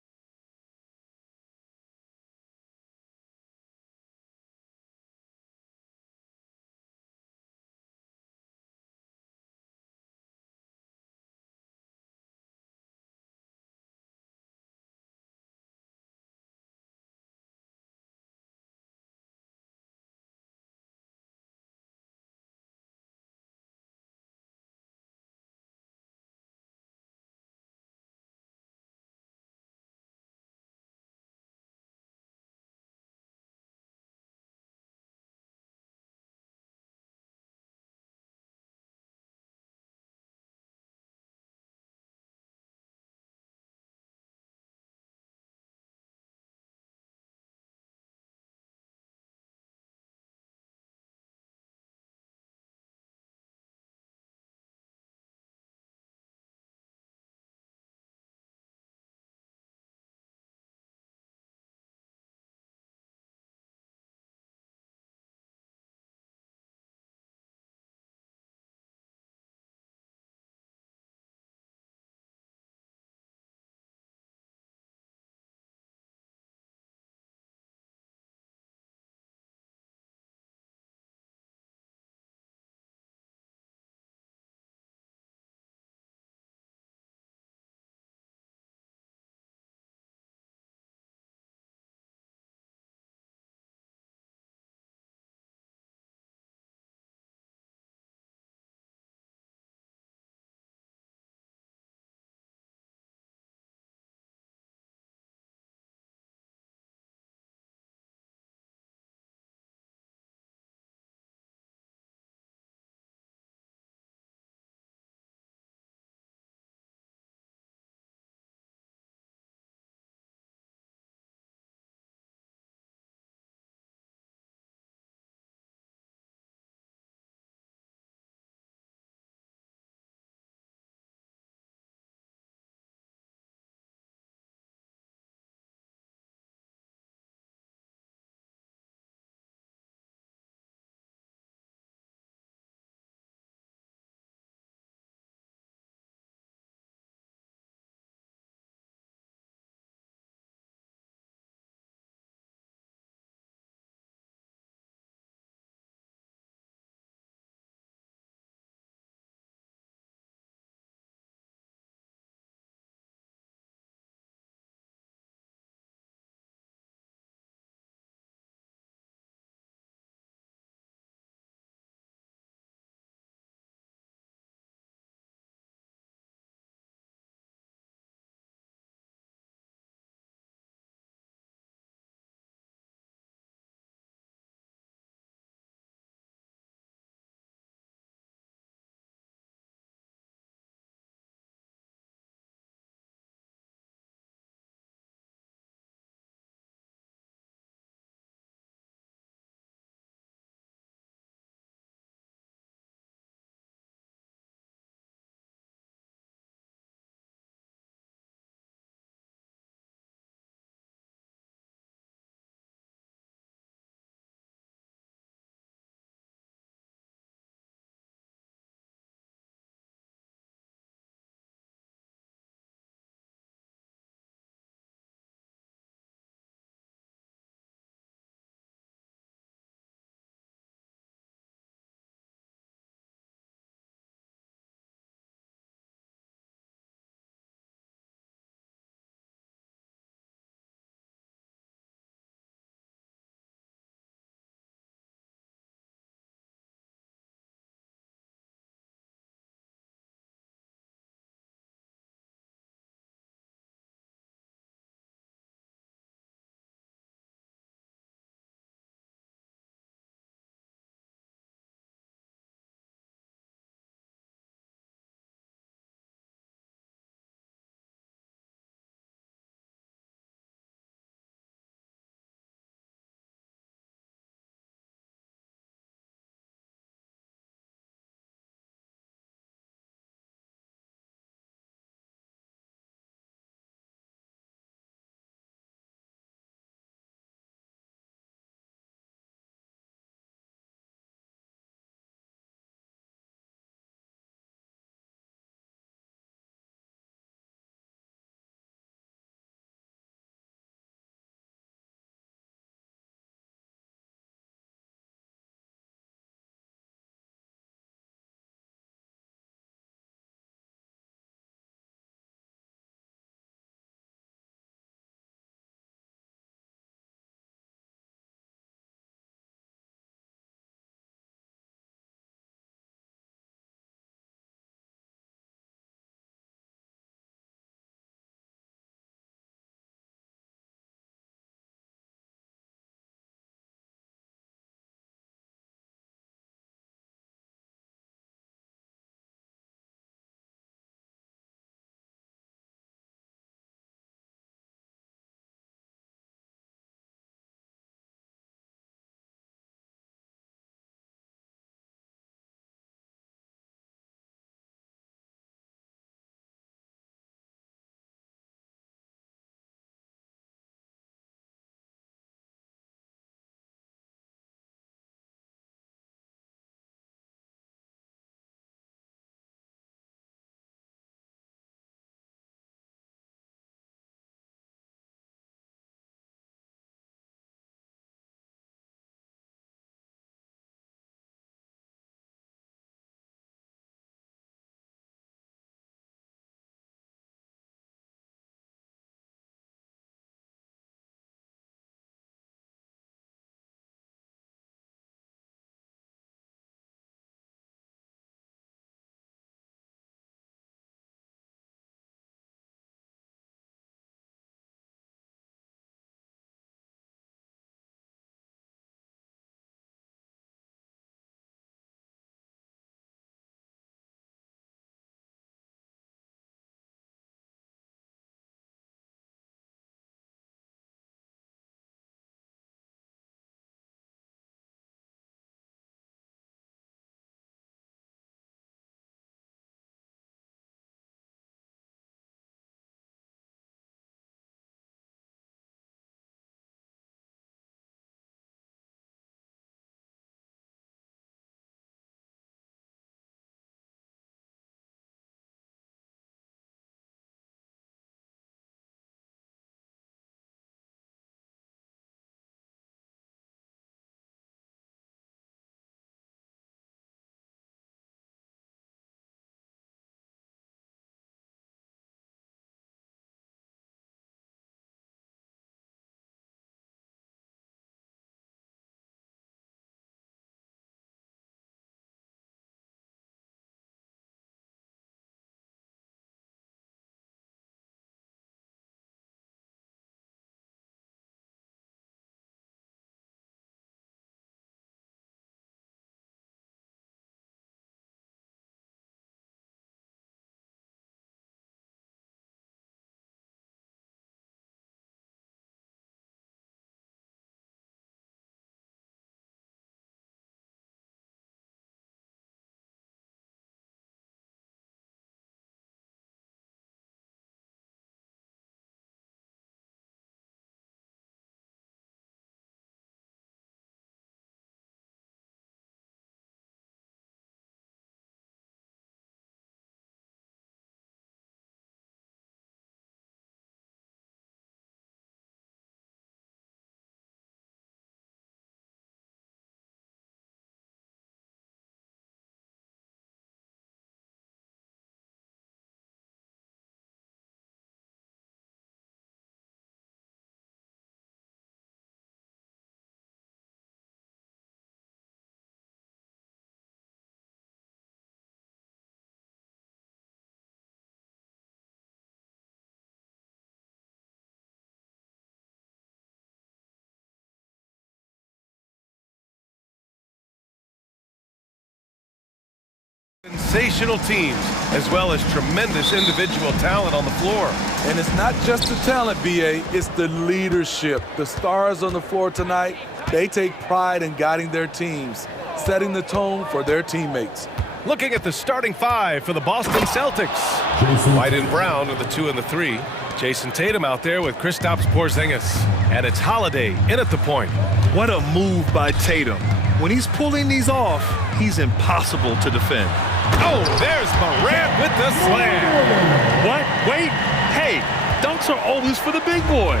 sensational teams, as well as tremendous individual talent on the floor. And it's not just the talent, B.A., it's the leadership. The stars on the floor tonight, they take pride in guiding their teams, setting the tone for their teammates. Looking at the starting five for the Boston Celtics. White and Brown are the 2 and the 3. Jason Tatum out there with Kristaps Porzingis. And it's Holiday in at the point. What a move by Tatum. When he's pulling these off, he's impossible to defend. Oh, there's Morant with the slam. What? Wait. Hey, dunks are always for the big boys.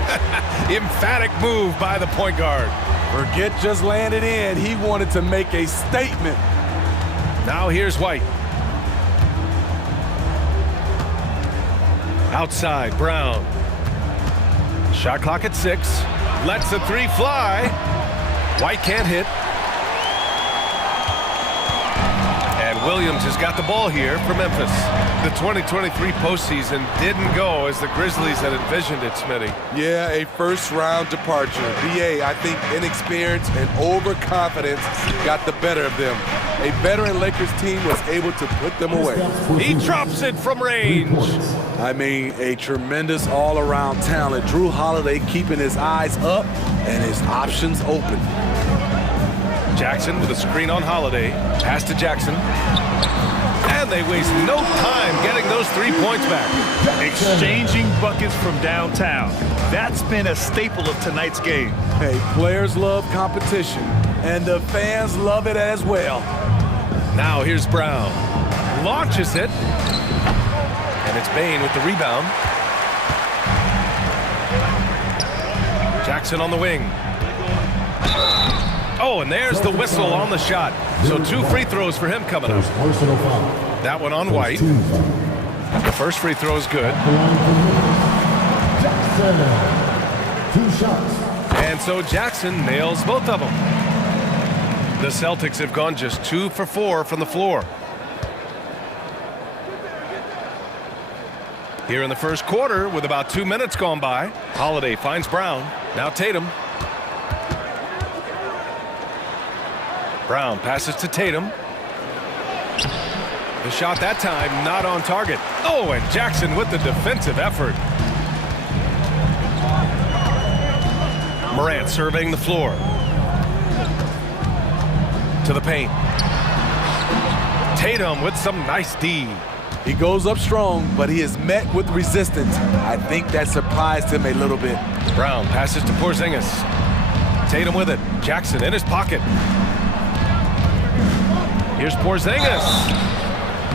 Emphatic move by the point guard. Forget just landed in. He wanted to make a statement. Now here's White. Outside, Brown. Shot clock at 6. Lets the 3 fly. White can't hit. And Williams has got the ball here for Memphis. The 2023 postseason didn't go as the Grizzlies had envisioned it, Smitty. Yeah, a first-round departure. B.A., I think inexperience and overconfidence got the better of them. A veteran Lakers team was able to put them away. He drops it from range. I mean, a tremendous all-around talent. Drew Holiday keeping his eyes up and his options open. Jackson with a screen on Holiday. Pass to Jackson. And they waste no time getting those 3 points back. Exchanging buckets from downtown. That's been a staple of tonight's game. Hey, players love competition, and the fans love it as well. Now here's Brown. Launches it. And it's Bane with the rebound. Jackson on the wing. Oh, and there's the whistle on the shot. So 2 free throws for him coming up. That one on White. The first free throw is good. Jackson, 2 shots. And so Jackson nails both of them. The Celtics have gone just 2 for 4 from the floor. Here in the first quarter, with about 2 minutes gone by, Holiday finds Brown. Now Tatum. Brown passes to Tatum. The shot that time not on target. Oh, and Jackson with the defensive effort. Morant surveying the floor. To the paint. Tatum with some nice D. He goes up strong, but he is met with resistance. I think that surprised him a little bit. Brown passes to Porzingis. Tatum with it. Jackson in his pocket. Here's Porzingis.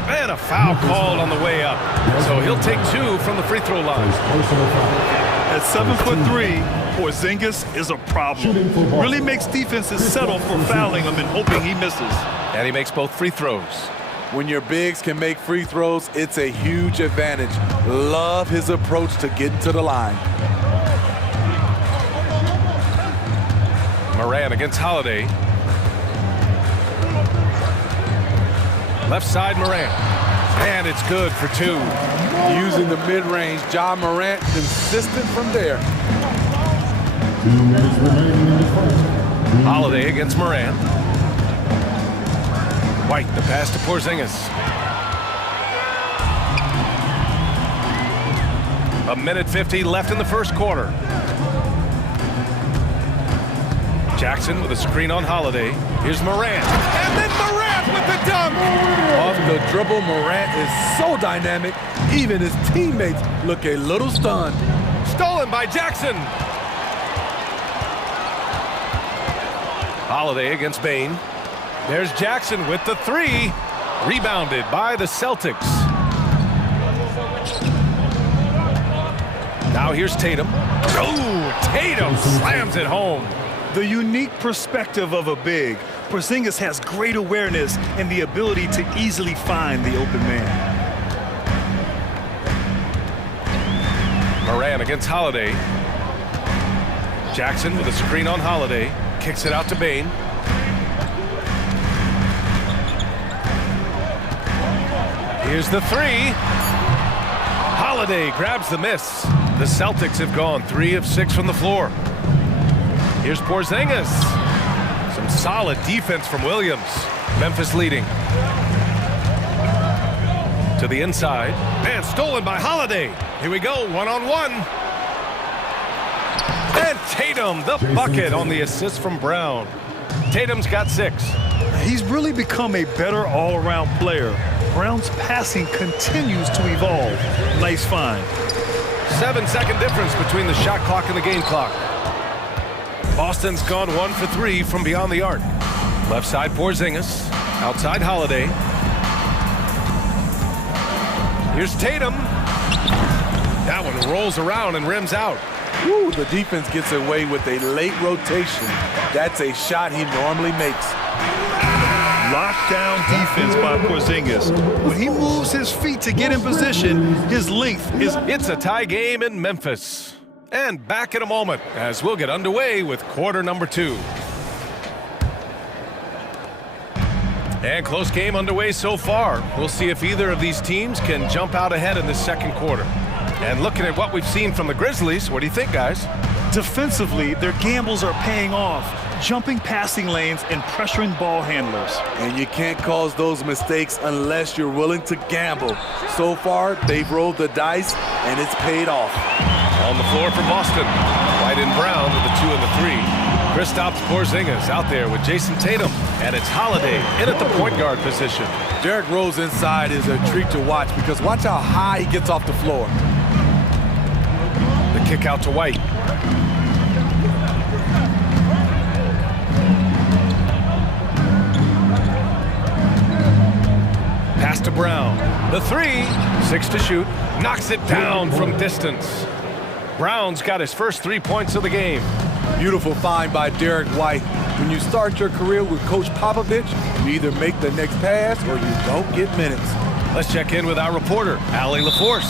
And a foul called on the way up. So he'll take 2 from the free throw line. At 7'3", Porzingis is a problem. Really makes defenses settle for fouling him and hoping he misses. And he makes both free throws. When your bigs can make free throws, it's a huge advantage. Love his approach to getting to the line. Morant against Holiday. Left side Morant. And it's good for 2. Using the mid-range, Ja Morant consistent from there. 2 minutes remaining in the fight. Holiday against Morant. White, the pass to Porzingis. A minute 50 left in the first quarter. Jackson with a screen on Holiday. Here's Morant. And then Morant with the dunk! Off the dribble, Morant is so dynamic. Even his teammates look a little stunned. Stolen by Jackson. Holiday against Bane. There's Jackson with the 3. Rebounded by the Celtics. Now here's Tatum. Oh, Tatum slams it home. The unique perspective of a big. Porzingis has great awareness and the ability to easily find the open man. Morant against Holiday. Jackson with a screen on Holiday. Kicks it out to Bane. Here's the 3. Holiday grabs the miss. The Celtics have gone 3 of 6 from the floor. Here's Porzingis. Some solid defense from Williams. Memphis leading. To the inside. And stolen by Holiday. Here we go, one-on-one. And Tatum, the bucket on the assist from Brown. Tatum's got 6. He's really become a better all-around player. Brown's passing continues to evolve. Nice find. 7-second difference between the shot clock and the game clock. Boston's gone 1 for 3 from beyond the arc. Left side Porzingis. Outside Holiday. Here's Tatum. That one rolls around and rims out. Woo, the defense gets away with a late rotation. That's a shot he normally makes. Lockdown defense by Porzingis. When he moves his feet to get in position, his length is... It's a tie game in Memphis. And back in a moment as we'll get underway with quarter number 2. And close game underway so far. We'll see if either of these teams can jump out ahead in the second quarter. And looking at what we've seen from the Grizzlies, what do you think, guys? Defensively, their gambles are paying off, jumping passing lanes and pressuring ball handlers. And you can't cause those mistakes unless you're willing to gamble. So far, they've rolled the dice, and it's paid off. On the floor for Boston. White and Brown with the 2 and the 3. Kristaps Porzingis out there with Jason Tatum. And it's Holiday in at the point guard position. Derrick Rose inside is a treat to watch because watch how high he gets off the floor. The kick out to White. Pass to Brown. The 3. 6 to shoot. Knocks it down from distance. Brown's got his first 3 points of the game. Beautiful find by Derek White. When you start your career with Coach Popovich, you either make the next pass or you don't get minutes. Let's check in with our reporter, Allie LaForce.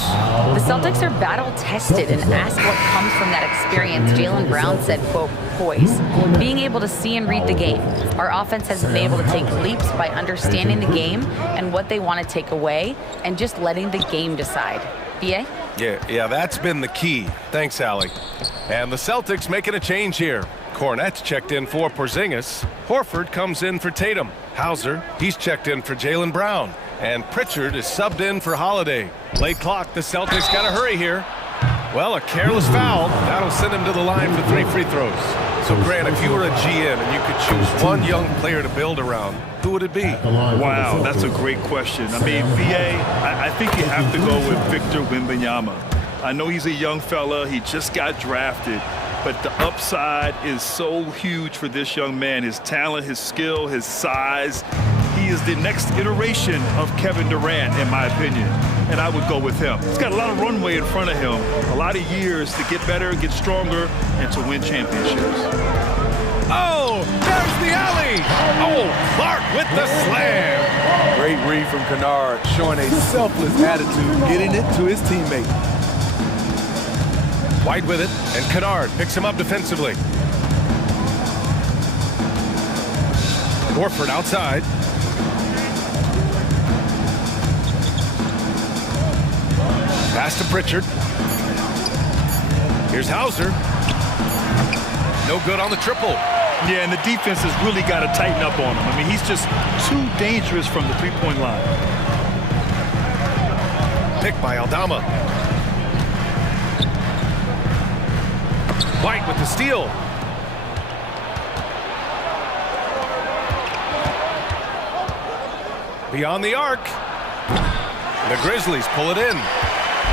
The Celtics are battle-tested and asked what comes from that experience. Jaylen Brown said, quote, poise, being able to see and read the game. Our offense has been able to take leaps by understanding the game and what they want to take away and just letting the game decide. BA? Yeah, that's been the key. Thanks, Allie. And the Celtics making a change here. Cornette's checked in for Porzingis. Horford comes in for Tatum. Hauser, he's checked in for Jaylen Brown. And Pritchard is subbed in for Holiday. Late clock, the Celtics got to hurry here. Well, a careless foul. That'll send him to the line for 3 free throws. So, Grant, if you were a GM and you could choose one young player to build around, who would it be? Wow, that's a great question. I mean, BA, I think you have to go with Victor Wembanyama. I know he's a young fella. He just got drafted. But the upside is so huge for this young man. His talent, his skill, his size. He is the next iteration of Kevin Durant, in my opinion. And I would go with him. He's got a lot of runway in front of him. A lot of years to get better, get stronger, and to win championships. Oh, there's the alley. Oh, Clark with the slam. Great read from Kennard, showing a selfless attitude, getting it to his teammate. White with it, and Kennard picks him up defensively. Horford outside. Pass to Pritchard. Here's Hauser. No good on the triple. Yeah, and the defense has really got to tighten up on him. I mean, he's just too dangerous from the three-point line. Picked by Aldama. White with the steal. Beyond the arc. The Grizzlies pull it in.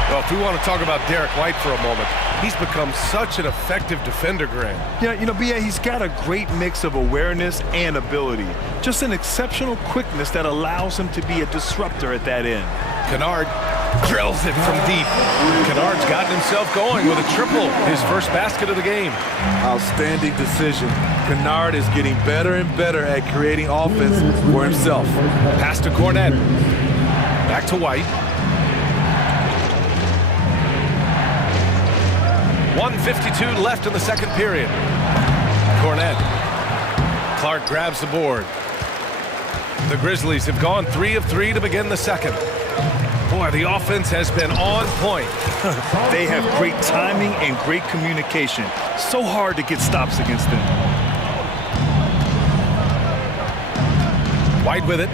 Well, if we want to talk about Derek White for a moment, he's become such an effective defender, Grant. Yeah, you know, BA, he's got a great mix of awareness and ability. Just an exceptional quickness that allows him to be a disruptor at that end. Kennard drills it from deep. Kennard's gotten himself going with a triple, his first basket of the game. Outstanding decision. Kennard is getting better and better at creating offense for himself. Pass to Cornette. Back to White. 1:52 left in the second period. Cornette. Clark grabs the board. The Grizzlies have gone 3 of 3 to begin the second. Boy, the offense has been on point. They have great timing and great communication. So hard to get stops against them. White with it.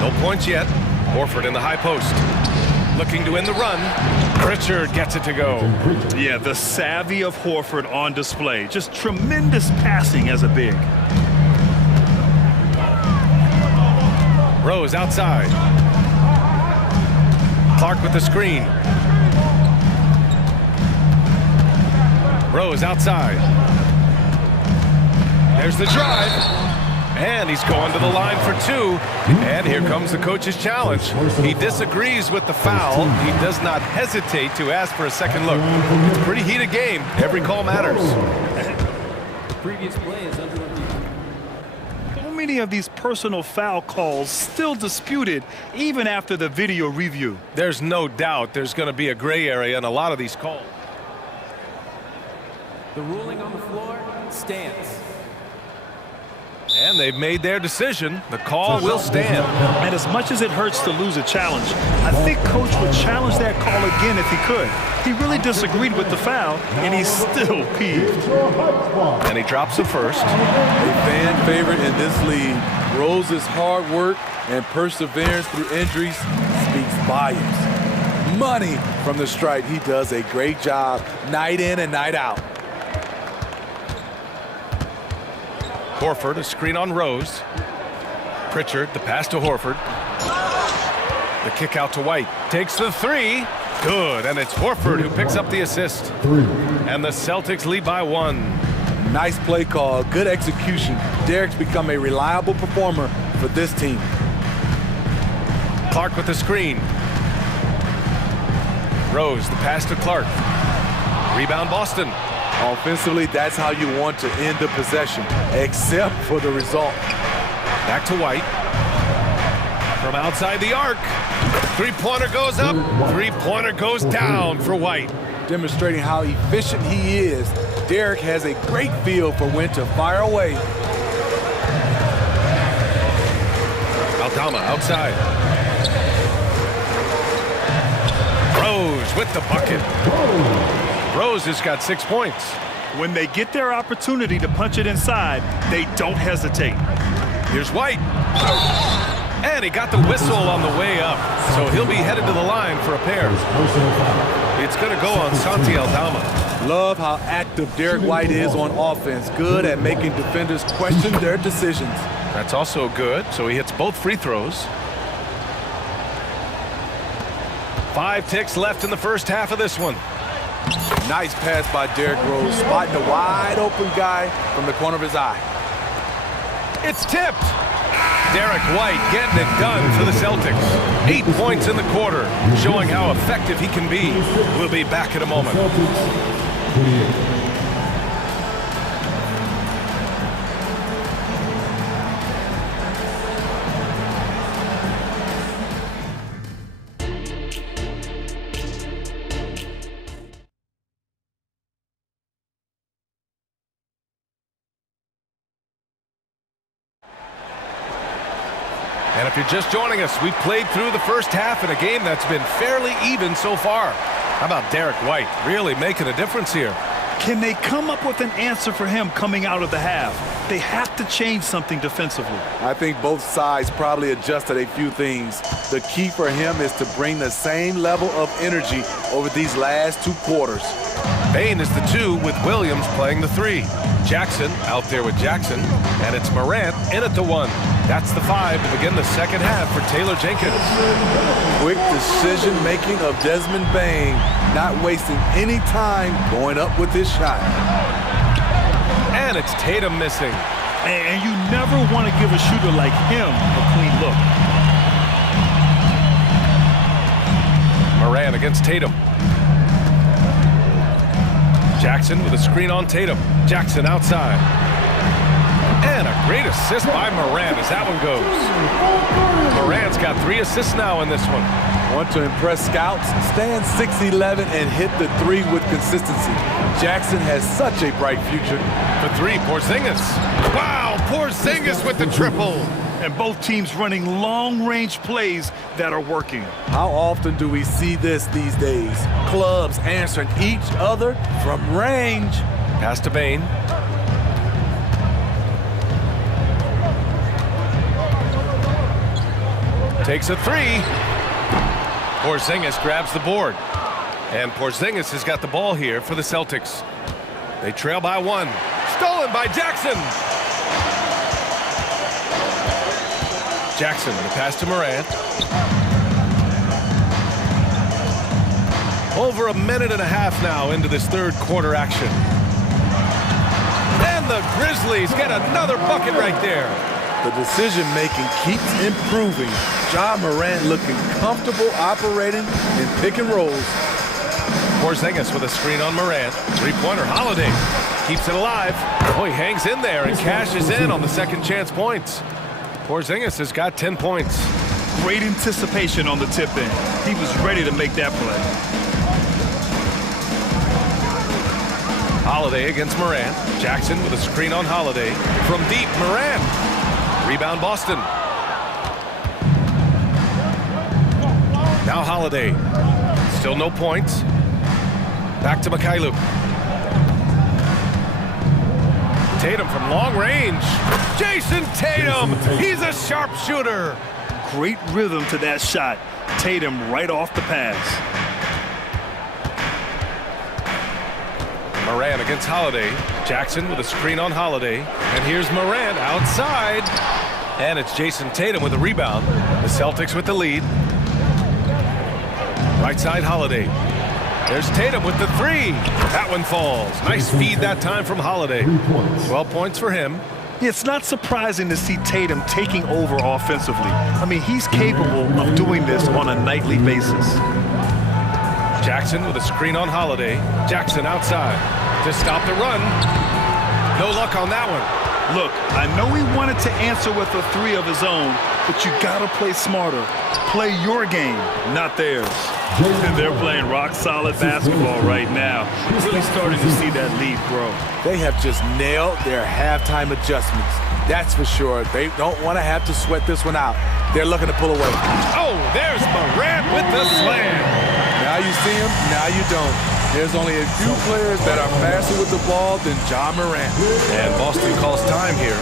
No points yet. Horford in the high post. looking to win the run. Pritchard gets it to go. Yeah, the savvy of Horford on display. Just tremendous passing as a big. Rose outside. Clark with the screen. Rose outside. There's the drive. And he's going to the line for two. And here comes the coach's challenge. He disagrees with the foul. He does not hesitate to ask for a second look. It's a pretty heated game. Every call matters. The previous play is under review. So many of these personal foul calls still disputed even after the video review. There's no doubt there's going to be a gray area in a lot of these calls. The ruling on the floor stands. And they've made their decision. The call will stand. And as much as it hurts to lose a challenge, I think Coach would challenge that call again if he could. He really disagreed with the foul, and he's still peeved. And he drops the first. A fan favorite in this league. Rose's hard work and perseverance through injuries speaks volumes. Money from the stripe. He does a great job night in and night out. Horford, a screen on Rose. Pritchard, the pass to Horford. The kick out to White. Takes the three. Good, and it's Horford who picks up the assist. And the Celtics lead by one. Nice play call, good execution. Derek's become a reliable performer for this team. Clark with the screen. Rose, the pass to Clark. Rebound Boston. Offensively, that's how you want to end the possession, except for the result. Back to White. From outside the arc. Three-pointer goes up. Three-pointer goes down for White. Demonstrating how efficient he is. Derek has a great feel for when to fire away. Aldama outside. Rose with the bucket. Rose has got 6 points. When they get their opportunity to punch it inside, they don't hesitate. Here's White. And he got the whistle on the way up. So he'll be headed to the line for a pair. It's going to go on Santi Aldama. Love how active Derek White is on offense. Good at making defenders question their decisions. That's also good. So he hits both free throws. 5 ticks left in the first half of this one. Nice pass by Derrick Rose, spotting the wide open guy from the corner of his eye. It's tipped. Derek White getting it done for the Celtics. 8 points in the quarter, showing how effective he can be. We'll be back in a moment. And if you're just joining us, we played through the first half in a game that's been fairly even so far. How about Derek White really making a difference here? Can they come up with an answer for him coming out of the half? They have to change something defensively. I think both sides probably adjusted a few things. The key for him is to bring the same level of energy over these last 2 quarters. Bain is the 2 with Williams playing the 3. Jackson out there with Jackson, and it's Morant in at the 1. That's the 5 to begin the second half for Taylor Jenkins. Quick decision-making of Desmond Bain, not wasting any time going up with his shot. And it's Tatum missing. And you never want to give a shooter like him a clean look. Morant against Tatum. Jackson with a screen on Tatum. Jackson outside. And a great assist by Morant as that one goes. Morant's got 3 assists now in this one. Want to impress scouts? Stand 6'11" and hit the 3 with consistency. Jackson has such a bright future. For 3, Porzingis. Wow, Porzingis with the triple. And both teams running long-range plays that are working. How often do we see this these days? Clubs answering each other from range. Pass to Bain. Takes a 3. Porzingis grabs the board. And Porzingis has got the ball here for the Celtics. They trail by 1. Stolen by Jackson. Jackson, the pass to Morant. Over a minute and a half now into this third quarter action. And the Grizzlies get another bucket right there. The decision-making keeps improving. Ja Morant looking comfortable operating in pick and rolls. Porzingis with a screen on Morant. Three-pointer, Holiday keeps it alive. Oh, he hangs in there and cashes in on the second chance points. Porzingis has got 10 points. Great anticipation on the tip-in. He was ready to make that play. Holiday against Morant. Jackson with a screen on Holiday. From deep, Morant. Rebound, Boston. Now Holiday. Still no points. Back to Mikhailuk. Tatum from long range. Jason Tatum. He's a sharpshooter. Great rhythm to that shot. Tatum right off the pass. Morant against Holiday. Jackson with a screen on Holiday. And here's Morant outside. And it's Jason Tatum with a rebound. The Celtics with the lead. Right side Holiday. There's Tatum with the 3. That one falls. Nice feed that time from Holiday. 12 points for him. It's not surprising to see Tatum taking over offensively. I mean, he's capable of doing this on a nightly basis. Jackson with a screen on Holiday. Jackson outside to stop the run. No luck on that one. Look, I know he wanted to answer with a 3 of his own, but you gotta play smarter. Play your game, not theirs. And they're playing rock-solid basketball right now. Really starting to see that lead grow. They have just nailed their halftime adjustments. That's for sure. They don't want to have to sweat this one out. They're looking to pull away. Oh, there's Morant with the slam. Now you see him, now you don't. There's only a few players that are faster with the ball than Ja Morant. And Boston calls time here.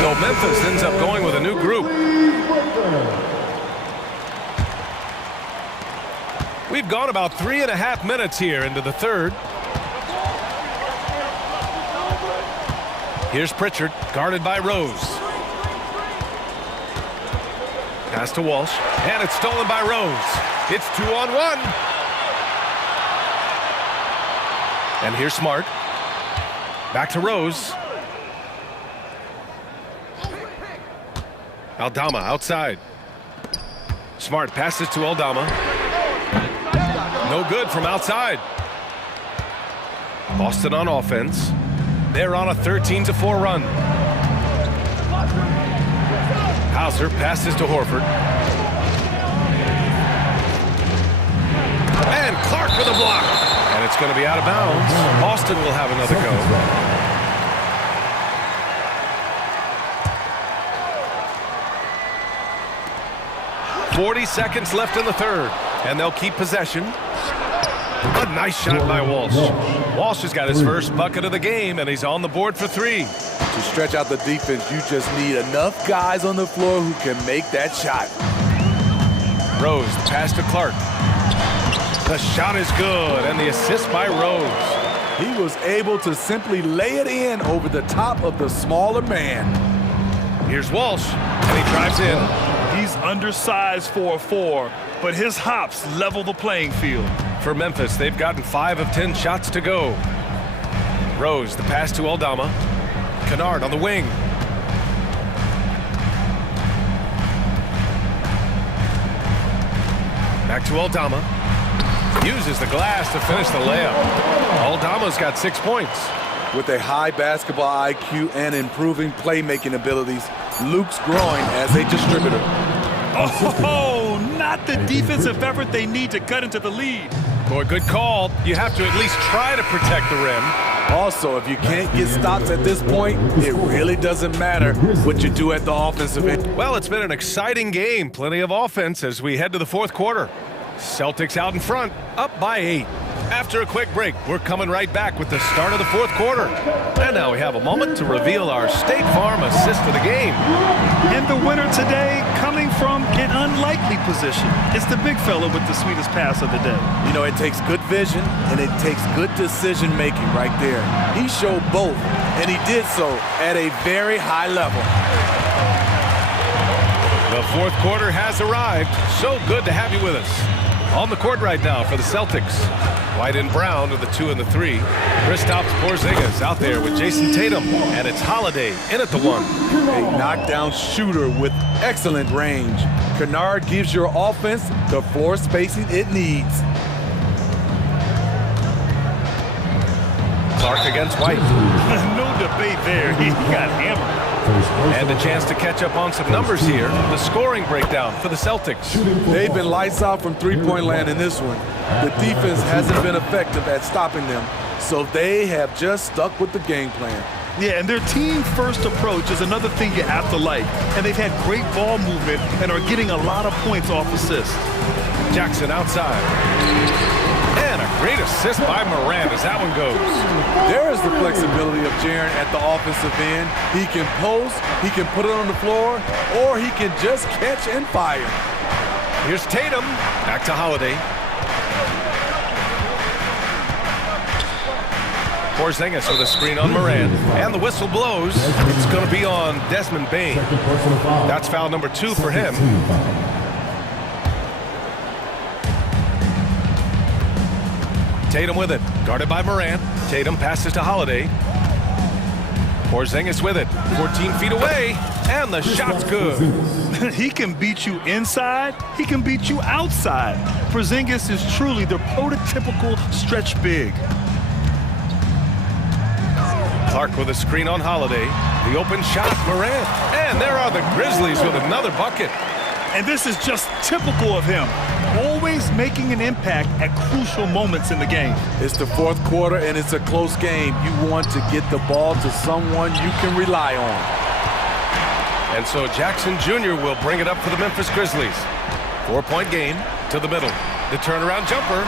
So Memphis ends up going with a new group. We've gone about 3.5 minutes here into the third. Here's Pritchard, guarded by Rose. Pass to Walsh, and it's stolen by Rose. It's 2-on-1. And here's Smart. Back to Rose. Aldama outside. Smart passes to Aldama. No good from outside. Boston on offense. They're on a 13-4 run. Hauser passes to Horford. And Clark with a block. And it's going to be out of bounds. Boston will have another go. 40 seconds left in the third, and they'll keep possession. A nice shot by Walsh. Walsh has got his first bucket of the game, and he's on the board for 3. To stretch out the defense, you just need enough guys on the floor who can make that shot. Rose, the pass to Clark. The shot is good, and the assist by Rose. He was able to simply lay it in over the top of the smaller man. Here's Walsh, and he drives in. He's undersized for a 4, but his hops level the playing field. For Memphis, they've gotten 5 of 10 shots to go. Rose, the pass to Aldama. Kennard on the wing. Back to Aldama. Uses the glass to finish the layup. Aldama's got 6 points. With a high basketball IQ and improving playmaking abilities, Luke's growing as a distributor. Oh, not the defensive effort they need to cut into the lead. Boy, good call. You have to at least try to protect the rim. Also, if you can't get stops at this point, it really doesn't matter what you do at the offensive end. Well, it's been an exciting game. Plenty of offense as we head to the fourth quarter. Celtics out in front, up by 8. After a quick break, we're coming right back with the start of the fourth quarter. And now we have a moment to reveal our State Farm assist for the game. And the winner today coming from an unlikely position. It's the big fella with the sweetest pass of the day. You know, it takes good vision and it takes good decision making right there. He showed both, and he did so at a very high level. The fourth quarter has arrived. So good to have you with us. On the court right now for the Celtics. White and Brown are the 2 and the 3. Kristaps Porzingis out there with Jason Tatum. And it's Holiday in at the 1. A knockdown shooter with excellent range. Kennard gives your offense the floor spacing it needs. Clark against White. No debate there. He got hammered. And a chance to catch up on some numbers here. The scoring breakdown for the Celtics. They've been lights out from three-point land in this one. The defense hasn't been effective at stopping them, so they have just stuck with the game plan. Yeah, and their team-first approach is another thing you have to like. And they've had great ball movement and are getting a lot of points off assists. Jackson outside. And a great assist by Moran as that one goes. There is the flexibility of Jaren at the offensive end. He can post, he can put it on the floor, or he can just catch and fire. Here's Tatum. Back to Holiday. Porzingis with a screen on Moran. And the whistle blows. It's going to be on Desmond Bane. That's foul number 2 for him. Tatum with it, guarded by Moran. Tatum passes to Holiday. Porzingis with it, 14 feet away, and the shot's good. He can beat you inside, he can beat you outside. Porzingis is truly the prototypical stretch big. Clark with a screen on Holiday. The open shot, Moran. And there are the Grizzlies with another bucket. And this is just typical of him. Always making an impact at crucial moments in the game. It's the fourth quarter and it's a close game. You want to get the ball to someone you can rely on. And so Jackson Jr. will bring it up for the Memphis Grizzlies. 4-point game to the middle. The turnaround jumper.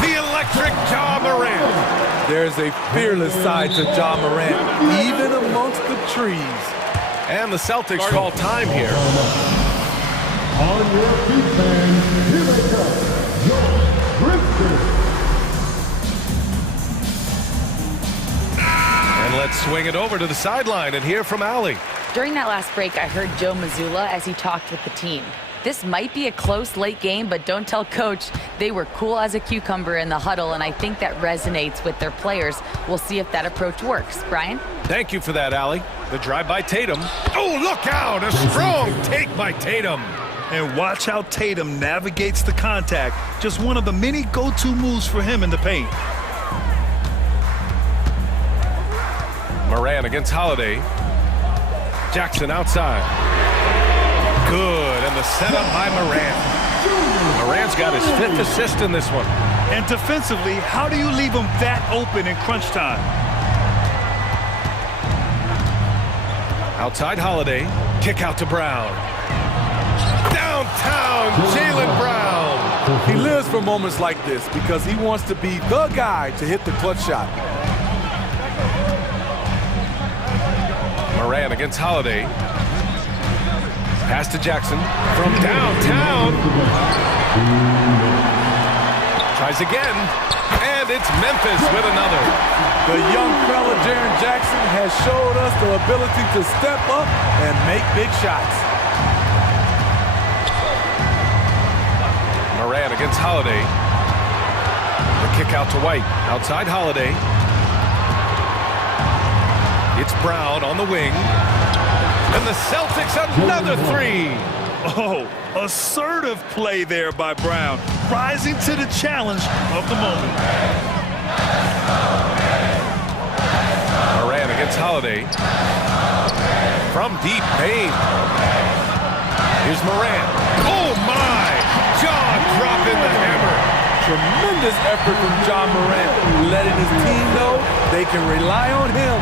The electric Ja Morant. There's a fearless side to Ja Morant, even amongst the trees. And the Celtics call time here. On your feet, fans, here they come, your Grizzlies. And let's swing it over to the sideline and hear from Allie. During that last break, I heard Joe Mazzulla as he talked with the team. This might be a close late game, but don't tell Coach. They were cool as a cucumber in the huddle, and I think that resonates with their players. We'll see if that approach works. Brian? Thank you for that, Allie. The drive by Tatum. Oh, look out! A strong take by Tatum. And watch how Tatum navigates the contact. Just one of the many go-to moves for him in the paint. Moran against Holiday. Jackson outside. Good, and the setup by Moran. Moran's got his 5th assist in this one. And defensively, how do you leave him that open in crunch time? Outside Holiday. Kick out to Brown. Downtown, Jaylen Brown. He lives for moments like this because he wants to be the guy to hit the clutch shot. Moran against Holiday. Pass to Jackson from downtown. Tries again, and it's Memphis with another. The young fella, Jaren Jackson, has showed us the ability to step up and make big shots. Moran against Holiday. The kick out to White. Outside Holiday. It's Brown on the wing. And the Celtics another 3. Oh, assertive play there by Brown. Rising to the challenge of the moment. Moran against Holiday. From deep Bane. Here's Moran. Oh my! Jaw dropping the hammer. Tremendous effort from Ja Morant, letting his team know they can rely on him.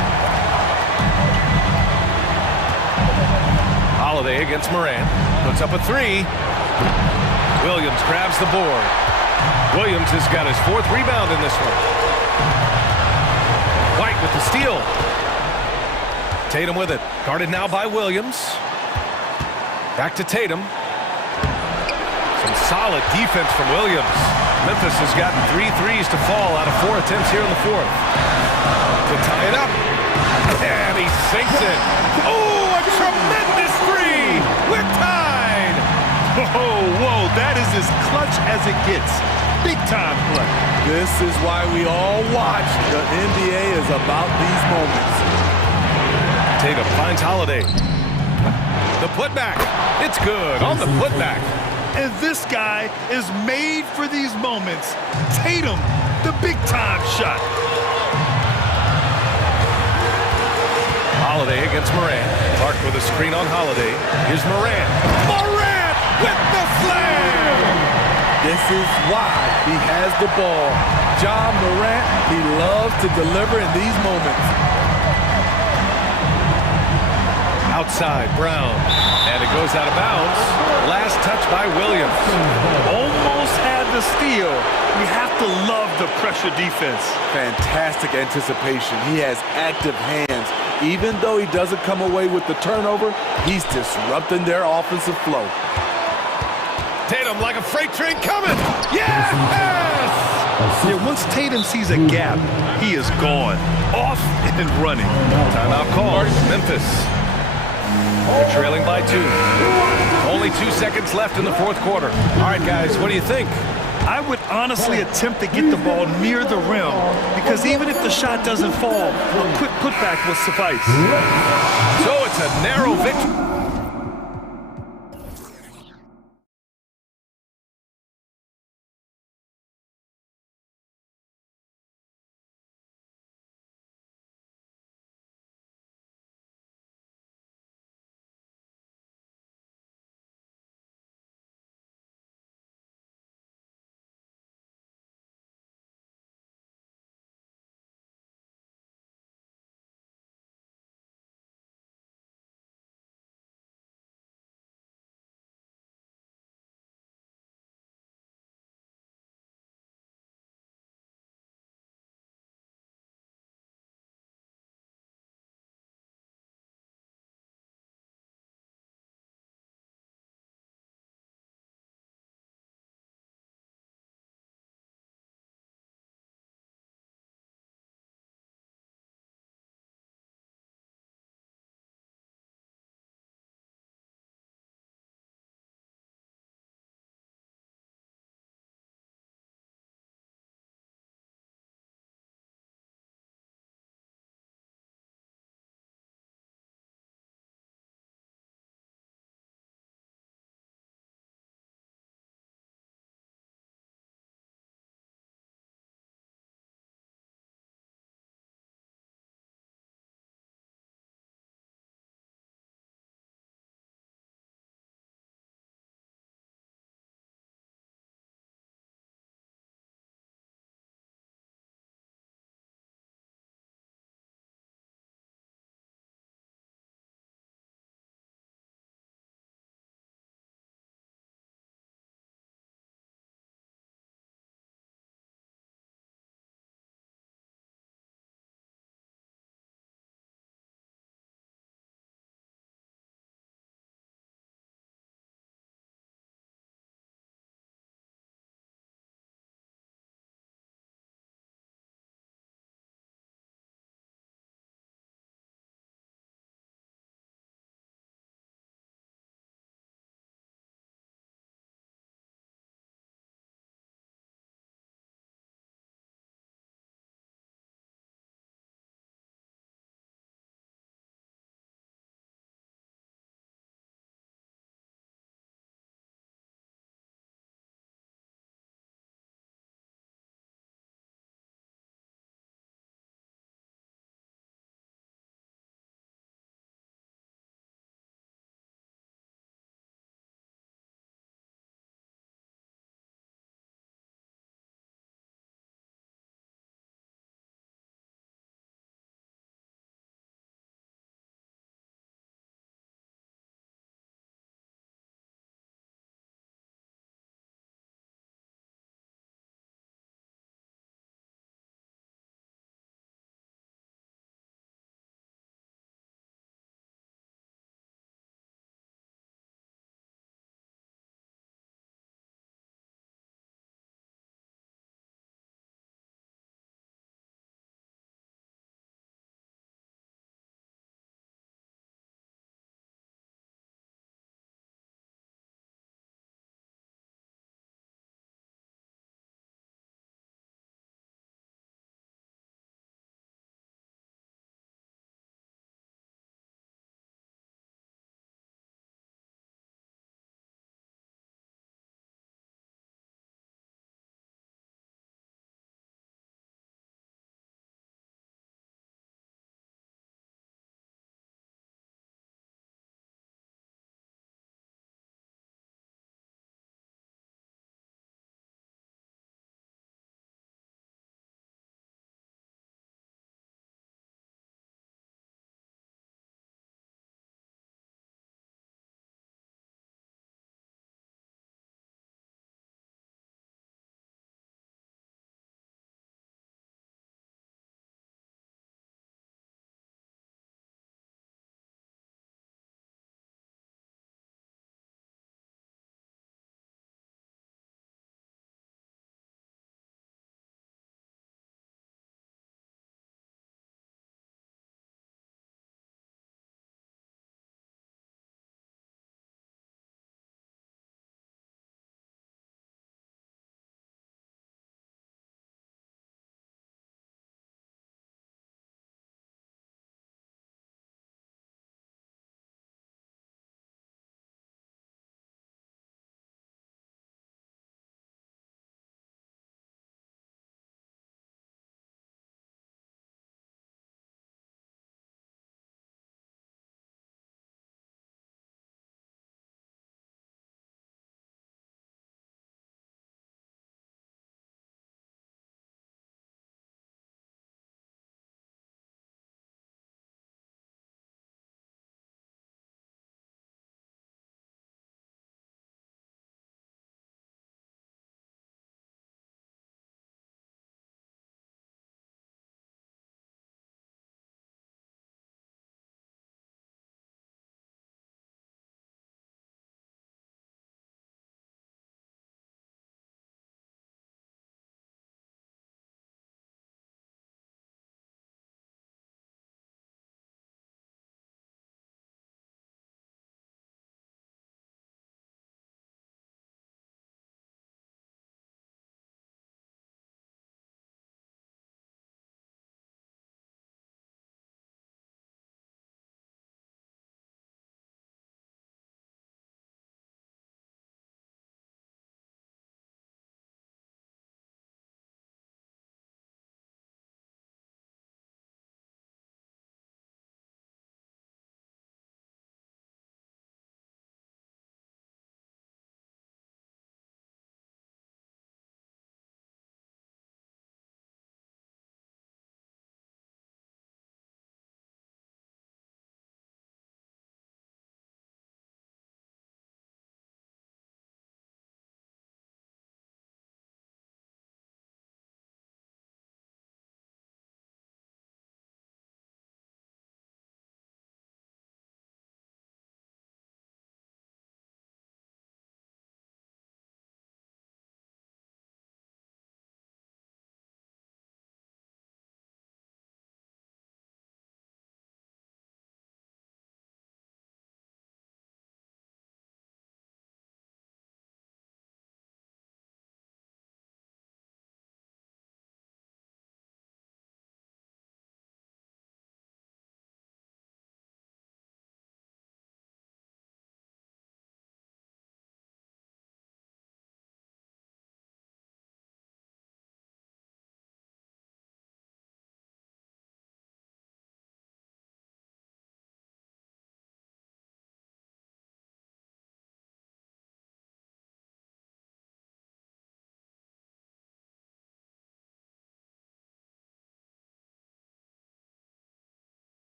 Holiday against Moran. Puts up a 3. Williams grabs the board. Williams has got his 4th rebound in this one. White with the steal. Tatum with it. Guarded now by Williams. Back to Tatum. Some solid defense from Williams. Memphis has gotten 3 threes to fall out of 4 attempts here in the 4th. To tie it up. And he sinks it. Oh, a tremendous 3. We're tied. Whoa, that is as clutch as it gets. Big time play. This is why we all watch. The NBA is about these moments. Tatum finds Holiday. The putback. It's good on the putback. And this guy is made for these moments. Tatum, the big-time shot. Holiday against Morant. Clark with a screen on Holiday. Here's Morant. Morant with the slam! This is why he has the ball. John Morant, he loves to deliver in these moments. Outside, Brown. And it goes out of bounds. Last touch by Williams. Almost had the steal. You have to love the pressure defense. Fantastic anticipation. He has active hands. Even though he doesn't come away with the turnover, he's disrupting their offensive flow. Tatum like a freight train coming. Yes! Yeah, once Tatum sees a gap, he is gone. Off and running. Timeout call. Memphis. They're trailing by 2. Only 2 seconds left in the 4th quarter. All right, guys, what do you think? I would honestly attempt to get the ball near the rim because even if the shot doesn't fall, a quick putback will suffice. So it's a narrow victory.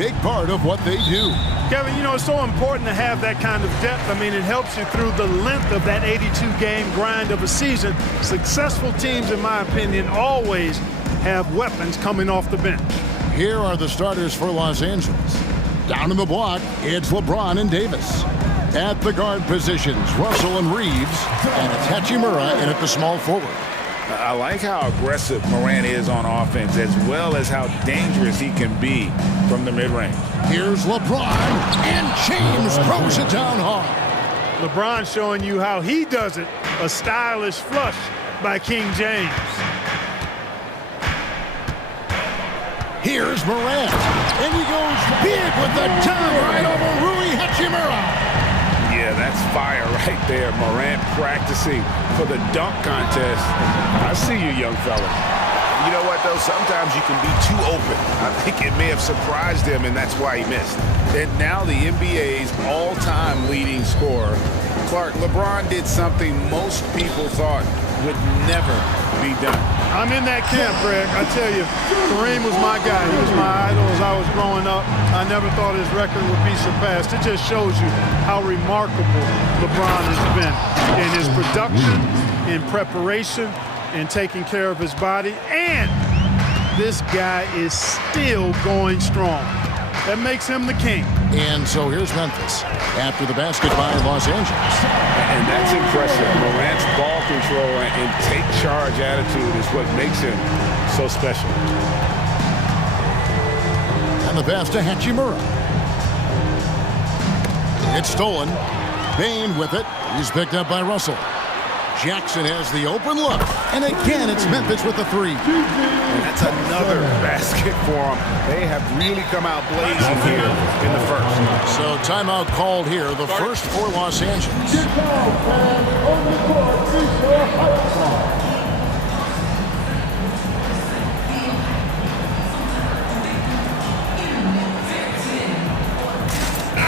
big part of what they do. Kevin, you know, it's so important to have that kind of depth. I mean, it helps you through the length of that 82-game grind of a season. Successful teams, in my opinion, always have weapons coming off the bench. Here are the starters for Los Angeles. Down in the block, it's LeBron and Davis. At the guard positions, Russell and Reeves, and it's Hachimura in at the small forward. I like how aggressive Morant is on offense, as well as how dangerous he can be from the mid-range. Here's LeBron, and James throws it down hard. LeBron showing you how he does it. A stylish flush by King James. Here's Morant, and he goes big with the turn right over Rui Hachimura. Yeah, that's fire right there. Morant practicing for the dunk contest. I see you, young fella. You know what, though? Sometimes you can be too open. I think it may have surprised him, and that's why he missed. And now the NBA's all-time leading scorer. Clark, LeBron did something most people thought would never be done. I'm in that camp, Greg. I tell you, Kareem was my guy. He was my idol as I was growing up. I never thought his record would be surpassed. It just shows you how remarkable LeBron has been in his production, in preparation, in taking care of his body. And this guy is still going strong. That makes him the king. And so here's Memphis after the basket by Los Angeles. And that's impressive. Morant's ball control and take charge attitude is what makes him so special. And the pass to Hachimura. It's stolen. Bain with it. He's picked up by Russell. Jackson has the open look. And again, it's Memphis with the three. And that's another basket for them. They have really come out blazing here in the first. So timeout called here, the first for Los Angeles.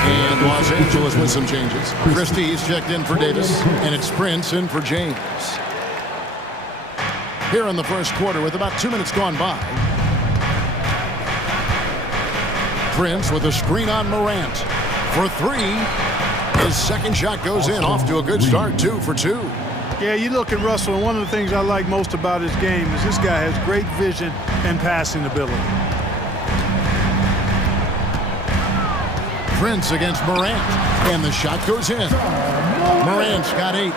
And Los Angeles with some changes. Christie's checked in for Davis, and it's Prince in for James. Here in the first quarter with about 2 minutes gone by. Prince with a screen on Morant for three. His second shot goes in, off to a good start, 2 for 2. Yeah, you look at Russell, and one of the things I like most about his game is this guy has great vision and passing ability. Prince against Morant, and the shot goes in. Morant's got 8.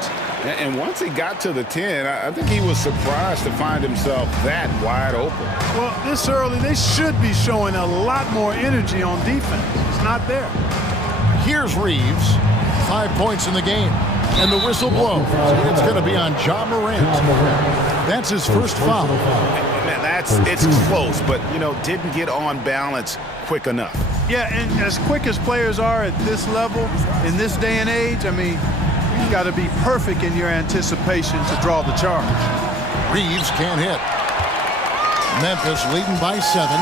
And once he got to the 10, I think he was surprised to find himself that wide open. Well, this early, they should be showing a lot more energy on defense. It's not there. Here's Reeves, 5 points in the game, and the whistle blows. It's going to be on Ja Morant. That's his first foul. Man, it's close, but, you know, didn't get on balance quick enough. Yeah, and as quick as players are at this level, in this day and age, I mean, you've got to be perfect in your anticipation to draw the charge. Reeves can't hit. Memphis leading by 7.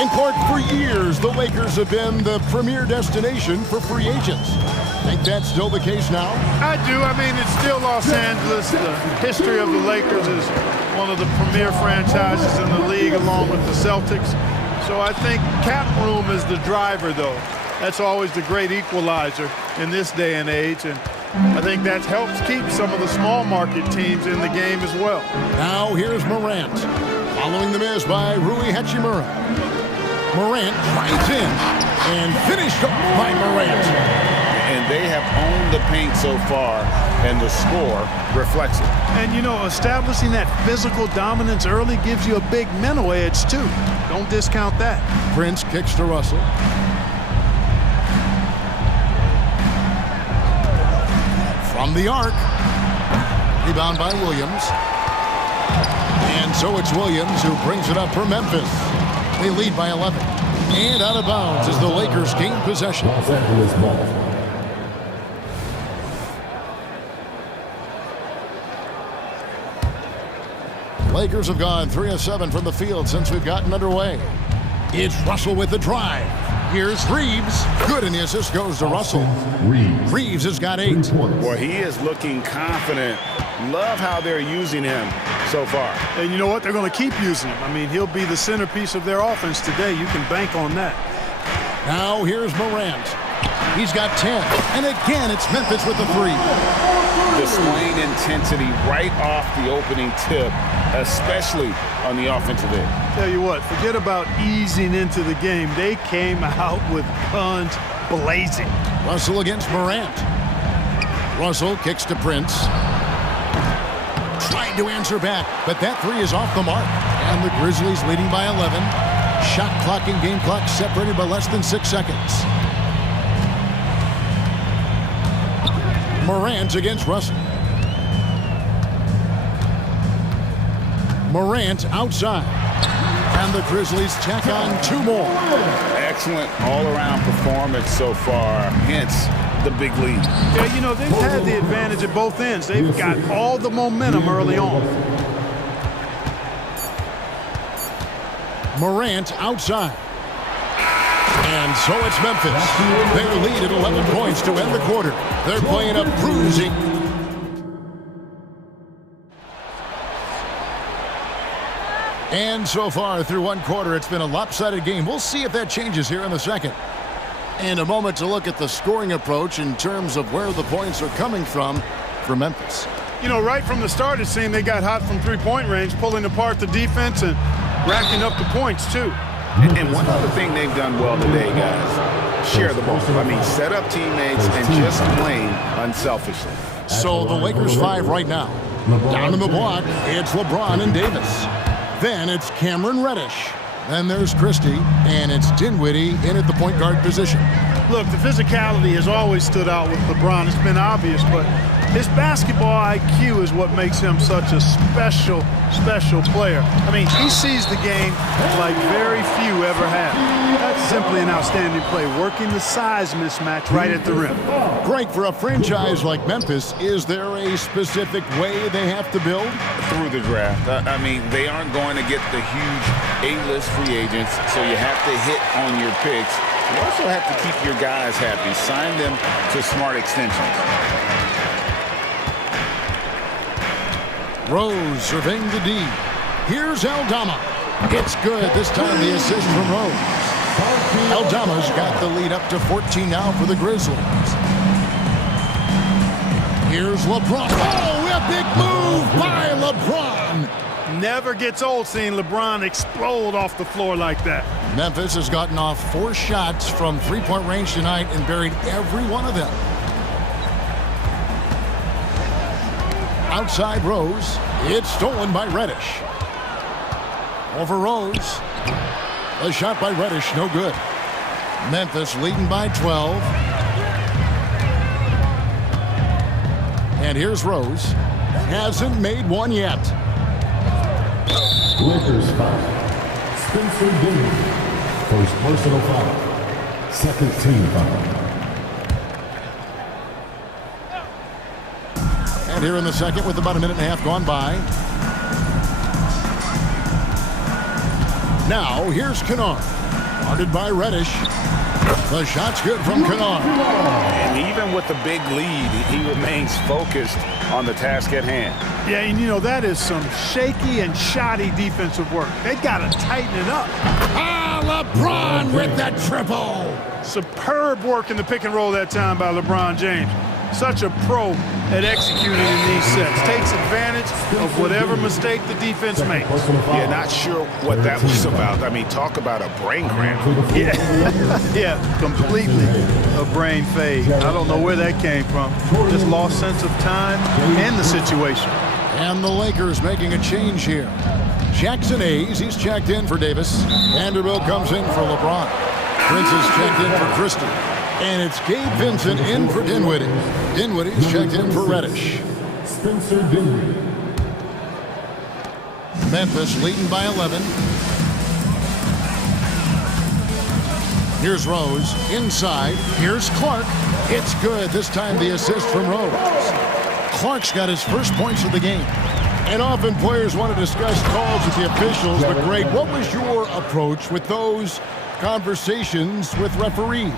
In court for years, the Lakers have been the premier destination for free agents. Think that's still the case now? I do. I mean, it's still Los Angeles. The history of the Lakers is one of the premier franchises in the league, along with the Celtics. So I think cap room is the driver, though. That's always the great equalizer in this day and age, and I think that helps keep some of the small market teams in the game as well. Now here's Morant, following the miss by Rui Hachimura. Morant drives in and finished off by Morant. And they have owned the paint so far, and the score reflects it. And, you know, establishing that physical dominance early gives you a big mental edge, too. Don't discount that. Prince kicks to Russell. From the arc. Rebound by Williams. And so it's Williams who brings it up for Memphis. They lead by 11. And out of bounds as the Lakers gain possession. Lakers have gone 3 of 7 from the field since we've gotten underway. It's Russell with the drive. Here's Reeves. Good, and the assist goes to Russell. Reeves has got 8. Boy, he is looking confident. Love how they're using him so far. And you know what? They're going to keep using him. I mean, he'll be the centerpiece of their offense today. You can bank on that. Now here's Morant. He's got 10. And again, it's Memphis with the three. Displaying intensity right off the opening tip, especially on the offensive end. Tell you what, forget about easing into the game. They came out with guns blazing. Russell against Morant. Russell kicks to Prince. Trying to answer back, but that three is off the mark. And the Grizzlies leading by 11. Shot clock and game clock separated by less than 6 seconds. Morant against Russell. Morant outside. And the Grizzlies tack on 2 more. Excellent all-around performance so far, hence the big lead. Yeah, you know, they've had the advantage at both ends. They've got all the momentum early on. Morant outside. And so it's Memphis. Their lead at 11 points to end the quarter. They're playing a bruising. And so far through one quarter, it's been a lopsided game. We'll see if that changes here in the second. And a moment to look at the scoring approach in terms of where the points are coming from for Memphis. You know, right from the start, it seemed they got hot from three-point range, pulling apart the defense and racking up the points, too. And one other thing they've done well today, guys, share the ball. I mean, set up teammates and just playing unselfishly. So the Lakers 5 right now. Down in the block, it's LeBron and Davis. Then it's Cameron Reddish. Then there's Christie, and it's Dinwiddie in at the point guard position. Look, the physicality has always stood out with LeBron. It's been obvious, but his basketball IQ is what makes him such a special player. I mean, he sees the game like very few ever have. That's simply an outstanding play, working the size mismatch right at the rim. Greg, for a franchise like Memphis, is there a specific way they have to build? Through the draft. I mean, they aren't going to get the huge A-list free agents, so you have to hit on your picks. You also have to keep your guys happy. Sign them to smart extensions. Rose surveying the D. Here's Aldama. It's good. This time the assist from Rose. Aldama's got the lead up to 14 now for the Grizzlies. Here's LeBron. Oh, a big move by LeBron. Never gets old seeing LeBron explode off the floor like that. Memphis has gotten off 4 shots from three-point range tonight and buried every one of them. Outside Rose. It's stolen by Reddish. Over Rose. A shot by Reddish, no good. Memphis leading by 12. And here's Rose. Hasn't made one yet. Lakers foul. Spencer Dinwiddie. First personal foul. Second team foul. And here in the second with about a minute and a half gone by. Now here's Kennard. Guarded by Reddish. The shot's good from Kennard. And even with the big lead, he remains focused on the task at hand. Yeah, and you know, that is some shaky and shoddy defensive work. They got to tighten it up. Ah, LeBron with the triple. Superb work in the pick and roll that time by LeBron James. Such a pro at executing in these sets. Takes advantage of whatever mistake the defense makes. Yeah, not sure what that was about. I mean, talk about a brain cramp. Yeah, completely a brain fade. I don't know where that came from. Just lost sense of time and the situation. And the Lakers making a change here. Jackson Hayes, he's checked in for Davis. Vanderbilt comes in for LeBron. Prince is checked in for Christie. And it's Gabe Vincent in for Dinwiddie. Dinwiddie's checked in for Reddish. Spencer Dinwiddie. Memphis leading by 11. Here's Rose inside. Here's Clark. It's good. This time the assist from Rose. Clark's got his first points of the game. And often players want to discuss calls with the officials, but Greg, what was your approach with those conversations with referees?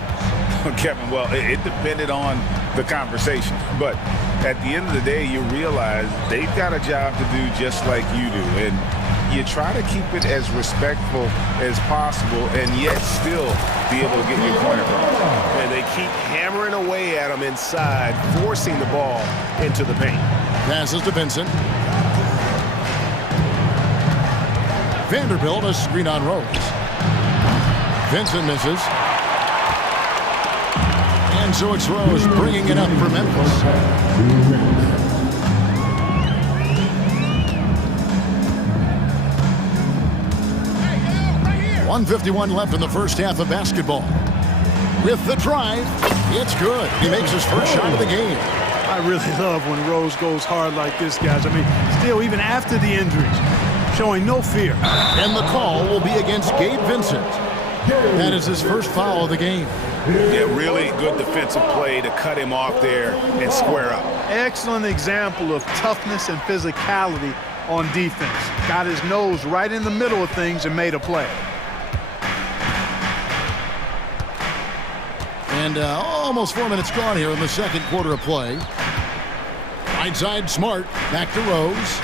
Kevin, well, it depended on the conversation. But at the end of the day, you realize they've got a job to do just like you do. And you try to keep it as respectful as possible and yet still be able to get your point across. And they keep hammering away at him inside, forcing the ball into the paint. Passes to Vincent. Vanderbilt, a screen on Rose. Vincent misses. And so it's Rose bringing it up for Memphis. 1:51 left in the first half of basketball. With the drive, it's good. He makes his first shot of the game. I really love when Rose goes hard like this, guys. I mean, still, even after the injuries, showing no fear. And the call will be against Gabe Vincent. That is his first foul of the game. Yeah, really good defensive play to cut him off there and square up. Excellent example of toughness and physicality on defense. Got his nose right in the middle of things and made a play. And almost 4 minutes gone here in the second quarter of play. Right side, Smart. Back to Rose.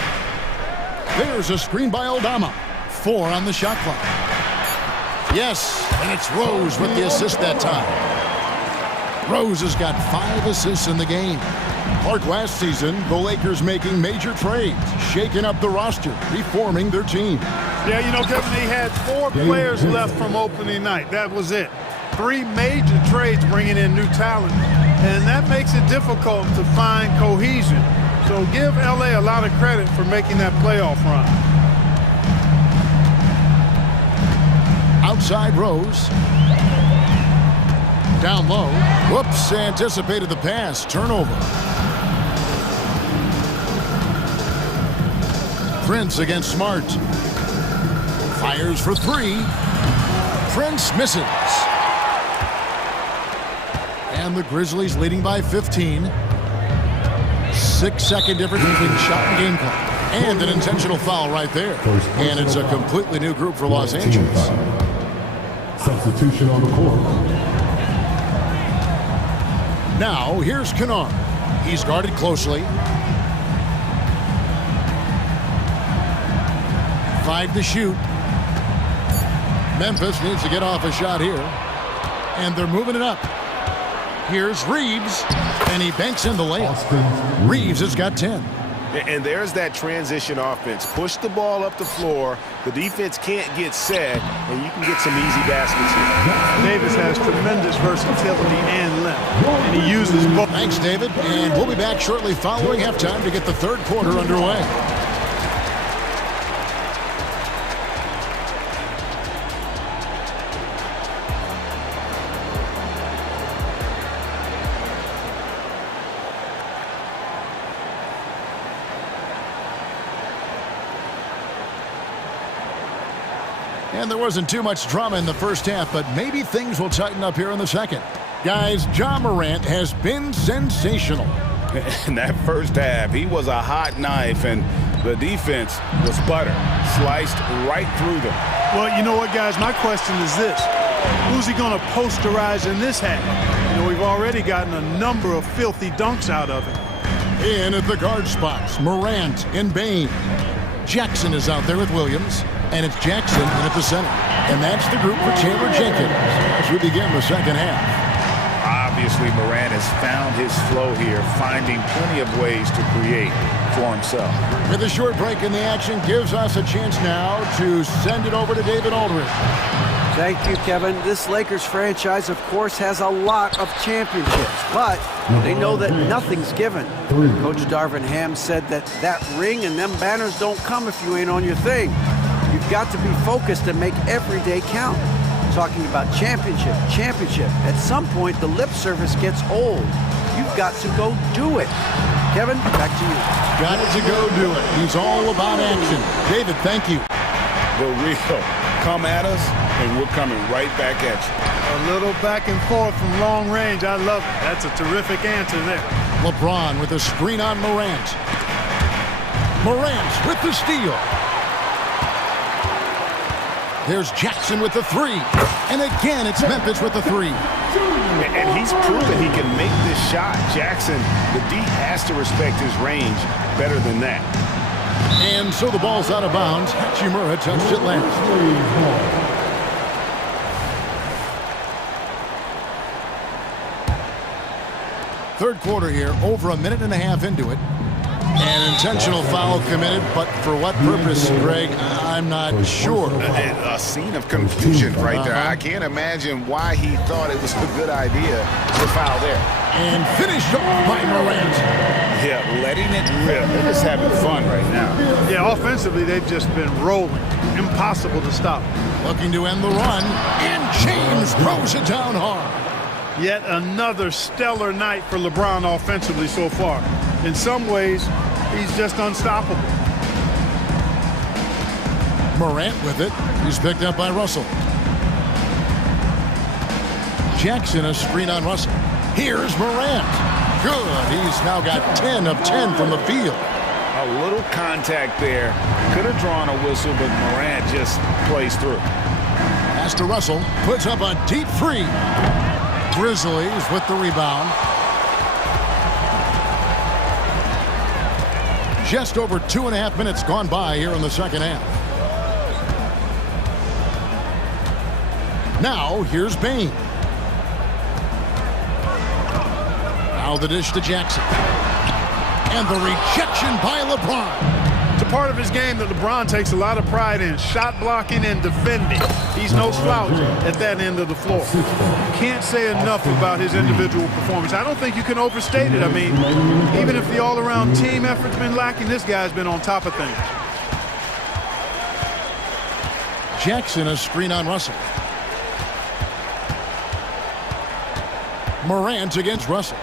There's a screen by Aldama. 4 on the shot clock. Yes, and it's Rose with the assist that time. Rose has got 5 assists in the game. Like last season, the Lakers making major trades, shaking up the roster, reforming their team. Yeah, you know, Kevin, they had 4 players left from opening night. That was it. 3 major trades bringing in new talent, and that makes it difficult to find cohesion. So give LA a lot of credit for making that playoff run. Outside Rose. Down low. Whoops, anticipated the pass. Turnover. Prince against Smart. Fires for 3. Prince misses. And the Grizzlies leading by 15. 6-second difference between shot and game clock. And an intentional foul right there. And it's a completely new group for Los Angeles. Substitution on the court. Now, here's Kennard. He's guarded closely. 5 to shoot. Memphis needs to get off a shot here. And they're moving it up. Here's Reeves, and he banks in the layup. Reeves has got 10. And there's that transition offense. Push the ball up the floor. The defense can't get set, and you can get some easy baskets here. Davis has tremendous versatility and length, and he uses both. Thanks, David. And we'll be back shortly following halftime to get the third quarter underway. And there wasn't too much drama in the first half, but maybe things will tighten up here in the second. Guys, Ja Morant has been sensational. In that first half, he was a hot knife, and the defense was butter, sliced right through them. Well, you know what, guys? My question is this. Who's he going to posterize in this half? You know, we've already gotten a number of filthy dunks out of him. In at the guard spots, Morant and Bain. Jackson is out there with Williams. And it's Jackson in at the center. And that's the group for Taylor Jenkins as we begin the second half. Obviously, Morant has found his flow here, finding plenty of ways to create for himself. With a short break in the action, gives us a chance now to send it over to David Aldridge. Thank you, Kevin. This Lakers franchise, of course, has a lot of championships, but they know that nothing's given. Coach Darvin Ham said that ring and them banners don't come if you ain't on your thing. You've got to be focused and make every day count. Talking about championship. At some point, the lip service gets old. You've got to go do it. Kevin, back to you. Got to go do it. He's all about action. David, thank you. The real. Come at us, and we're coming right back at you. A little back and forth from long range. I love it. That's a terrific answer there. LeBron with a screen on Morant. Morant with the steal. There's Jackson with the 3. And again, it's Memphis with the 3. And he's proven he can make this shot. Jackson, the D has to respect his range better than that. And so the ball's out of bounds. Hachimura touched it last. Third quarter here, over a minute and a half into it. An intentional foul committed, but for what purpose, Greg, I'm not sure. A scene of confusion right there. I can't imagine why he thought it was a good idea to foul there. And finished off by Morant. Yeah, letting it rip. They're just having fun right now. Yeah, offensively, they've just been rolling. Impossible to stop. Looking to end the run, and James throws it down hard. Yet another stellar night for LeBron offensively so far. In some ways, he's just unstoppable. Morant with it. He's picked up by Russell. Jackson a screen on Russell. Here's Morant. Good. He's now got 10 of 10 from the field. A little contact there. Could have drawn a whistle, but Morant just plays through. Pass to Russell. Puts up a deep three. Grizzlies with the rebound. Just over 2.5 minutes gone by here in the second half. Now here's Bain. Now the dish to Jackson. And the rejection by LeBron. It's a part of his game that LeBron takes a lot of pride in, shot blocking and defending. He's no slouch at that end of the floor. Can't say enough about his individual performance. I don't think you can overstate it. I mean, even if the all-around team effort's been lacking, this guy's been on top of things. Jackson a screen on Russell. Morant against Russell.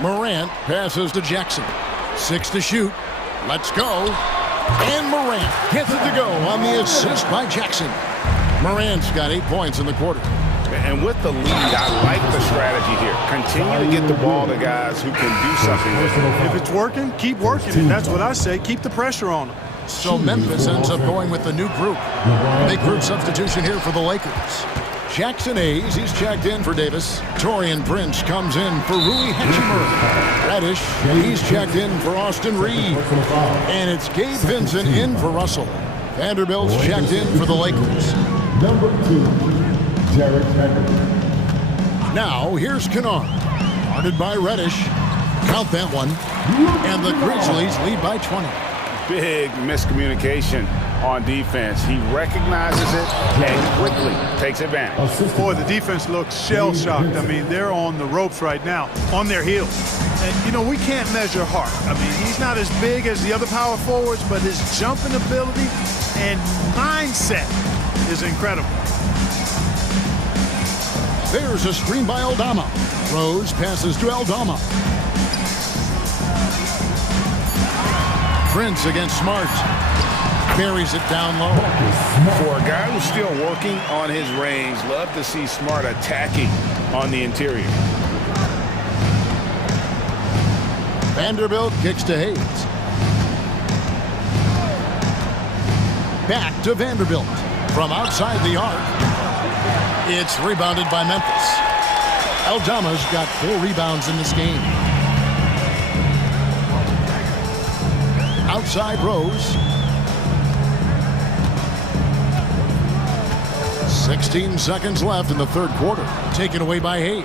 Morant passes to Jackson. 6 to shoot. Let's go. And Morant gets it to go on the assist by Jackson. Morant's got 8 points in the quarter. And with the lead, I like the strategy here. Continue to get the ball to guys who can do something with it. If it's working, keep working it. That's what I say. Keep the pressure on them. So Memphis ends up going with the new group. Big group substitution here for the Lakers. Jackson Hayes, he's checked in for Davis. Torian Prince comes in for Rui Hachimura. Reddish, he's checked in for Austin Reeves. And it's Gabe Vincent in for Russell. Vanderbilt's checked in for the Lakers. Number 2, Derek Henry. Now here's Kennard. Guarded by Reddish. Count that one. And the Grizzlies lead by 20. Big miscommunication on defense. He recognizes it and quickly takes advantage. Boy, the defense looks shell-shocked. I mean, they're on the ropes right now, on their heels. And, you know, we can't measure Hart. I mean, he's not as big as the other power forwards, but his jumping ability and mindset is incredible. There's a screen by Aldama. Rose passes to Aldama. Prince against Smart. Buries it down low. For a guy who's still working on his range, love to see Smart attacking on the interior. Vanderbilt kicks to Hayes. Back to Vanderbilt. From outside the arc. It's rebounded by Memphis. Aldama's got 4 rebounds in this game. Outside Rose. 16 seconds left in the third quarter. Taken away by Hayes.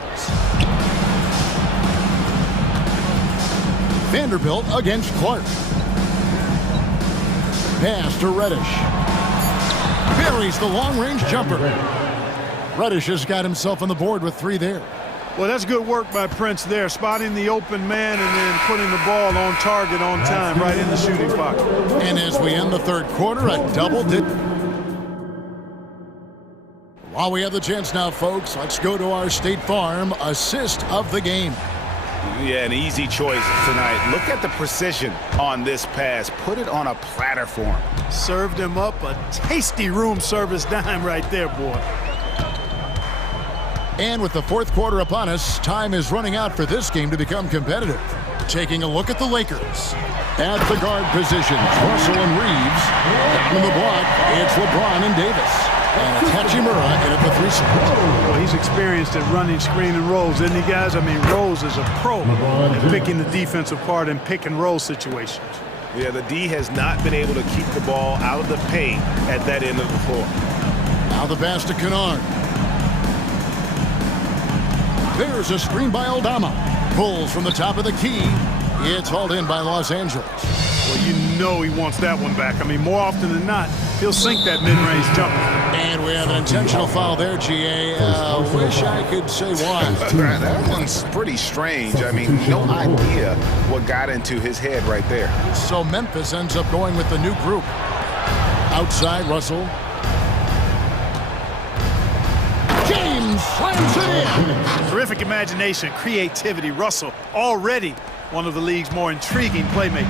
Vanderbilt against Clark. Pass to Reddish. Buries the long-range jumper. Reddish has got himself on the board with 3 there. Well, that's good work by Prince there, spotting the open man and then putting the ball on target on time, right in the shooting pocket. And as we end the third quarter, a double dip. While we have the chance now, folks, let's go to our State Farm assist of the game. Yeah, an easy choice tonight. Look at the precision on this pass. Put it on a platter for him. Served him up a tasty room service dime right there, boy. And with the fourth quarter upon us, time is running out for this game to become competitive. Taking a look at the Lakers. At the guard positions, Russell and Reeves. Down in the block, it's LeBron and Davis. And it's Hachimura in at the 3 spot. Well, he's experienced at running screen and rolls, isn't he, guys? I mean, Rose is a pro at picking the defense apart in pick and roll situations. Yeah, the D has not been able to keep the ball out of the paint at that end of the floor. Now the pass to Kennard. There's a screen by Aldama. Pulls from the top of the key. It's hauled in by Los Angeles. Well, you know he wants that one back. I mean, more often than not, he'll sink that mid-range jumper. And we have an intentional foul there, GA. Wish I could say why. That one's pretty strange. I mean, no idea what got into his head right there. So Memphis ends up going with the new group. Outside, Russell. James slams it in. Terrific imagination, creativity. Russell already one of the league's more intriguing playmakers.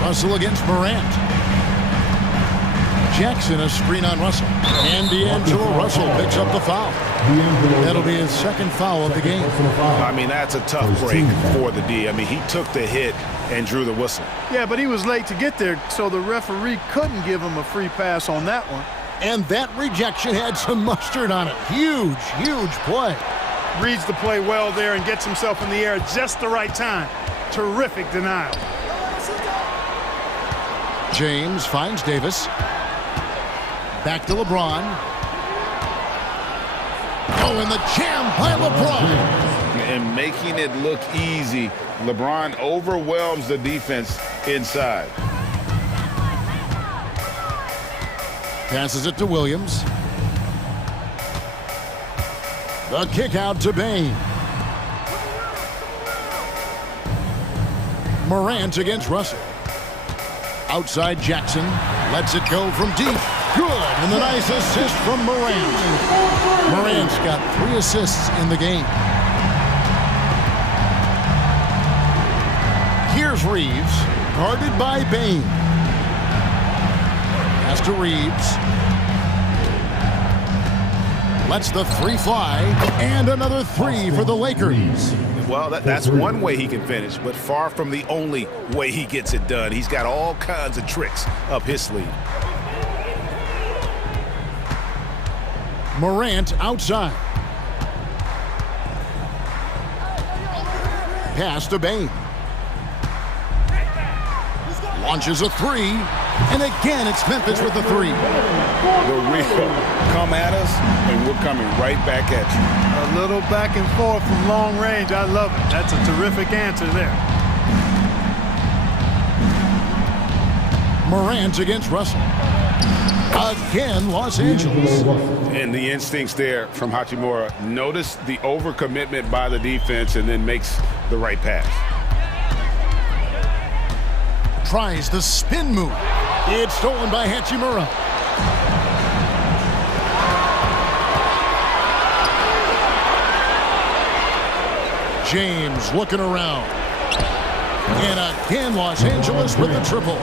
Russell against Morant. Jackson a screen on Russell. And D'Angelo Russell picks up the foul. That'll be his second foul of the game. I mean, that's a tough break for the D. I mean, he took the hit and drew the whistle. Yeah, but he was late to get there, so the referee couldn't give him a free pass on that one. And that rejection had some mustard on it. Huge, huge play. Reads the play well there and gets himself in the air at just the right time. Terrific denial. James finds Davis. Back to LeBron. Oh, and the jam by LeBron. And making it look easy, LeBron overwhelms the defense inside. Passes it to Williams. The kick out to Bain. Morant against Russell. Outside Jackson. Lets it go from deep. Good. And the nice assist from Morant. Morant's got 3 assists in the game. Here's Reeves. Guarded by Bain. Pass to Reeves. Lets the 3 fly, and another 3 for the Lakers. Well, that's one way he can finish, but far from the only way he gets it done. He's got all kinds of tricks up his sleeve. Morant outside. Pass to Bain. Launches a 3, and again it's Memphis with the 3. The real come at us, and we're coming right back at you. A little back and forth from long range. I love it. That's a terrific answer there. Morant against Russell. Again, Los Angeles. And the instincts there from Hachimura. Notice the overcommitment by the defense and then makes the right pass. Tries the spin move. It's stolen by Hachimura. James looking around. And again, Los Angeles with the triple.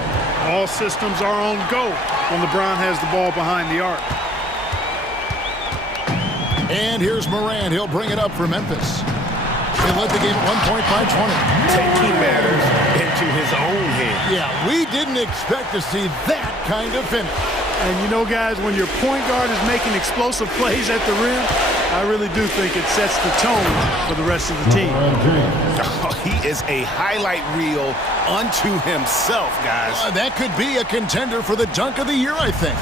All systems are on go when LeBron has the ball behind the arc. And here's Morant. He'll bring it up for Memphis. They led the game at 1 point by 20. Taking matters into his own hands. Yeah, we didn't expect to see that kind of finish. And you know, guys, when your point guard is making explosive plays at the rim, I really do think it sets the tone for the rest of the team. Oh, he is a highlight reel unto himself, guys. That could be a contender for the dunk of the year, I think.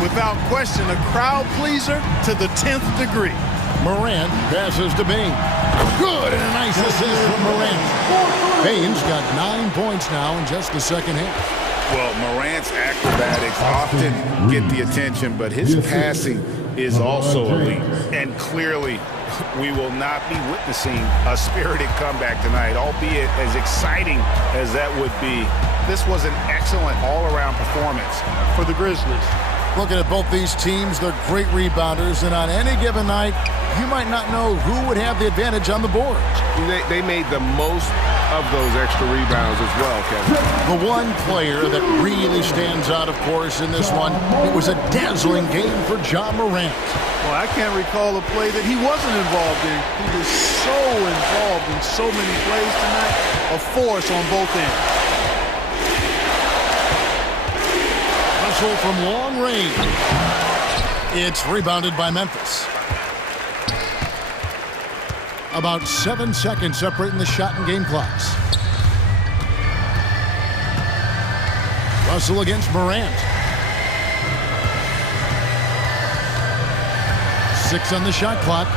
Without question, a crowd pleaser to the 10th degree. Morant passes to Bain. Good, and a nice assist from Morant. Bain's got 9 points now in just the second half. Well, Morant's acrobatics often get the attention, but his passing is also elite. And clearly, we will not be witnessing a spirited comeback tonight, albeit as exciting as that would be. This was an excellent all-around performance for the Grizzlies. Looking at both these teams, they're great rebounders, and on any given night, you might not know who would have the advantage on the board. They made the most of those extra rebounds as well, Kevin. The one player that really stands out, of course, in this one, it was a dazzling game for Ja Morant. Well, I can't recall a play that he wasn't involved in. He was so involved in so many plays tonight, a force on both ends. Russell from long range. It's rebounded by Memphis. About 7 seconds separating the shot and game clocks. Russell against Morant. 6 on the shot clock.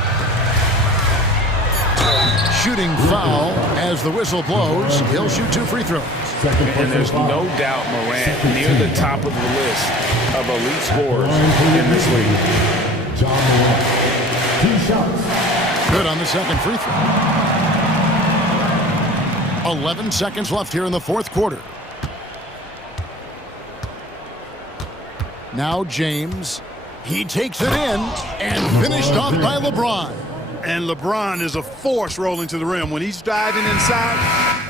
Shooting foul as the whistle blows. He'll shoot 2 free throws. And there's no doubt Morant near the top of the list of elite scorers in this league. John Morant. 2 shots. Good on the second free throw. 11 seconds left here in the fourth quarter. Now James. He takes it in and finished off by LeBron. And LeBron is a force rolling to the rim. When he's diving inside,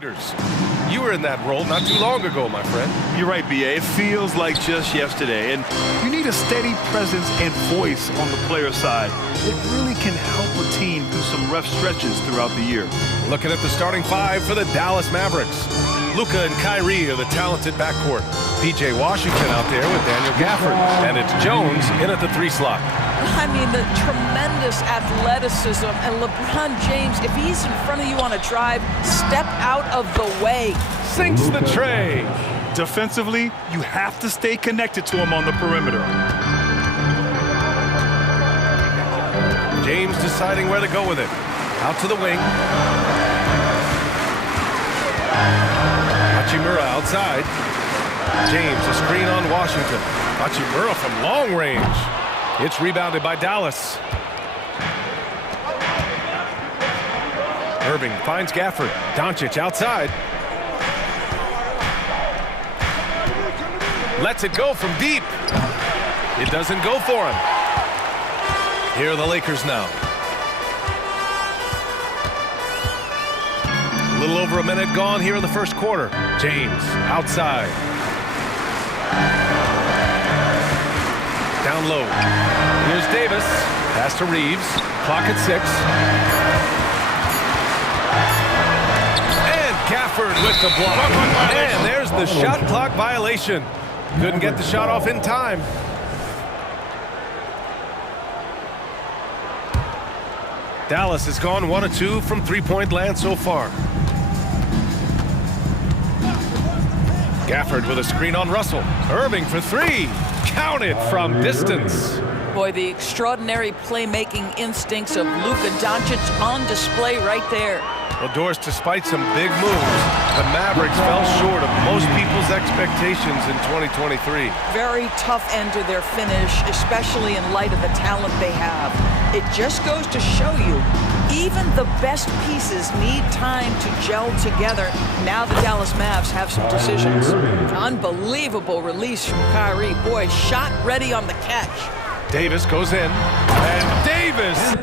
You were in that role not too long ago, my friend. You're right, B.A. It feels like just yesterday. And you need a steady presence and voice on the player side. It really can help a team through some rough stretches throughout the year. Looking at the starting five for the Dallas Mavericks. Luka and Kyrie are the talented backcourt. P.J. Washington out there with Daniel Gafford. And it's Jones in at the 3 slot. I mean, the tremendous athleticism, and LeBron James, if he's in front of you on a drive, step out of the way. Sinks the tray. Defensively, you have to stay connected to him on the perimeter. James deciding where to go with it. Out to the wing. Hachimura outside. James, a screen on Washington. Hachimura from long range. It's rebounded by Dallas. Irving finds Gafford. Doncic outside. Lets it go from deep. It doesn't go for him. Here are the Lakers now. A little over a minute gone here in the first quarter. James outside. Down low. Here's Davis. Pass to Reeves. Clock at 6. And Gafford with the block. And there's the shot clock violation. Couldn't get the shot off in time. Dallas has gone 1 of 2 from three-point land so far. Gafford with a screen on Russell. Irving for 3. Counted from distance. Boy, the extraordinary playmaking instincts of Luka Doncic on display right there. Well, Doris, despite some big moves, the Mavericks fell short of most people's expectations in 2023. Very tough end to their finish, especially in light of the talent they have. It just goes to show you, even the best pieces need time to gel together. Now the Dallas Mavs have some decisions. Unbelievable release from Kyrie. Boy, shot ready on the catch. Davis goes in, and Davis...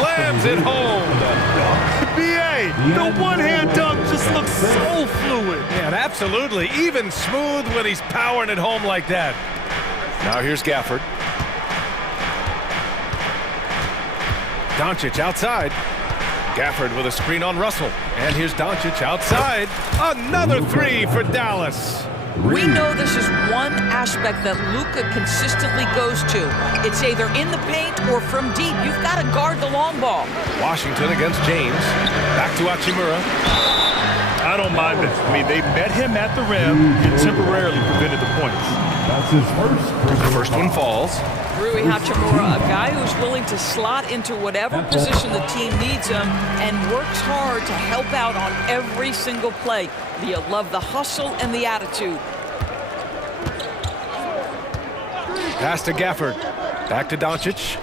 slams it home. B.A., the one-hand dunk just looks so fluid. Yeah, and absolutely. Even smooth when he's powering it home like that. Now here's Gafford. Doncic outside. Gafford with a screen on Russell. And here's Doncic outside. Another 3 for Dallas. We know this is one aspect that Luka consistently goes to. It's either in the paint or from deep. You've got to guard the long ball. Washington against James. Back to Hachimura. I don't mind that. I mean, they met him at the rim and temporarily prevented the points. That's his first one falls. Rui Hachimura, a guy who's willing to slot into whatever position the team needs him and works hard to help out on every single play. You love the hustle and the attitude. Pass to Gafford. Back to Doncic.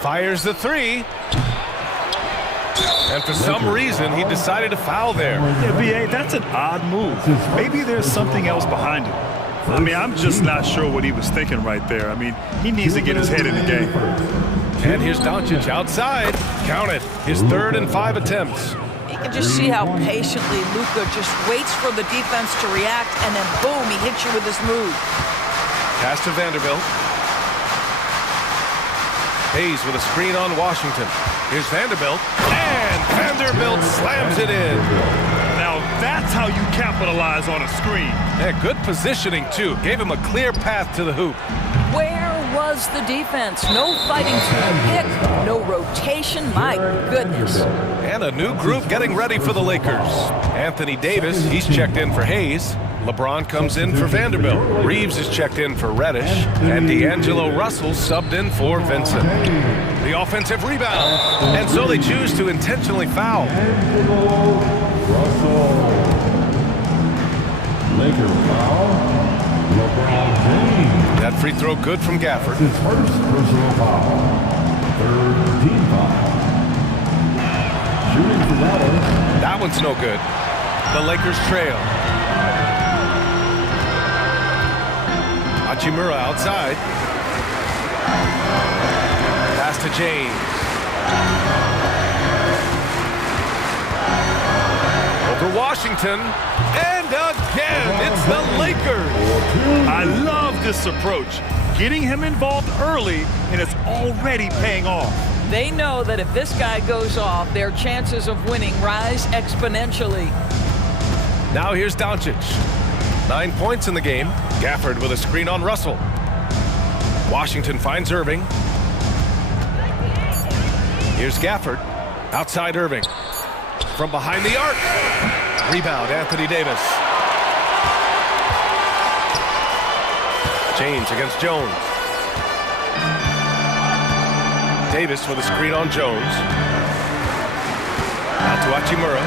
Fires the 3. And for some reason, he decided to foul there. Yeah, B.A., that's an odd move. Maybe there's something else behind it. I mean, I'm just not sure what he was thinking right there. I mean, he needs to get his head in the game. And here's Doncic outside. Count it. His 3rd and 5 attempts. You can just see how patiently Luka just waits for the defense to react, and then boom, he hits you with his move. Pass to Vanderbilt. Hayes with a screen on Washington. Here's Vanderbilt. And Vanderbilt slams it in. Now that's how you capitalize on a screen. Yeah, good positioning, too. Gave him a clear path to the hoop. Where was the defense? No fighting through the pick, no rotation. My goodness. And a new group getting ready for the Lakers. Anthony Davis, he's checked in for Hayes. LeBron comes in for Vanderbilt. Reeves is checked in for Reddish. And D'Angelo Russell subbed in for Vincent. The offensive rebound. And so they choose to intentionally foul. Laker foul. LeBron James. That free throw good from Gafford. His first personal foul. Third team foul. Shooting for that one. That one's no good. The Lakers trail. Hachimura outside. Pass to James. Over Washington. And again, it's the Lakers. I love this approach. Getting him involved early, and it's already paying off. They know that if this guy goes off, their chances of winning rise exponentially. Now here's Doncic. 9 points in the game. Gafford with a screen on Russell. Washington finds Irving. Here's Gafford. Outside Irving. From behind the arc. Rebound, Anthony Davis. James against Jones. Davis with a screen on Jones. Out to Hachimura.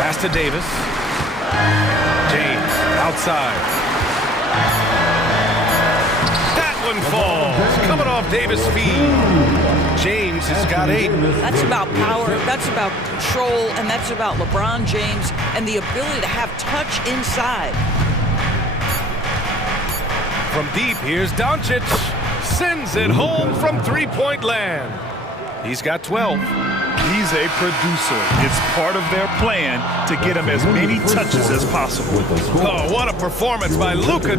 Pass to Davis. James outside. That one falls. Coming off Davis' feet. James has got 8. That's about power, that's about control, and that's about LeBron James and the ability to have touch inside. From deep, here's Doncic. Sends it home from three-point land. He's got 12. He's a producer. It's part of their plan to get him as many touches as possible. Oh, what a performance by Luka.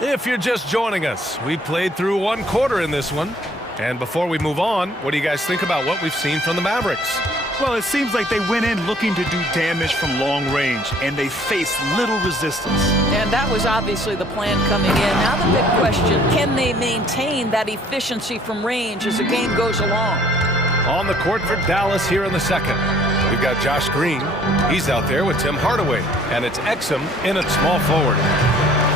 If you're just joining us, we played through 1 quarter in this one. And before we move on, what do you guys think about what we've seen from the Mavericks? Well, it seems like they went in looking to do damage from long range, and they faced little resistance. And that was obviously the plan coming in. Now the big question, can they maintain that efficiency from range as the game goes along? On the court for Dallas here in the second. We've got Josh Green. He's out there with Tim Hardaway. And it's Exum in at small forward.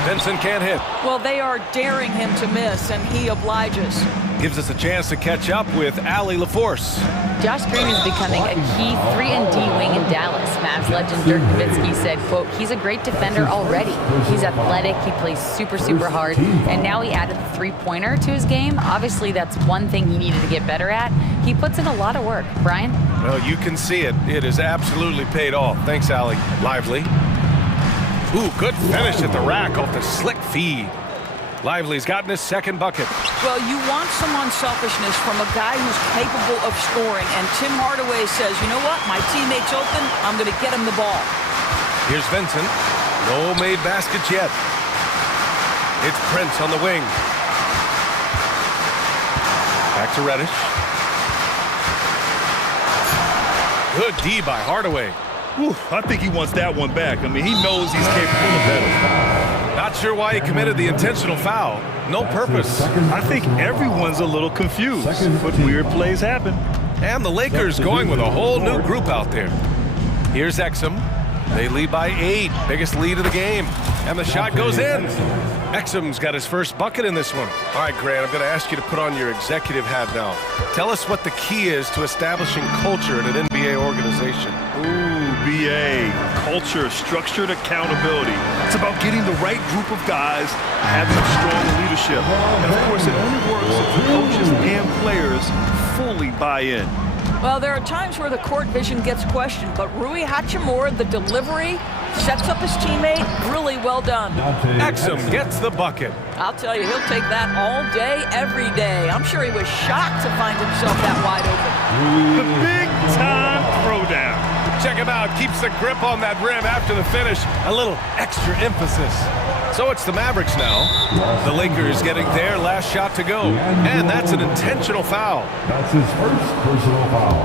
Vincent can't hit. Well, they are daring him to miss, and he obliges. Gives us a chance to catch up with Allie LaForce. Josh Green is becoming a key 3-and-D wing in Dallas. Mavs legend Dirk Nowitzki said, quote, he's a great defender already. He's athletic, he plays super, super hard, and now he added the three-pointer to his game. Obviously, that's one thing he needed to get better at. He puts in a lot of work. Brian? Well, you can see it. It has absolutely paid off. Thanks, Allie. Lively. Ooh, good finish at the rack off the slick feed. Lively's gotten his second bucket. Well, you want some unselfishness from a guy who's capable of scoring, and Tim Hardaway says, you know what, my teammate's open, I'm going to get him the ball. Here's Vincent. No made baskets yet. It's Prince on the wing. Back to Reddish. Good D by Hardaway. Whew, I think he wants that one back. I mean, he knows he's capable of better. Not sure why he committed the intentional foul. No purpose. I think everyone's a little confused, but weird plays happen. And the Lakers going with a whole new group out there. Here's Exum. They lead by 8. Biggest lead of the game. And the shot goes in. Exum's got his first bucket in this one. All right, Grant, I'm going to ask you to put on your executive hat now. Tell us what the key is to establishing culture in an NBA organization. Ooh, BA. Culture, structured accountability. It's about getting the right group of guys, having strong leadership. And, of course, it only works if the coaches and players fully buy in. Well, there are times where the court vision gets questioned, but Rui Hachimura, the delivery, sets up his teammate. Really well done. Exum gets the bucket. I'll tell you, he'll take that all day, every day. I'm sure he was shocked to find himself that wide open. The big-time throwdown. Check him out. Keeps the grip on that rim after the finish. A little extra emphasis. So it's the Mavericks now. The Lakers getting their last shot to go. And that's an intentional foul. That's his first personal foul.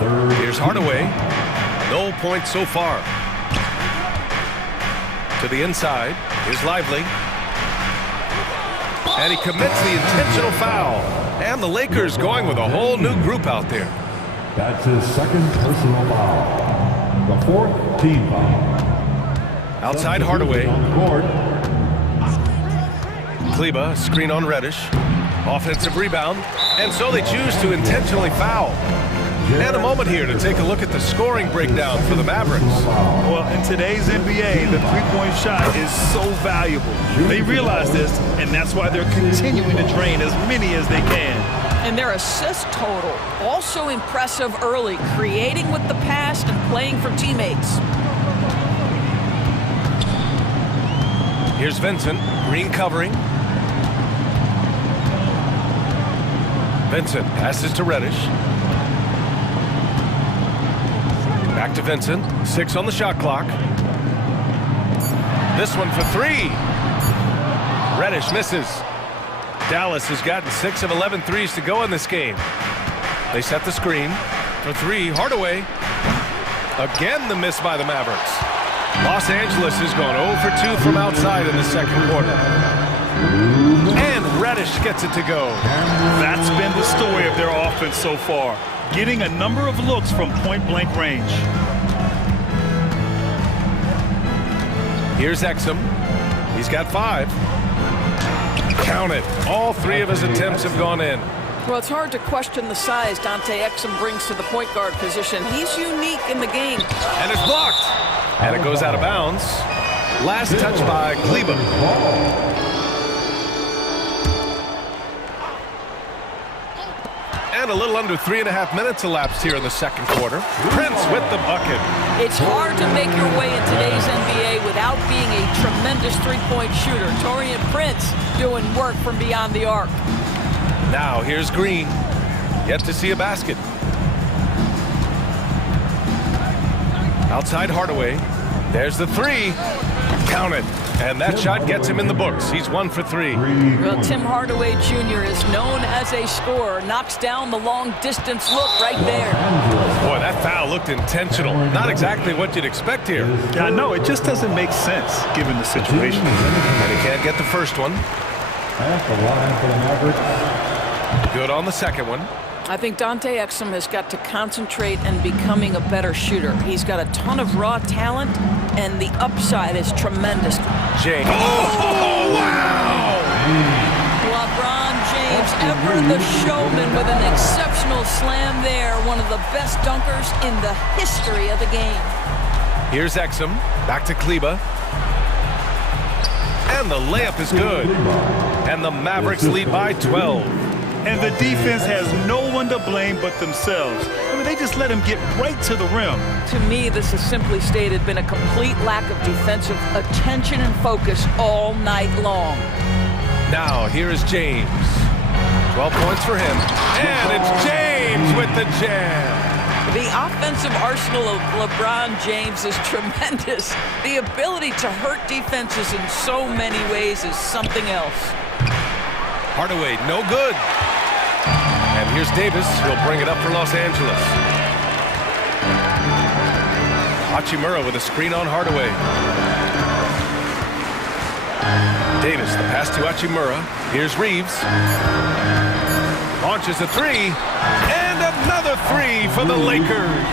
Third. Here's Hardaway. No points so far. To the inside. Here's Lively. And he commits the intentional foul. And the Lakers going with a whole new group out there. That's his second personal foul. The fourth team foul. Outside Hardaway. Kleba, screen on Reddish. Offensive rebound. And so they choose to intentionally foul. And a moment here to take a look at the scoring breakdown for the Mavericks. Well, in today's NBA, the three-point shot is so valuable. They realize this, and that's why they're continuing to drain as many as they can. And their assist total, also impressive early, creating with the pass and playing for teammates. Here's Vincent, green covering. Vincent passes to Reddish. Back to Vincent, 6 on the shot clock. This one for 3. Reddish misses. Dallas has gotten 6 of 11 threes to go in this game. They set the screen for 3. Hardaway. Again the miss by the Mavericks. Los Angeles has gone 0 for 2 from outside in the second quarter. And Reddish gets it to go. That's been the story of their offense so far, getting a number of looks from point-blank range. Here's Exum. He's got 5. Count it. All 3 of his attempts have gone in. Well, it's hard to question the size Dante Exum brings to the point guard position. He's unique in the game. And it's blocked. And it goes out of bounds. Last touch by Kleba. And a little under 3.5 minutes elapsed here in the second quarter. Prince with the bucket. It's hard to make your way in today's NBA without being a tremendous three-point shooter. Taurean Prince doing work from beyond the arc. Now here's Green. Yet to see a basket. Outside Hardaway. There's the 3. Count it. And that shot gets him in the books. He's 1 for 3. Well, Tim Hardaway Jr. is known as a scorer. Knocks down the long-distance look right there. Boy, that foul looked intentional. Not exactly what you'd expect here. Yeah, I know. It just doesn't make sense given the situation. And he can't get the first one. At the line for the Mavericks. Good on the second one. I think Dante Exum has got to concentrate on becoming a better shooter. He's got a ton of raw talent, and the upside is tremendous. James. Oh, wow! LeBron James, ever the showman, with an exceptional slam there. One of the best dunkers in the history of the game. Here's Exum. Back to Kleba. And the layup is good. And the Mavericks lead by 12. And the defense has no one to blame but themselves. I mean, they just let him get right to the rim. To me, this has simply stated been a complete lack of defensive attention and focus all night long. Now, here is James. 12 points for him. And it's James with the jam. The offensive arsenal of LeBron James is tremendous. The ability to hurt defenses in so many ways is something else. Hardaway, no good. And here's Davis. He'll bring it up for Los Angeles. Hachimura with a screen on Hardaway. Davis, the pass to Hachimura. Here's Reeves. Launches a 3. And another 3 for the Lakers.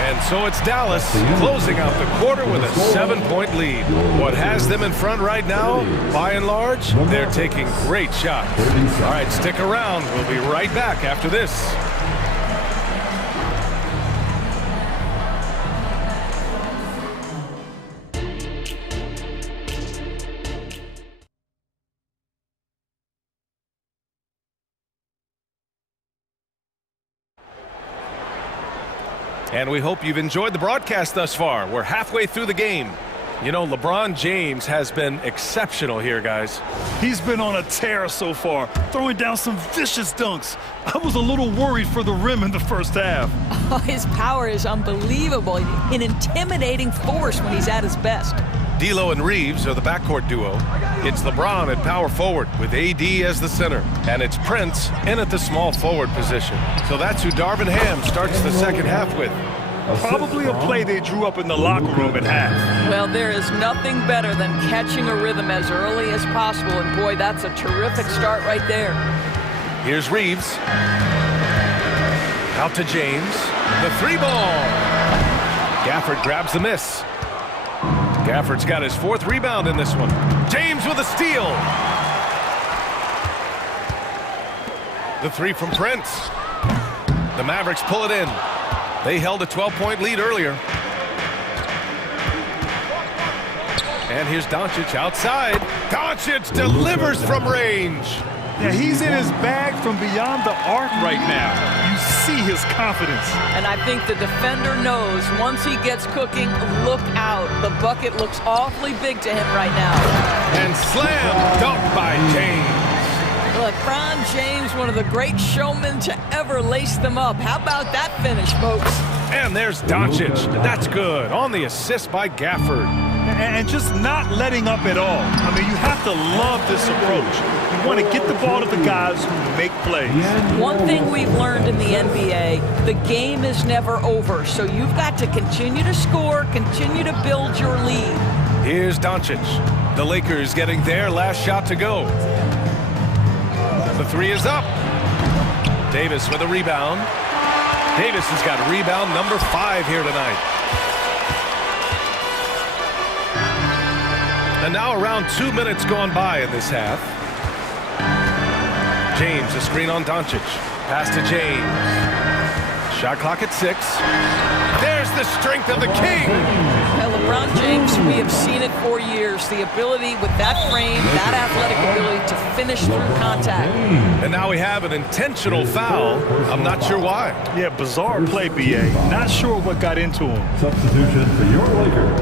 And so it's Dallas closing out the quarter with a 7-point lead. What has them in front right now, by and large, they're taking great shots. All right, stick around. We'll be right back after this. And we hope you've enjoyed the broadcast thus far. We're halfway through the game. You know, LeBron James has been exceptional here, guys. He's been on a tear so far, throwing down some vicious dunks. I was a little worried for the rim in the first half. Oh, his power is unbelievable. An intimidating force when he's at his best. D'Lo and Reeves are the backcourt duo. It's LeBron at power forward with AD as the center. And it's Prince in at the small forward position. So that's who Darvin Ham starts the second half with. Probably a play they drew up in the locker room at half. Well, there is nothing better than catching a rhythm as early as possible, and boy, that's a terrific start right there. Here's Reeves. Out to James. The three ball. Gafford grabs the miss. Gafford's got his 4th rebound in this one. James with a steal. The three from Prince. The Mavericks pull it in. They held a 12-point lead earlier. And here's Doncic outside. Doncic delivers from range. Yeah, he's in his bag from beyond the arc right now. You see his confidence. And I think the defender knows once he gets cooking, look out. The bucket looks awfully big to him right now. And slam dunk by James. LeBron James, one of the great showmen to ever lace them up. How about that finish, folks? And there's Doncic. That's good. On the assist by Gafford. And just not letting up at all. I mean, you have to love this approach. You want to get the ball to the guys who make plays. One thing we've learned in the NBA, the game is never over. So you've got to continue to score, continue to build your lead. Here's Doncic. The Lakers getting their last shot to go. The three is up. Davis with a rebound. Davis has got rebound number 5 here tonight. And now around 2 minutes gone by in this half. James, a screen on Doncic. Pass to James. Shot clock at 6. There's the strength of the king. Well, LeBron James, we have seen it for years. The ability with that frame, that athletic ability to finish through contact. And now we have an intentional foul. I'm not sure why. Yeah, bizarre play, B.A. Not sure what got into him. Substitution for your Lakers,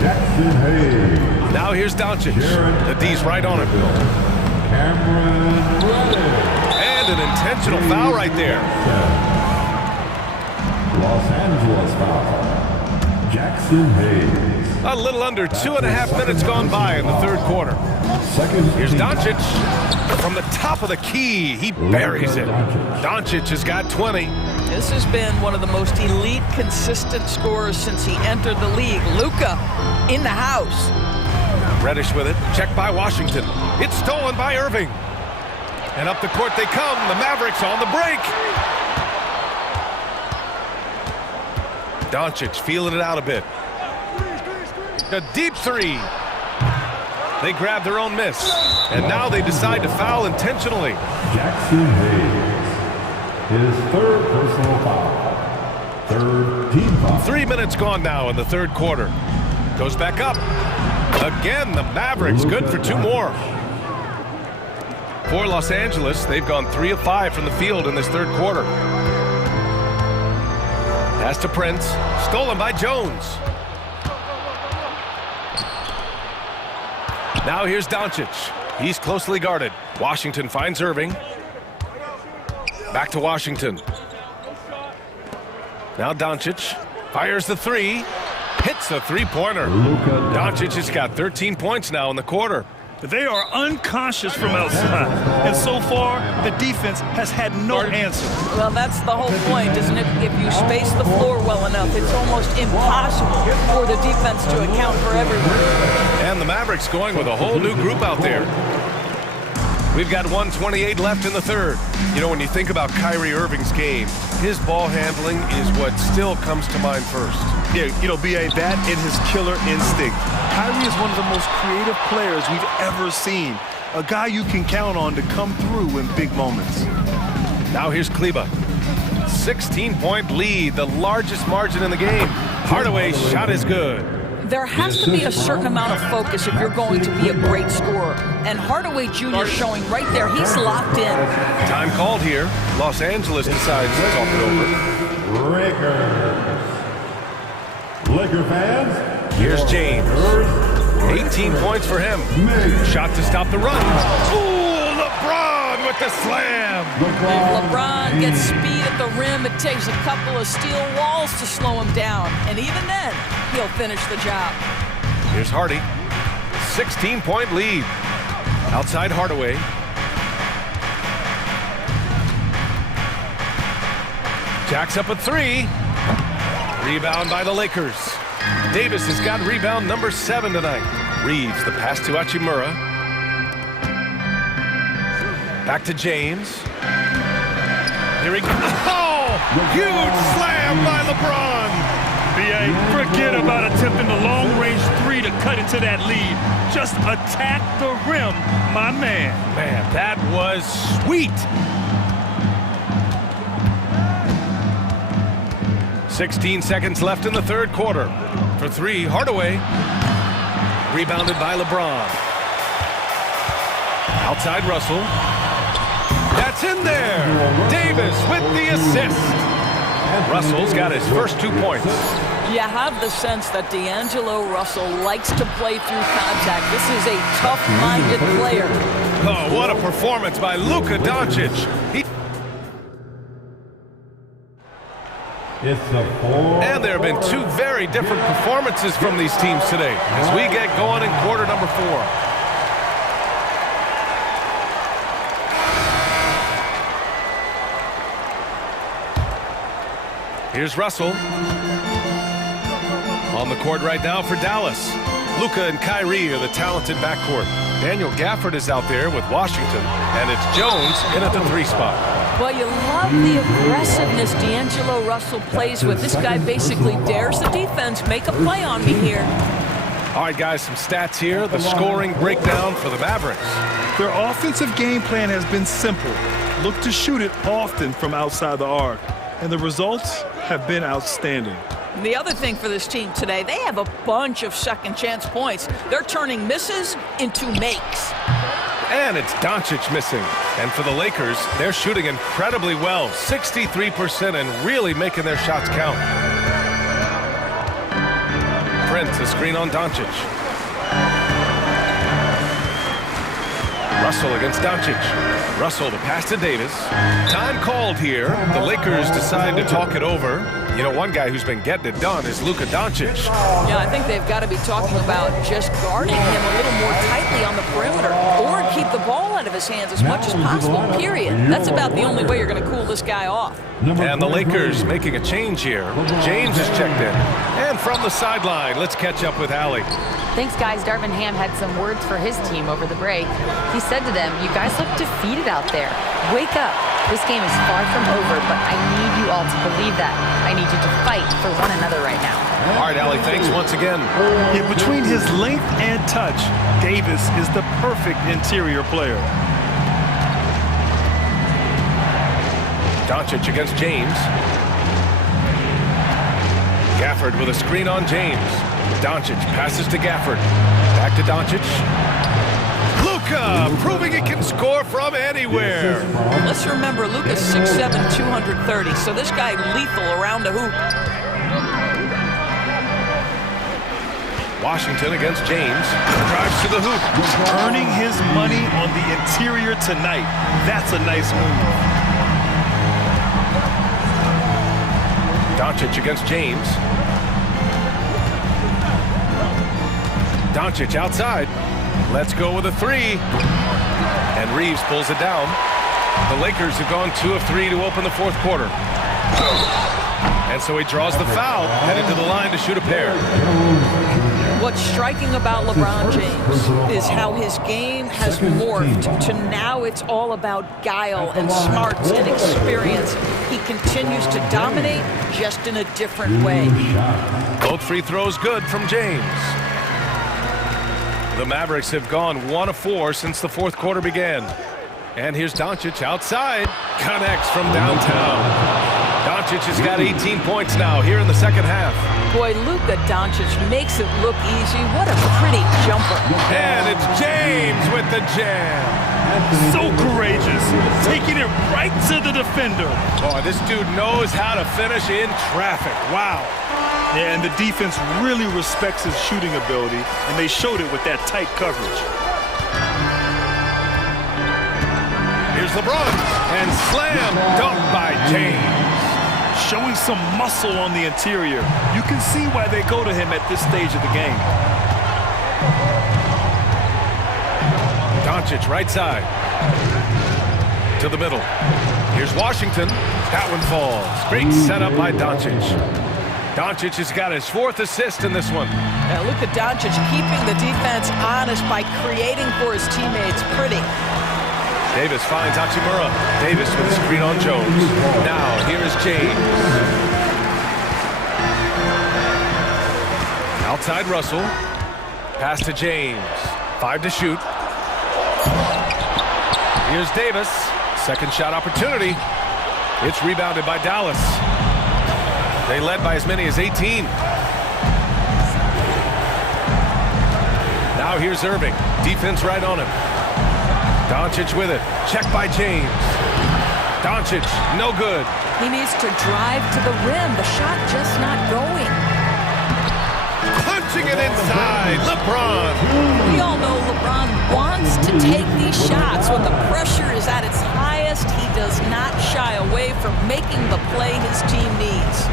Jackson Hayes. Now here's Doncic. The D's right on him. Cameron Reddish. And an intentional foul right there. Los Angeles foul. Jackson Hayes. A little under 2.5 minutes gone by in the 3rd quarter. Here's Doncic. From the top of the key, he buries it. Doncic has got 20. This has been one of the most elite, consistent scorers since he entered the league. Luka in the house. Reddish with it. Checked by Washington. It's stolen by Irving. And up the court they come. The Mavericks on the break. Doncic feeling it out a bit. A deep three. They grab their own miss. And now they decide to foul intentionally. Jackson Hayes. His 3rd personal foul. 3rd team foul. 3 minutes gone now in the 3rd quarter. Goes back up. Again, the Mavericks good for 2 more. For Los Angeles, they've gone 3 of 5 from the field in this 3rd quarter. Pass to Prince. Stolen by Jones. Now here's Doncic. He's closely guarded. Washington finds Irving. Back to Washington. Now Doncic fires the 3. Hits a 3-pointer. Doncic has got 13 points now in the quarter. They are unconscious from outside. And so far, the defense has had no answer. Well, that's the whole point, isn't it? If you space the floor well enough, it's almost impossible for the defense to account for everyone. And the Mavericks going with a whole new group out there. We've got 1:28 left in the 3rd. You know, when you think about Kyrie Irving's game, his ball handling is what still comes to mind first. Yeah, you know, B.A., that and his killer instinct. Kyrie is one of the most creative players we've ever seen. A guy you can count on to come through in big moments. Now here's Kleba. 16-point lead, the largest margin in the game. Hardaway's shot is good. There has to be a certain amount of focus if you're going to be a great scorer. And Hardaway Jr. showing right there, he's locked in. Time called here. Los Angeles decides to talk it over. Laker fans. Here's James. 18 points for him. Shot to stop the run. Ooh, LeBron with the slam. If LeBron gets speed at the rim, it takes a couple of steel walls to slow him down. And even then, he'll finish the job. Here's Hardy. 16-point lead. Outside Hardaway. Jacks up a 3. Rebound by the Lakers. Davis has got rebound number 7 tonight. Reeves, the pass to Hachimura. Back to James. Here he goes. Oh! Huge slam by LeBron! B.A., forget about attempting the long-range three to cut into that lead. Just attack the rim, my man. Man, that was sweet. 16 seconds left in the third quarter. For three, Hardaway. Rebounded by LeBron. Outside Russell. That's in there. Davis with the assist. Russell's got his first 2 points. You have the sense that D'Angelo Russell likes to play through contact. This is a tough-minded player. Oh, what a performance by Luka Doncic. And there have been 2 very different performances from these teams today as we get going in quarter number 4. Here's Russell. On the court right now for Dallas. Luka and Kyrie are the talented backcourt. Daniel Gafford is out there with Washington, and it's Jones in at the 3 spot. Well, you love the aggressiveness D'Angelo Russell plays with. This guy basically dares the defense. Make a play on me here. All right, guys, some stats here. The scoring breakdown for the Mavericks. Their offensive game plan has been simple. Look to shoot it often from outside the arc. And the results have been outstanding. The other thing for this team today, they have a bunch of second chance points. They're turning misses into makes. And it's Doncic missing. And for the Lakers, they're shooting incredibly well, 63%, and really making their shots count. Prince, a screen on Doncic. Russell against Doncic. Russell, the pass to Davis. Time called here. The Lakers decide to talk it over. You know, one guy who's been getting it done is Luka Doncic. Yeah, I think they've got to be talking about just guarding him a little more tightly on the perimeter or keep the ball out of his hands as much as possible, period. That's about the only way you're going to cool this guy off. And the Lakers making a change here. James is checked in. And from the sideline, let's catch up with Allie. Thanks, guys. Darvin Ham had some words for his team over the break. He said to them, "You guys look defeated out there. Wake up. This game is far from over, but I need you all to believe that. I need you to fight for one another right now." All right, Allie, thanks once again. Yeah, between his length and touch, Davis is the perfect interior player. Doncic against James. Gafford with a screen on James. Doncic passes to Gafford. Back to Doncic. Luka proving he can score from anywhere. Let's remember, Luka's 6'7", 230, so this guy lethal around the hoop. Washington against James. Drives to the hoop. Earning his money on the interior tonight. That's a nice move. Doncic against James. Doncic outside. Let's go with a 3. And Reeves pulls it down. The Lakers have gone 2 of 3 to open the fourth quarter. And so he draws the foul, headed to the line to shoot a pair. What's striking about LeBron James is how his game has morphed to now it's all about guile and smarts and experience. He continues to dominate just in a different way. Both free throws good from James. The Mavericks have gone 1 of 4 since the fourth quarter began. And here's Doncic outside. Connects from downtown. Doncic has got 18 points now here in the second half. Boy, Luka Doncic makes it look easy. What a pretty jumper. And it's James with the jam. So courageous. Taking it right to the defender. Boy, this dude knows how to finish in traffic. Wow. Yeah, and the defense really respects his shooting ability, and they showed it with that tight coverage. Here's LeBron, and slam dunk by James. Showing some muscle on the interior. You can see why they go to him at this stage of the game. Doncic right side. To the middle. Here's Washington. That one falls. Great setup by Doncic. Doncic has got his 4th assist in this one. Now Luka Doncic keeping the defense honest by creating for his teammates. Pretty. Davis finds Hachimura. Davis with a screen on Jones. Now, here is James. Outside Russell. Pass to James. 5 to shoot. Here's Davis. Second shot opportunity. It's rebounded by Dallas. They led by as many as 18. Now here's Irving. Defense right on him. Doncic with it. Checked by James. Doncic, no good. He needs to drive to the rim. The shot just not going. Punching it inside. LeBron. We all know LeBron wants to take these shots. When the pressure is at its highest, he does not shy away from making the play his team needs.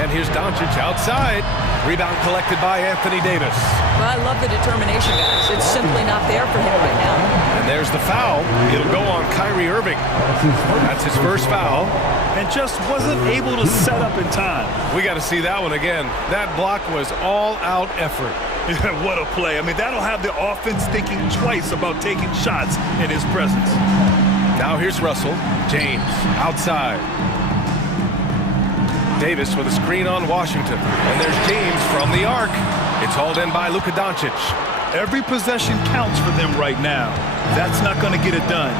And here's Doncic outside. Rebound collected by Anthony Davis. Well, I love the determination, guys. It's simply not there for him right now. And there's the foul. It'll go on Kyrie Irving. That's his first foul. And just wasn't able to set up in time. We got to see that one again. That block was all-out effort. What a play. I mean, that'll have the offense thinking twice about taking shots in his presence. Now here's Russell. James outside. Davis with a screen on Washington. And there's James from the arc. It's hauled in by Luka Doncic. Every possession counts for them right now. That's not going to get it done.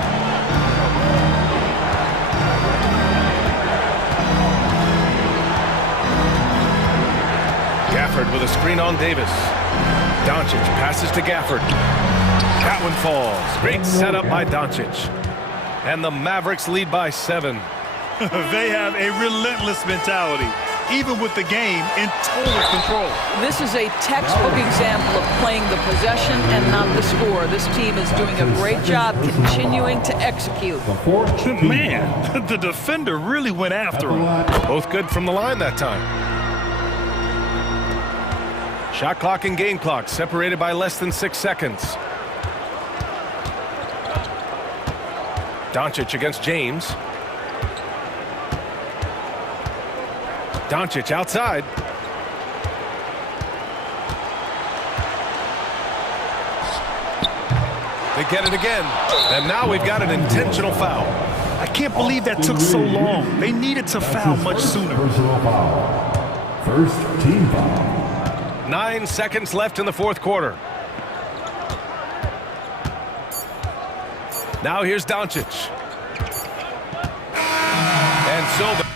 Gafford with a screen on Davis. Doncic passes to Gafford. That one falls. Great setup by Doncic. And the Mavericks lead by 7. They have a relentless mentality, even with the game in total control. This is a textbook example of playing the possession and not the score. This team is doing a great job continuing to execute. Man, the defender really went after him. Both good from the line that time. Shot clock and game clock separated by less than 6 seconds. Doncic against James. Doncic outside. They get it again. And now we've got an intentional foul. I can't believe that took so long. They needed to foul much sooner. Personal foul. First team foul. 9 seconds left in the 4th quarter. Now here's Doncic. And so